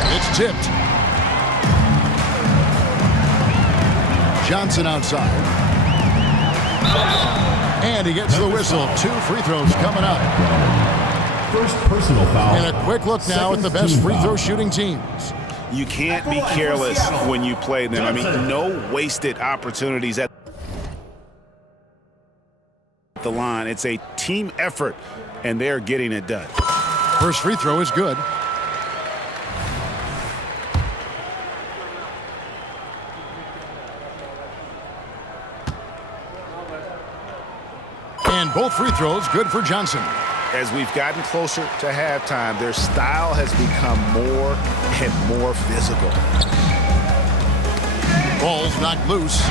It's tipped. Johnson outside. And he gets the whistle. 2 free throws coming up. First personal foul. And a quick look now at the best free throw shooting teams. You can't be careless when you play them. I mean, no wasted opportunities at the line. It's a team effort, and they're getting it done. First free throw is good. And both free throws good for Johnson. As we've gotten closer to halftime, their style has become more and more physical. Ball's knocked loose.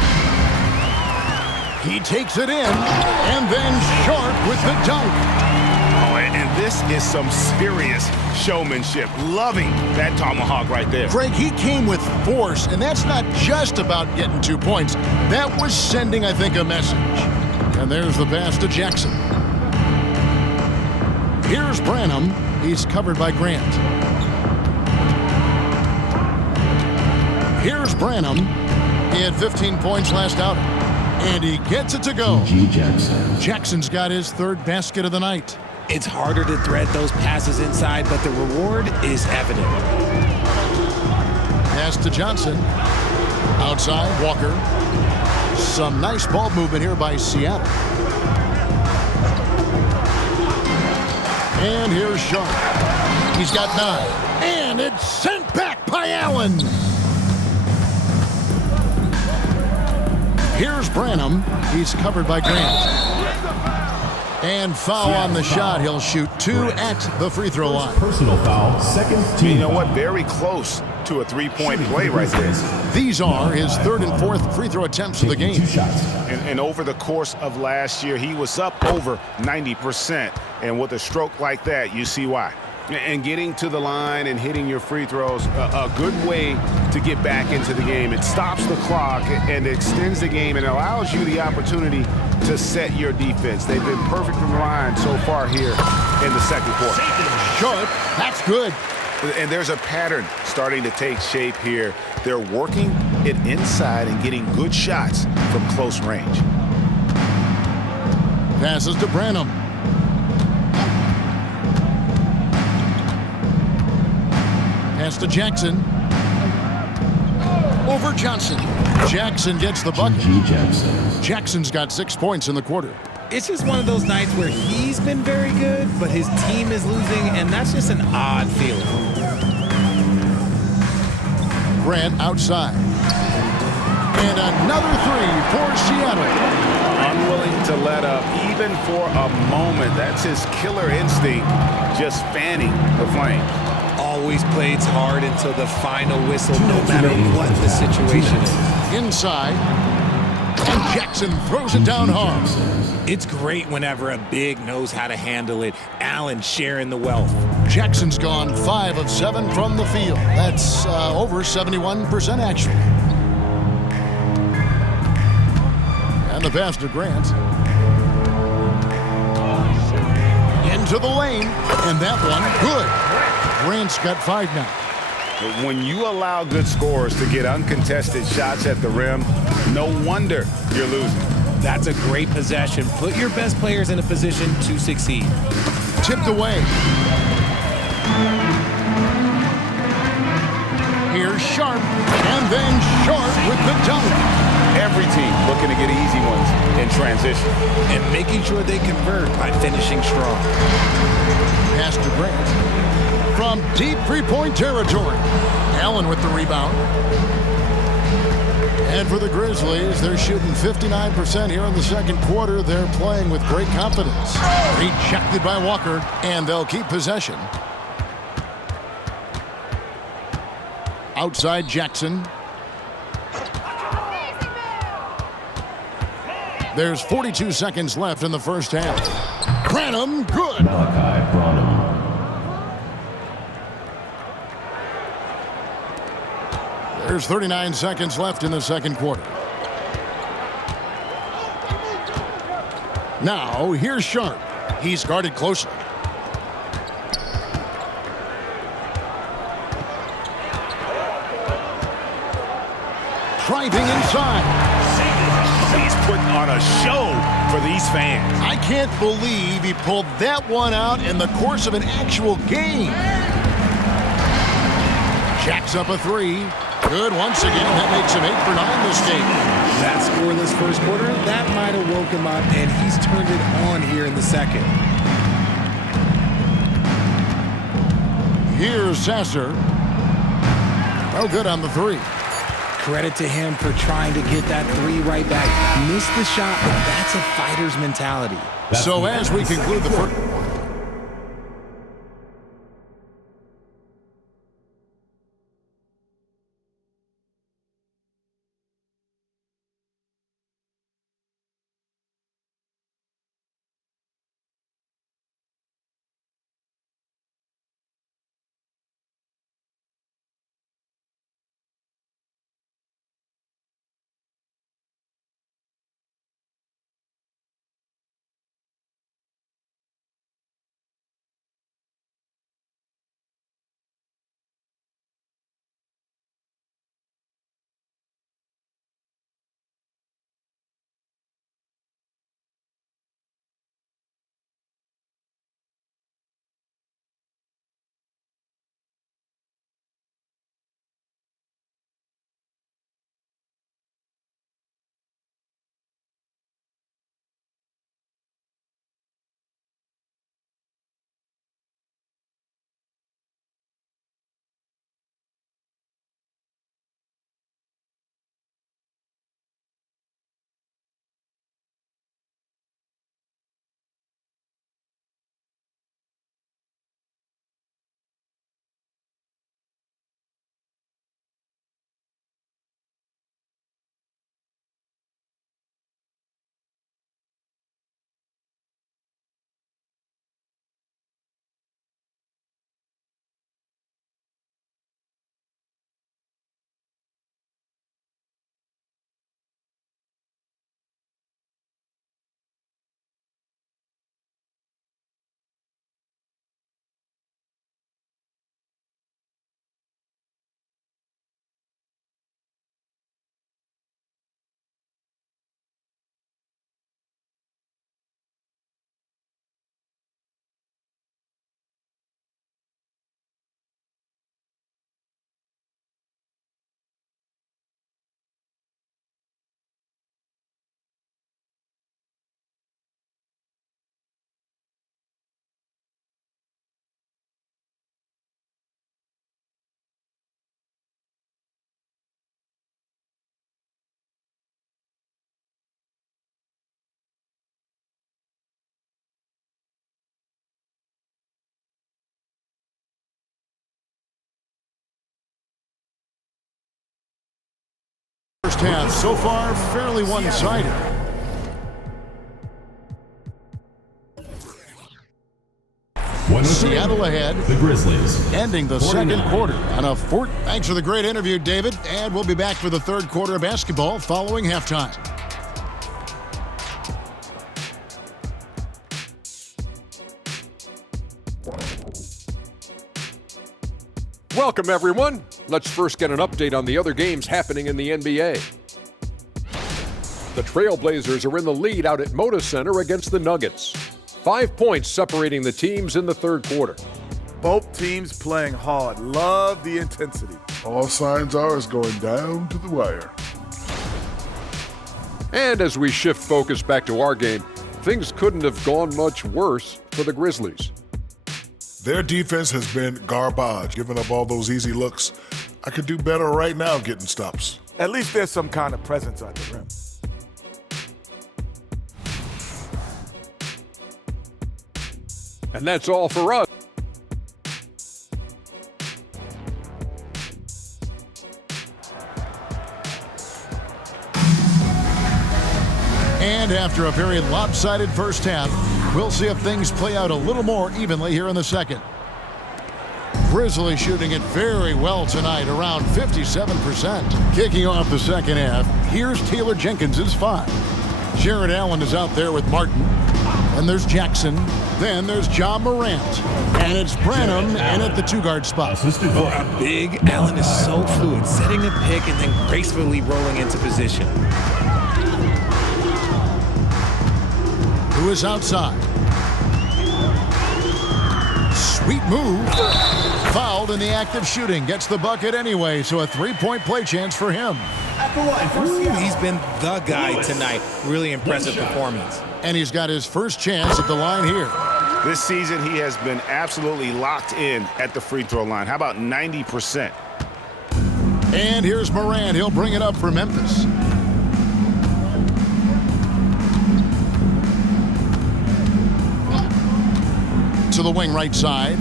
He takes it in, and then Sharp with the dunk. Oh, and this is some serious showmanship. Loving that tomahawk right there. Greg, he came with force, and that's not just about getting 2 points. That was sending, I think, a message. And there's the pass to Jackson. Here's Branham. He's covered by Grant. Here's Branham. He had 15 points last outing. And he gets it to go. Jackson's got his 3rd basket of the night. It's harder to thread those passes inside, but the reward is evident. Pass to Johnson. Outside, Walker. Some nice ball movement here by Seattle. And here's Sharp. He's got 9. And it's sent back by Allen. Here's Branham. He's covered by Grant. And foul on the shot. He'll shoot 2 at the free throw line. Personal foul, second team. You know what? Very close to a 3-point play right there. These are his 3rd and 4th free throw attempts of the game. And over the course of last year, he was up over 90%. And with a stroke like that, you see why. And getting to the line and hitting your free throws, a good way to get back into the game. It stops the clock and extends the game and allows you the opportunity to set your defense. They've been perfect from the line so far here in the second quarter. Sharp, that's good. And there's a pattern starting to take shape here. They're working it inside and getting good shots from close range. Passes to Branham. Pass to Jackson. Over Johnson. Jackson gets the bucket. Jackson's got 6 points in the quarter. It's just one of those nights where he's been very good, but his team is losing, and that's just an odd feeling. Grant outside. And another 3 for Seattle. Unwilling to let up even for a moment. That's his killer instinct, just fanning the flames. Always plays hard until the final whistle, no matter what the situation is. Inside. And Jackson throws it down hard. It's great whenever a big knows how to handle it. Allen sharing the wealth. Jackson's gone 5 of 7 from the field. That's over 71% actually. And the pass to Grant. Into the lane. And that one, good. Grant's got 5 now. When you allow good scorers to get uncontested shots at the rim, no wonder you're losing. That's a great possession. Put your best players in a position to succeed. Tipped away. Here's Sharp, and then Sharp with the dunk. Every team looking to get easy ones in transition. And making sure they convert by finishing strong. Pass to Grant. From deep three-point territory. Allen with the rebound. And for the Grizzlies, they're shooting 59% here in the second quarter. They're playing with great confidence. Rejected by Walker, and they'll keep possession. Outside Jackson. There's 42 seconds left in the first half. Cranham, good. Malachi Branham. There's 39 seconds left in the second quarter. Now, here's Sharp. He's guarded closely. Driving inside. He's putting on a show for these fans. I can't believe he pulled that one out in the course of an actual game. Jacks up a three. Good once again. That makes him 8 for 9 this game. That scoreless first quarter, that might have woke him up, and he's turned it on here in the second. Here's Sasser. Oh, good on the three. Credit to him for trying to get that three right back. Missed the shot, but that's a fighter's mentality. So as we conclude the first... First half so far fairly one-sided. Seattle ahead. The Grizzlies. Ending the second quarter on a fort. Thanks for the great interview, David. And we'll be back for the third quarter of basketball following halftime. Welcome, everyone. Let's first get an update on the other games happening in the NBA. The Trailblazers are in the lead out at Moda Center against the Nuggets. 5 points separating the teams in the third quarter. Both teams playing hard. Love the intensity. All signs are it's going down to the wire. And as we shift focus back to our game, things couldn't have gone much worse for the Grizzlies. Their defense has been garbage, giving up all those easy looks. I could do better right now getting stops. At least there's some kind of presence on the rim. And that's all for us. And after a very lopsided first half, we'll see if things play out a little more evenly here in the second. Grizzlies shooting it very well tonight, around 57%. Kicking off the second half, here's Taylor Jenkins' 5. Jared Allen is out there with Martin. And there's Jackson. Then there's Ja Morant. And it's Branham in at the 2-guard spot. For a big, Allen is so fluid, setting a pick and then gracefully rolling into position. Who is outside? Sweet move. Fouled in the act of shooting. Gets the bucket anyway, so a 3-point play chance for him. He's been the guy tonight. Really impressive performance. And he's got his first chance at the line here. This season, he has been absolutely locked in at the free throw line. How about 90%? And here's Morant. He'll bring it up for Memphis. To the wing right side.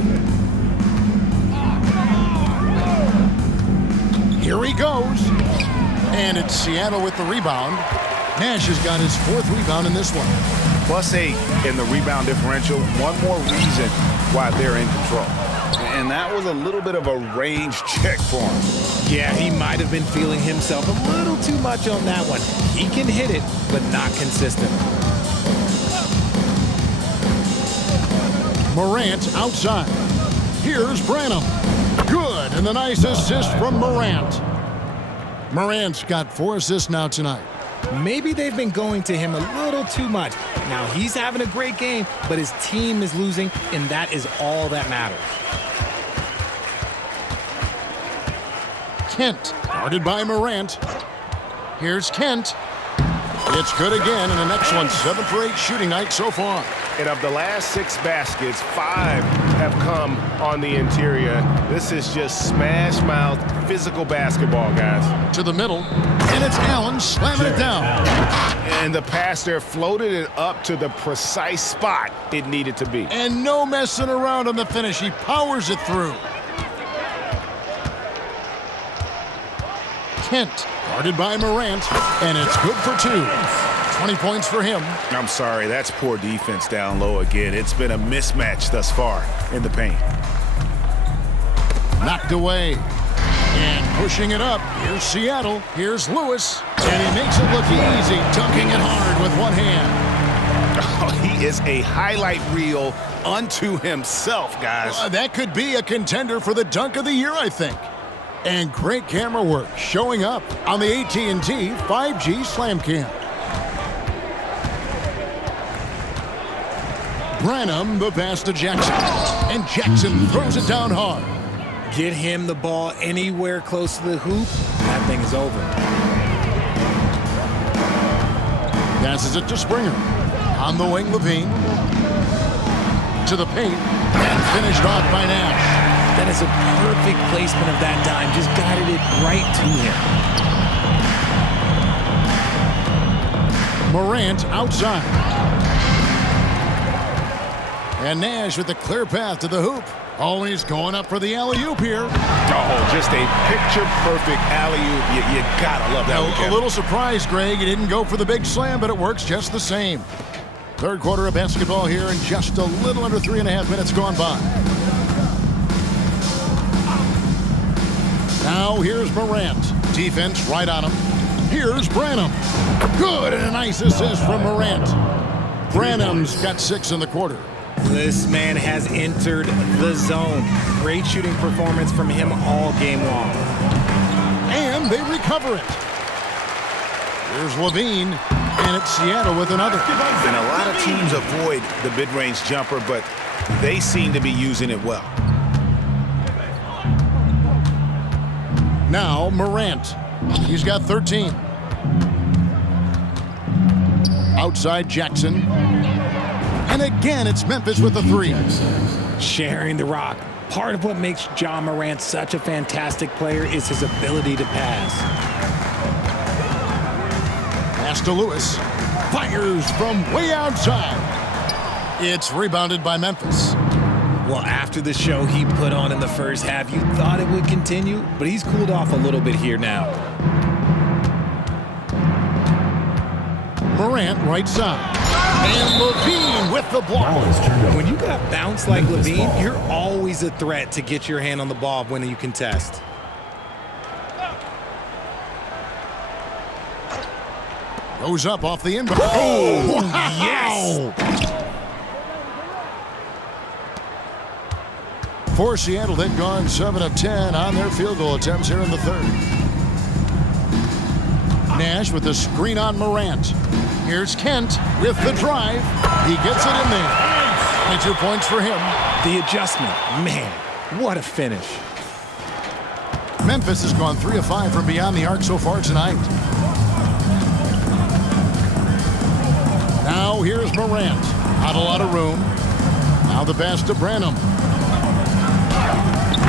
Here he goes. And it's Seattle with the rebound. Nash has got his 4th rebound in this one. +8 in the rebound differential. One more reason why they're in control. And that was a little bit of a range check for him. Yeah, he might have been feeling himself a little too much on that one. He can hit it, but not consistent. Morant outside. Here's Branham. Good, and a nice assist from Morant. Morant's got 4 assists now tonight. Maybe they've been going to him a little too much. Now he's having a great game, but his team is losing, and that is all that matters. Kent, guarded by Morant. Here's Kent. It's good again, and an excellent 7 for 8 shooting night so far. And of the last 6 baskets, 5 have come on the interior. This is just smash-mouth physical basketball, guys. To the middle, and it's Allen slamming it down. And the pass there floated it up to the precise spot it needed to be. And no messing around on the finish. He powers it through. Kent, guarded by Morant, and it's good for 2. 20 points for him. I'm sorry, that's poor defense down low again. It's been a mismatch thus far in the paint. Knocked away. And pushing it up. Here's Seattle. Here's Lewis. And he makes it look easy, dunking it hard with one hand. Oh, he is a highlight reel unto himself, guys. That could be a contender for the dunk of the year, I think. And great camera work showing up on the AT&T 5G Slam Cam. Branham, the pass to Jackson. And Jackson throws it down hard. Get him the ball anywhere close to the hoop, that thing is over. Passes it to Springer. On the wing, Levine. To the paint. And finished off by Nash. That is a perfect placement of that dime. Just guided it right to him. Morant outside. And Nash with a clear path to the hoop. Always going up for the alley-oop here. Oh, just a picture-perfect alley-oop. You gotta love that. A little surprised, Greg. He didn't go for the big slam, but it works just the same. Third quarter of basketball here, and just a little under 3.5 minutes gone by. Now here's Morant. Defense right on him. Here's Branham. Good, and a nice assist from Morant. Branham's got 6 in the quarter. This man has entered the zone. Great shooting performance from him all game long. And they recover it. Here's Levine, and it's Seattle with another. And a lot of teams avoid the mid-range jumper, but they seem to be using it well. Now Morant. He's got 13. Outside Jackson. And again, it's Memphis with the 3. Sharing the rock. Part of what makes Ja Morant such a fantastic player is his ability to pass. Pass to Lewis. Fires from way outside. It's rebounded by Memphis. Well, after the show he put on in the first half, you thought it would continue, but he's cooled off a little bit here now. Morant right side. And Levine with the block. When you got bounce like Levine, you're always a threat to get your hand on the ball when you contest. Goes up off the inbound. Oh, wow. yes! For Seattle, they've gone 7 of 10 on their field goal attempts here in the third. Nash with the screen on Morant. Here's Kent with the drive. He gets it in there. 22 points for him. The adjustment, man, what a finish. Memphis has gone 3 of 5 from beyond the arc so far tonight. Now here's Morant. Not a lot of room. Now the pass to Branham.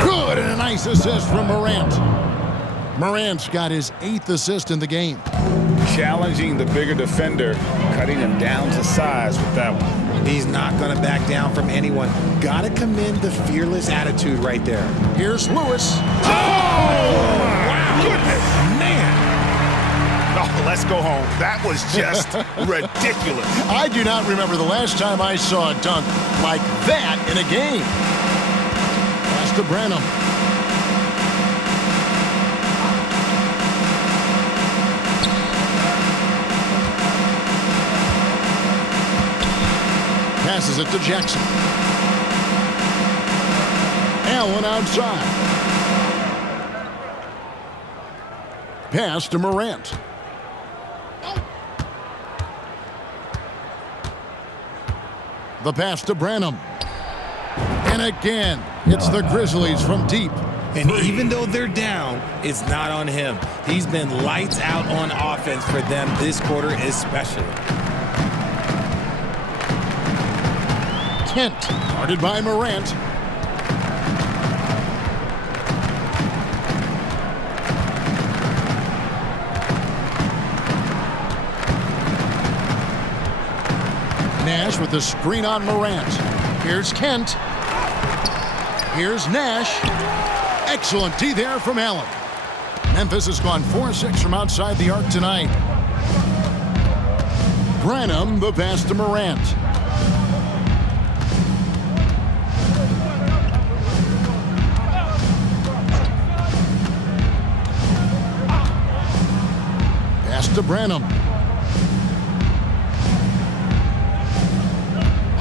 Good, and a nice assist from Morant. Morant's got his 8th assist in the game. Challenging the bigger defender, cutting him down to size with that one. He's not going to back down from anyone. Got to commend the fearless attitude right there. Here's Lewis. Oh! Wow! Goodness! Man! Oh, let's go home. That was just ridiculous. I do not remember the last time I saw a dunk like that in a game. Pass to Branham. Passes it to Jackson. Allen outside. Pass to Morant. The pass to Branham. And again, it's the Grizzlies from deep. And even though they're down, it's not on him. He's been lights out on offense for them this quarter especially. Kent, guarded by Morant. Nash with the screen on Morant. Here's Kent. Here's Nash. Excellent D there from Allen. Memphis has gone 4-6 from outside the arc tonight. Branham, the pass to Morant. Pass to Branham.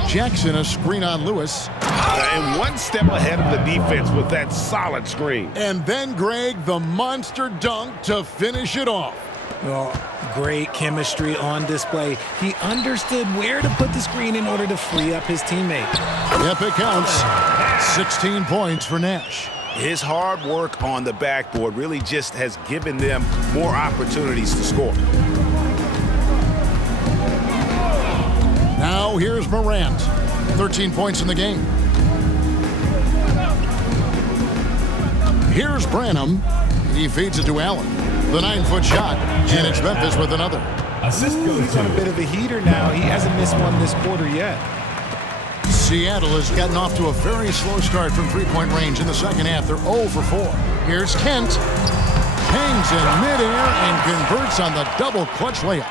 Jackson, a screen on Lewis. And one step ahead of the defense with that solid screen. And then, Greg, the monster dunk to finish it off. Oh, great chemistry on display. He understood where to put the screen in order to free up his teammate. Yep, it counts. 16 points for Nash. His hard work on the backboard really just has given them more opportunities to score. Now here's Morant. 13 points in the game. Here's Branham. He feeds it to Allen. The 9-foot shot, and it's Memphis with another. He's on a bit of a heater now. He hasn't missed one this quarter yet. Seattle has gotten off to a very slow start from three-point range in the second half. They're 0 for 4. Here's Kent. Hangs in midair and converts on the double clutch layup.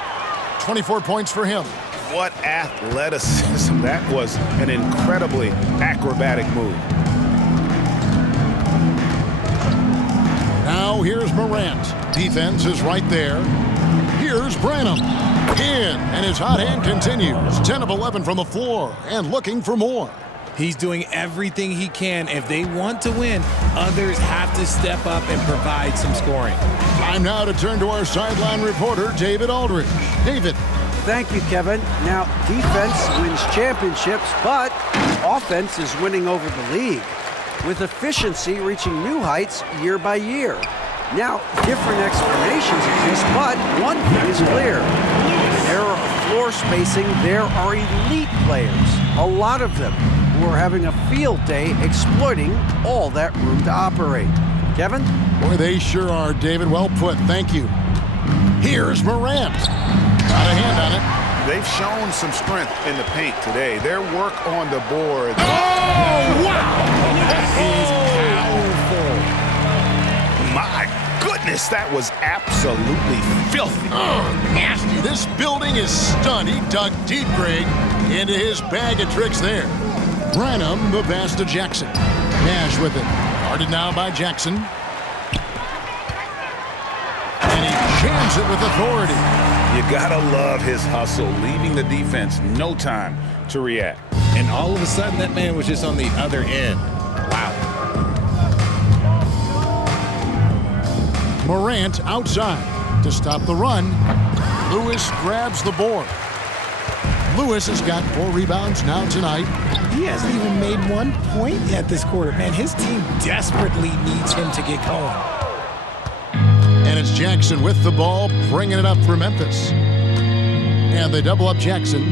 24 points for him. What athleticism. That was an incredibly acrobatic move. Now here's Morant. Defense is right there. Here's Branham. In, and his hot hand continues. 10 of 11 from the floor and looking for more. He's doing everything he can. If they want to win, others have to step up and provide some scoring. Time now to turn to our sideline reporter, David Aldridge. David. Thank you, Kevin. Now, defense wins championships, but offense is winning over the league, with efficiency reaching new heights year by year. Now, different explanations exist, but one thing is clear. In an era of floor spacing, there are elite players, a lot of them, who are having a field day exploiting all that room to operate. Kevin? Boy, they sure are, David. Well put. Thank you. Here's Morant. Got a hand on it. They've shown some strength in the paint today. Their work on the board. Oh, wow! That is powerful. My goodness. goodness, that was absolutely filthy. Nasty. This building is stunned. He dug deep, Greg, into his bag of tricks there. Branham, the pass to Jackson. Nash with it. Guarded now by Jackson. And he jams it with authority. You gotta love his hustle, leaving the defense no time to react. And all of a sudden, that man was just on the other end. Wow. Morant outside to stop the run. Lewis grabs the board. Lewis has got 4 rebounds now tonight. He hasn't even made 1 point yet this quarter. Man, his team desperately needs him to get going. And it's Jackson with the ball, bringing it up for Memphis. And they double up Jackson.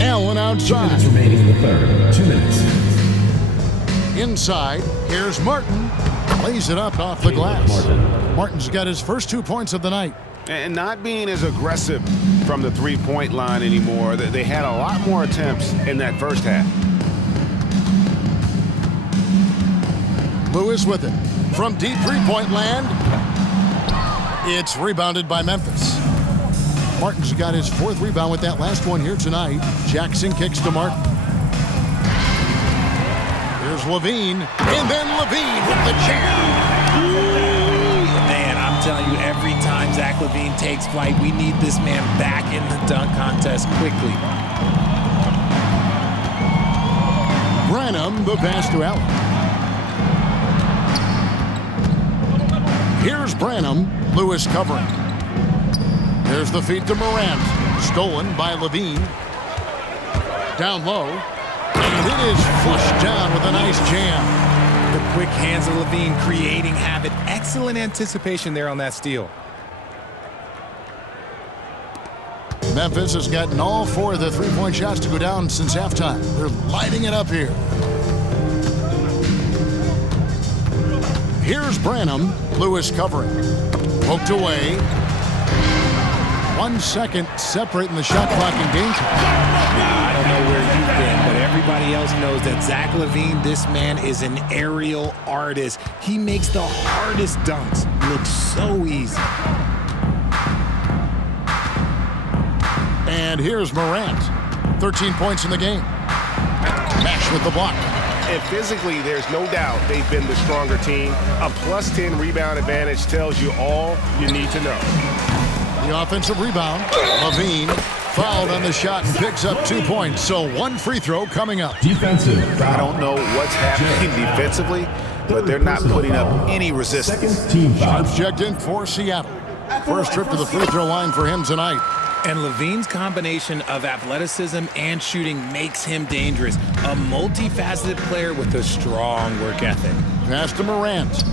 Allen outside. 2 minutes remaining in the third. 2 minutes. Inside, here's Martin. Lays it up off the glass. Martin's got his first 2 points of the night. And not being as aggressive from the three-point line anymore. They had a lot more attempts in that first half. Lewis with it. From deep three-point land. It's rebounded by Memphis. Martin's got his 4th rebound with that last one here tonight. Jackson kicks to Martin. Here's Levine. And then Levine with the jam. Man, I'm telling you, every time Zach LaVine takes flight, we need this man back in the dunk contest quickly. Branham, the pass to Allen. Here's Branham. Lewis covering. There's the feed to Morant. Stolen by Levine. Down low. And it is flushed down with a nice jam. The quick hands of Levine creating havoc. Excellent anticipation there on that steal. Memphis has gotten all 4 of the three-point shots to go down since halftime. They're lighting it up here. Here's Branham. Lewis covering. Poked away. 1 second separating the shot clock and game time. Now, I don't know where you've been, but everybody else knows that Zach LaVine, this man is an aerial artist. He makes the hardest dunks look so easy. And here's Morant. 13 points in the game. Nash with the block. And physically, there's no doubt they've been the stronger team. A +10 rebound advantage tells you all you need to know. The offensive rebound. Levine fouled on the shot and picks up 2 points. So 1 free throw coming up. Defensive. I don't know what's happening defensively, but they're not putting up any resistance. Sharps checked in for Seattle. First trip to the free throw line for him tonight. And Levine's combination of athleticism and shooting makes him dangerous. A multifaceted player with a strong work ethic. Pass to Morant.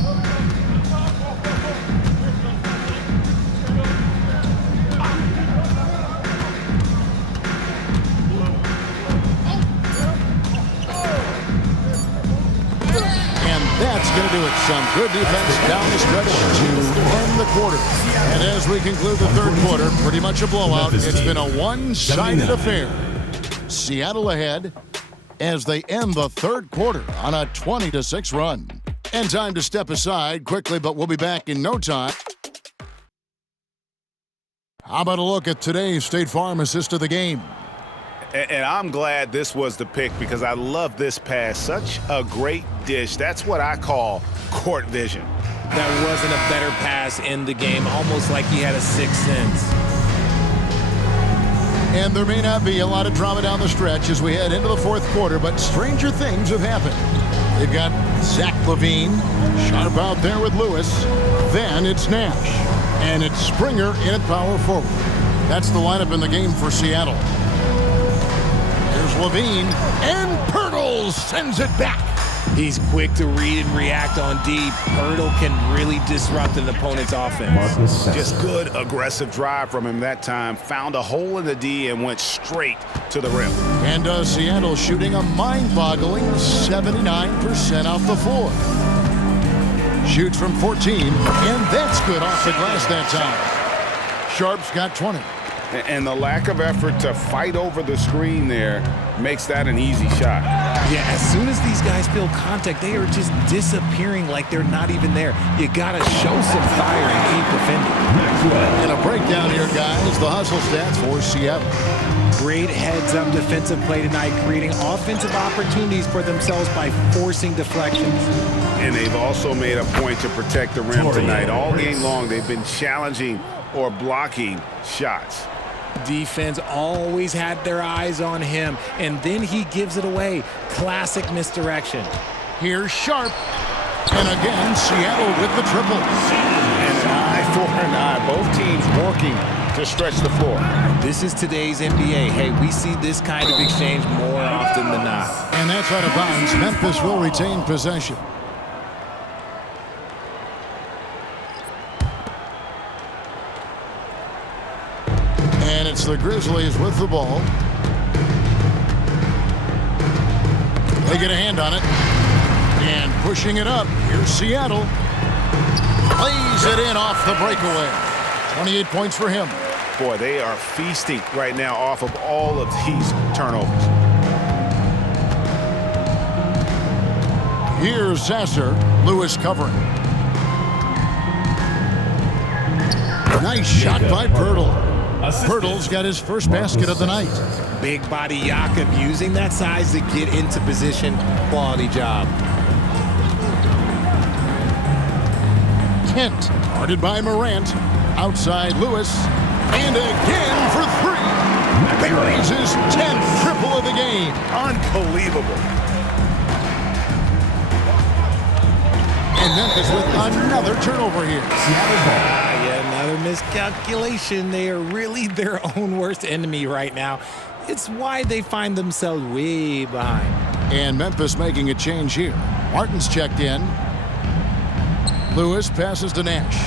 That's going to do it. Some good defense down the stretch to end the quarter. And as we conclude the third quarter, pretty much a blowout. It's been a one-sided affair. Seattle ahead as they end the third quarter on a 20-6 run. And time to step aside quickly, but we'll be back in no time. How about a look at today's State Farm assist of the game? And I'm glad this was the pick because I love this pass. Such a great dish. That's what I call court vision. There wasn't a better pass in the game, almost like he had a sixth sense. And there may not be a lot of drama down the stretch as we head into the fourth quarter, but stranger things have happened. They've got Zach LaVine, sharp out there with Lewis. Then it's Nash. And it's Springer in at power forward. That's the lineup in the game for Seattle. Here's LaVine, and Pirtle sends it back. He's quick to read and react on deep. Pirtle can really disrupt an opponent's offense. Just good, aggressive drive from him that time. Found a hole in the D and went straight to the rim. And Seattle shooting a mind-boggling 79% off the floor. Shoots from 14, and that's good off the glass that time. Sharp's got 20. And the lack of effort to fight over the screen there makes that an easy shot. Yeah, as soon as these guys feel contact, they are just disappearing like they're not even there. You got to show some fire and keep defending. And a breakdown here, guys. The hustle stats for Seattle. Great heads-up defensive play tonight, creating offensive opportunities for themselves by forcing deflections. And they've also made a point to protect the rim tonight. All game long, they've been challenging or blocking shots. Defense always had their eyes on him, and then he gives it away. Classic misdirection. Here's Sharp. And again, Seattle with the triple. And an eye for an eye. Both teams working to stretch the floor. This is today's NBA. Hey, we see this kind of exchange more often than not. And that's out of bounds. Memphis will retain possession. And it's the Grizzlies with the ball. They get a hand on it. And pushing it up. Here's Seattle. Lays it in off the breakaway. 28 points for him. Boy, they are feasting right now off of all of these turnovers. Here's Sasser. Lewis covering. Nice shot by Pirtle. Pirtle's got his first basket of the night. Big body Jakob using that size to get into position. Quality job. Kent, guarded by Morant. Outside Lewis. And again for three. Buries his 10th triple of the game. Unbelievable. And Memphis with another turnover here. Yeah, another miscalculation. They are really their own worst enemy right now. It's why they find themselves way behind. And Memphis making a change here. Martin's checked in. Lewis passes to Nash.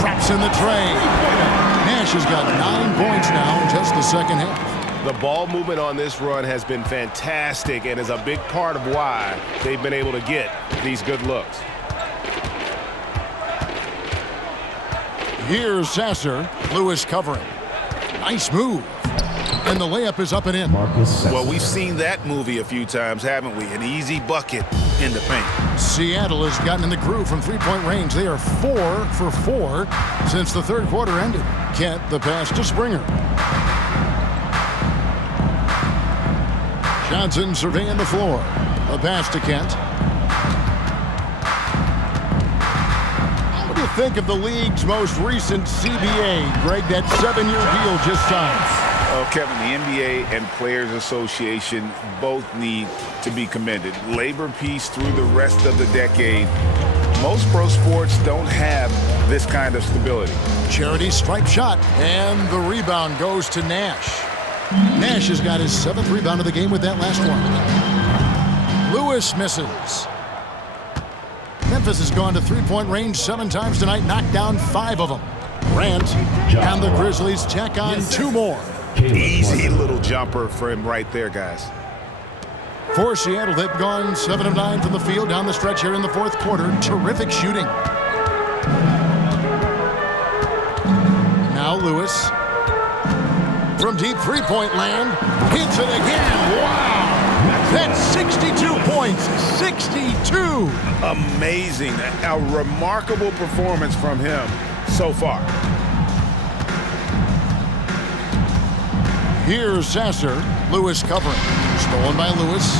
Drops in the tray. Nash has got 9 points now in just the second half. The ball movement on this run has been fantastic and is a big part of why they've been able to get these good looks. Here's Sasser. Lewis covering. Nice move. And the layup is up and in. Well, we've seen that movie a few times, haven't we? An easy bucket in the paint. Seattle has gotten in the groove from three-point range. They are 4 for 4 since the third quarter ended. Kent, the pass to Springer. Johnson surveying the floor. A pass to Kent. What do you think of the league's most recent CBA, Greg? That 7-year deal just signed. Oh, Kevin, the NBA and Players Association both need to be commended. Labor peace through the rest of the decade. Most pro sports don't have this kind of stability. Charity stripe shot, and the rebound goes to Nash. Nash has got his 7th rebound of the game with that last one. Lewis misses. Memphis has gone to three-point range 7 times tonight, knocked down 5 of them. Grant and the Grizzlies check on 2 more. Easy little jumper for him right there, guys. For Seattle, they've gone 7 of 9 from the field down the stretch here in the fourth quarter. Terrific shooting. Now Lewis. From deep three-point land. Hits it again. Wow. That's 62 points. 62. Amazing. A remarkable performance from him so far. Here's Sasser. Lewis covering. Stolen by Lewis.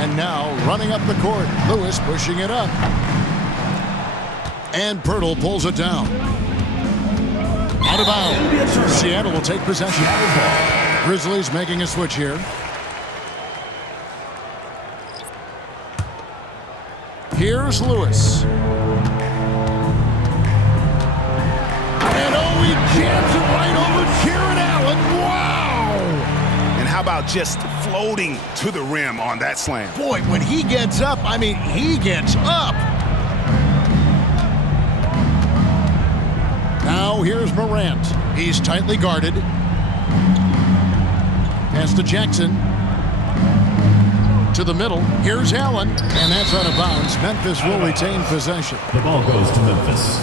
And now running up the court. Lewis pushing it up. And Pirtle pulls it down. Out of bounds. Seattle will take possession. Grizzlies making a switch here. Here's Lewis. And oh, he jams it right over Jared Allen. Wow! And how about just floating to the rim on that slam? Boy, when he gets up, I mean, he gets up. Now here's Morant. He's tightly guarded. Pass to Jackson. To the middle. Here's Allen. And that's out of bounds. Memphis will retain possession. The ball goes to Memphis.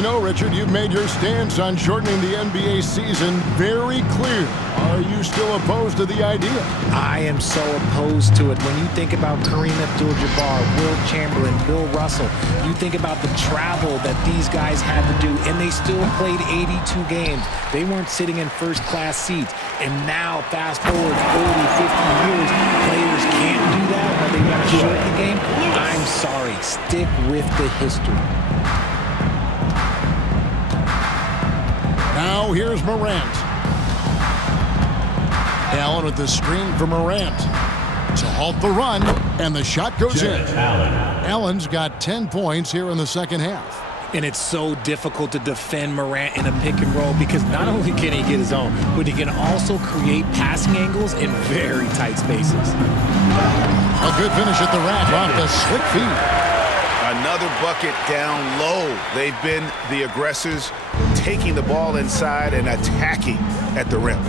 we know, Richard, you've made your stance on shortening the NBA season very clear. Are you still opposed to the idea? I am so opposed to it. When you think about Kareem Abdul-Jabbar, Will Chamberlain, Bill Russell, you think about the travel that these guys had to do, and they still played 82 games. They weren't sitting in first-class seats. And now, fast forward 40, 50 years, players can't do that, or they got to shorten the game. I'm sorry. Stick with the history. Now here's Morant. Allen with the screen for Morant to halt the run, and the shot goes in. Allen's got 10 points here in the second half. And it's so difficult to defend Morant in a pick and roll because not only can he get his own, but he can also create passing angles in very tight spaces. A good finish at the rack off the slick feed. Another bucket down low. They've been the aggressors, taking the ball inside and attacking at the rim.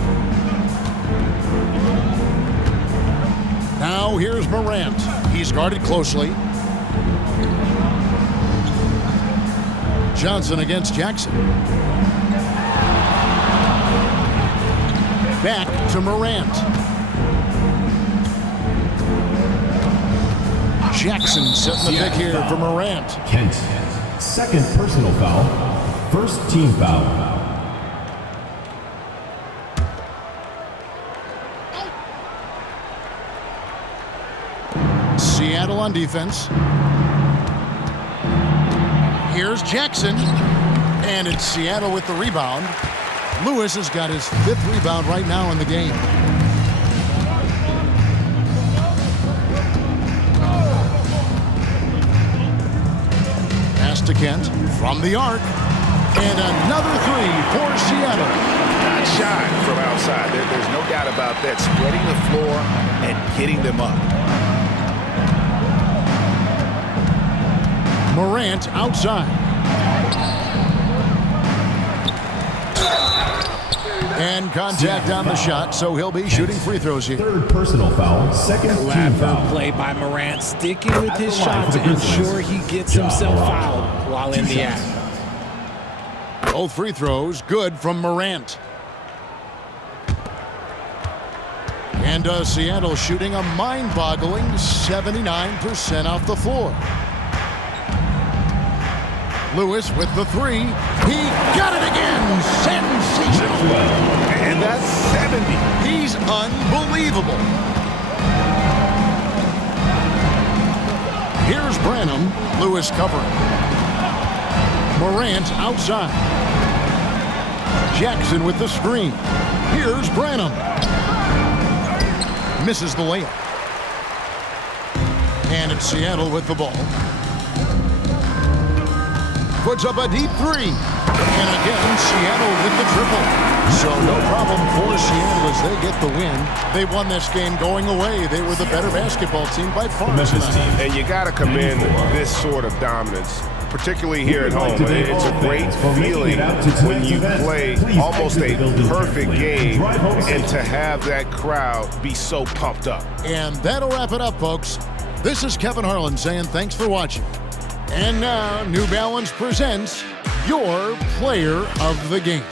Now here's Morant. He's guarded closely. Johnson against Jackson. Back to Morant. Jackson setting the pick here for Morant. Kent, second personal foul, first team foul. Seattle on defense. Here's Jackson, and it's Seattle with the rebound. Lewis has got his 5th rebound right now in the game. Pass to Kent from the arc, and another 3 for Seattle. Not shy from outside. There's no doubt about that. Spreading the floor and getting them up. Morant outside. And contact on the shot, so he'll be shooting free throws here. Third personal foul, second team foul. Play by Morant, sticking with his shot to ensure he gets himself fouled while in the act. Both free throws good from Morant. And Seattle shooting a mind-boggling 79% off the floor. Lewis with the 3. He got it again. Sensational. And that's 70. He's unbelievable. Here's Branham. Lewis covering. Morant outside. Jackson with the screen. Here's Branham. Misses the layup. And it's Seattle with the ball. Puts up a deep 3. And again, Seattle with the triple. So no problem for Seattle as they get the win. They won this game going away. They were the better basketball team by far tonight. And you got to commend this sort of dominance, particularly here at home. It's a great feeling when you play almost a perfect game and to have that crowd be so pumped up. And that'll wrap it up, folks. This is Kevin Harlan saying thanks for watching. And now, New Balance presents your player of the game.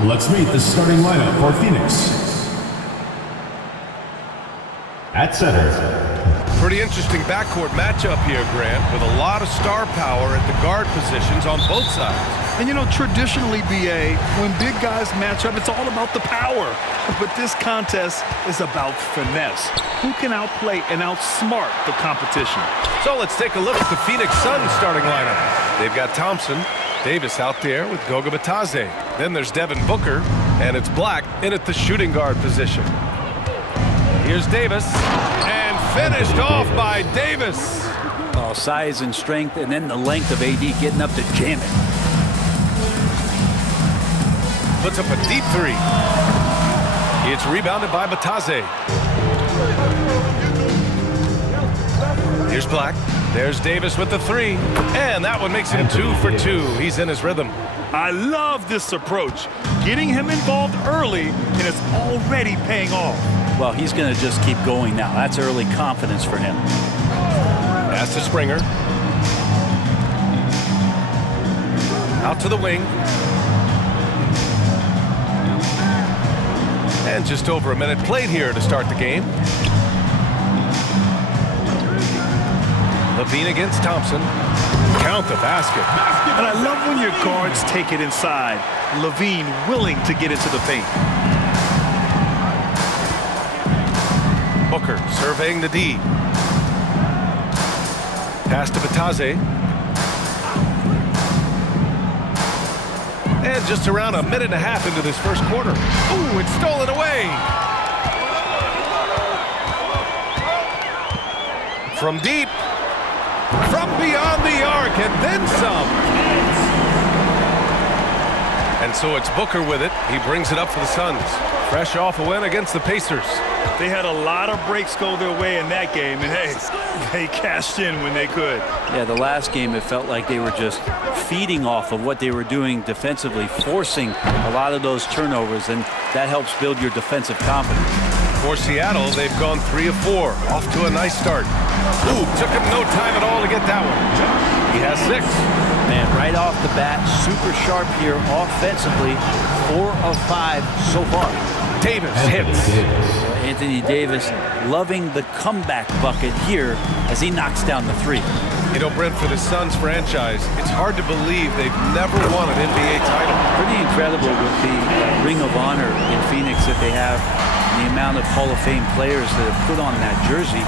Let's meet the starting lineup for Phoenix. At center. Pretty interesting backcourt matchup here, Grant, with a lot of star power at the guard positions on both sides. And you know, traditionally, BA, when big guys match up, it's all about the power. But this contest is about finesse. Who can outplay and outsmart the competition? So let's take a look at the Phoenix Suns starting lineup. They've got Thompson, Davis out there with Goga Bitadze. Then there's Devin Booker, and it's Black in at the shooting guard position. Here's Davis, and finished off by Davis. Oh, size and strength, and then the length of AD getting up to jam it. Puts up a deep three. It's rebounded by Bitadze. Here's Black. There's Davis with the three. And that one makes him 2 for 2. He's in his rhythm. I love this approach. Getting him involved early, and it's already paying off. Well, he's going to just keep going now. That's early confidence for him. Pass to Springer. Out to the wing. And just over a minute played here to start the game. Levine against Thompson. Count the basket. And I love when your guards take it inside. Levine willing to get into the paint. Booker surveying the D. Pass to Bitadze. And just around a minute and a half into this first quarter. Ooh, it's stolen away. From deep. From beyond the arc, and then some. And so it's Booker with it. He brings it up for the Suns. Fresh off a win against the Pacers. They had a lot of breaks go their way in that game, and hey, they cashed in when they could. Yeah, the last game it felt like they were just feeding off of what they were doing defensively, forcing a lot of those turnovers, and that helps build your defensive confidence. For Seattle, they've gone 3 of 4. Off to a nice start. Ooh, took him no time at all to get that one. He has 6. Man, right off the bat, super sharp here offensively. 4 of 5 so far. Davis hits. Anthony Davis loving the comeback bucket here as he knocks down the 3. You know, Brent, for the Suns franchise, it's hard to believe they've never won an NBA title. Pretty incredible with the Ring of Honor in Phoenix that they have, and the amount of Hall of Fame players that have put on that jersey.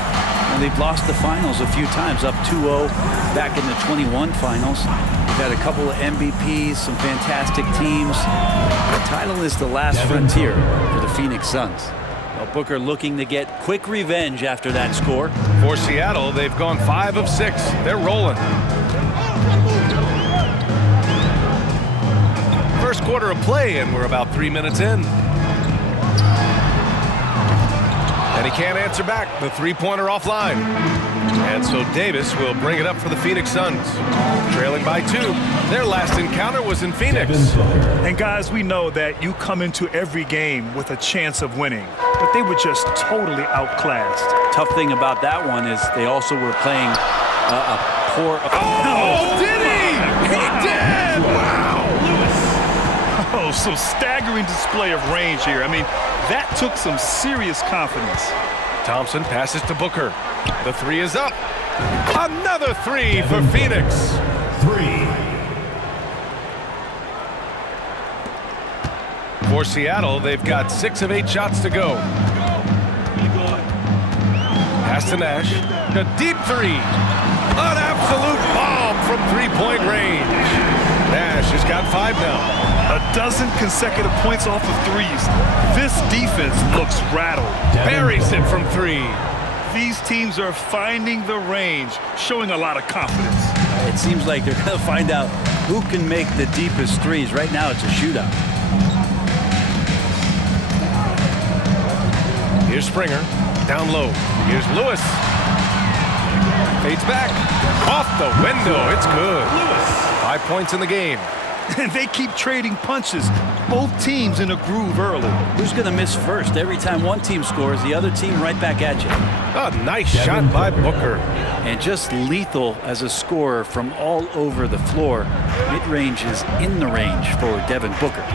And they've lost the finals a few times, up 2-0 back in the 21 finals. They've had a couple of MVPs, some fantastic teams. The title is the last frontier for the Phoenix Suns. Well, Booker looking to get quick revenge after that score. For Seattle, they've gone 5 of 6. They're rolling. First quarter of play, and we're about 3 minutes in. And he can't answer back. The three-pointer offline. And so Davis will bring it up for the Phoenix Suns. Trailing by 2. Their last encounter was in Phoenix. And guys, we know that you come into every game with a chance of winning. But they were just totally outclassed. Tough thing about that one is they also were playing a poor... Oh, did he? He did! Wow. Oh, so staggering display of range here. I mean, that took some serious confidence. Thompson passes to Booker. The 3 is up. Another 3 for Phoenix. 3. For Seattle, they've got 6 of 8 shots to go. Pass to Nash. A deep 3. An absolute bomb from three-point range. Nash has got 5 now. A dozen consecutive points off of threes. This defense looks rattled. Buries it from 3. These teams are finding the range, showing a lot of confidence. It seems like they're going to find out who can make the deepest threes. Right now, it's a shootout. Here's Springer. Down low. Here's Lewis. Fades back. Off the window. It's good. 5 points in the game. And they keep trading punches. Both teams in a groove early. Who's going to miss first? Every time one team scores, the other team right back at you. A nice shot by Booker. And just lethal as a scorer from all over the floor. Mid-range is in the range for Devin Booker.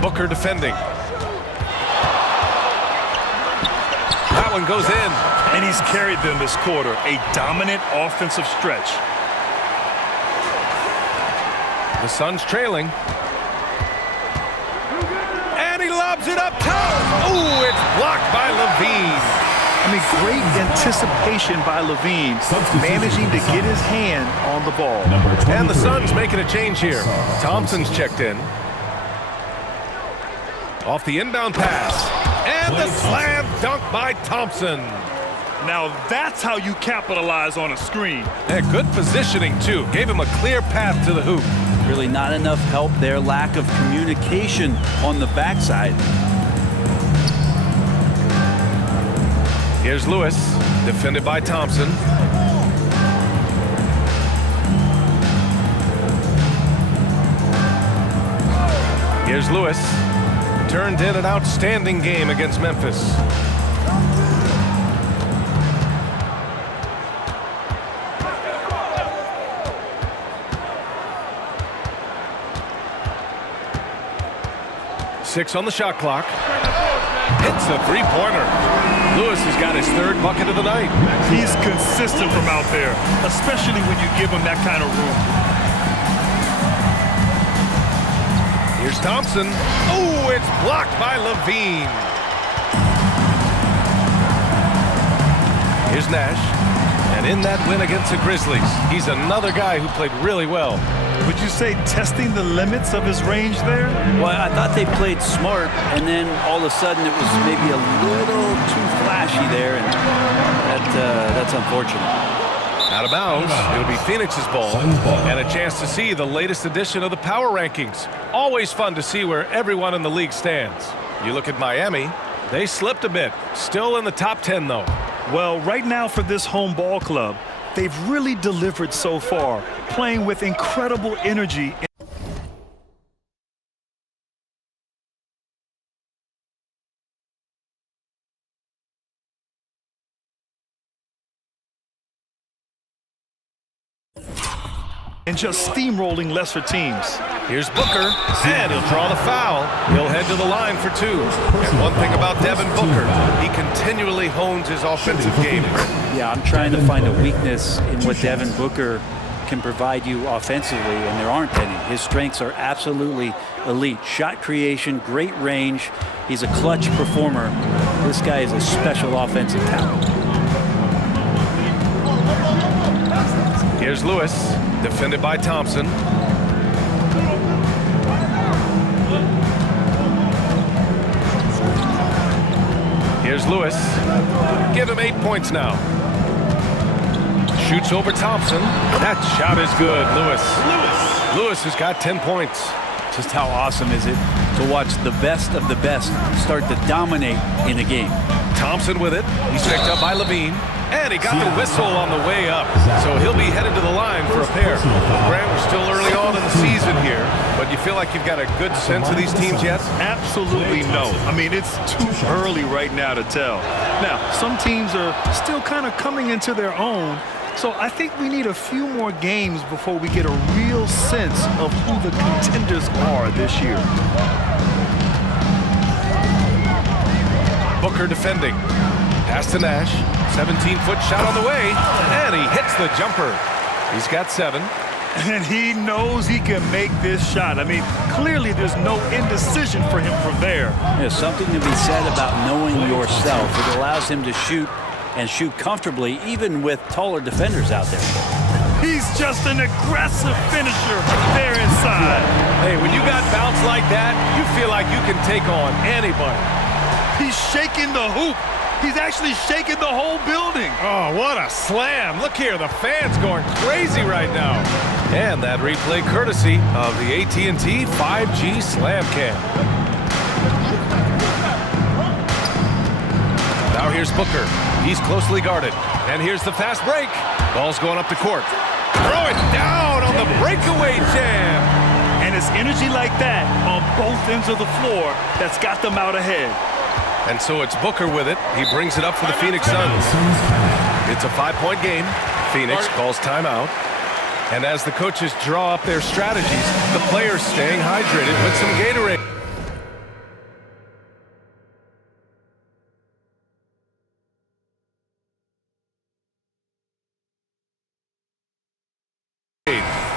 Booker defending. That one goes in. And he's carried them this quarter. A dominant offensive stretch. The Suns trailing. And he lobs it up top. Oh, it's blocked by LaVine. I mean, great anticipation by LaVine, managing to get his hand on the ball. And the Suns making a change here. Thompson's checked in. Off the inbound pass. And the slam dunk by Thompson. Now that's how you capitalize on a screen. And good positioning, too. Gave him a clear path to the hoop. Really not enough help there. Lack of communication on the backside. Here's Lewis, defended by Thompson. Here's Lewis. Turned in an outstanding game against Memphis. Six on the shot clock. Hits a three-pointer. Lewis has got his third bucket of the night. He's consistent from out there, especially when you give him that kind of room. Here's Thompson. Oh, it's blocked by LaVine. Here's Nash. And in that win against the Grizzlies, he's another guy who played really well. Would you say testing the limits of his range there? Well, I thought they played smart, and then all of a sudden it was maybe a little too flashy there, and that's unfortunate. Out of bounds, it'll be Phoenix's ball, and a chance to see the latest edition of the power rankings. Always fun to see where everyone in the league stands. You look at Miami, they slipped a bit. Still in the top 10, though. Well, right now for this home ball club, they've really delivered so far, playing with incredible energy. And just steamrolling lesser teams. Here's Booker, and he'll draw the foul. He'll head to the line for two. And one thing about Devin Booker, he continually hones his offensive game. Yeah, I'm trying to find a weakness in what Devin Booker can provide you offensively, and there aren't any. His strengths are absolutely elite. Shot creation, great range. He's a clutch performer. This guy is a special offensive talent. Here's Lewis, defended by Thompson. Here's Lewis. Give him 8 points now. Shoots over Thompson. That shot is good, Lewis has got 10 points. Just how awesome is it to watch the best of the best start to dominate in a game. Thompson with it. He's picked up by LaVine. And he got the whistle on the way up. So he'll be headed to the line for a pair. Grant, we're still early on in the season here, but you feel like you've got a good sense of these teams yet? Absolutely no. I mean, it's too early right now to tell. Now, some teams are still kind of coming into their own, so I think we need a few more games before we get a real sense of who the contenders are this year. Booker defending. Pass to Nash. 17-foot shot on the way, and he hits the jumper. He's got 7. And he knows he can make this shot. I mean, clearly there's no indecision for him from there. There's something to be said about knowing yourself. It allows him to shoot and shoot comfortably, even with taller defenders out there. He's just an aggressive finisher there inside. Hey, when you got bounce like that, you feel like you can take on anybody. He's shaking the hoop. He's actually shaking the whole building. Oh, what a slam. Look here, the fans going crazy right now. And that replay courtesy of the AT&T 5G Slam Cam. Now here's Booker. He's closely guarded. And here's the fast break. Ball's going up the court. Throw it down on the breakaway jam. And it's energy like that on both ends of the floor that's got them out ahead. And so it's Booker with it. He brings it up for the Phoenix Suns. It's a 5-point game. Phoenix calls timeout. And as the coaches draw up their strategies, the players staying hydrated with some Gatorade.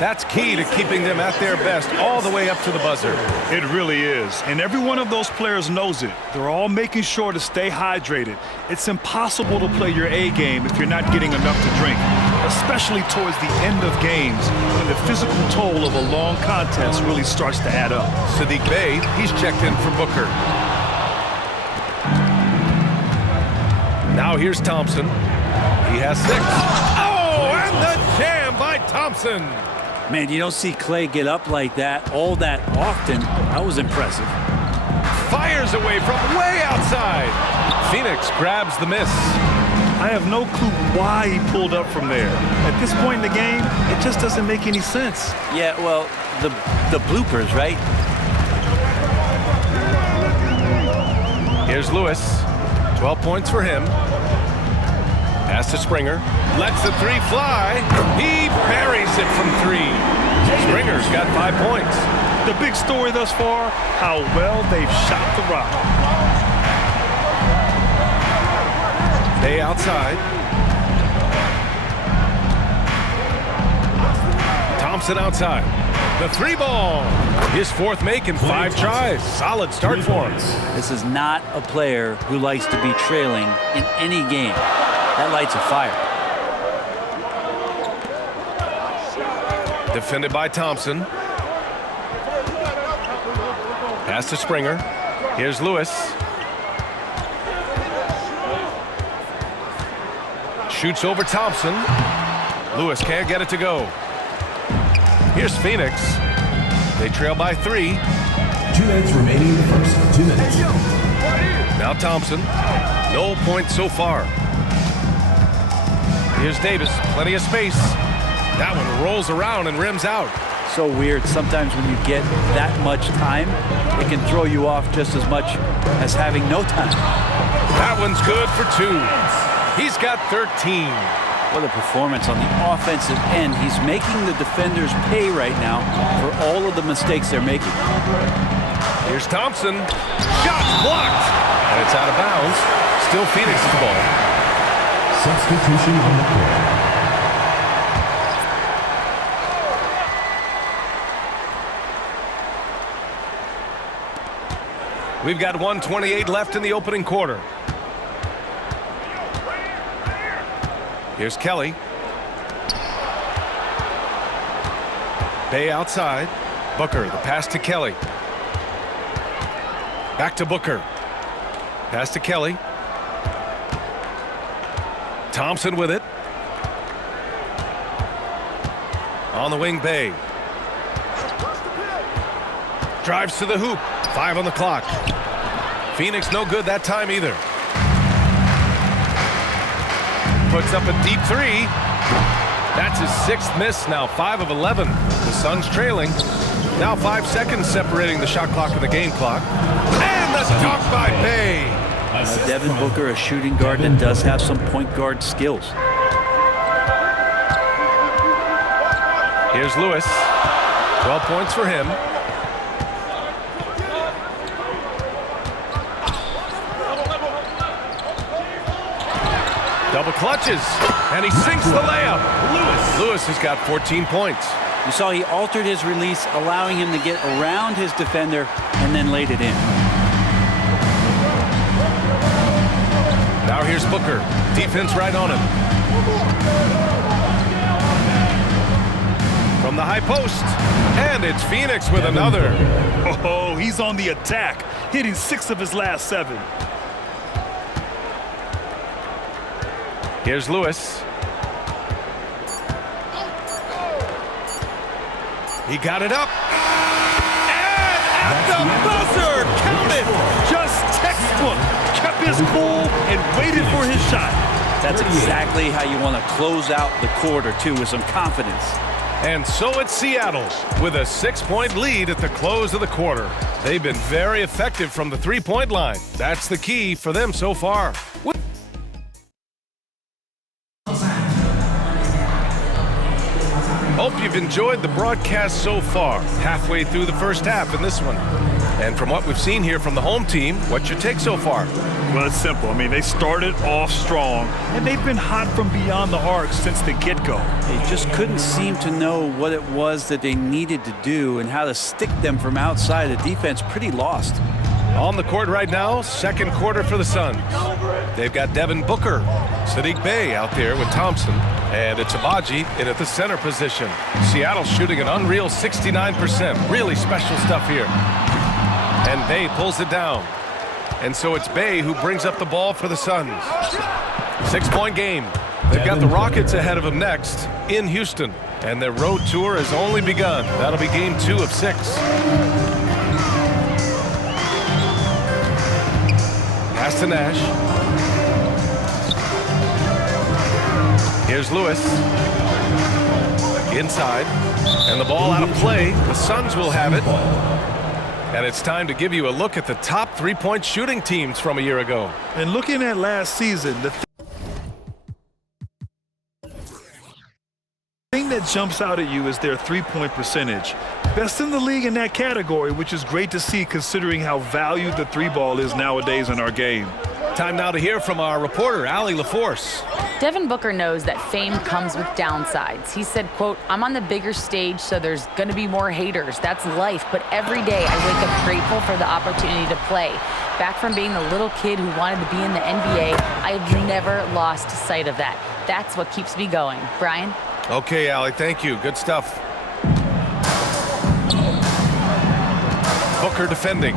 That's key to keeping them at their best all the way up to the buzzer. It really is. And every one of those players knows it. They're all making sure to stay hydrated. It's impossible to play your A game if you're not getting enough to drink, especially towards the end of games when the physical toll of a long contest really starts to add up. Sadiq Bey, he's checked in for Booker. Now here's Thompson. He has 6. Oh, and the jam by Thompson. Man, you don't see Clay get up like that all that often. That was impressive. Fires away from way outside. Phoenix grabs the miss. I have no clue why he pulled up from there. At this point in the game, it just doesn't make any sense. Yeah, well, the bloopers, right? Here's Lewis. 12 points for him. Pass to Springer. Lets the 3 fly. He buries it from 3. Springer's got 5 points. The big story thus far, how well they've shot the rock. Bey outside. Thompson outside. The 3 ball. His 4th make in 5 tries. Solid start for him. This is not a player who likes to be trailing in any game. That lights a fire. Defended by Thompson. Pass to Springer. Here's Lewis. Shoots over Thompson. Lewis can't get it to go. Here's Phoenix. They trail by 3. 2 minutes remaining in the first. 2 minutes. Now Thompson. No points so far. Here's Davis. Plenty of space. That one rolls around and rims out. So weird. Sometimes when you get that much time, it can throw you off just as much as having no time. That one's good for 2. He's got 13. What a performance on the offensive end. He's making the defenders pay right now for all of the mistakes they're making. Here's Thompson. Shot's blocked. And it's out of bounds. Still Phoenix's ball. Substitution on the court. We've got 1:28 left in the opening quarter. Here's Kelly. Bey outside. Booker, the pass to Kelly. Back to Booker. Pass to Kelly. Thompson with it. On the wing, Bey. Drives to the hoop. 5 on the clock. Phoenix no good that time either. Puts up a deep 3. That's his 6th miss, now 5 of 11. The Suns trailing. Now 5 seconds separating the shot clock and the game clock. And the dunk by Bey. Devin Booker, a shooting guard that does have some point guard skills. Here's Lewis. 12 points for him. Double clutches, and he sinks the layup. Lewis has got 14 points. You saw he altered his release, allowing him to get around his defender and then laid it in. Now here's Booker. Defense right on him. From the high post, and it's Phoenix with another. Oh, he's on the attack, hitting 6 of his last 7. Here's Lewis. He got it up. And at the buzzer, count it. Just textbook. Kept his cool and waited for his shot. That's exactly how you want to close out the quarter, too, with some confidence. And so it's Seattle with a 6-point lead at the close of the quarter. They've been very effective from the 3-point line. That's the key for them so far. Hope you've enjoyed the broadcast so far. Halfway through the first half in this one. And from what we've seen here from the home team, what's your take so far? Well, it's simple. I mean, they started off strong, and they've been hot from beyond the arc since the get-go. They just couldn't seem to know what it was that they needed to do and how to stick them from outside. The defense pretty lost. On the court right now, second quarter for the Suns. They've got Devin Booker, Saddiq Bey out there with Thompson, and it's Agbaji in at the center position. Seattle shooting an unreal 69%. Really special stuff here. And Bey pulls it down. And so it's Bey who brings up the ball for the Suns. 6-point game. They've got the Rockets ahead of them next in Houston. And their road tour has only begun. That'll be game 2 of 6. Pass to Nash. Here's Lewis. Inside. And the ball out of play. The Suns will have it. And it's time to give you a look at the top 3-point shooting teams from a year ago. And looking at last season, the thing that jumps out at you is their 3-point percentage. Best in the league in that category, which is great to see considering how valued the 3-ball is nowadays in our game. Time now to hear from our reporter, Allie LaForce. Devin Booker knows that fame comes with downsides. He said, quote, "I'm on the bigger stage, so there's going to be more haters. That's life, but every day I wake up grateful for the opportunity to play. Back from being the little kid who wanted to be in the NBA, I have never lost sight of that. That's what keeps me going." Brian? Okay, Allie, thank you. Good stuff. Booker defending.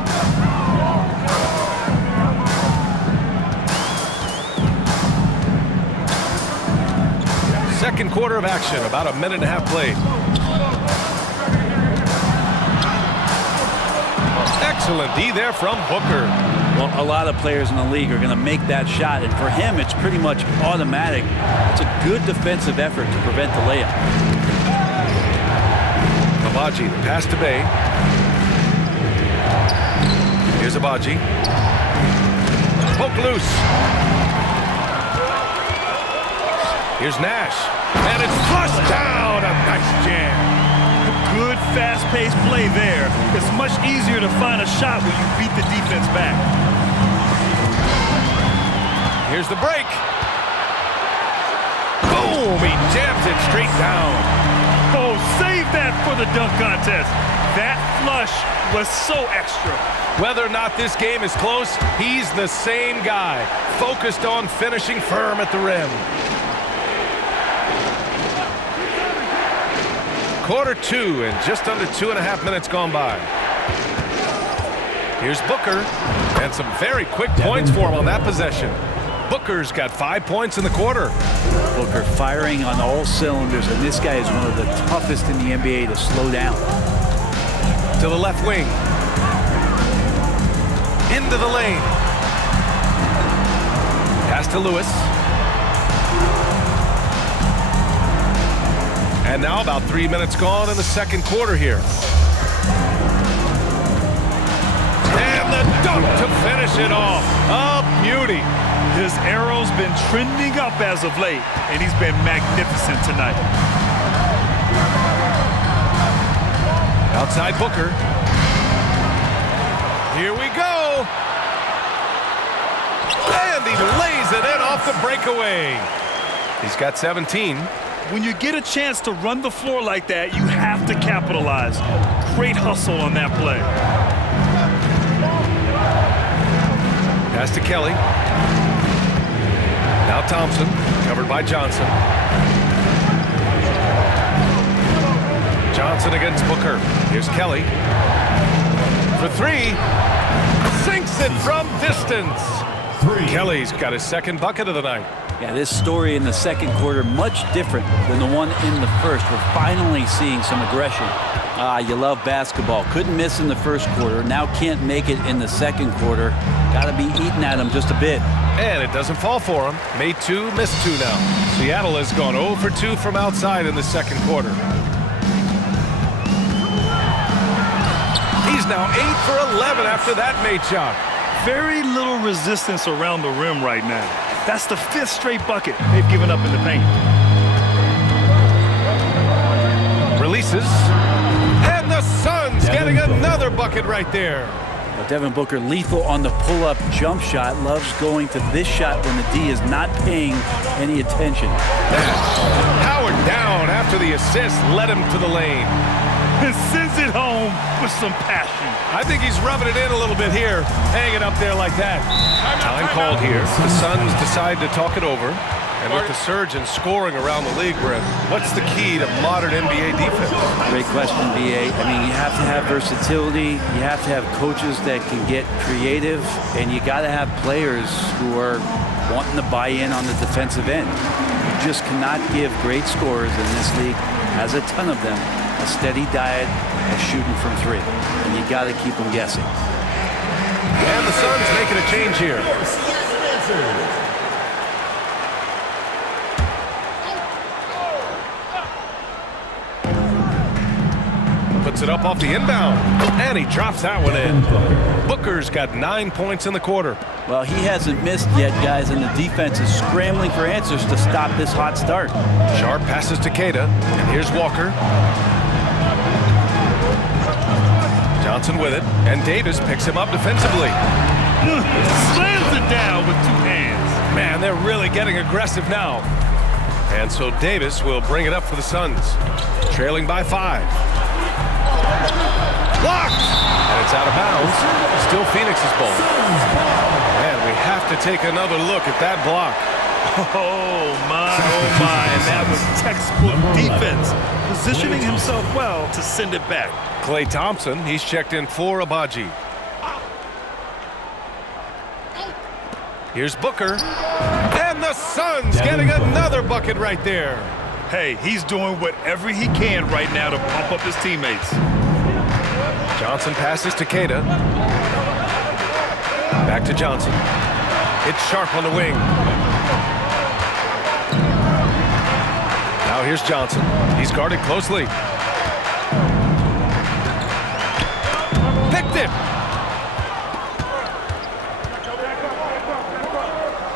Second quarter of action, about a minute and a half played. Excellent D there from Booker. Well, a lot of players in the league are going to make that shot, and for him, it's pretty much automatic. It's a good defensive effort to prevent the layup. Agbaji, the pass to Bey. Here's Agbaji. Poke loose. Here's Nash. And it's flushed down. A nice jam. Good fast-paced play there. It's much easier to find a shot when you beat the defense back. Here's the break. Boom! He jams it straight down. Oh, save that for the dunk contest. That flush was so extra. Whether or not this game is close, he's the same guy, focused on finishing firm at the rim. Quarter 2 and just under 2.5 minutes gone by. Here's Booker, and some very quick points for him on that possession. Booker's got 5 points in the quarter. Booker firing on all cylinders, and this guy is one of the toughest in the NBA to slow down. To the left wing. Into the lane. Pass to Lewis. And now about 3 minutes gone in the second quarter here. And the dunk to finish it off. A beauty. His arrow's been trending up as of late, and he's been magnificent tonight. Outside Booker. Here we go. And he lays it in off the breakaway. He's got 17. When you get a chance to run the floor like that, you have to capitalize. Great hustle on that play. Pass to Kelly. Now Thompson, covered by Johnson. Johnson against Booker. Here's Kelly. For 3. Sinks it from distance. Kelly's got his second bucket of the night. Yeah, this story in the second quarter much different than the one in the first. We're finally seeing some aggression. You love basketball. Couldn't miss in the first quarter. Now can't make it in the second quarter. Got to be eating at him just a bit. And it doesn't fall for him. Made 2, missed 2 now. Seattle has gone 0 for 2 from outside in the second quarter. He's now 8 for 11 after that made shot. Very little resistance around the rim right now. That's the 5th straight bucket they've given up in the paint. Releases. And the Suns getting another bucket right there. Devin Booker lethal on the pull-up jump shot. Loves going to this shot when the D is not paying any attention. Howard down after the assist led him to the lane. And sends it home with some passion. I think he's rubbing it in a little bit here, hanging up there like that. Time called here. The Suns decide to talk it over. And with the surge in scoring around the league, Brett, what's the key to modern NBA defense? Great question, B.A. I mean, you have to have versatility. You have to have coaches that can get creative. And you got to have players who are wanting to buy in on the defensive end. You just cannot give great scorers in this league, has a ton of them, a steady diet of shooting from three. And you got to keep them guessing. And the Suns making a change here. Puts it up off the inbound, and he drops that one in. Booker's got 9 points in the quarter. Well, he hasn't missed yet, guys, and the defense is scrambling for answers to stop this hot start. Sharp passes to Queta, and here's Walker. Johnson with it, and Davis picks him up defensively. Slams it down with 2 hands. Man, they're really getting aggressive now. And so Davis will bring it up for the Suns, trailing by 5. Blocked! And it's out of bounds. Still Phoenix's ball. Man, we have to take another look at that block. Oh, my. And that was textbook defense. Positioning himself well to send it back. Klay Thompson, he's checked in for Agbaji. Here's Booker. And the Suns getting another bucket right there. Hey, he's doing whatever he can right now to pump up his teammates. Johnson passes to Queta. Back to Johnson. It's Sharp on the wing. Now here's Johnson. He's guarded closely. Picked it.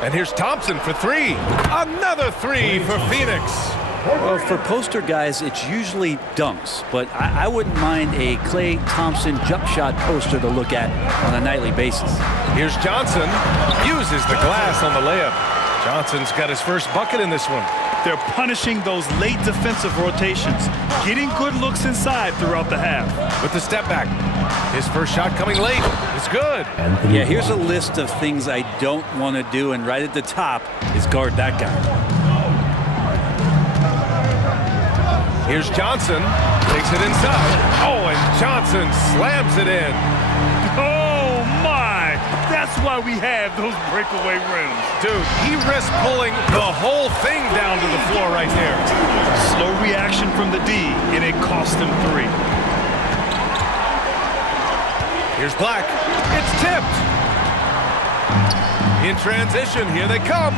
And here's Thompson for 3. Another 3 for Phoenix. Well, for poster guys, it's usually dunks, but I wouldn't mind a Klay Thompson jump shot poster to look at on a nightly basis. Here's Johnson. Uses the glass on the layup. Johnson's got his first bucket in this one. They're punishing those late defensive rotations, getting good looks inside throughout the half. With the step back. His first shot coming late. It's good. Yeah, here's a list of things I don't want to do, and right at the top is guard that guy. Here's Johnson, takes it inside. Oh, and Johnson slams it in. Oh, my. That's why we have those breakaway rims. Dude, he risked pulling the whole thing down to the floor right there. Slow reaction from the D, and it cost him 3. Here's Black. It's tipped. In transition, here they come.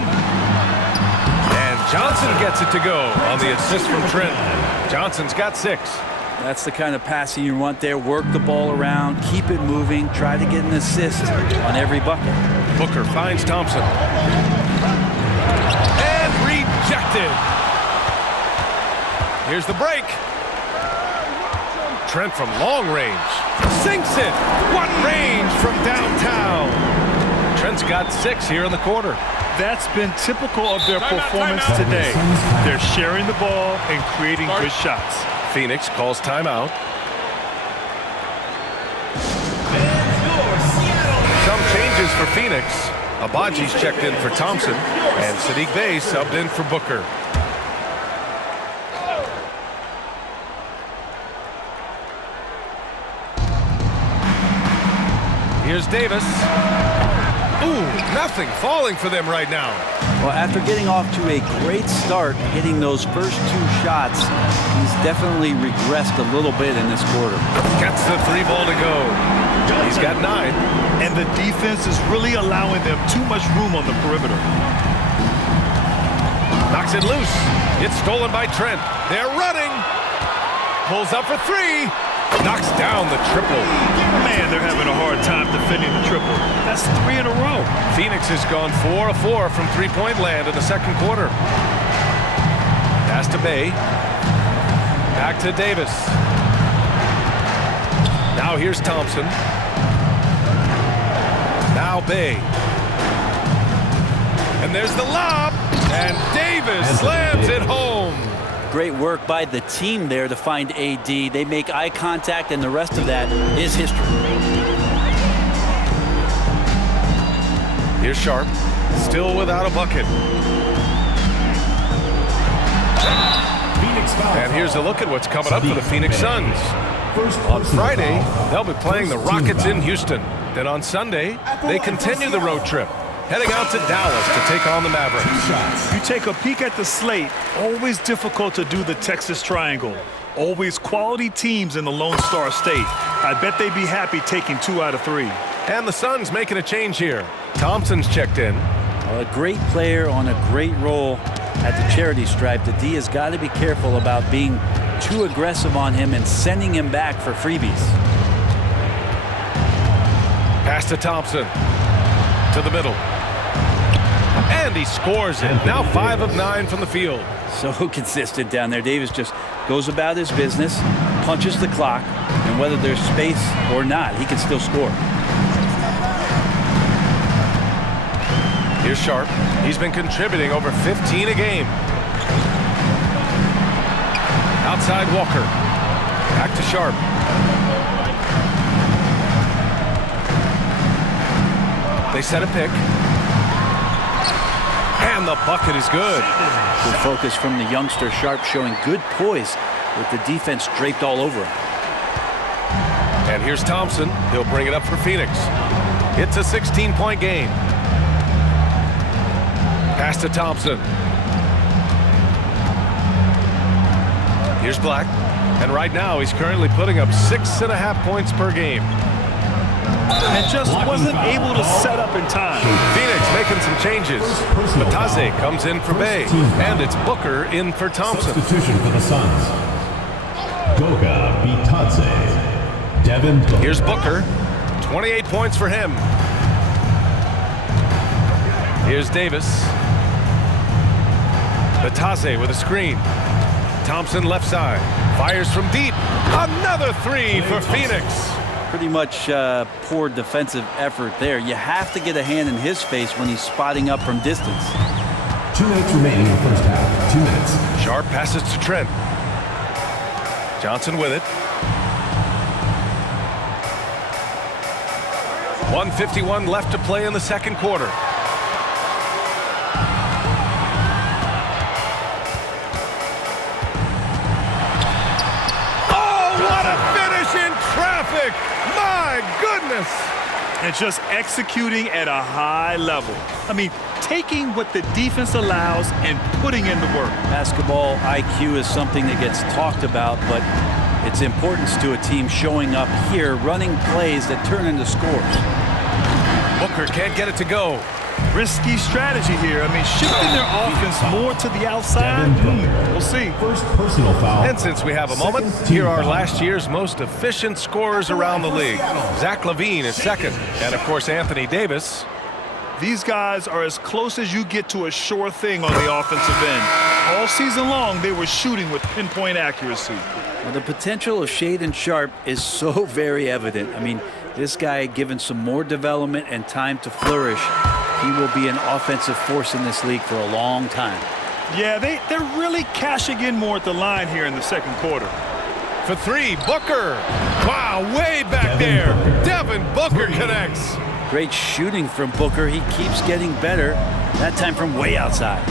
And Johnson gets it to go on the assist from Trent. Johnson's got 6. That's the kind of passing you want there. Work the ball around, keep it moving, try to get an assist on every bucket. Booker finds Thompson. And rejected. Here's the break. Trent from long range. Sinks it. What range from downtown. Trent's got 6 here in the quarter. That's been typical of their performance today. They're sharing the ball and creating good shots. Phoenix calls timeout. Some changes for Phoenix. Agbaji's checked in for Thompson, and Saddiq Bey subbed in for Booker. Here's Davis. Ooh, nothing falling for them right now. Well, after getting off to a great start, hitting those first 2 shots, he's definitely regressed a little bit in this quarter. Gets the 3 ball to go. He's got 9. And the defense is really allowing them too much room on the perimeter. Knocks it loose. It's stolen by Trent. They're running. Pulls up for 3. Knocks down the triple. Man, they're having a hard time defending the triple. That's 3 in a row. Phoenix has gone 4 of 4 from three-point land in the second quarter. Pass to Bey. Back to Davis. Now here's Thompson. Now Bay. And there's the lob. And Davis slams it home. Great work by the team there to find AD. They make eye contact, and the rest of that is history. Here's Sharp, still without a bucket. And here's a look at what's coming up for the Phoenix Suns. On Friday, they'll be playing the Rockets in Houston. Then on Sunday, they continue the road trip, heading out to Dallas to take on the Mavericks. You take a peek at the slate, always difficult to do the Texas Triangle. Always quality teams in the Lone Star State. I bet they'd be happy taking 2 out of 3. And the Suns making a change here. Thompson's checked in. A great player on a great role at the charity stripe. The D has got to be careful about being too aggressive on him and sending him back for freebies. Pass to Thompson. To the middle. And he scores it. Now 5 of 9 from the field. So consistent down there. Davis just goes about his business, punches the clock, and whether there's space or not, he can still score. Here's Sharp. He's been contributing over 15 a game. Outside Walker. Back to Sharp. They set a pick. And the bucket is good. Good focus from the youngster. Sharp showing good poise with the defense draped all over him. And here's Thompson. He'll bring it up for Phoenix. It's a 16-point game. Pass to Thompson. Here's Black. And right now he's currently putting up 6.5 points per game. And just wasn't able to set up in time. Phoenix making some changes. Matase comes in for Bay. And it's Booker in for Thompson. Substitution for the Suns. Goga Bitadze. Devin Booker. Here's Booker. 28 points for him. Here's Davis. Bitadze with a screen. Thompson left side. Fires from deep. Another 3 for Phoenix. Pretty much poor defensive effort there. You have to get a hand in his face when he's spotting up from distance. 2 minutes remaining in the first half. 2 minutes. Sharp passes to Trent. Johnson with it. 1:51 left to play in the second quarter. My goodness! And just executing at a high level. I mean, taking what the defense allows and putting in the work. Basketball IQ is something that gets talked about, but its importance to a team showing up here, running plays that turn into scores. Booker can't get it to go. Risky strategy here. I mean, shifting their offense more to the outside. We'll see. First personal foul. And since we have a moment, here are last year's most efficient scorers around the league. Zach LaVine is second. And, of course, Anthony Davis. These guys are as close as you get to a sure thing on the offensive end. All season long, they were shooting with pinpoint accuracy. Well, the potential of Shaedon Sharpe is so very evident. I mean, this guy, given some more development and time to flourish, he will be an offensive force in this league for a long time. Yeah, they're really cashing in more at the line here in the second quarter. For 3, Booker. Wow, way back there. Devin Booker connects. Great shooting from Booker. He keeps getting better, that time from way outside.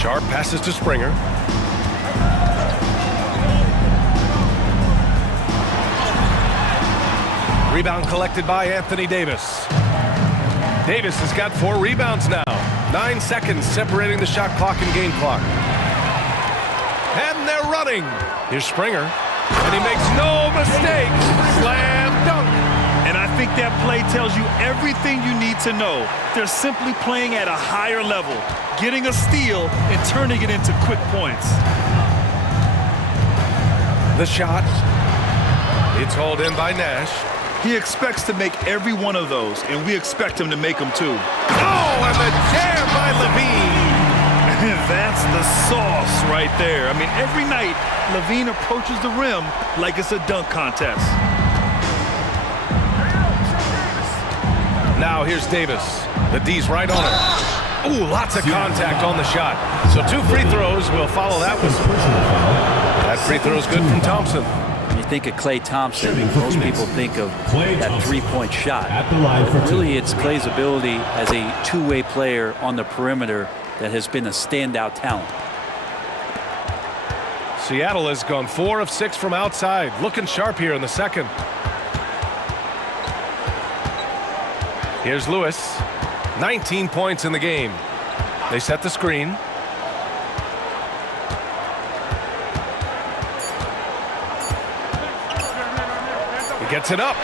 Sharp passes to Springer. Rebound collected by Anthony Davis. Davis has got 4 rebounds now. 9 seconds separating the shot clock and game clock. And they're running. Here's Springer. And he makes no mistake. Slam dunk. And I think that play tells you everything you need to know. They're simply playing at a higher level, getting a steal and turning it into quick points. The shot. It's hauled in by Nash. He expects to make every one of those, and we expect him to make them too. Oh, and the jam by LaVine. That's the sauce right there. I mean, every night, LaVine approaches the rim like it's a dunk contest. Now here's Davis. The D's right on it. Ooh, lots of contact on the shot. So 2 free throws will follow that one. That free throw is good from Thompson. When you think of Klay Thompson, most people think of that three-point shot. But really, it's Klay's ability as a two-way player on the perimeter that has been a standout talent. Seattle has gone 4 of 6 from outside. Looking sharp here in the second. Here's Lewis. 19 points in the game. They set the screen. He gets it up.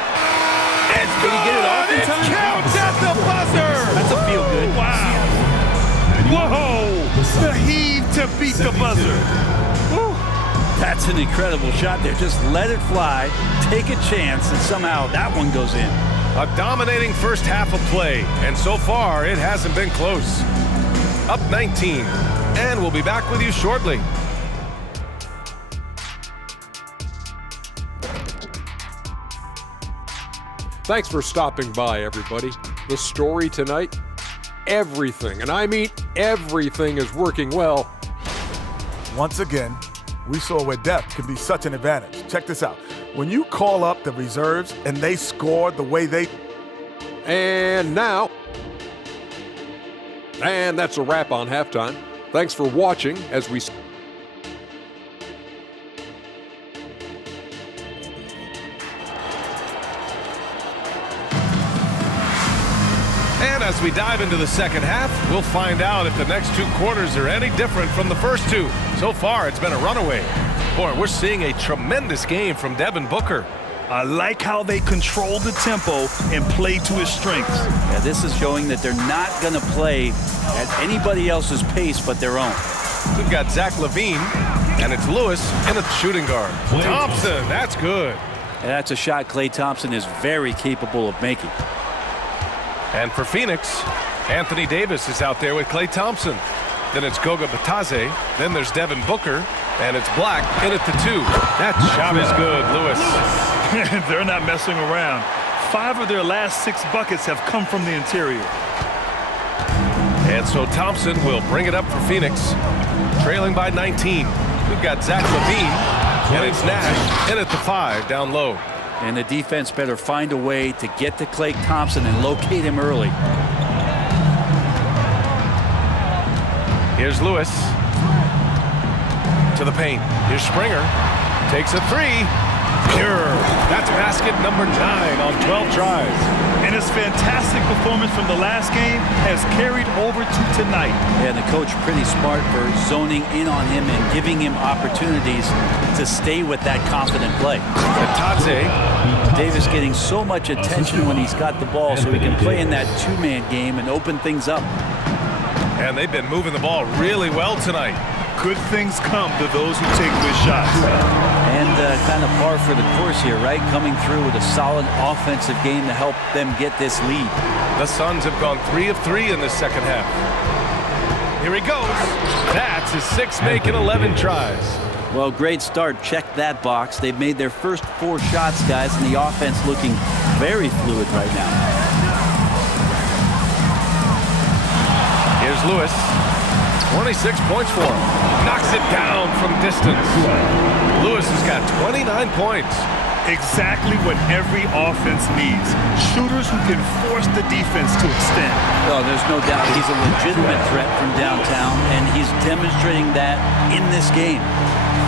It's good. Did he get it off in time? It counts at the buzzer. That's a feel good. Wow. Whoa. The heave to beat the buzzer. Woo. That's an incredible shot there. Just let it fly, take a chance, and somehow that one goes in. A dominating first half of play, and so far it hasn't been close. Up 19, and we'll be back with you shortly. Thanks for stopping by, everybody. The story tonight, everything, and I mean everything, is working well. Once again, we saw where depth can be such an advantage. Check this out. When you call up the reserves and they score the way they... And now... And that's a wrap on halftime. Thanks for watching as we... And as we dive into the second half, we'll find out if the next 2 quarters are any different from the first 2. So far, it's been a runaway. Boy, we're seeing a tremendous game from Devin Booker. I like how they control the tempo and play to his strengths. Yeah, this is showing that they're not going to play at anybody else's pace but their own. We've got Zach LaVine, and it's Lewis in a shooting guard. Thompson, that's good. And that's a shot Klay Thompson is very capable of making. And for Phoenix, Anthony Davis is out there with Klay Thompson. Then it's Goga Bitadze. Then there's Devin Booker. And it's Black in at the 2. That shot is good, Lewis. They're not messing around. 5 of their last 6 buckets have come from the interior. And so Thompson will bring it up for Phoenix, trailing by 19. We've got Zach LaVine, and it's Nash in at the 5, down low. And the defense better find a way to get to Klay Thompson and locate him early. Here's Lewis. To the paint. Here's Springer. Takes a 3. Pure. That's basket number 9 on 12 tries. And his fantastic performance from the last game has carried over to tonight. Yeah, and the coach pretty smart for zoning in on him and giving him opportunities to stay with that confident play. Bitadze. Davis getting so much attention when he's got the ball so he can play in that 2-man game and open things up. And they've been moving the ball really well tonight. Good things come to those who take good shots. And kind of par for the course here, right? Coming through with a solid offensive game to help them get this lead. The Suns have gone 3 of 3 in this second half. Here he goes. That's his 6th make in 11 tries. Well, great start. Check that box. They've made their first 4 shots, guys, and the offense looking very fluid right now. Here's Lewis. 26 points for him. Knocks it down from distance. Lewis has got 29 points. Exactly what every offense needs. Shooters who can force the defense to extend. Oh, there's no doubt he's a legitimate threat from downtown, and he's demonstrating that in this game.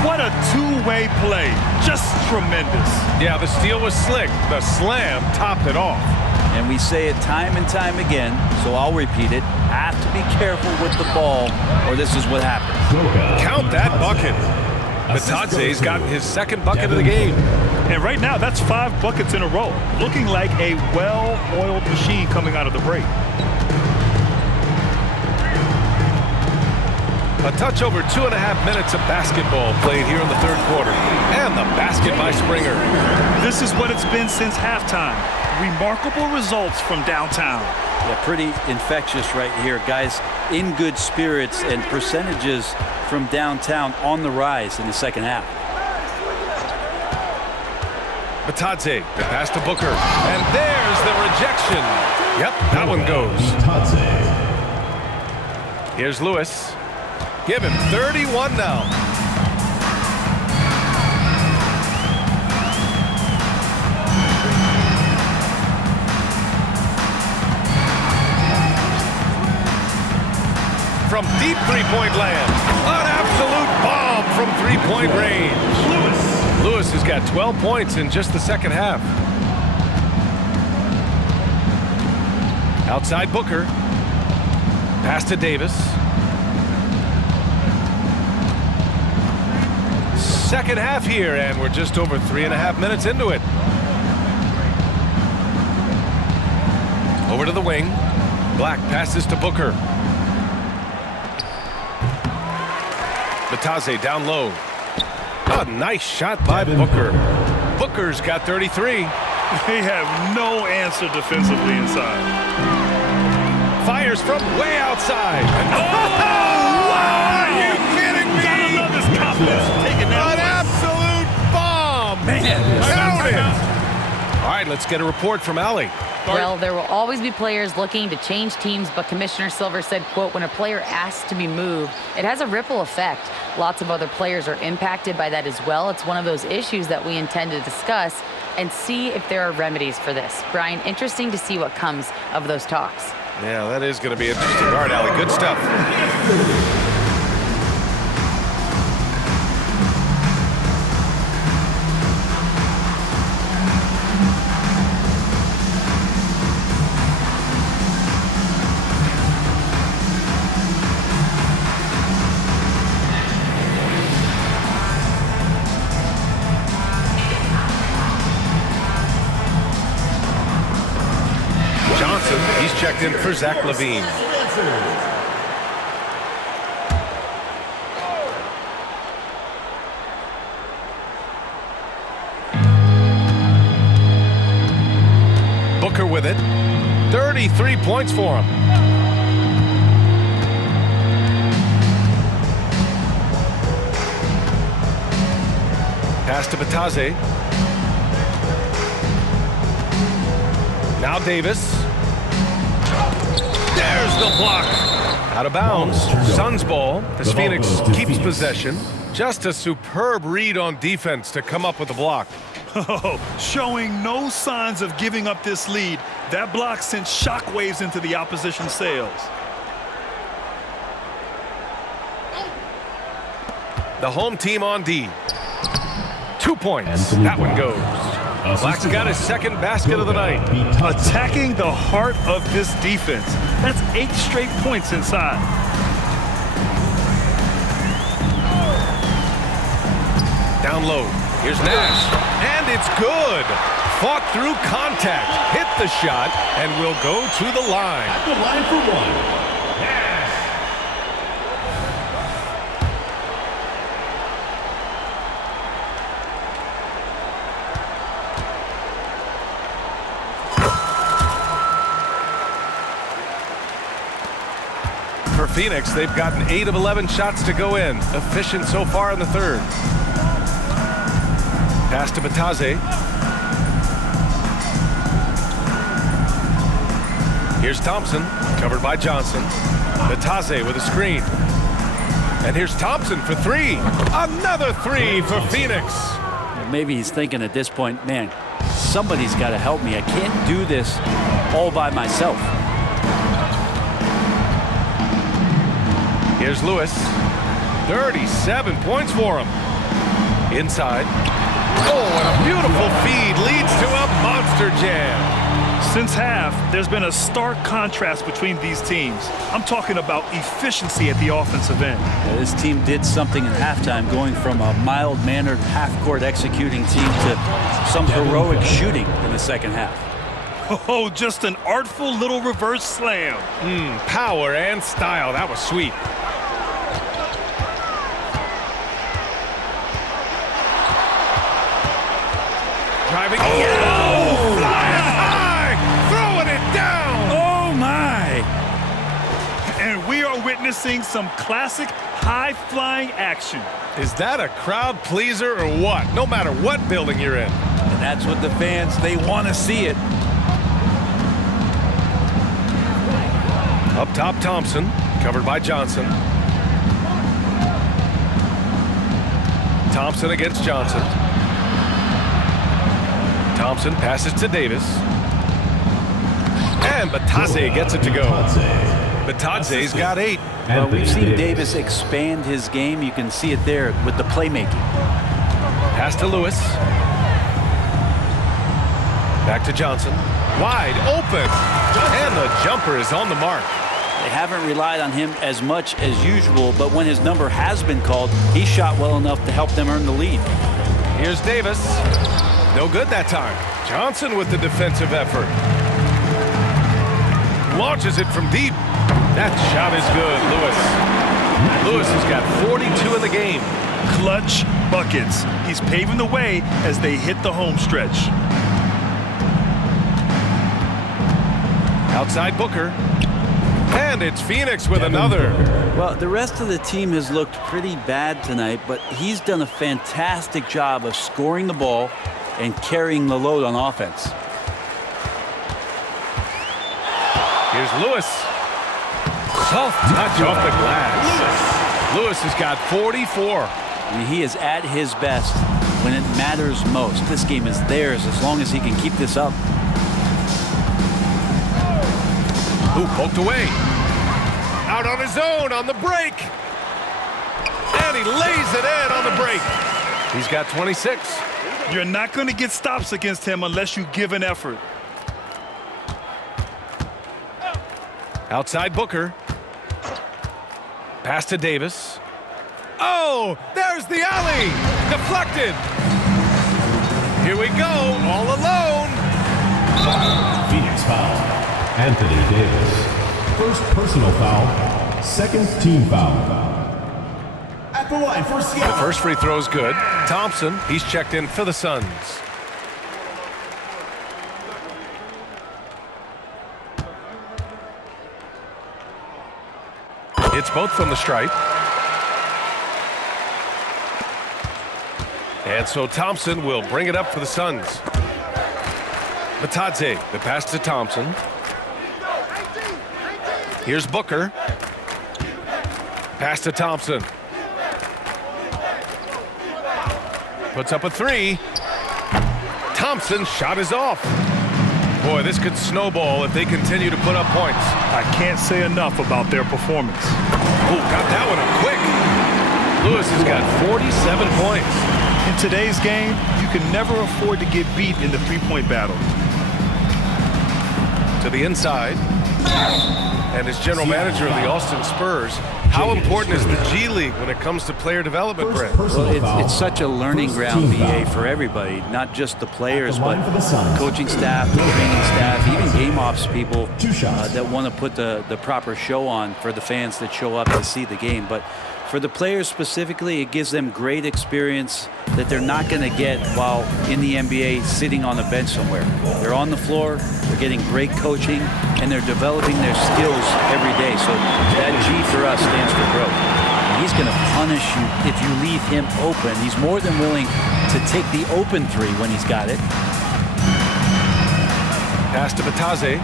What a two-way play. Just tremendous. Yeah, the steal was slick. The slam topped it off. And we say it time and time again, so I'll repeat it. Have to be careful with the ball, or this is what happens. Count that bucket. Bitadze's gotten his 2nd bucket of the game. And right now, that's 5 buckets in a row. Looking like a well-oiled machine coming out of the break. A touch over 2.5 minutes of basketball played here in the 3rd quarter. And the basket by Springer. This is what it's been since halftime. Remarkable results from downtown. Yeah, pretty infectious right here. Guys in good spirits and percentages from downtown on the rise in the second half. Bitadze, the pass to Booker. And there's the rejection. Yep, that one goes. Here's Lewis. Give him 31 now. From deep three-point land. An absolute bomb from three-point range. Lewis has got 12 points in just the second half. Outside Booker. Pass to Davis. Second half here, and we're just over 3.5 minutes into it. Over to the wing. Black passes to Booker. Batase down low. A nice shot by Booker. Booker's got 33. They have no answer defensively inside. Fires from way outside. Oh, wow! Are you kidding me? Gotta love his confidence. Taking that An absolute bomb. Man. Count it. All right, let's get a report from Allie. Well, there will always be players looking to change teams, but Commissioner Silver said, quote, when a player asks to be moved, it has a ripple effect. Lots of other players are impacted by that as well. It's one of those issues that we intend to discuss and see if there are remedies for this. Brian, interesting to see what comes of those talks. Yeah, that is going to be interesting. All right, Allie, good stuff. He's checked in for Zach LaVine. Booker with it. 33 points for him. Pass to Batase. Now Davis. There's the block. Out of bounds. Suns ball as Phoenix keeps possession. Just a superb read on defense to come up with the block. Oh, showing no signs of giving up this lead. That block sent shockwaves into the opposition sails. The home team on D. 2 points. That one goes. Black's got his second basket of the night. Attacking the heart of this defense. That's 8 straight points inside. Down low. Here's Nash. And it's good. Fought through contact. Hit the shot and will go to the line. At the line for one. For Phoenix, they've gotten 8 of 11 shots to go in. Efficient so far in the third. Pass to Batase. Here's Thompson, covered by Johnson. Batase with a screen. And here's Thompson for 3. Another 3 for Phoenix. Maybe he's thinking at this point, man, somebody's got to help me. I can't do this all by myself. Here's Lewis. 37 points for him. Inside. Oh, and a beautiful feed leads to a monster jam. Since half, there's been a stark contrast between these teams. I'm talking about efficiency at the offensive end. Yeah, this team did something in halftime, going from a mild-mannered half-court executing team to some heroic shooting in the second half. Oh, just an artful little reverse slam. Power and style. That was sweet. Driving. Oh! Flying high! Throwing it down! Oh, my! And we are witnessing some classic high-flying action. Is that a crowd pleaser or what? No matter what building you're in. And that's what the fans, they want to see it. Up top, Thompson, covered by Johnson. Thompson against Johnson. Thompson passes to Davis. And Batadze gets it to go. Batadze's got 8. Well, we've seen Davis expand his game. You can see it there with the playmaking. Pass to Lewis. Back to Johnson. Wide open. And the jumper is on the mark. They haven't relied on him as much as usual, but when his number has been called, he shot well enough to help them earn the lead. Here's Davis. No good that time. Johnson with the defensive effort. Launches it from deep. That shot is good, Lewis. Lewis has got 42 in the game. Clutch buckets. He's paving the way as they hit the home stretch. Outside Booker. And it's Phoenix with another. Well, the rest of the team has looked pretty bad tonight, but he's done a fantastic job of scoring the ball and carrying the load on offense. Here's Lewis. Soft touch off the glass. Lewis has got 44. I mean, he is at his best when it matters most. This game is theirs as long as he can keep this up. Ooh, poked away. Out on his own on the break. And he lays it in on the break. He's got 26. You're not going to get stops against him unless you give an effort. Outside Booker. Pass to Davis. Oh, there's the alley. Deflected. Here we go, all alone. Phoenix foul. Anthony Davis. First personal foul. Second team foul. At the line for Seattle. The first free throw's good. Thompson, he's checked in for the Suns. It's both from the stripe. And so Thompson will bring it up for the Suns. Batadze, the pass to Thompson. Here's Booker. Pass to Thompson. Puts up a 3. Thompson's shot is off. Boy, this could snowball if they continue to put up points. I can't say enough about their performance. Oh, got that one up quick. Lewis has got 47 points. In today's game, you can never afford to get beat in the three-point battle. To the inside. And as general manager of the Austin Spurs, how important is the G League when it comes to player development, Brent? Well, it's such a learning ground, BA, for everybody, not just the players, but the coaching staff, the training staff, even game ops people that want to put the proper show on for the fans that show up to see the game. But for the players specifically, it gives them great experience that they're not going to get while in the NBA sitting on a bench somewhere. They're on the floor, they're getting great coaching, and they're developing their skills every day. So that G for us stands for growth. And he's going to punish you if you leave him open. He's more than willing to take the open 3 when he's got it. Pass to Batadze.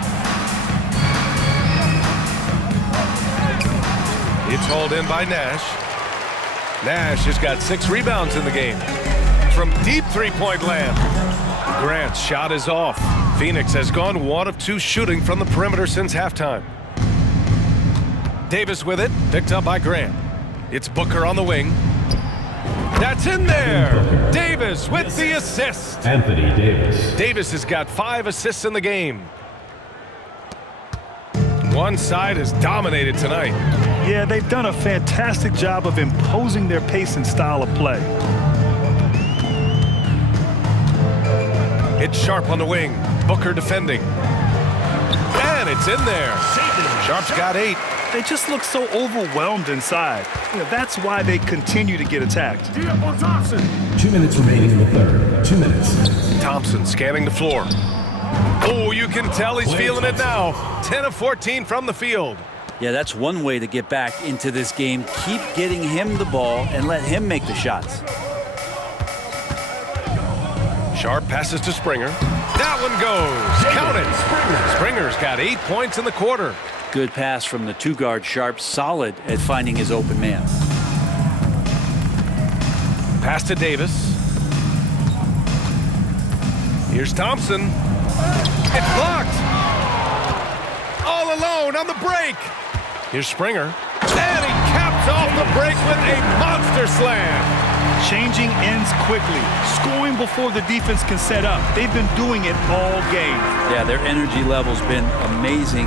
It's hauled in by Nash. Nash has got 6 rebounds in the game. From deep three-point land. Grant's shot is off. Phoenix has gone 1 of 2 shooting from the perimeter since halftime. Davis with it, picked up by Grant. It's Booker on the wing. That's in there! Davis with the assist. Anthony Davis. Davis has got 5 assists in the game. One side has dominated tonight. Yeah, they've done a fantastic job of imposing their pace and style of play. It's Sharp on the wing. Booker defending. And it's in there. Sharp's got 8. They just look so overwhelmed inside. You know, that's why they continue to get attacked. 2 minutes remaining in the third. 2 minutes. Thompson scanning the floor. Oh, you can tell he's feeling it now. 10 of 14 from the field. Yeah, that's one way to get back into this game. Keep getting him the ball and let him make the shots. Sharp passes to Springer. That one goes. Count it. Springer's got 8 points in the quarter. Good pass from the 2-guard Sharp, solid at finding his open man. Pass to Davis. Here's Thompson. It's blocked. All alone on the break. Here's Springer. And he caps off the break with a monster slam. Changing ends quickly, scoring before the defense can set up. They've been doing it all game. Yeah, their energy level's been amazing.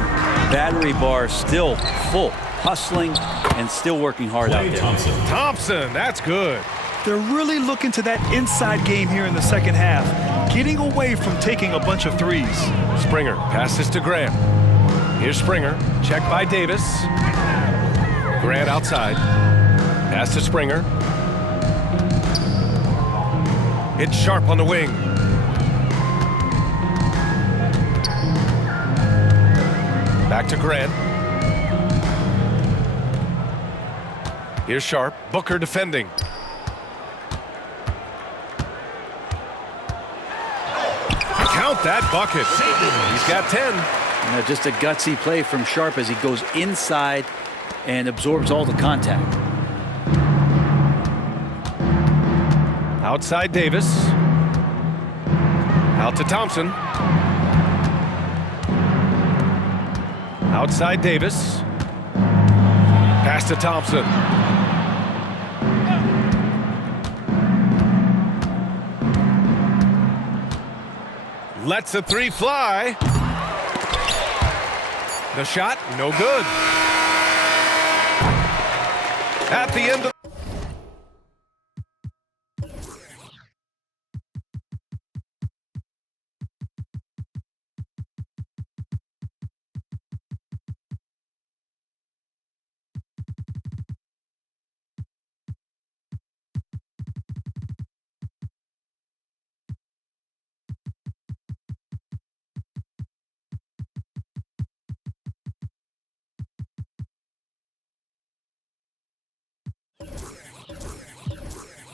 Battery bar still full, hustling and still working hard out there. Thompson, that's good. They're really looking to that inside game here in the second half, getting away from taking a bunch of threes. Springer passes to Grant. Here's Springer, checked by Davis. Grant outside. Pass to Springer. It's Sharp on the wing. Back to Grant. Here's Sharp. Booker defending. Count that bucket. He's got 10. Just a gutsy play from Sharp as he goes inside and absorbs all the contact. Outside Davis. Out to Thompson. Outside Davis. Pass to Thompson. Lets a three fly. The shot, no good. At the end of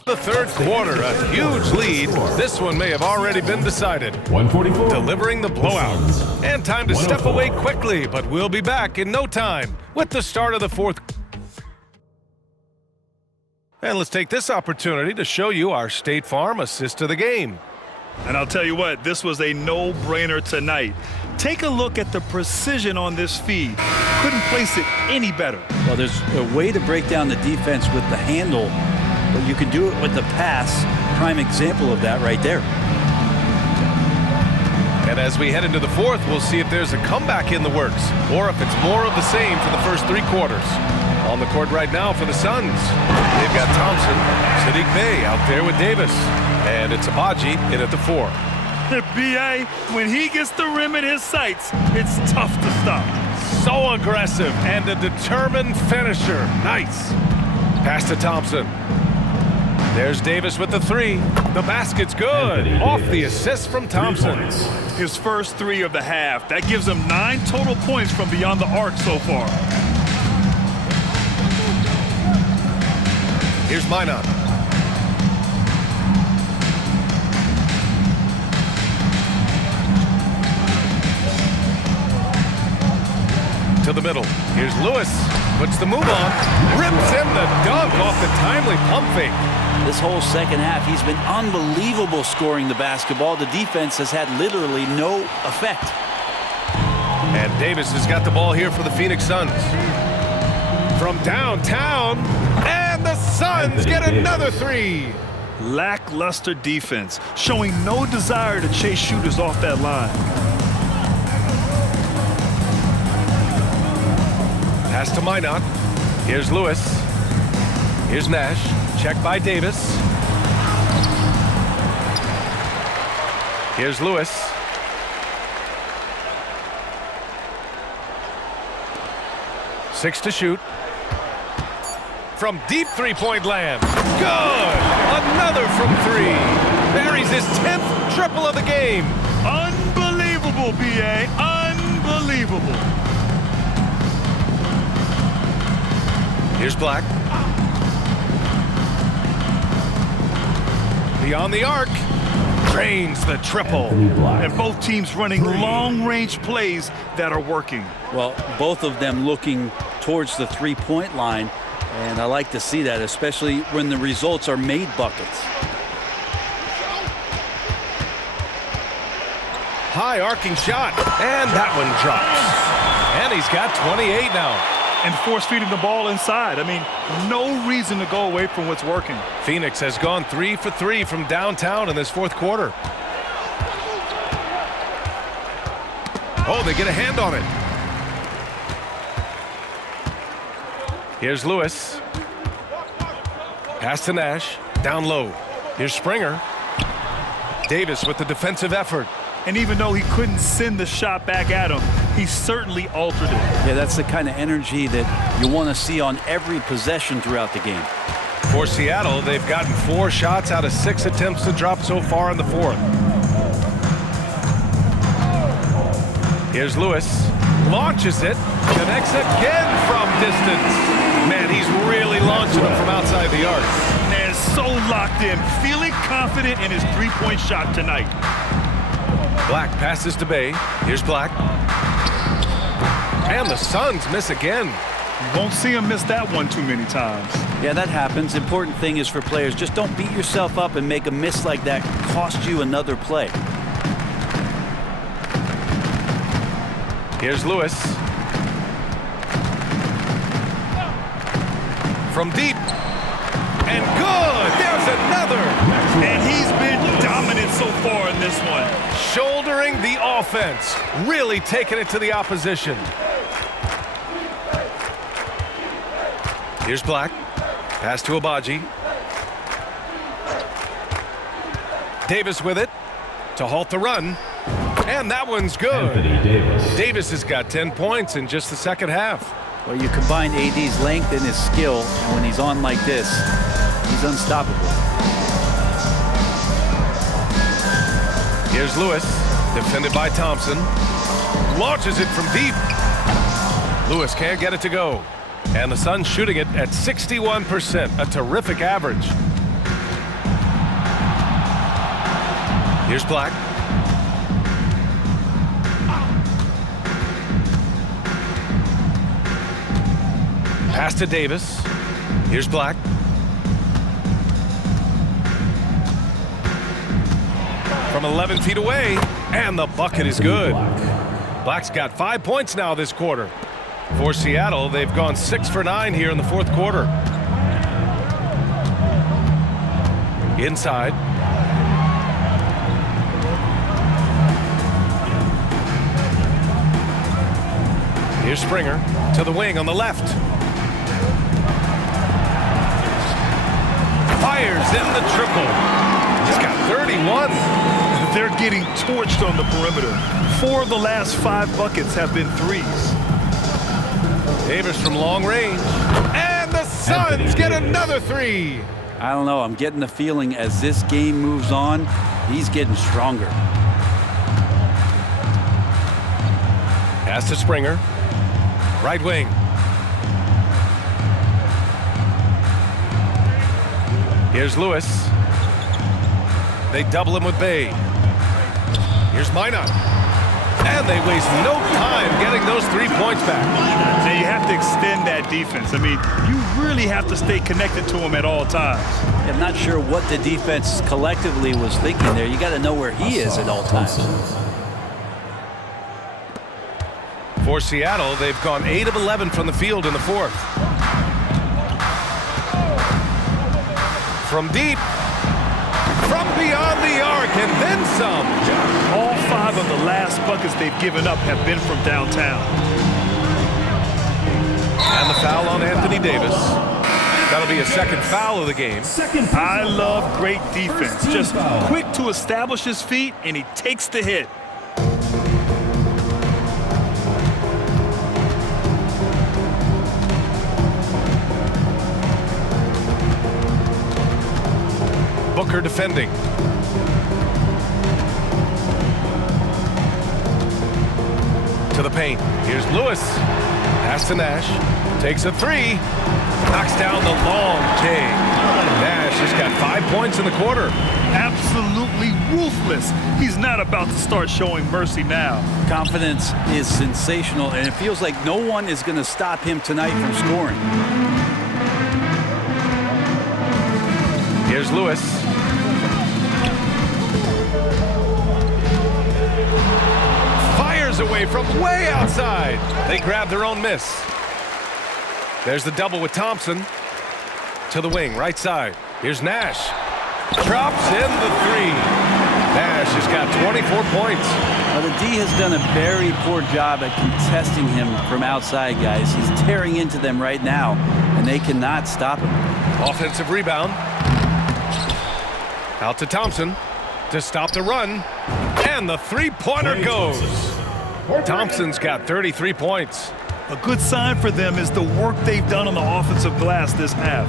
the third quarter, a huge lead. This one may have already been decided. 144. Delivering the blowout. And time to step away quickly, but we'll be back in no time with the start of the fourth. And let's take this opportunity to show you our State Farm assist of the game. And I'll tell you what, this was a no-brainer tonight. Take a look at the precision on this feed. Couldn't place it any better. Well, there's a way to break down the defense with the handle, but you can do it with the pass. Prime example of that right there. And as we head into the fourth, we'll see if there's a comeback in the works or if it's more of the same for the first three quarters. On the court right now for the Suns, they've got Thompson, Saddiq Bey out there with Davis, and it's Agbaji in at the 4. B.A., when he gets the rim in his sights, it's tough to stop. So aggressive and a determined finisher. Nice. Pass to Thompson. There's Davis with the 3. The basket's good. Off the assist from Thompson. His first 3 of the half. That gives him 9 total points from beyond the arc so far. Here's Minot. To the middle. Here's Lewis. Puts the move on. Rips him the dunk off the timely pump fake. This whole second half, he's been unbelievable scoring the basketball. The defense has had literally no effect. And Davis has got the ball here for the Phoenix Suns. From downtown, and the Suns get another 3. Lackluster defense, showing no desire to chase shooters off that line. Pass to Minot. Here's Lewis. Here's Nash. Check by Davis. Here's Lewis. Six to shoot. From deep three-point land. Good! Another from 3. Buries his 10th triple of the game. Unbelievable, B.A. Unbelievable. Here's Black. Beyond the arc. drains the triple. And both teams running long-range plays that are working. Well, both of them looking towards the three-point line, and I like to see that, especially when the results are made buckets. High arcing shot, and that one drops. And he's got 28 now. And force feeding the ball inside. I mean, no reason to go away from what's working. Phoenix has gone 3 for 3 from downtown in this fourth quarter. Oh, they get a hand on it. Here's Lewis. Pass to Nash. Down low. Here's Springer. Davis with the defensive effort. And even though he couldn't send the shot back at him, he certainly altered it. Yeah, that's the kind of energy that you want to see on every possession throughout the game. For Seattle, they've gotten 4 shots out of 6 attempts to drop so far in the fourth. Here's Lewis. Launches it. Connects again from distance. Man, he's really launching them from outside the arc. And so locked in, feeling confident in his three-point shot tonight. Black passes to Bay. Here's Black. And the Suns miss again. You won't see him miss that one too many times. Yeah, that happens. Important thing is for players, just don't beat yourself up and make a miss like that cost you another play. Here's Lewis. From deep. And good! There's another! And he's been dominant so far in this one. Shouldering the offense. Really taking it to the opposition. Here's Black. Pass to Agbaji. Davis with it to halt the run. And that one's good. Davis has got 10 points in just the second half. Well, you combine AD's length and his skill, and when he's on like this, he's unstoppable. Here's Lewis, defended by Thompson. Launches it from deep. Lewis can't get it to go. And the Suns shooting it at 61%, a terrific average. Here's Black. Pass to Davis. Here's Black. From 11 feet away, and the bucket is good. Black's got 5 points now this quarter. For Seattle, they've gone 6 for 9 here in the fourth quarter. Inside. Here's Springer to the wing on the left. Fires in the triple. He's got 31. They're getting torched on the perimeter. 4 of the last 5 buckets have been threes. Davis from long range. And the Suns get another 3. I don't know. I'm getting the feeling as this game moves on, he's getting stronger. Pass to Springer. Right wing. Here's Lewis. They double him with Bay. Here's Minot. And they waste no time getting those 3 points back. Now you have to extend that defense. I mean, you really have to stay connected to him at all times. I'm not sure what the defense collectively was thinking there. You got to know where he is at all times. For Seattle, they've gone 8 of 11 from the field in the fourth. From deep. From beyond the arc, and then some. All 5 of the last buckets they've given up have been from downtown. And the foul on Anthony Davis. That'll be a second foul of the game. I love great defense. Just quick to establish his feet, and he takes the hit. Booker defending. To the paint. Here's Lewis. Pass to Nash. Takes a 3. Knocks down the long J. Nash has got 5 points in the quarter. Absolutely ruthless. He's not about to start showing mercy now. Confidence is sensational, and it feels like no one is going to stop him tonight from scoring. Here's Lewis. Fires away from way outside. They grab their own miss. There's the double with Thompson. To the wing, right side. Here's Nash. Drops in the three. Nash has got 24 points. Well, the D has done a very poor job at contesting him from outside, guys. He's tearing into them right now, and they cannot stop him. Offensive rebound. Out to Thompson to stop the run. And the three-pointer goes. Thompson's got 33 points. A good sign for them is the work they've done on the offensive glass this half.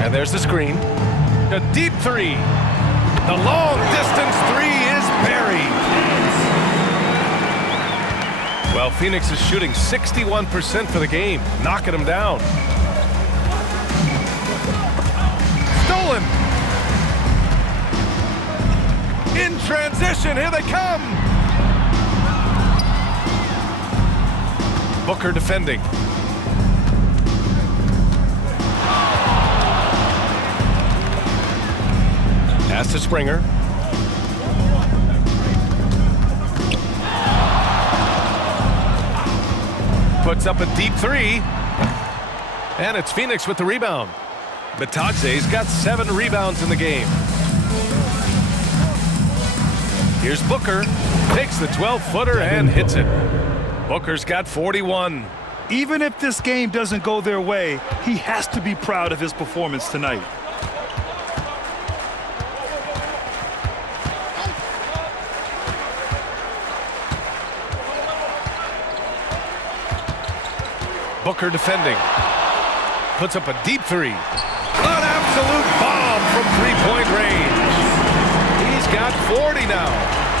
And there's the screen. A deep three. The long-distance three is buried. Well, Phoenix is shooting 61% for the game, knocking them down. Stolen. In transition, here they come. Booker defending. Pass to Springer. Puts up a deep three. And it's Phoenix with the rebound. Bitadze's got 7 rebounds in the game. Here's Booker. Takes the 12-footer and hits it. Booker's got 41. Even if this game doesn't go their way, he has to be proud of his performance tonight. Booker defending. Puts up a deep three. An absolute bomb from three-point range. He's got 40 now.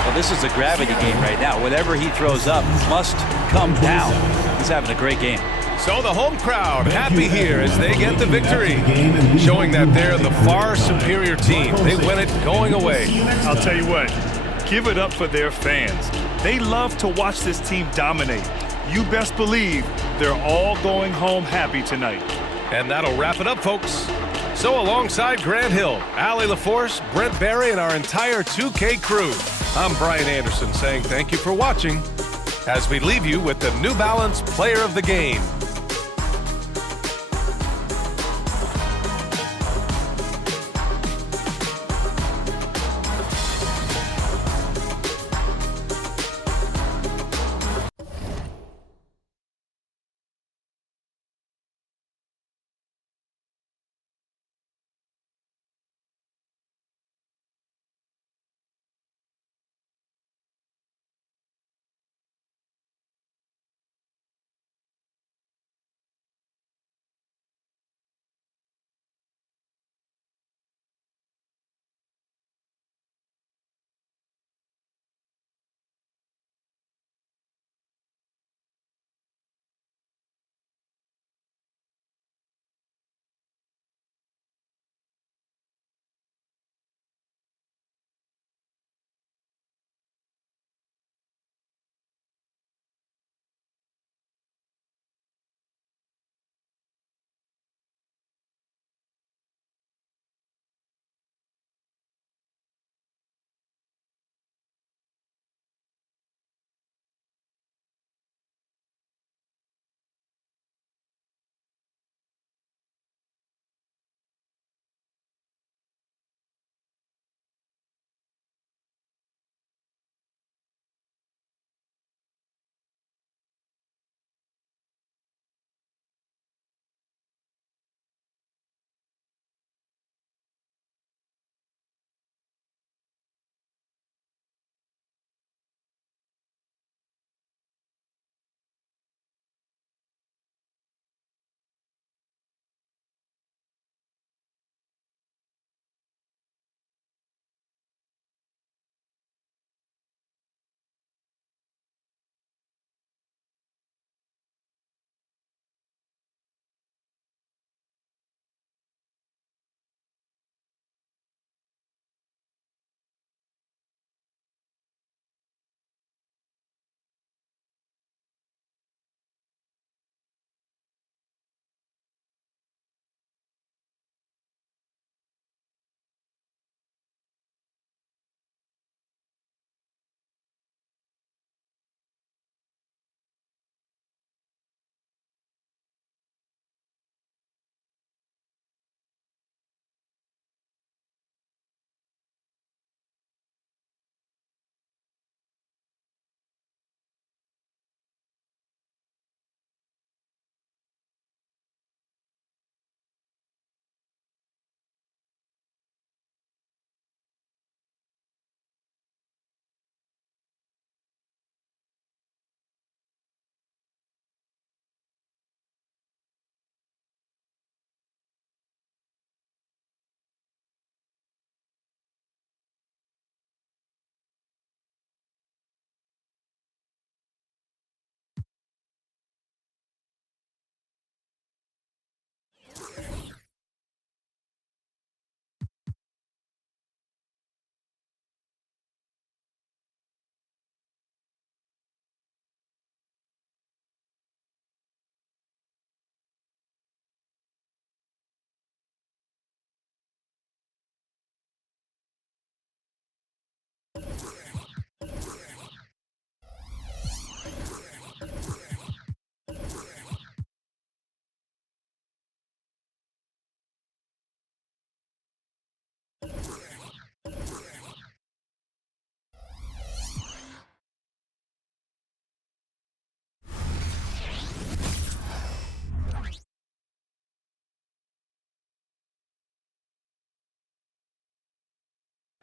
Well, this is a gravity game right now. Whatever he throws up must come down. He's having a great game. So the home crowd happy here as they get the victory, showing that they're the far superior team. They win it going away. I'll tell you what, give it up for their fans. They love to watch this team dominate. You best believe they're all going home happy tonight. And that'll wrap it up, folks. So alongside Grant Hill, Allie LaForce, Brent Barry, and our entire 2K crew, I'm Brian Anderson saying thank you for watching as we leave you with the New Balance Player of the Game.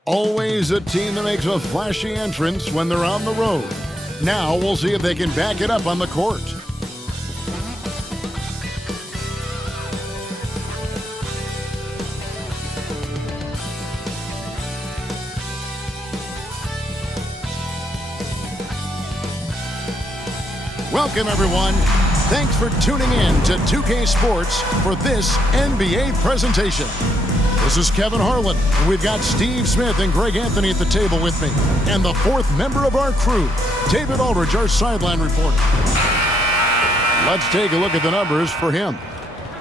Always a team that makes a flashy entrance when they're on the road. Now we'll see if they can back it up on the court. Welcome, everyone. Thanks for tuning in to 2K Sports for this NBA presentation. This is Kevin Harlan. We've got Steve Smith and Greg Anthony at the table with me. And the fourth member of our crew, David Aldridge, our sideline reporter. Let's take a look at the numbers for him.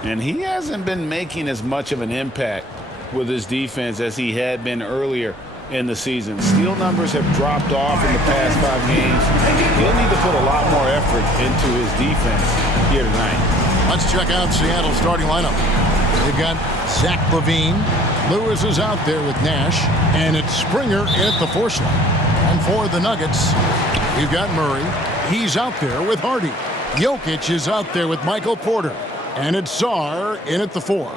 And he hasn't been making as much of an impact with his defense as he had been earlier in the season. Steal numbers have dropped off in the past 5 games. He'll need to put a lot more effort into his defense here tonight. Let's check out Seattle's starting lineup. They've got Zach LaVine. Lewis is out there with Nash. And it's Springer in at the force line. And for the Nuggets, we've got Murray. He's out there with Hardy. Jokic is out there with Michael Porter. And it's Sarr in at the 4.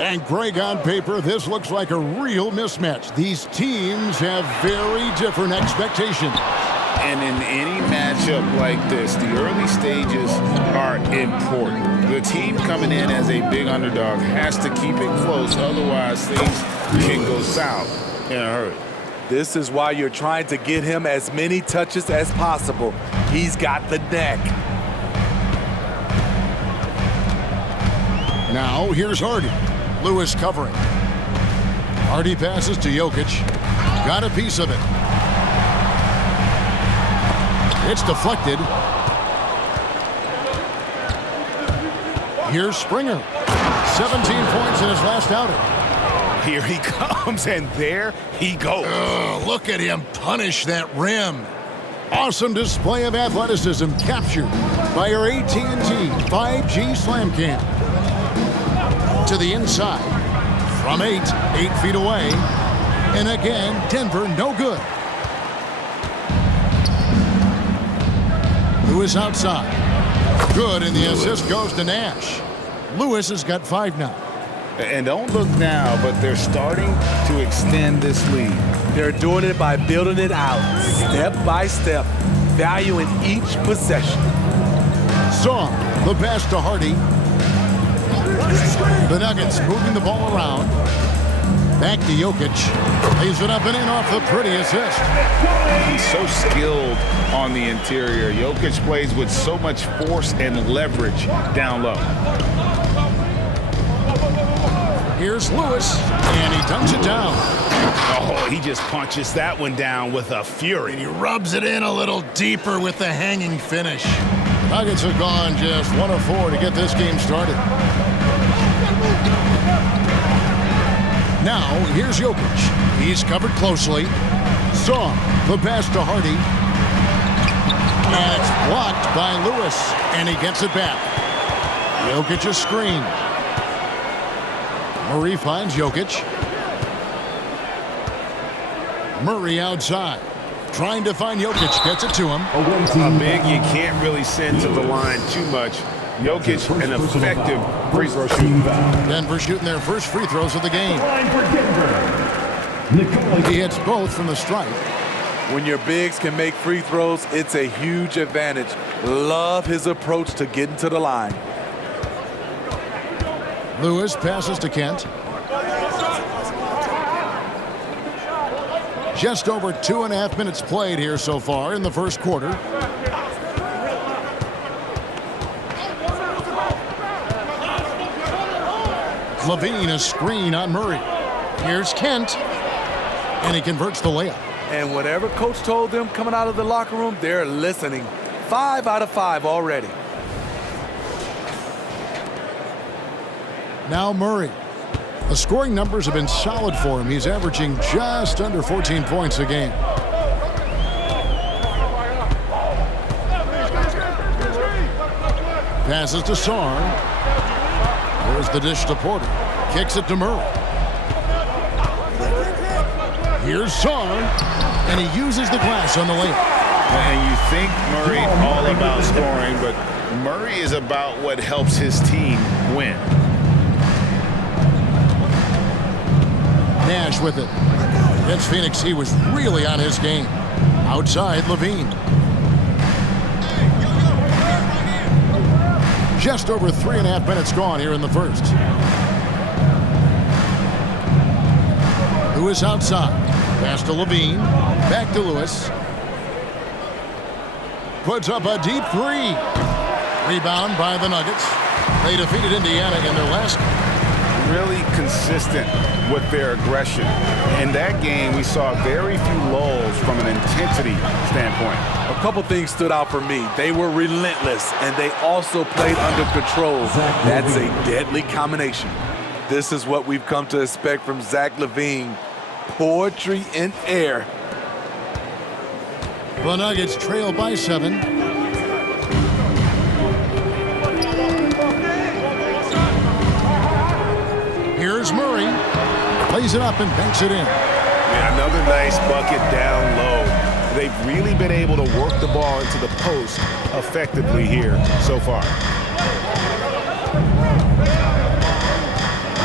And Greg, on paper, this looks like a real mismatch. These teams have very different expectations. And in any matchup like this, the early stages are important. The team coming in as a big underdog has to keep it close, otherwise things can go south in a hurry. This is why you're trying to get him as many touches as possible. He's got the neck. Now, here's Hardy. Lewis covering. Hardy passes to Jokic. Got a piece of it. It's deflected. Here's Springer. 17 points in his last outing. Here he comes, and there he goes. Look at him punish that rim. Awesome display of athleticism captured by our AT&T 5G Slam Cam. To the inside. From 8 feet away. And again, Denver no good. Lewis outside. Good, and the assist goes to Nash. Lewis has got 5 now. And don't look now, but they're starting to extend this lead. They're doing it by building it out, step by step, valuing each possession. Sarr, the pass to Hardy. The Nuggets moving the ball around. Back to Jokic. Lays it up and in off the pretty assist. He's so skilled on the interior. Jokic plays with so much force and leverage down low. Here's Lewis, and he dunks it down. Oh, he just punches that one down with a fury. And he rubs it in a little deeper with the hanging finish. Nuggets have gone just 1 of 4 to get this game started. Now, here's Jokic. He's covered closely. Sarr, the pass to Hardy. And it's blocked by Lewis, and he gets it back. Jokic a screen. Murray finds Jokic. Murray outside. Trying to find Jokic. Gets it to him. A big you can't really send to the line too much. Jokic, an effective free throw shooter. Denver shooting their first free throws of the game. He hits both from the stripe. When your bigs can make free throws, it's a huge advantage. Love his approach to getting to the line. Lewis passes to Kent. Just over 2.5 minutes played here so far in the first quarter. LaVine a screen on Murray. Here's Kent. And he converts the layup. And whatever coach told them coming out of the locker room, they're listening. 5 out of 5 already. Now Murray. The scoring numbers have been solid for him. He's averaging just under 14 points a game. Passes to Sarr. There's the dish to Porter. Kicks it to Murray. Here's Sarr, and he uses the glass on the layup. And you think Murray all about scoring, but Murray is about what helps his team win. Nash with it. Against Phoenix, he was really on his game. Outside, Levine. Just over 3.5 minutes gone here in the first. Lewis outside. Pass to Levine. Back to Lewis. Puts up a deep three. Rebound by the Nuggets. They defeated Indiana in their last game. Really consistent with their aggression. In that game, we saw very few lulls from an intensity standpoint. A couple things stood out for me. They were relentless, and they also played under control. That's a deadly combination. This is what we've come to expect from Zach LaVine. Poetry in air. The Nuggets trail by 7. Here's Murray. Plays it up and banks it in. Yeah, another nice bucket down low. They've really been able to work the ball into the post effectively here so far.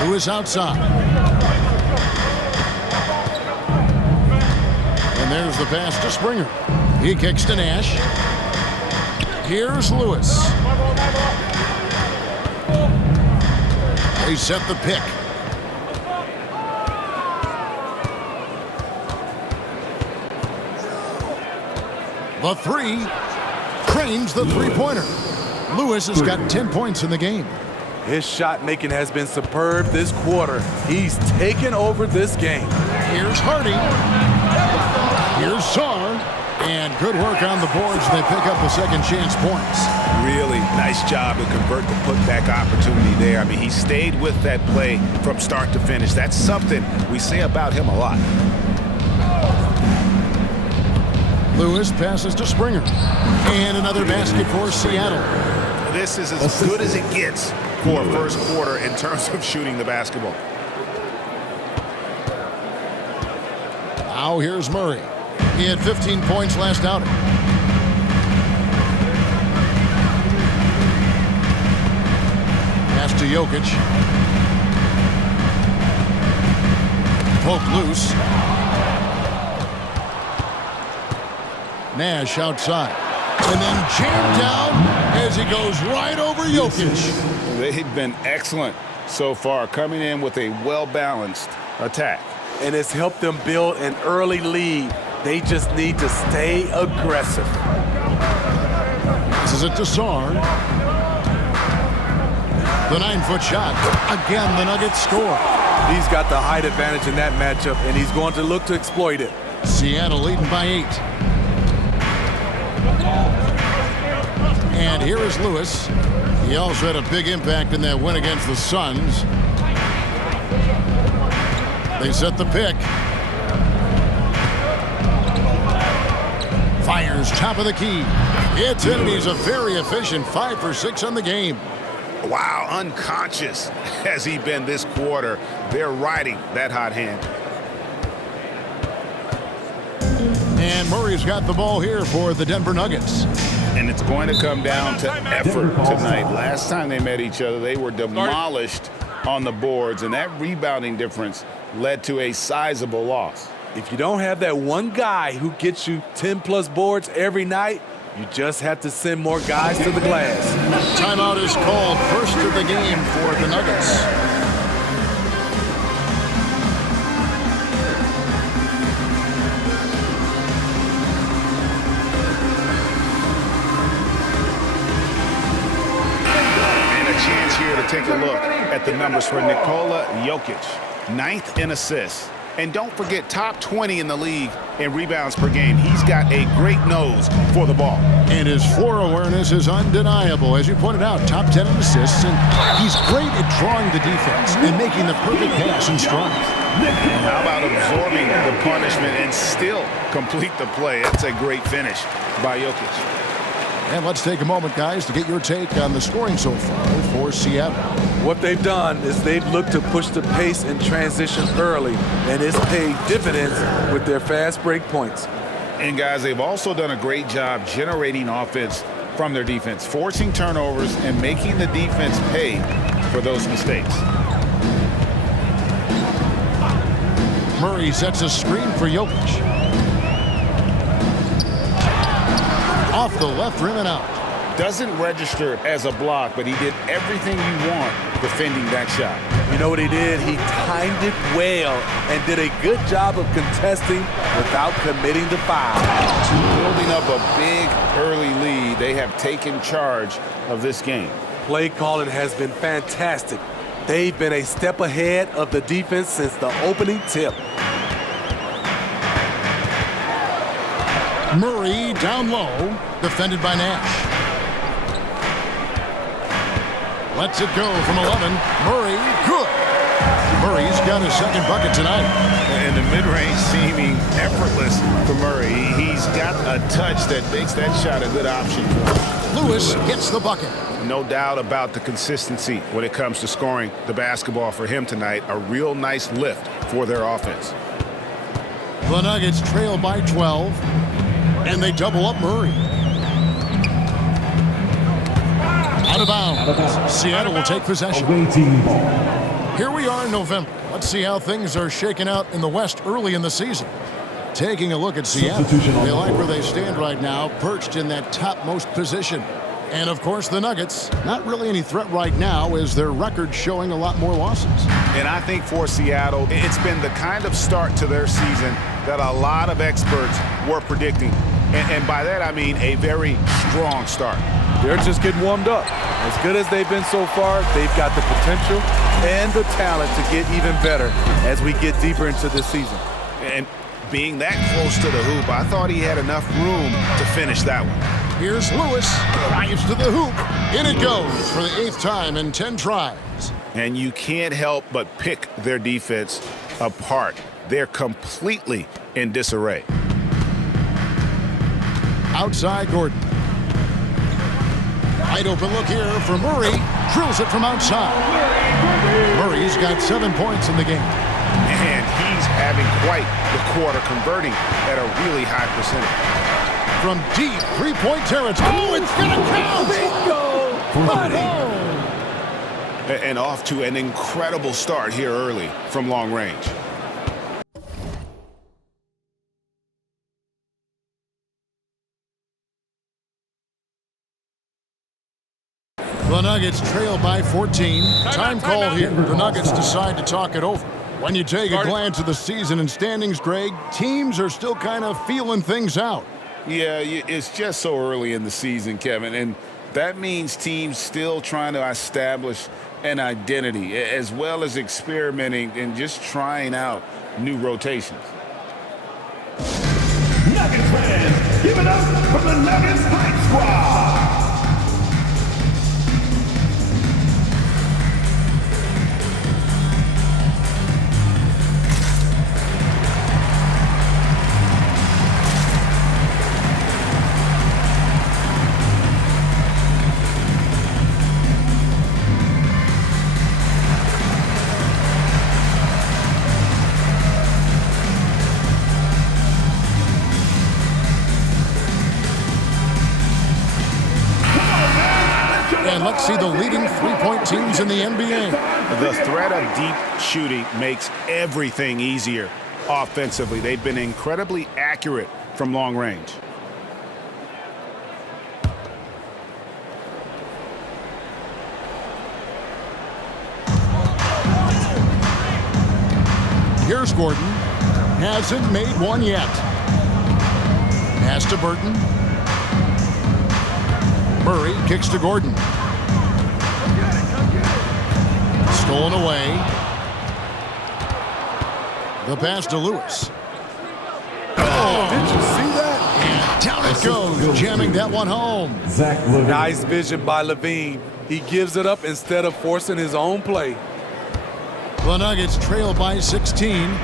Lewis outside. And there's the pass to Springer. He kicks to Nash. Here's Lewis. They set the pick. The three. Cranes the three-pointer. Lewis has got 10 points in the game. His shot making has been superb this quarter. He's taken over this game. Here's Hardy. Here's Sarr. And good work on the boards. They pick up the second chance points. Really nice job to convert the putback opportunity there. I mean, he stayed with that play from start to finish. That's something we say about him a lot. Lewis passes to Springer. And another basket for Seattle. This is as good as it gets for a first quarter in terms of shooting the basketball. Now here's Murray. He had 15 points last outing. Pass to Jokic. Poke loose. Nash outside. And then jammed down as he goes right over Jokic. They've been excellent so far, coming in with a well-balanced attack. And it's helped them build an early lead. They just need to stay aggressive. This is it to Sarr. The 9-foot shot. Again, the Nuggets score. He's got the height advantage in that matchup, and he's going to look to exploit it. Seattle leading by 8. And here is Lewis. He also had a big impact in that win against the Suns. They set the pick. Fires top of the key. It's in, and he's a very efficient 5 for 6 on the game. Wow, unconscious has he been this quarter. They're riding that hot hand. And Murray's got the ball here for the Denver Nuggets. And it's going to come down to effort tonight. Last time they met each other, they were demolished on the boards, and that rebounding difference led to a sizable loss. If you don't have that one guy who gets you 10-plus boards every night, you just have to send more guys to the glass. Timeout is called. First of the game for the Nuggets. Take a look at the numbers for Nikola Jokic. 9th in assists. And don't forget, top 20 in the league in rebounds per game. He's got a great nose for the ball. And his floor awareness is undeniable. As you pointed out, top 10 in assists. And he's great at drawing the defense and making the perfect pass and strike. How about absorbing the punishment and still complete the play? That's a great finish by Jokic. And let's take a moment, guys, to get your take on the scoring so far for Seattle. What they've done is they've looked to push the pace and transition early, and it's paid dividends with their fast break points. And, guys, they've also done a great job generating offense from their defense, forcing turnovers and making the defense pay for those mistakes. Murray sets a screen for Jokic. Off the left rim and out. Doesn't register as a block, but he did everything you want defending that shot. You know what he did? He timed it well and did a good job of contesting without committing the foul. Building up a big early lead, they have taken charge of this game. Play calling has been fantastic. They've been a step ahead of the defense since the opening tip. Murray down low, defended by Nash. Lets it go from 11. Murray, good. Murray's got his second bucket tonight. And the mid-range seeming effortless for Murray. He's got a touch that makes that shot a good option for him. Lewis gets the bucket. No doubt about the consistency when it comes to scoring the basketball for him tonight. A real nice lift for their offense. The Nuggets trail by 12, and they double up Murray. Out of bounds. Seattle will take possession. Here we are in November. Let's see how things are shaking out in the West early in the season. Taking a look at Seattle. They like where they stand right now, perched in that topmost position. And, of course, the Nuggets, not really any threat right now as their record showing a lot more losses. And I think for Seattle, it's been the kind of start to their season that a lot of experts were predicting. And by that, I mean a very strong start. They're just getting warmed up. As good as they've been so far, they've got the potential and the talent to get even better as we get deeper into this season. And being that close to the hoop, I thought he had enough room to finish that one. Here's Lewis, drives to the hoop. In it goes for the 8th time in 10 tries. And you can't help but pick their defense apart. They're completely in disarray. Outside Gordon. Wide open look here for Murray. Drills it from outside. Murray's got 7 points in the game. And he's having quite the quarter, converting at a really high percentage. From deep three-point territory. Oh, it's going to count! Bingo! Buddy! And off to an incredible start here early from long range. The Nuggets trail by 14. Time called here. The Nuggets decide to talk it over. When you take a glance at the season and standings, Greg, teams are still kind of feeling things out. Yeah, it's just so early in the season, Kevin, and that means teams still trying to establish an identity as well as experimenting and just trying out new rotations. Nuggets fans, give it up for the Nuggets Hype Squad! And let's see the leading three-point teams in the NBA. The threat of deep shooting makes everything easier offensively. They've been incredibly accurate from long range. Here's Gordon. Hasn't made one yet. Pass to Burton. Murray kicks to Gordon. Stolen away. The pass to Lewis. Oh, did you see that? And down it goes, jamming that one home. Nice vision by Levine. He gives it up instead of forcing his own play. The Nuggets trail by 16.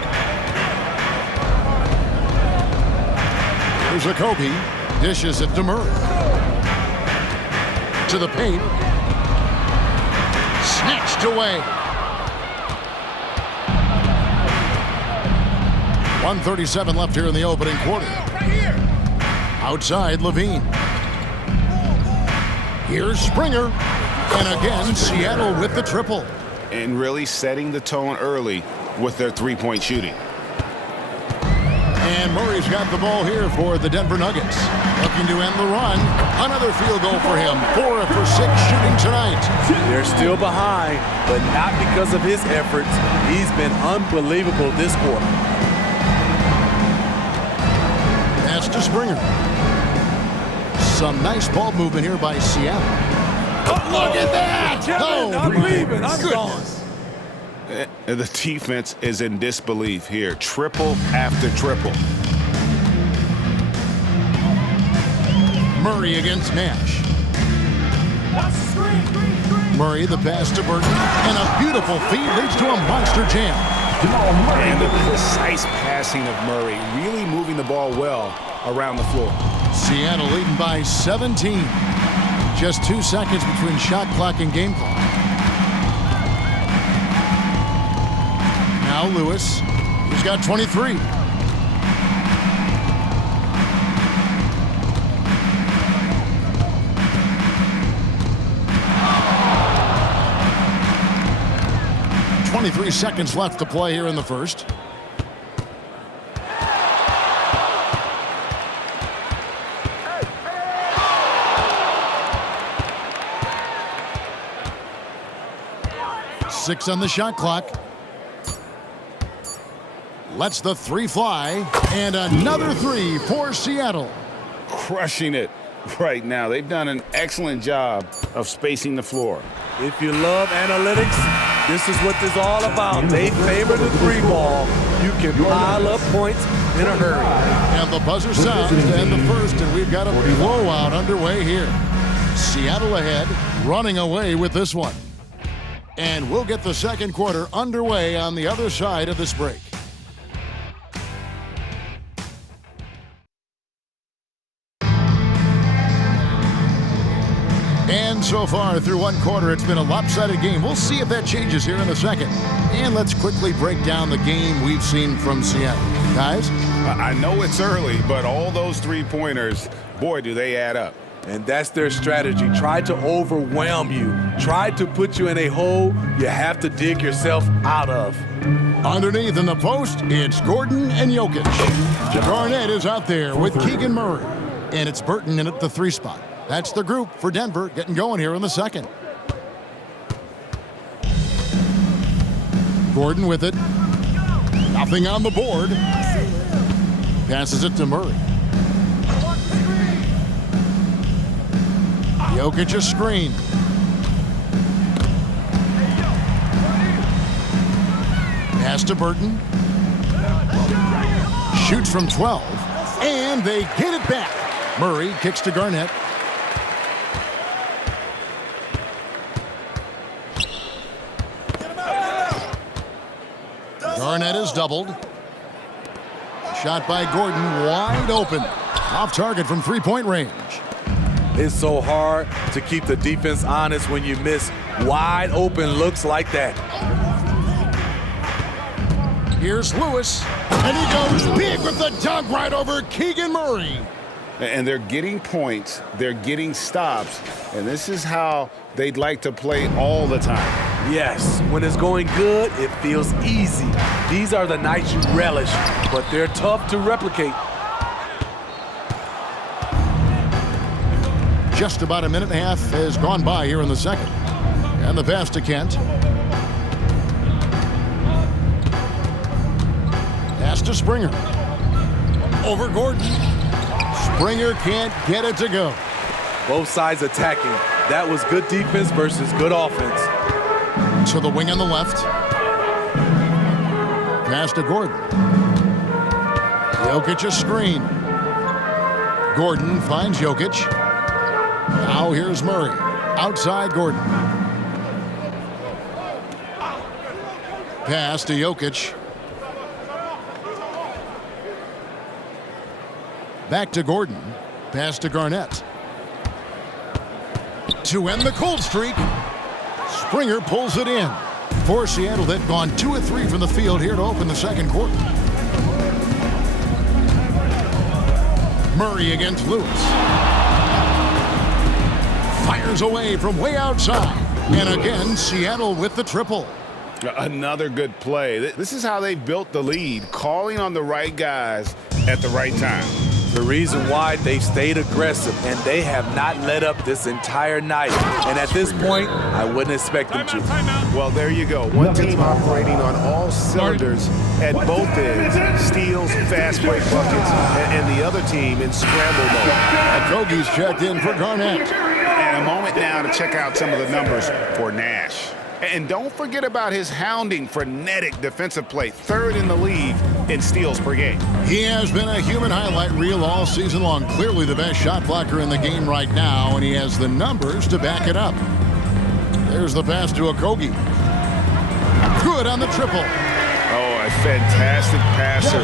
Here's a Kobe. Dishes it to Murray. To the paint. Snatched away. 1:37 left here in the opening quarter. Outside, Levine. Here's Springer. And again, Seattle with the triple. And really setting the tone early with their three-point shooting. And Murray's got the ball here for the Denver Nuggets. Looking to end the run. Another field goal for him. 4 for 6 shooting tonight. They're still behind, but not because of his efforts. He's been unbelievable this quarter. Pass to Springer. Some nice ball movement here by Seattle. Look at that! Kevin, I'm leaving. I'm gone. The defense is in disbelief here. Triple after triple. Murray against Nash. Murray, the pass to Burton. And a beautiful feed leads to a monster jam. And the precise passing of Murray, really moving the ball well around the floor. Seattle leading by 17. Just 2 seconds between shot clock and game clock. Now Lewis, he's got 23. Seconds left to play here in the first. Six on the shot clock. Lets the three fly, and another three for Seattle. Crushing it right now. They've done an excellent job of spacing the floor. If you love analytics, this is what this is all about. They favor the three ball. You can pile up points in a hurry. And the buzzer sounds to end the first, and we've got a blowout underway here. Seattle ahead, running away with this one. And we'll get the second quarter underway on the other side of this break. And so far through one quarter, it's been a lopsided game. We'll see if that changes here in a second. And let's quickly break down the game we've seen from Seattle. Guys? I know it's early, but all those three-pointers, boy, do they add up. And that's their strategy. Try to overwhelm you. Try to put you in a hole you have to dig yourself out of. Underneath in the post, it's Gordon and Jokic. Garnett is out there with Keegan Murray. And it's Burton in at the three spot. That's the group for Denver getting going here in the second. Gordon with it. Nothing on the board. Passes it to Murray. Jokic a screen. Pass to Burton. Shoots from 12. And they get it back. Murray kicks to Garnett. Garnett is doubled. Shot by Gordon, wide open. Off target from three-point range. It's so hard to keep the defense honest when you miss wide open looks like that. Here's Lewis, and he goes big with the dunk right over Keegan Murray. And they're getting points, they're getting stops, and this is how they'd like to play all the time. Yes, when it's going good, it feels easy. These are the nights you relish, but they're tough to replicate. Just about a minute and a half has gone by here in the second. And the pass to Kent. Pass to Springer. Over Gordon. Springer can't get it to go. Both sides attacking. That was good defense versus good offense. To the wing on the left. Pass to Gordon. Jokic a screen. Gordon finds Jokic. Now here's Murray. Outside Gordon. Pass to Jokic. Back to Gordon. Pass to Garnett. To end the cold streak, Springer pulls it in. For Seattle, they've gone 2 of 3 from the field here to open the second quarter. Murray against Lewis. Fires away from way outside. And again, Seattle with the triple. Another good play. This is how they built the lead, calling on the right guys at the right time. The reason why they've stayed aggressive and they have not let up this entire night. And at this point, I wouldn't expect them to. Well, there you go. One team operating on all cylinders at both ends. Steals, fast break buckets, and the other team in scramble mode. Okogie's checked in for Garnett. And a moment now to check out some of the numbers for Nash. And don't forget about his hounding, frenetic defensive play, 3rd in the league in steals per game. He has been a human highlight reel all season long. Clearly the best shot blocker in the game right now, and he has the numbers to back it up. There's the pass to Okogie. Good on the triple. Oh, a fantastic passer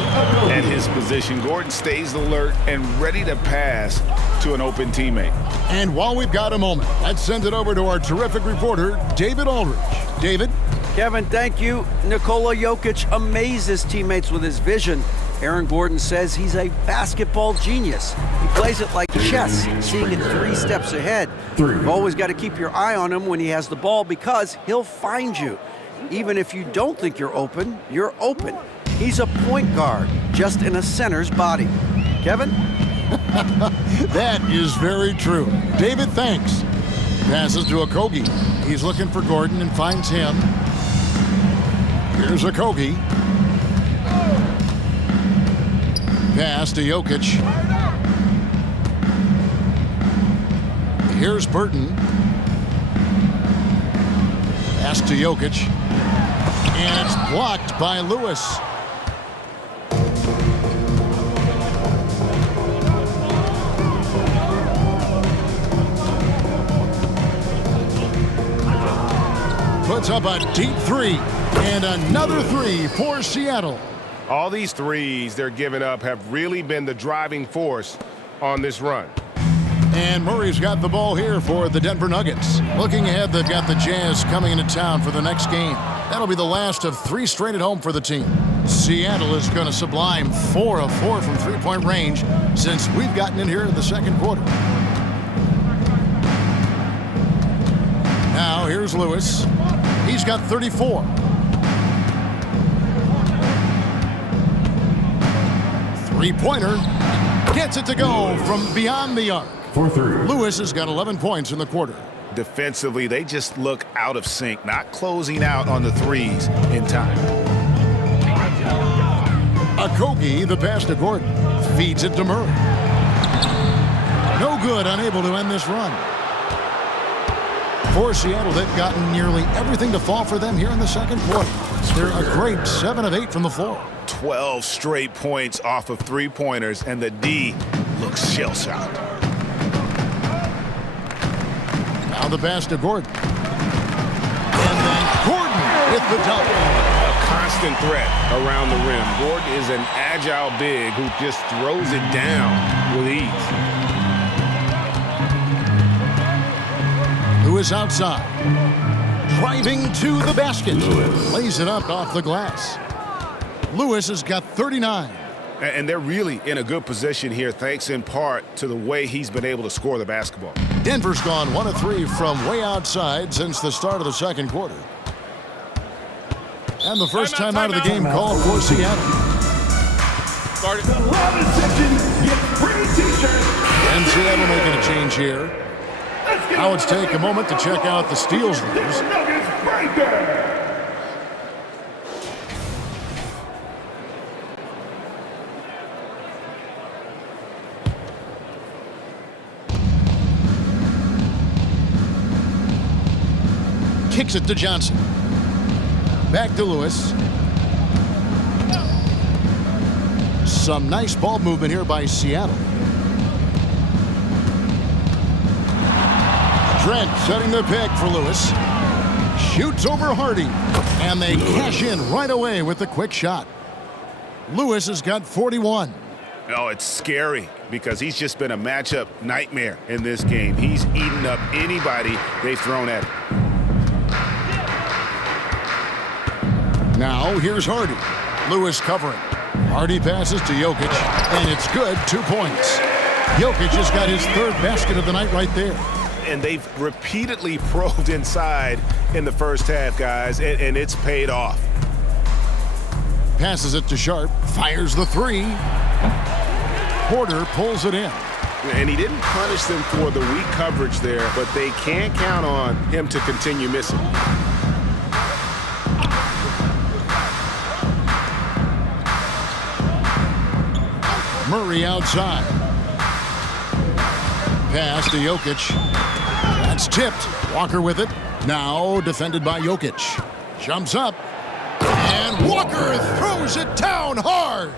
at his position. Gordon stays alert and ready to pass to an open teammate. And while we've got a moment, let's send it over to our terrific reporter, David Aldridge. David? Kevin, thank you. Nikola Jokic amazes teammates with his vision. Aaron Gordon says he's a basketball genius. He plays it like chess, seeing it 3 steps ahead. You've always got to keep your eye on him when he has the ball because he'll find you. Even if you don't think you're open, you're open. He's a point guard, just in a center's body. Kevin? That is very true. David, thanks. Passes to Okogie. He's looking for Gordon and finds him. Here's Okogie. Pass to Jokic. Here's Burton. Pass to Jokic. And it's blocked by Lewis. Puts up a deep 3. And another 3 for Seattle. All these threes they're giving up have really been the driving force on this run. And Murray's got the ball here for the Denver Nuggets. Looking ahead, they've got the Jazz coming into town for the next game. That'll be the last of 3 straight at home for the team. Seattle is going to sublime 4 of 4 from three-point range since we've gotten in here in the second quarter. Now here's Lewis. He's got 34. Three-pointer. Gets it to go from beyond the arc. Lewis has got 11 points in the quarter. Defensively, they just look out of sync, not closing out on the threes in time. Okogie, the pass to Gordon. Feeds it to Murray. No good, unable to end this run. For Seattle, they've gotten nearly everything to fall for them here in the second quarter. They're a great 7 of 8 from the floor. 12 straight points off of three-pointers, and the D looks shell-shocked. Now the pass to Gordon. And then Gordon with the dunk. A constant threat around the rim. Gordon is an agile big who just throws it down with ease. Lewis outside. Driving to the basket. Lays it up off the glass. Lewis has got 39. And they're really in a good position here, thanks in part to the way he's been able to score the basketball. Denver's gone 1 of 3 from way outside since the start of the second quarter. And the first time out of the game called for Seattle. And Seattle making a change here. Now let's take a moment to check out the steals leaders. Kicks it to Johnson. Back to Lewis. Some nice ball movement here by Seattle. Trent setting the pick for Lewis. Shoots over Hardy. And they cash in right away with the quick shot. Lewis has got 41. Oh, it's scary because he's just been a matchup nightmare in this game. He's eaten up anybody they've thrown at him. Now here's Hardy. Lewis covering. Hardy passes to Jokic, and it's good, 2 points. Jokic has got his 3rd basket of the night right there. And they've repeatedly probed inside in the first half, guys, and it's paid off. Passes it to Sharp, fires the 3, Porter pulls it in. And he didn't punish them for the weak coverage there, but they can't count on him to continue missing. Murray outside. Pass to Jokic. That's tipped. Walker with it. Now defended by Jokic. Jumps up. And Walker throws it down hard.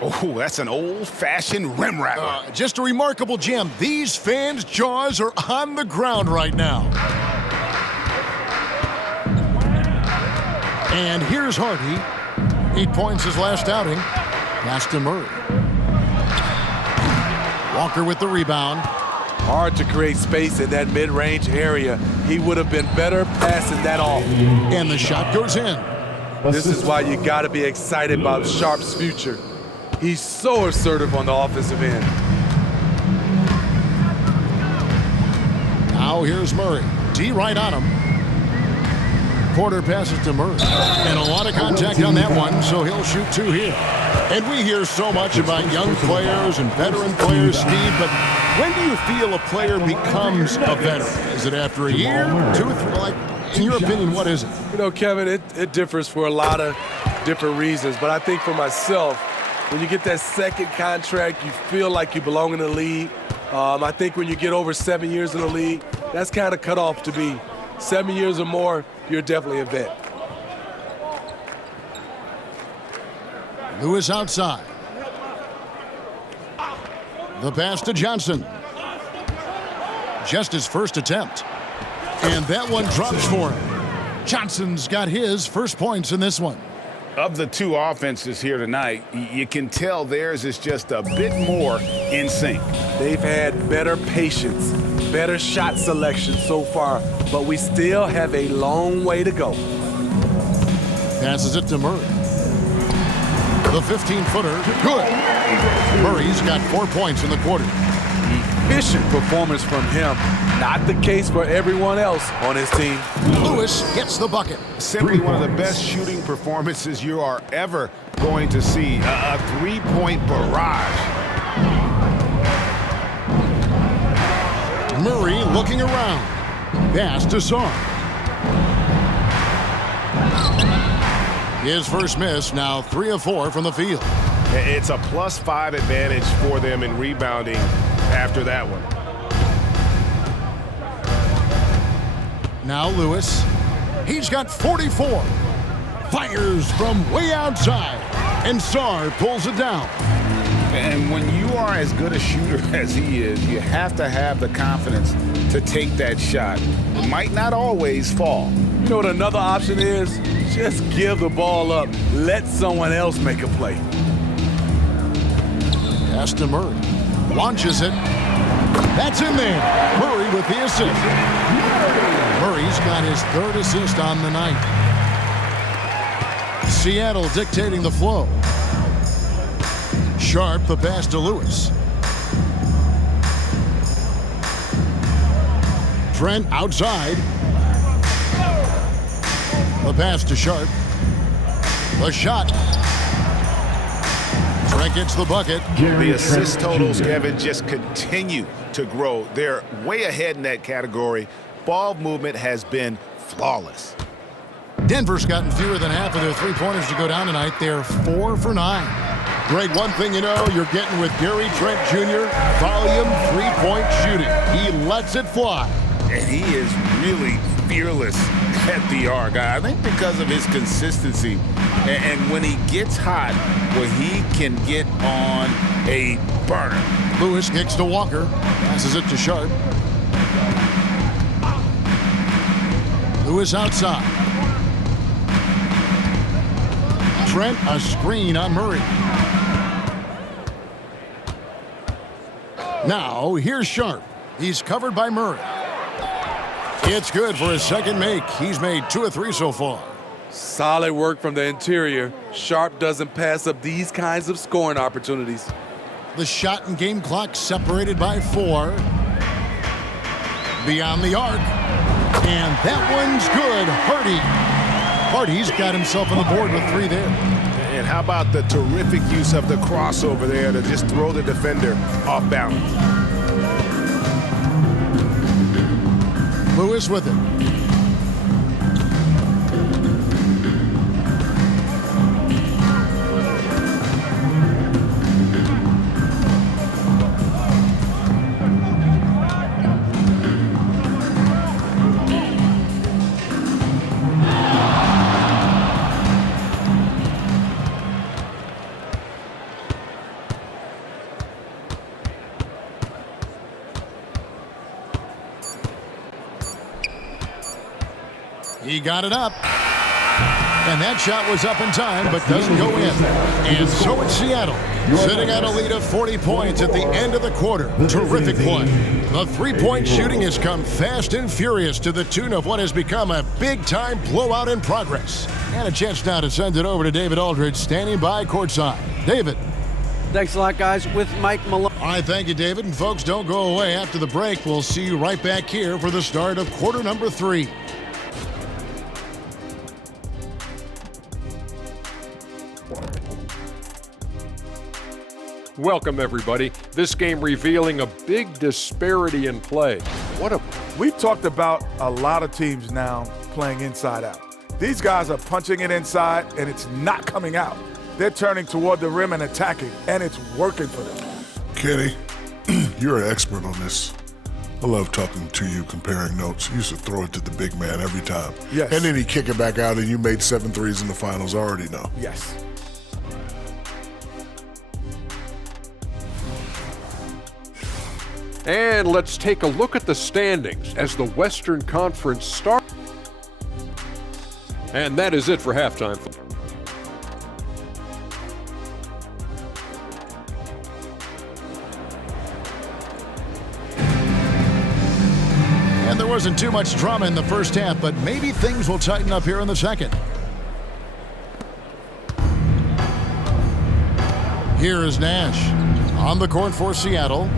Oh, that's an old-fashioned rim rattler. Just a remarkable gem. These fans' jaws are on the ground right now. And here's Hardy. 8 points his last outing. Pass to Murray. Walker with the rebound. Hard to create space in that mid-range area. He would have been better passing that off. And the shot goes in. This is why you got to be excited about Sharp's future. He's so assertive on the offensive end. Now here's Murray. D right on him. Porter passes to Murray. And a lot of contact on that one, so he'll shoot 2 here. And we hear so much about young players and veteran players, Steve, but when do you feel a player becomes a veteran? Is it after a year, 2 or 3? Like, in your opinion, what is it? You know, Kevin, it differs for a lot of different reasons, but I think for myself, when you get that second contract, you feel like you belong in the league. I think when you get over 7 years in the league, that's kind of cut off to be 7 years or more, you're definitely a vet. Lewis outside. The pass to Johnson. Just his first attempt. And that one drops for him. Johnson's got his first points in this one. Of the 2 offenses here tonight, you can tell theirs is just a bit more in sync. They've had better patience, better shot selection so far, but we still have a long way to go. Passes it to Murray. The 15-footer, good. Murray's got 4 points in the quarter. Efficient performance from him. Not the case for everyone else on his team. Lewis gets the bucket. Simply one of the best shooting performances you are ever going to see. A 3-point barrage. Murray looking around. Pass to Sarr. His first miss, now 3 of 4 from the field. It's a +5 advantage for them in rebounding after that one. Now Lewis. He's got 44. Fires from way outside. And Sarr pulls it down. And when you are as good a shooter as he is, you have to have the confidence to take that shot. It might not always fall. You know what another option is? Just give the ball up. Let someone else make a play. Pass to Murray. Launches it. That's in there. Murray with the assist. Murray's got his 3rd assist on the night. Seattle dictating the flow. Sharp the pass to Lewis. Trent outside. The pass to Sharp. The shot. Trent gets the bucket. The assist totals, Kevin, just continue to grow. They're way ahead in that category. Ball movement has been flawless. Denver's gotten fewer than half of their 3-pointers to go down tonight. They're 4 for 9. Greg, one thing you know you're getting with Gary Trent Jr., volume 3-point shooting. He lets it fly. And he is really fearless at the arc. I think because of his consistency. And when he gets hot, well, he can get on a burner. Lewis kicks to Walker. Passes it to Sharp. Lewis outside. Trent, a screen on Murray. Now, here's Sharp. He's covered by Murray. It's good for his second make. He's made 2 of 3 so far. Solid work from the interior. Sharp doesn't pass up these kinds of scoring opportunities. The shot and game clock separated by 4. Beyond the arc. And that one's good. Hardy's got himself on the board with 3 there. And how about the terrific use of the crossover there to just throw the defender off balance? Lewis with it. He got it up. And that shot was up in time, but doesn't go in. And so it's Seattle, sitting at a lead of 40 points at the end of the quarter. Terrific play. The three-point shooting has come fast and furious to the tune of what has become a big-time blowout in progress. And a chance now to send it over to David Aldridge, standing by courtside. David. Thanks a lot, guys, with Mike Malone. All right, thank you, David. And folks, don't go away. After the break, we'll see you right back here for the start of quarter number 3. Welcome, everybody. This game revealing a big disparity in play. We've talked about a lot of teams now playing inside out. These guys are punching it inside, and it's not coming out. They're turning toward the rim and attacking, and it's working for them. Kenny, you're an expert on this. I love talking to you, comparing notes. You used to throw it to the big man every time. Yes. And then he'd kick it back out, and you made 7 threes in the finals. I already know. Yes. And let's take a look at the standings as the Western Conference starts. And that is it for halftime. And there wasn't too much drama in the first half, but maybe things will tighten up here in the second. Here is Nash on the court for Seattle.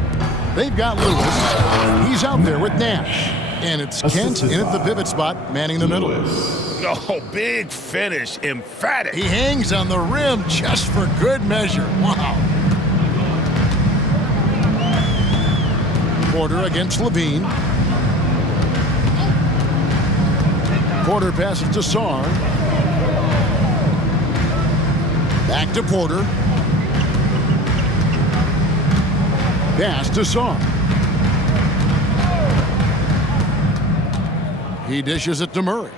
They've got Lewis. He's out there with Nash. And it's Kent in at the pivot spot, manning the middle. Oh, big finish. Emphatic. He hangs on the rim just for good measure. Wow. Porter against Levine. Porter passes to Sarr. Back to Porter. Pass to Sarr. He dishes it to Murray.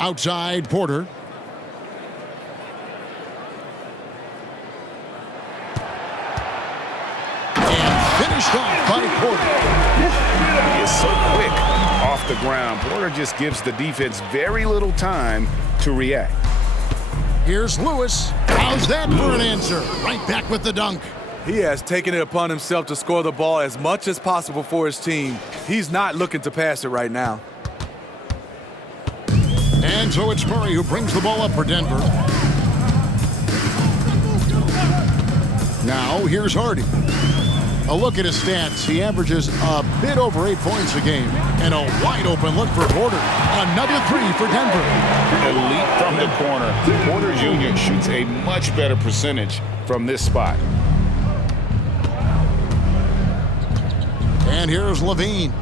Outside Porter. And finished off by Porter. He is so quick off the ground. Porter just gives the defense very little time to react. Here's Lewis. How's that for an answer? Right back with the dunk. He has taken it upon himself to score the ball as much as possible for his team. He's not looking to pass it right now. And so it's Murray who brings the ball up for Denver. Now here's Hardy. A look at his stats. He averages a bit over 8 points a game. And a wide open look for Porter. Another 3 for Denver. Elite from the corner. Porter Jr. shoots a much better percentage from this spot. And here's Levine.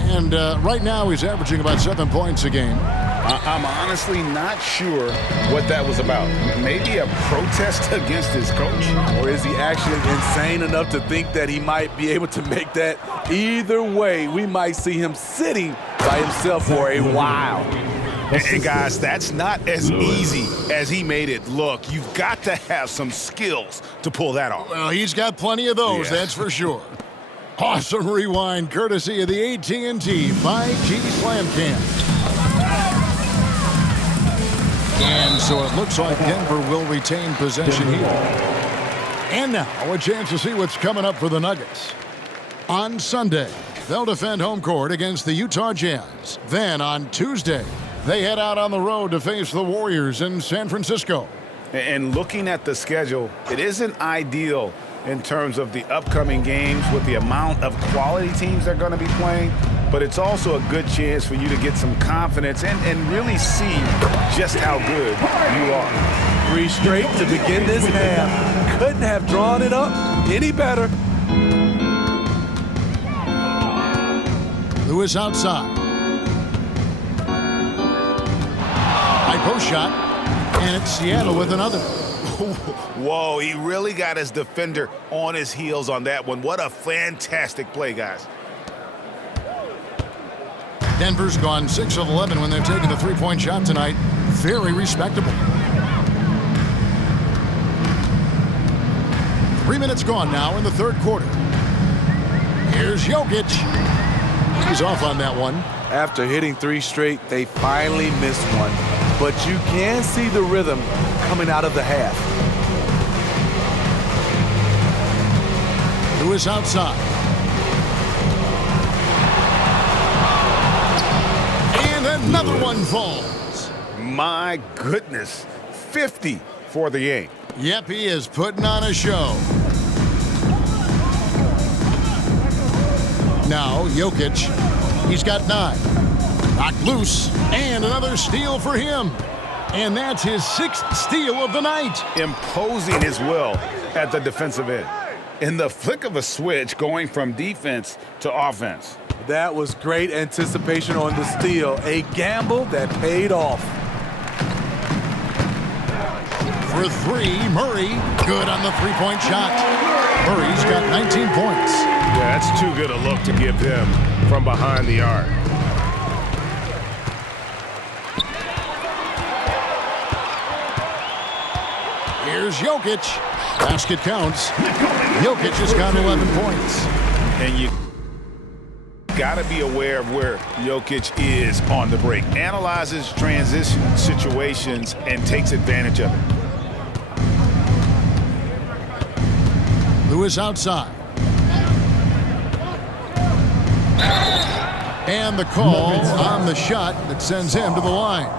And right now he's averaging about 7 points a game. I'm honestly not sure what that was about. Maybe a protest against his coach? Or is he actually insane enough to think that he might be able to make that? Either way, we might see him sitting by himself for a while. And guys, that's not as easy as he made it look. You've got to have some skills to pull that off. Well, he's got plenty of those, that's for sure. Awesome rewind, courtesy of the AT&T 5G Slam Cam. And so it looks like Denver will retain possession here. And now a chance to see what's coming up for the Nuggets. On Sunday, they'll defend home court against the Utah Jazz. Then on Tuesday, they head out on the road to face the Warriors in San Francisco. And looking at the schedule, it isn't ideal in terms of the upcoming games with the amount of quality teams they're going to be playing, but it's also a good chance for you to get some confidence and really see just how good you are. 3 straight to begin this half. Couldn't have drawn it up any better. Lewis outside. High post shot, and it's Seattle with another. Whoa, he really got his defender on his heels on that one. What a fantastic play, guys. Denver's gone 6 of 11 when they've taken the three-point shot tonight. Very respectable. 3 minutes gone now in the third quarter. Here's Jokic. He's off on that one. After hitting 3 straight, they finally missed one. But you can see the rhythm coming out of the half. Lewis outside. And another one falls. My goodness. 50 for the game. Yep, he is putting on a show. Now, Jokic, he's got 9. Knocked loose, and another steal for him. And that's his 6th steal of the night. Imposing his will at the defensive end. In the flick of a switch, going from defense to offense. That was great anticipation on the steal. A gamble that paid off. For 3, Murray, good on the three-point shot. Murray's got 19 points. Yeah, that's too good a look to give him from behind the arc. Here's Jokic. Basket counts. Jokic has got 11 points. And you got to be aware of where Jokic is on the break. Analyzes transition situations and takes advantage of it. Lewis outside. And the call on the shot that sends him to the line.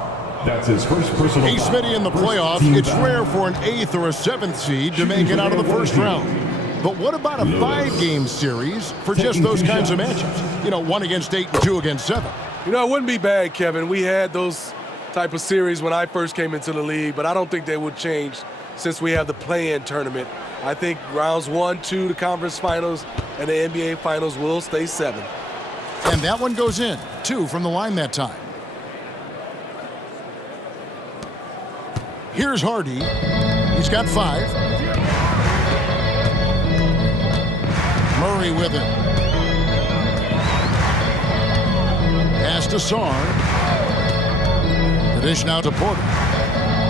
That's his first personal Hey, Smitty, in the playoffs, it's rare for an 8th or a 7th seed to make it out of the first round. But what about a 5-game series for just those kinds of matchups? You know, 1 against 8 and 2 against 7. You know, it wouldn't be bad, Kevin. We had those type of series when I first came into the league, but I don't think they would change since we have the play-in tournament. I think rounds 1, 2, the conference finals, and the NBA finals will stay 7. And that one goes in. 2 from the line that time. Here's Hardy. He's got 5. Murray with it. Pass to Sarr. The dish now to Porter.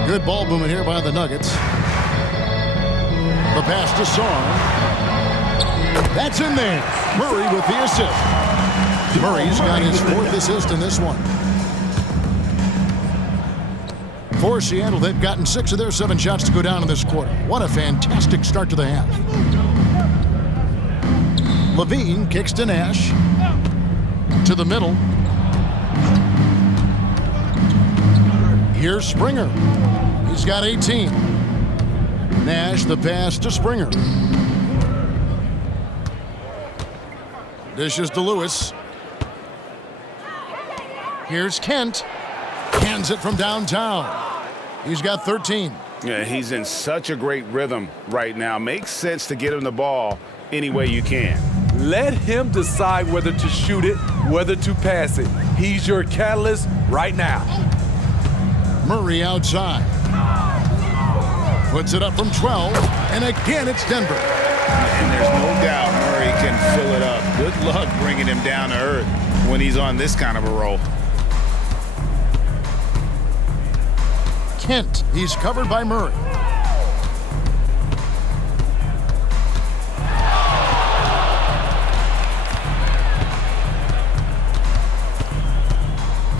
Good ball movement here by the Nuggets. The pass to Sarr. That's in there. Murray with the assist. Murray's got his 4th assist in this one. For Seattle, they've gotten 6 of their 7 shots to go down in this quarter. What a fantastic start to the half. Levine kicks to Nash. To the middle. Here's Springer. He's got 18. Nash, the pass to Springer. Dishes to Lewis. Here's Kent. Hands it from downtown. He's got 13. Yeah, he's in such a great rhythm right now. Makes sense to get him the ball any way you can. Let him decide whether to shoot it, whether to pass it. He's your catalyst right now. Murray outside. Puts it up from 12, and again it's Denver. And there's no doubt Murray can fill it up. Good luck bringing him down to earth when he's on this kind of a roll. Kent, he's covered by Murray.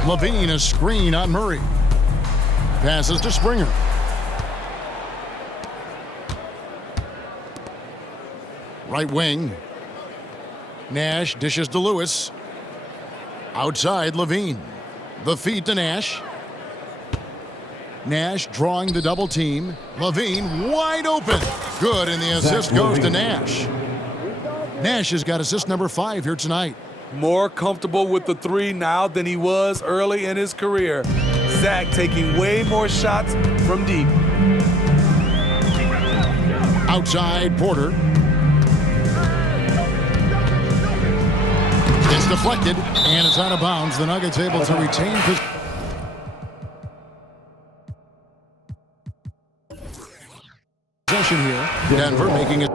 Levine, a screen on Murray. Passes to Springer. Right wing. Nash dishes to Lewis. Outside, Levine. The feed to Nash. Nash drawing the double team. Levine wide open. good, and the assist goes to Nash. Nash has got assist number 5 here tonight. More comfortable with the 3 now than he was early in his career. Zach taking way more shots from deep. Outside, Porter. It's deflected, and it's out of bounds. The Nuggets able to retain possession here. Denver making it.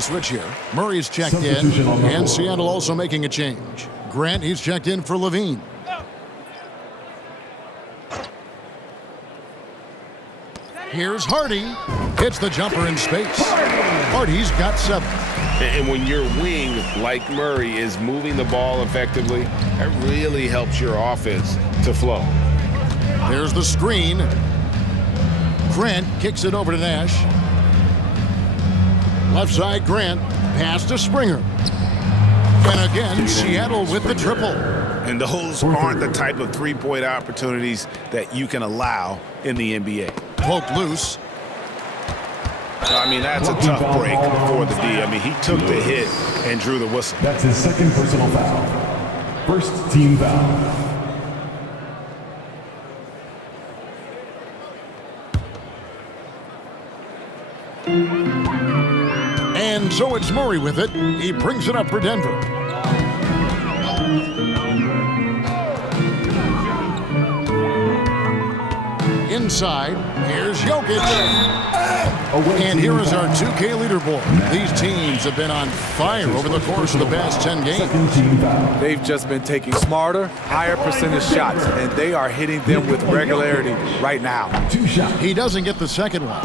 Switch here. Murray's checked in, and Seattle also making a change. Grant, he's checked in for Levine. Here's Hardy. Hits the jumper in space. Hardy's got 7. And when your wing, like Murray, is moving the ball effectively, that really helps your offense to flow. There's the screen. Grant kicks it over to Nash. Left side, Grant. Pass to Springer. And again, Seattle with the triple. And those aren't the type of three-point opportunities that you can allow in the NBA. Poked loose. I mean, that's a tough break for the D. I mean, he took the hit and drew the whistle. That's his second personal foul. First team foul. And so it's Murray with it. He brings it up for Denver. Inside, here's Jokic. And here is our 2K leaderboard. These teams have been on fire over the course of the past 10 games. They've just been taking smarter, higher percentage shots, and they are hitting them with regularity right now. He doesn't get the second one.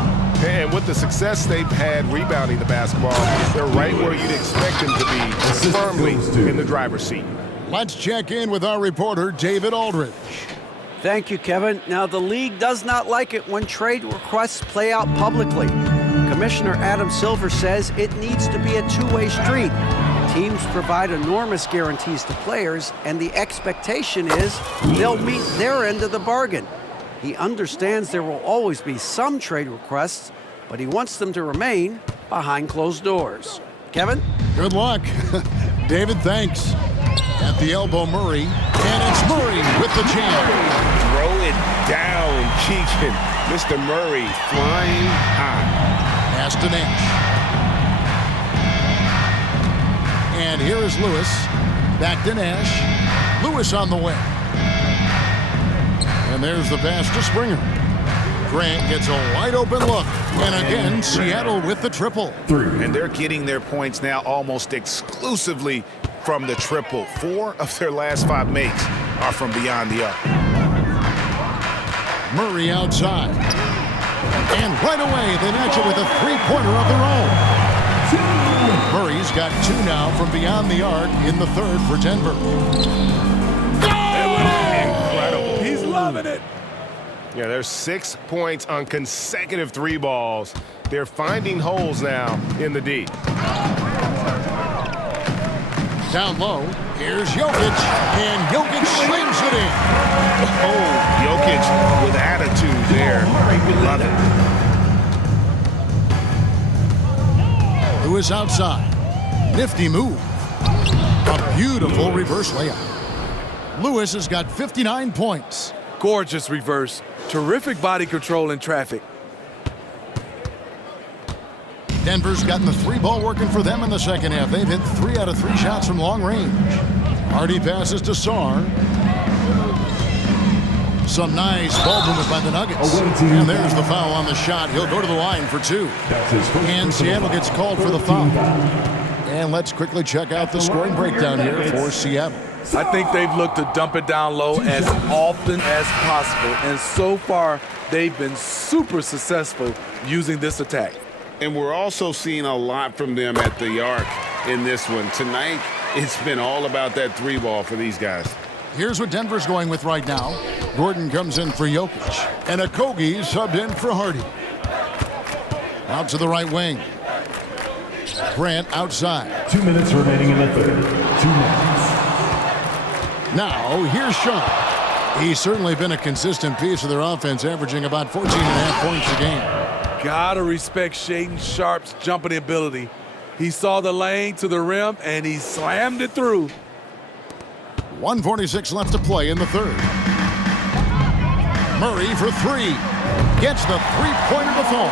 And with the success they've had rebounding the basketball, they're right where you'd expect them to be, firmly in the driver's seat. Let's check in with our reporter, David Aldridge. Thank you, Kevin. Now, the league does not like it when trade requests play out publicly. Commissioner Adam Silver says it needs to be a two-way street. Teams provide enormous guarantees to players, and the expectation is they'll meet their end of the bargain. He understands there will always be some trade requests, but he wants them to remain behind closed doors. Kevin? Good luck. David, thanks. At the elbow, Murray. And it's Murray with the jam. Throw it down, Keegan. Mr. Murray flying high. Pass to Nash. And here is Lewis. Back to Nash. Lewis on the way. And there's the pass to Springer. Grant gets a wide open look. And again, Seattle with the triple. And they're getting their points now almost exclusively from the triple. 4 of their last 5 makes are from beyond the arc. Murray outside. And right away, they match it with a three-pointer of their own. Murray's got 2 now from beyond the arc in the third for Denver. Incredible. He's loving it. Yeah, there's 6 points on consecutive 3 balls. They're finding holes now in the D. Down low, here's Jokic, and Jokic slings it in. Oh, Jokic with attitude there. Love it. Lewis outside. Nifty move. A beautiful reverse layup. Lewis has got 59 points. Gorgeous reverse. Terrific body control in traffic. Denver's gotten the 3-ball working for them in the second half. They've hit 3 out of 3 shots from long range. Hardy passes to Sarr. Some nice ball movement by the Nuggets. And there's the foul on the shot. He'll go to the line for 2. And Seattle gets called for the foul. And let's quickly check out the scoring breakdown here for Seattle. I think they've looked to dump it down low as often as possible. And so far, they've been super successful using this attack. And we're also seeing a lot from them at the arc in this one. Tonight, it's been all about that 3-ball for these guys. Here's what Denver's going with right now. Gordon comes in for Jokic. And Okogie subbed in for Hardy. Out to the right wing. Grant outside. 2 minutes remaining in the third. 2 minutes. Now, here's Sean. He's certainly been a consistent piece of their offense, averaging about 14.5 points a game. Gotta respect Shaedon Sharpe's jumping ability. He saw the lane to the rim, and he slammed it through. 1:46 left to play in the third. Murray for three. Gets the three-pointer to fall.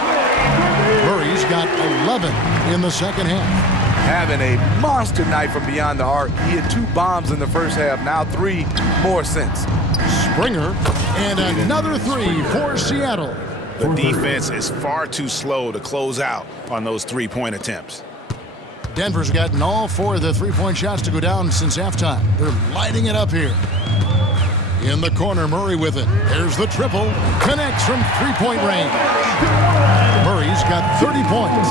Murray's got 11 in the second half. Having a monster night from beyond the arc. He had 2 bombs in the first half, now 3 more since. Springer, and another 3 for Seattle. The defense is far too slow to close out on those three-point attempts. Denver's gotten all 4 of the three-point shots to go down since halftime. They're lighting it up here. In the corner, Murray with it. There's the triple. Connects from three-point range. Murray's got 30 points.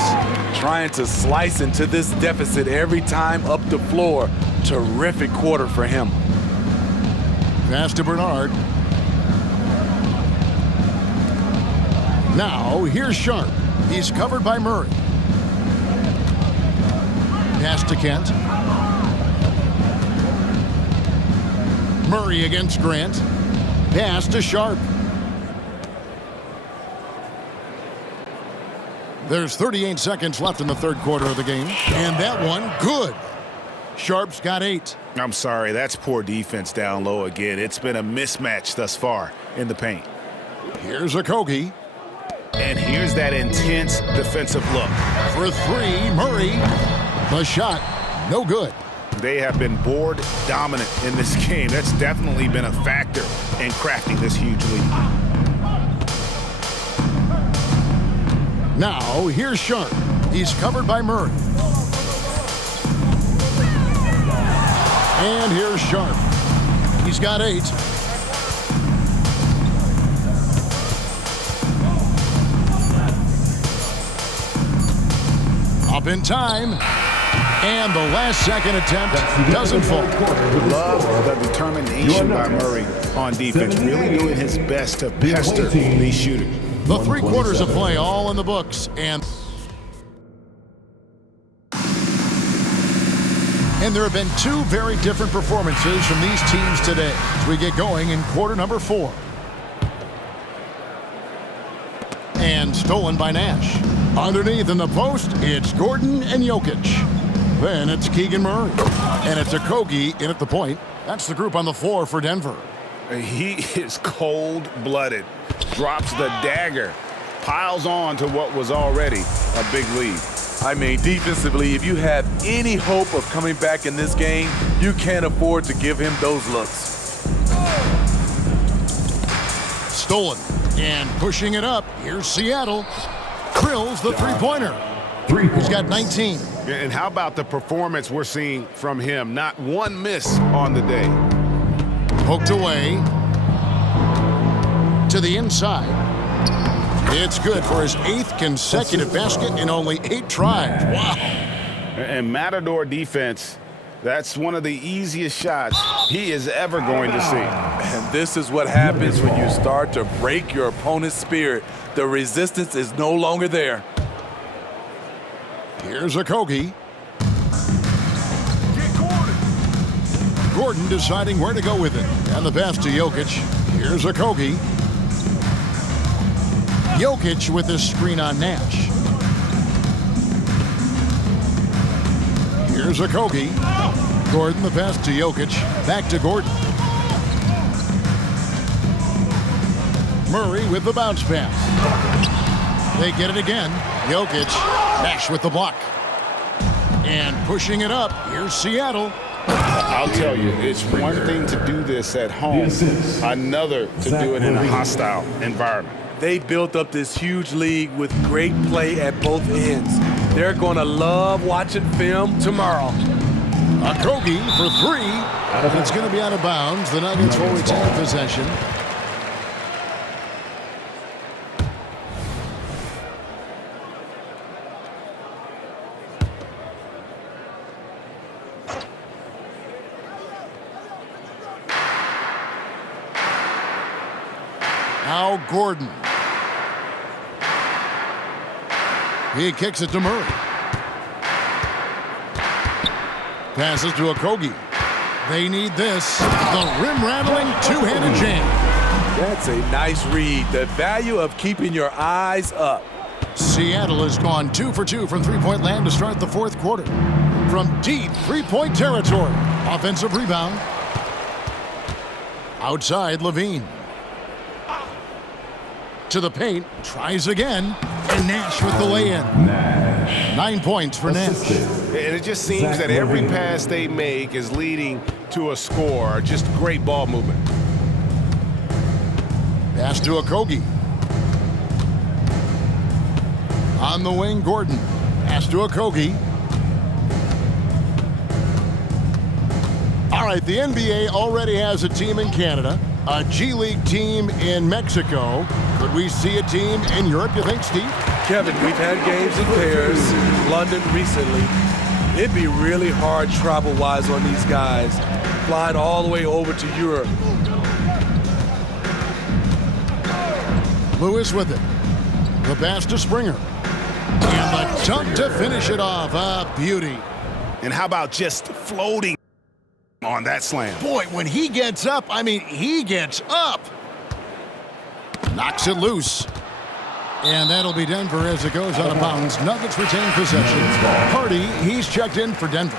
Trying to slice into this deficit every time up the floor. Terrific quarter for him. Pass to Bernard. Now, here's Sharpe. He's covered by Murray. Pass to Kent. Murray against Grant. Pass to Sharpe. There's 38 seconds left in the third quarter of the game. And that one, good. Sharpe's got 8. I'm sorry, that's poor defense down low again. It's been a mismatch thus far in the paint. Here's Okogie. And here's that intense defensive look. For 3, Murray. The shot, no good. They have been board dominant in this game. That's definitely been a factor in crafting this huge lead. Now, here's Sharpe. He's covered by Murray. And here's Sharpe. He's got 8. Up in time. And the last second attempt doesn't fall. Love the determination by Murray on defense. Really doing his best to pester these shooters. The 3 quarters of play all in the books. And there have been 2 very different performances from these teams today as we get going in quarter number 4. And stolen by Nash. Underneath in the post, it's Gordon and Jokic. Then it's Keegan Murray. And it's Okogie in at the point. That's the group on the floor for Denver. He is cold-blooded. Drops the dagger. Piles on to what was already a big lead. I mean, defensively, if you have any hope of coming back in this game, you can't afford to give him those looks. Stolen. And pushing it up. Here's Seattle. Drills the three-pointer. He's got 19. And how about the performance we're seeing from him? Not one miss on the day. Poked away. To the inside. It's good for his 8th consecutive basket in only 8 tries. Wow. And Matador defense, that's one of the easiest shots he is ever going to see. And this is what happens when you start to break your opponent's spirit. The resistance is no longer there. Here's Okogie. Gordon deciding where to go with it. And the pass to Jokic. Here's Okogie. Jokic with his screen on Nash. Here's Okogie. Gordon, the pass to Jokic. Back to Gordon. Murray with the bounce pass. They get it again. Jokic. Nash with the block. And pushing it up. Here's Seattle. I'll tell you, it's one thing to do this at home, another to do it in a hostile environment. They built up this huge league with great play at both ends. They're going to love watching film tomorrow. Okogie for 3. And it's going to be out of bounds. The Nuggets will retain possession. Now Gordon. He kicks it to Murray. Passes to Okogie. They need this. The rim-rattling two-handed jam. That's a nice read. The value of keeping your eyes up. Seattle has gone 2 for 2 from three-point land to start the fourth quarter. From deep three-point territory. Offensive rebound. Outside, Levine. To the paint. Tries again. And Nash with the lay-in. 9 points for Nash. And it just seems that every pass they make is leading to a score. Just great ball movement. Pass to Okogie. On the wing, Gordon. Pass to Okogie. All right, the NBA already has a team in Canada, a G League team in Mexico. Could we see a team in Europe, you think, Steve? Kevin, we've had games in Paris, London recently. It'd be really hard travel-wise on these guys, flying all the way over to Europe. Lewis with it. The pass to Springer. And the dunk to finish it off. A beauty. And how about just floating on that slam? Boy, when he gets up, I mean, he gets up. Knocks it loose. And that'll be Denver as it goes out of bounds. Nuggets retain possession. Hardy, he's checked in for Denver.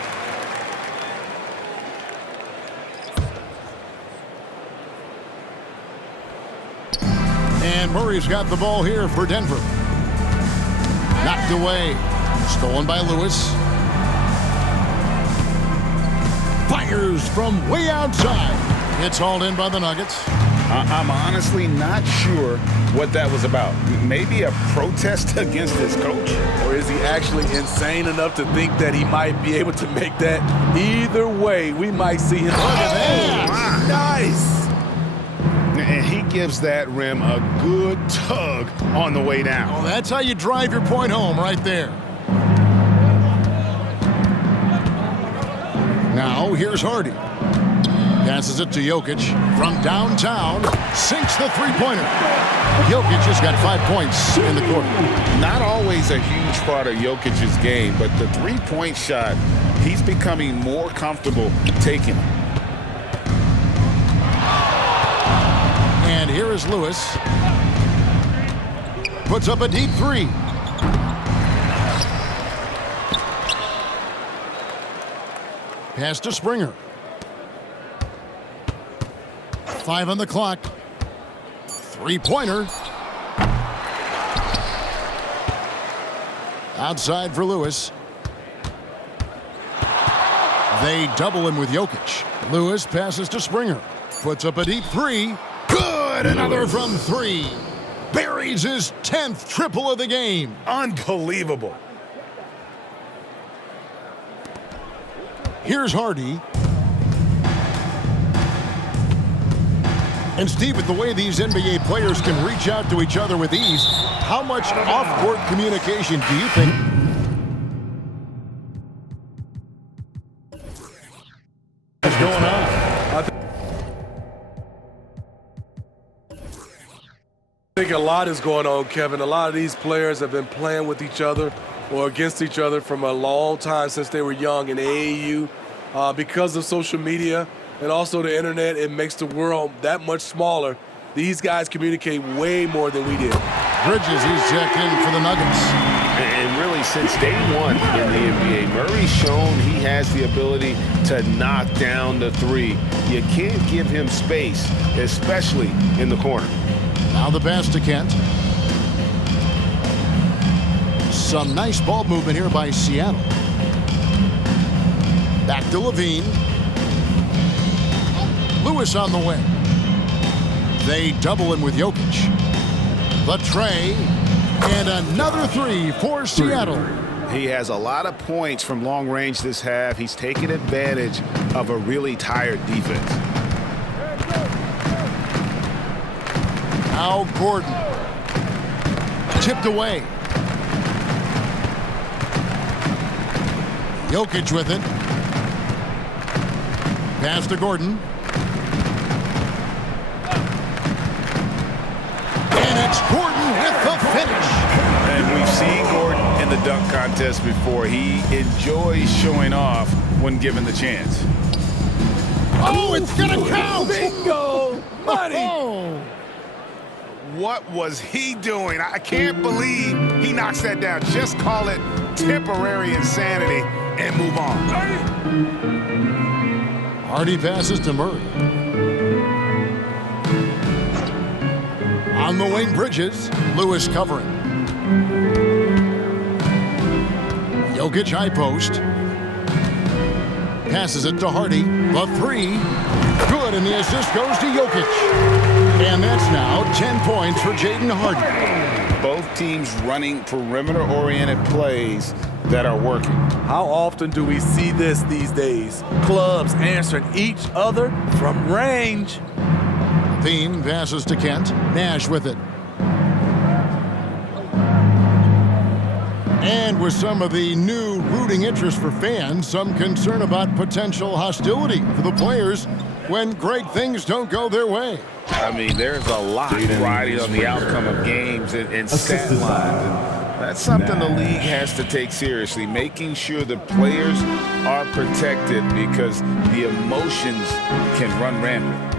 And Murray's got the ball here for Denver. Knocked away. Stolen by Lewis. Fires from way outside. It's hauled in by the Nuggets. I'm honestly not sure what that was about. Maybe a protest against his coach? Or is he actually insane enough to think that he might be able to make that? Either way, we might see him. Look at that. Nice. And he gives that rim a good tug on the way down. Oh, that's how you drive your point home right there. Now, here's Hardy. Passes it to Jokic from downtown. Sinks the three-pointer. Jokic just got 5 points in the quarter. Not always a huge part of Jokic's game, but the three-point shot, he's becoming more comfortable taking it. And here is Lewis. Puts up a deep three. Pass to Springer. 5 on the clock. Three-pointer. Outside for Lewis. They double him with Jokic. Lewis passes to Springer. Puts up a deep three. Good! Another from 3. Buries his 10th triple of the game. Unbelievable. Here's Hardy. And Steve, with the way these NBA players can reach out to each other with ease, how much off-court communication do you think is going on? I think a lot is going on, Kevin. A lot of these players have been playing with each other or against each other from a long time since they were young in AAU. Because of social media and also the internet, it makes the world that much smaller. These guys communicate way more than we did. Bridges, he's checked in for the Nuggets. And really, since day one in the NBA, Murray's shown he has the ability to knock down the three. You can't give him space, especially in the corner. Now the pass to Kent. Some nice ball movement here by Seattle. Back to Levine. Lewis on the wing. They double him with Jokic. The tray. And another three for Seattle. He has a lot of points from long range this half. He's taken advantage of a really tired defense. Now Gordon. Tipped away. Jokic with it. Pass to Gordon. And it's Gordon with the finish. And we've seen Gordon in the dunk contest before. He enjoys showing off when given the chance. Oh, it's going to count. Bingo! Money! Oh. What was he doing? I can't believe he knocks that down. Just call it temporary insanity and move on. Hardy passes to Murray. On the wing, Bridges. Lewis covering. Jokic high post. Passes it to Hardy. The three. Good, and the assist goes to Jokic. And that's now 10 points for Jaden Hardy. Both teams running perimeter-oriented plays that are working. How often do we see this these days? Clubs answering each other from range. Thiem passes to Kent. Nash with it. And with some of the new rooting interest for fans, some concern about potential hostility for the players when great things don't go their way. I mean, there's a lot riding on the outcome of games and stat lines. That's something the league has to take seriously, making sure the players are protected because the emotions can run rampant.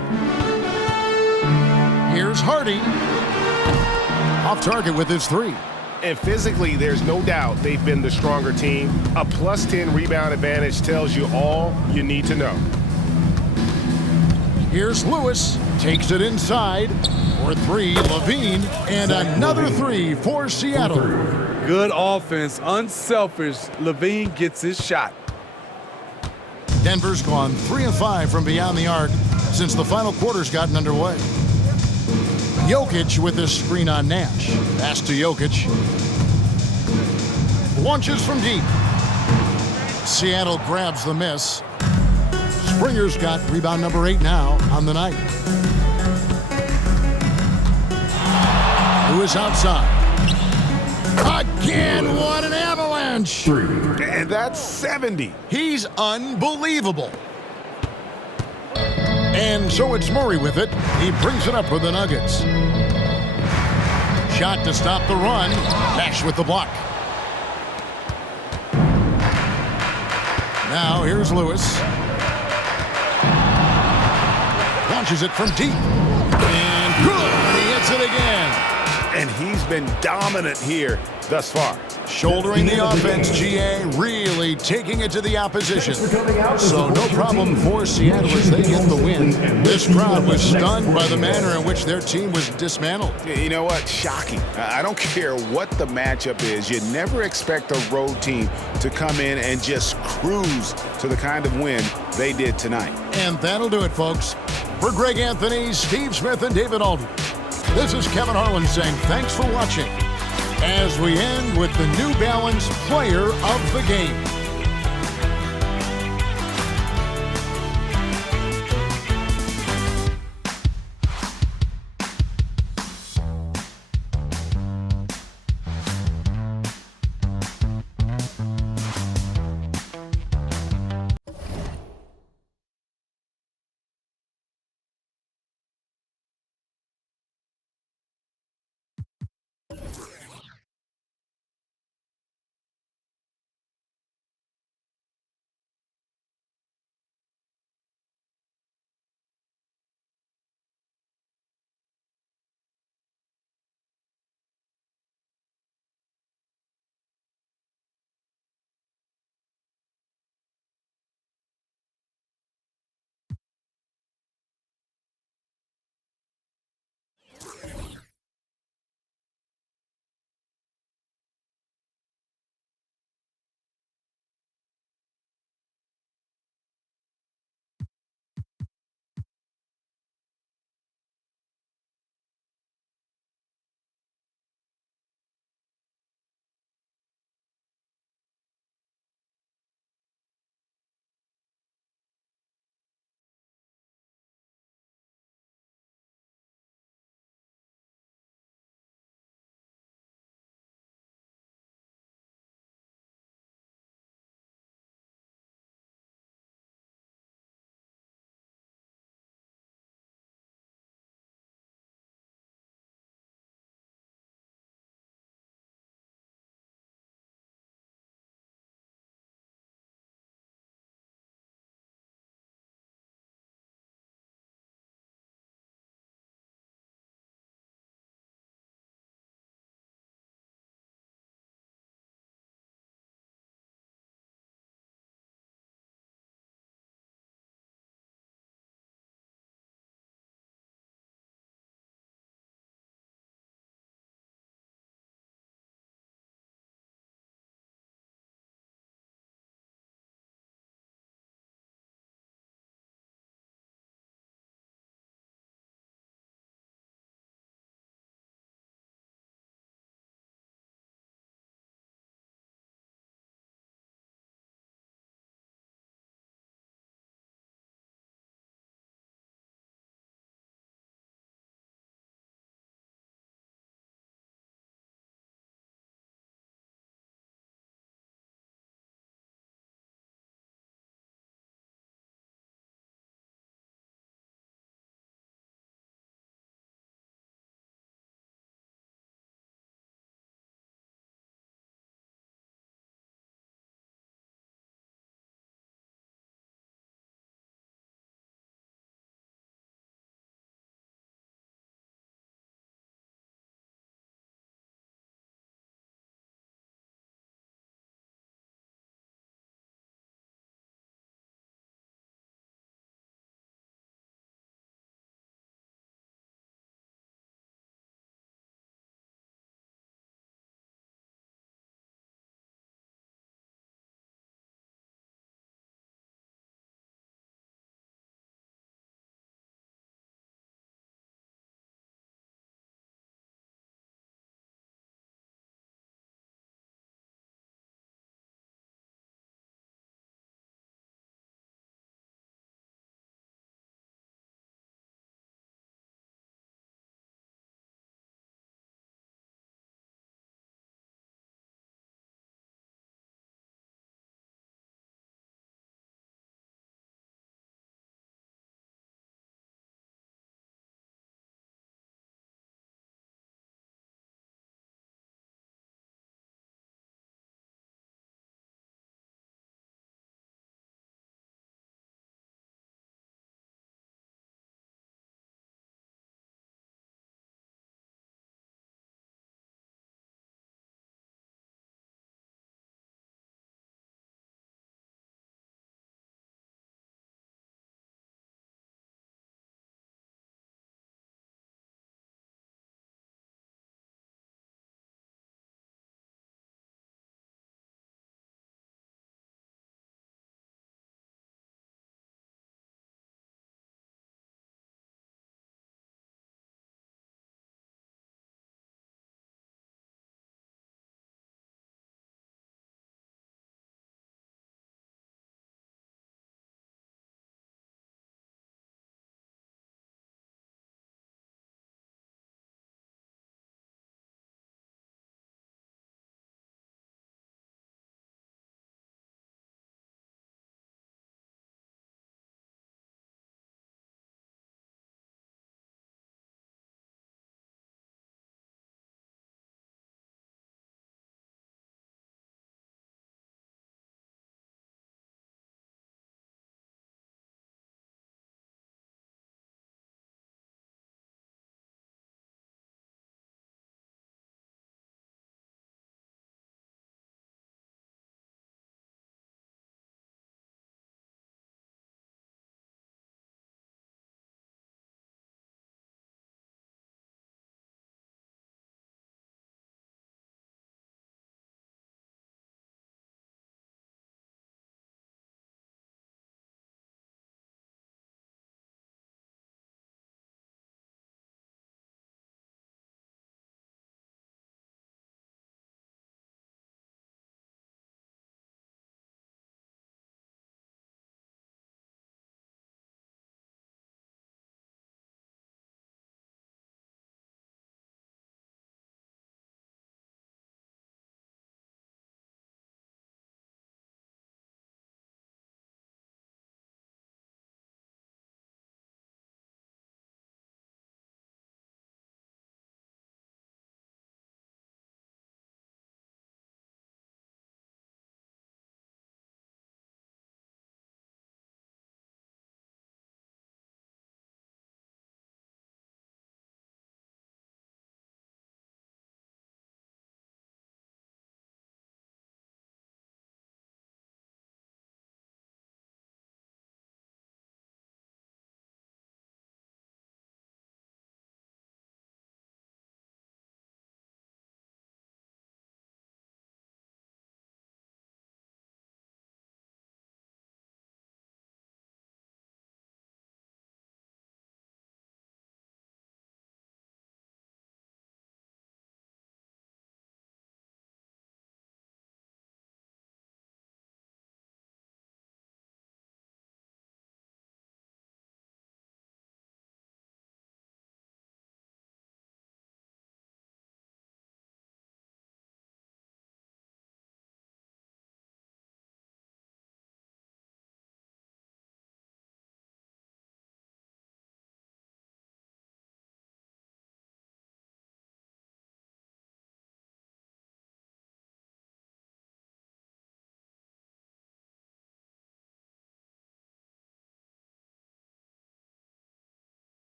Here's Hardy. Off target with his three. And physically, there's no doubt they've been the stronger team. A +10 rebound advantage tells you all you need to know. Here's Lewis. Takes it inside for three. Levine. And another three for Seattle. Good offense, unselfish. Levine gets his shot. Denver's gone 3 of 5 from beyond the arc since the final quarter's gotten underway. Jokic with his screen on Nash. Pass to Jokic. Launches from deep. Seattle grabs the miss. Springer's got rebound number 8 now on the night. Lewis outside. Again, what an avalanche! And that's 70. He's unbelievable. And so it's Murray with it. He brings it up for the Nuggets. Shot to stop the run. Nash with the block. Now here's Lewis. Launches it from deep. And good. He hits it again. And he's been dominant here thus far. Shouldering the offense, GA, really taking it to the opposition. So no problem for Seattle as they get the win. This crowd was stunned by the manner in which their team was dismantled. You know what? Shocking. I don't care what the matchup is. You never expect a road team to come in and just cruise to the kind of win they did tonight. And that'll do it, folks. For Greg Anthony, Steve Smith, and David Aldridge, this is Kevin Harlan saying thanks for watching as we end with the New Balance Player of the Game.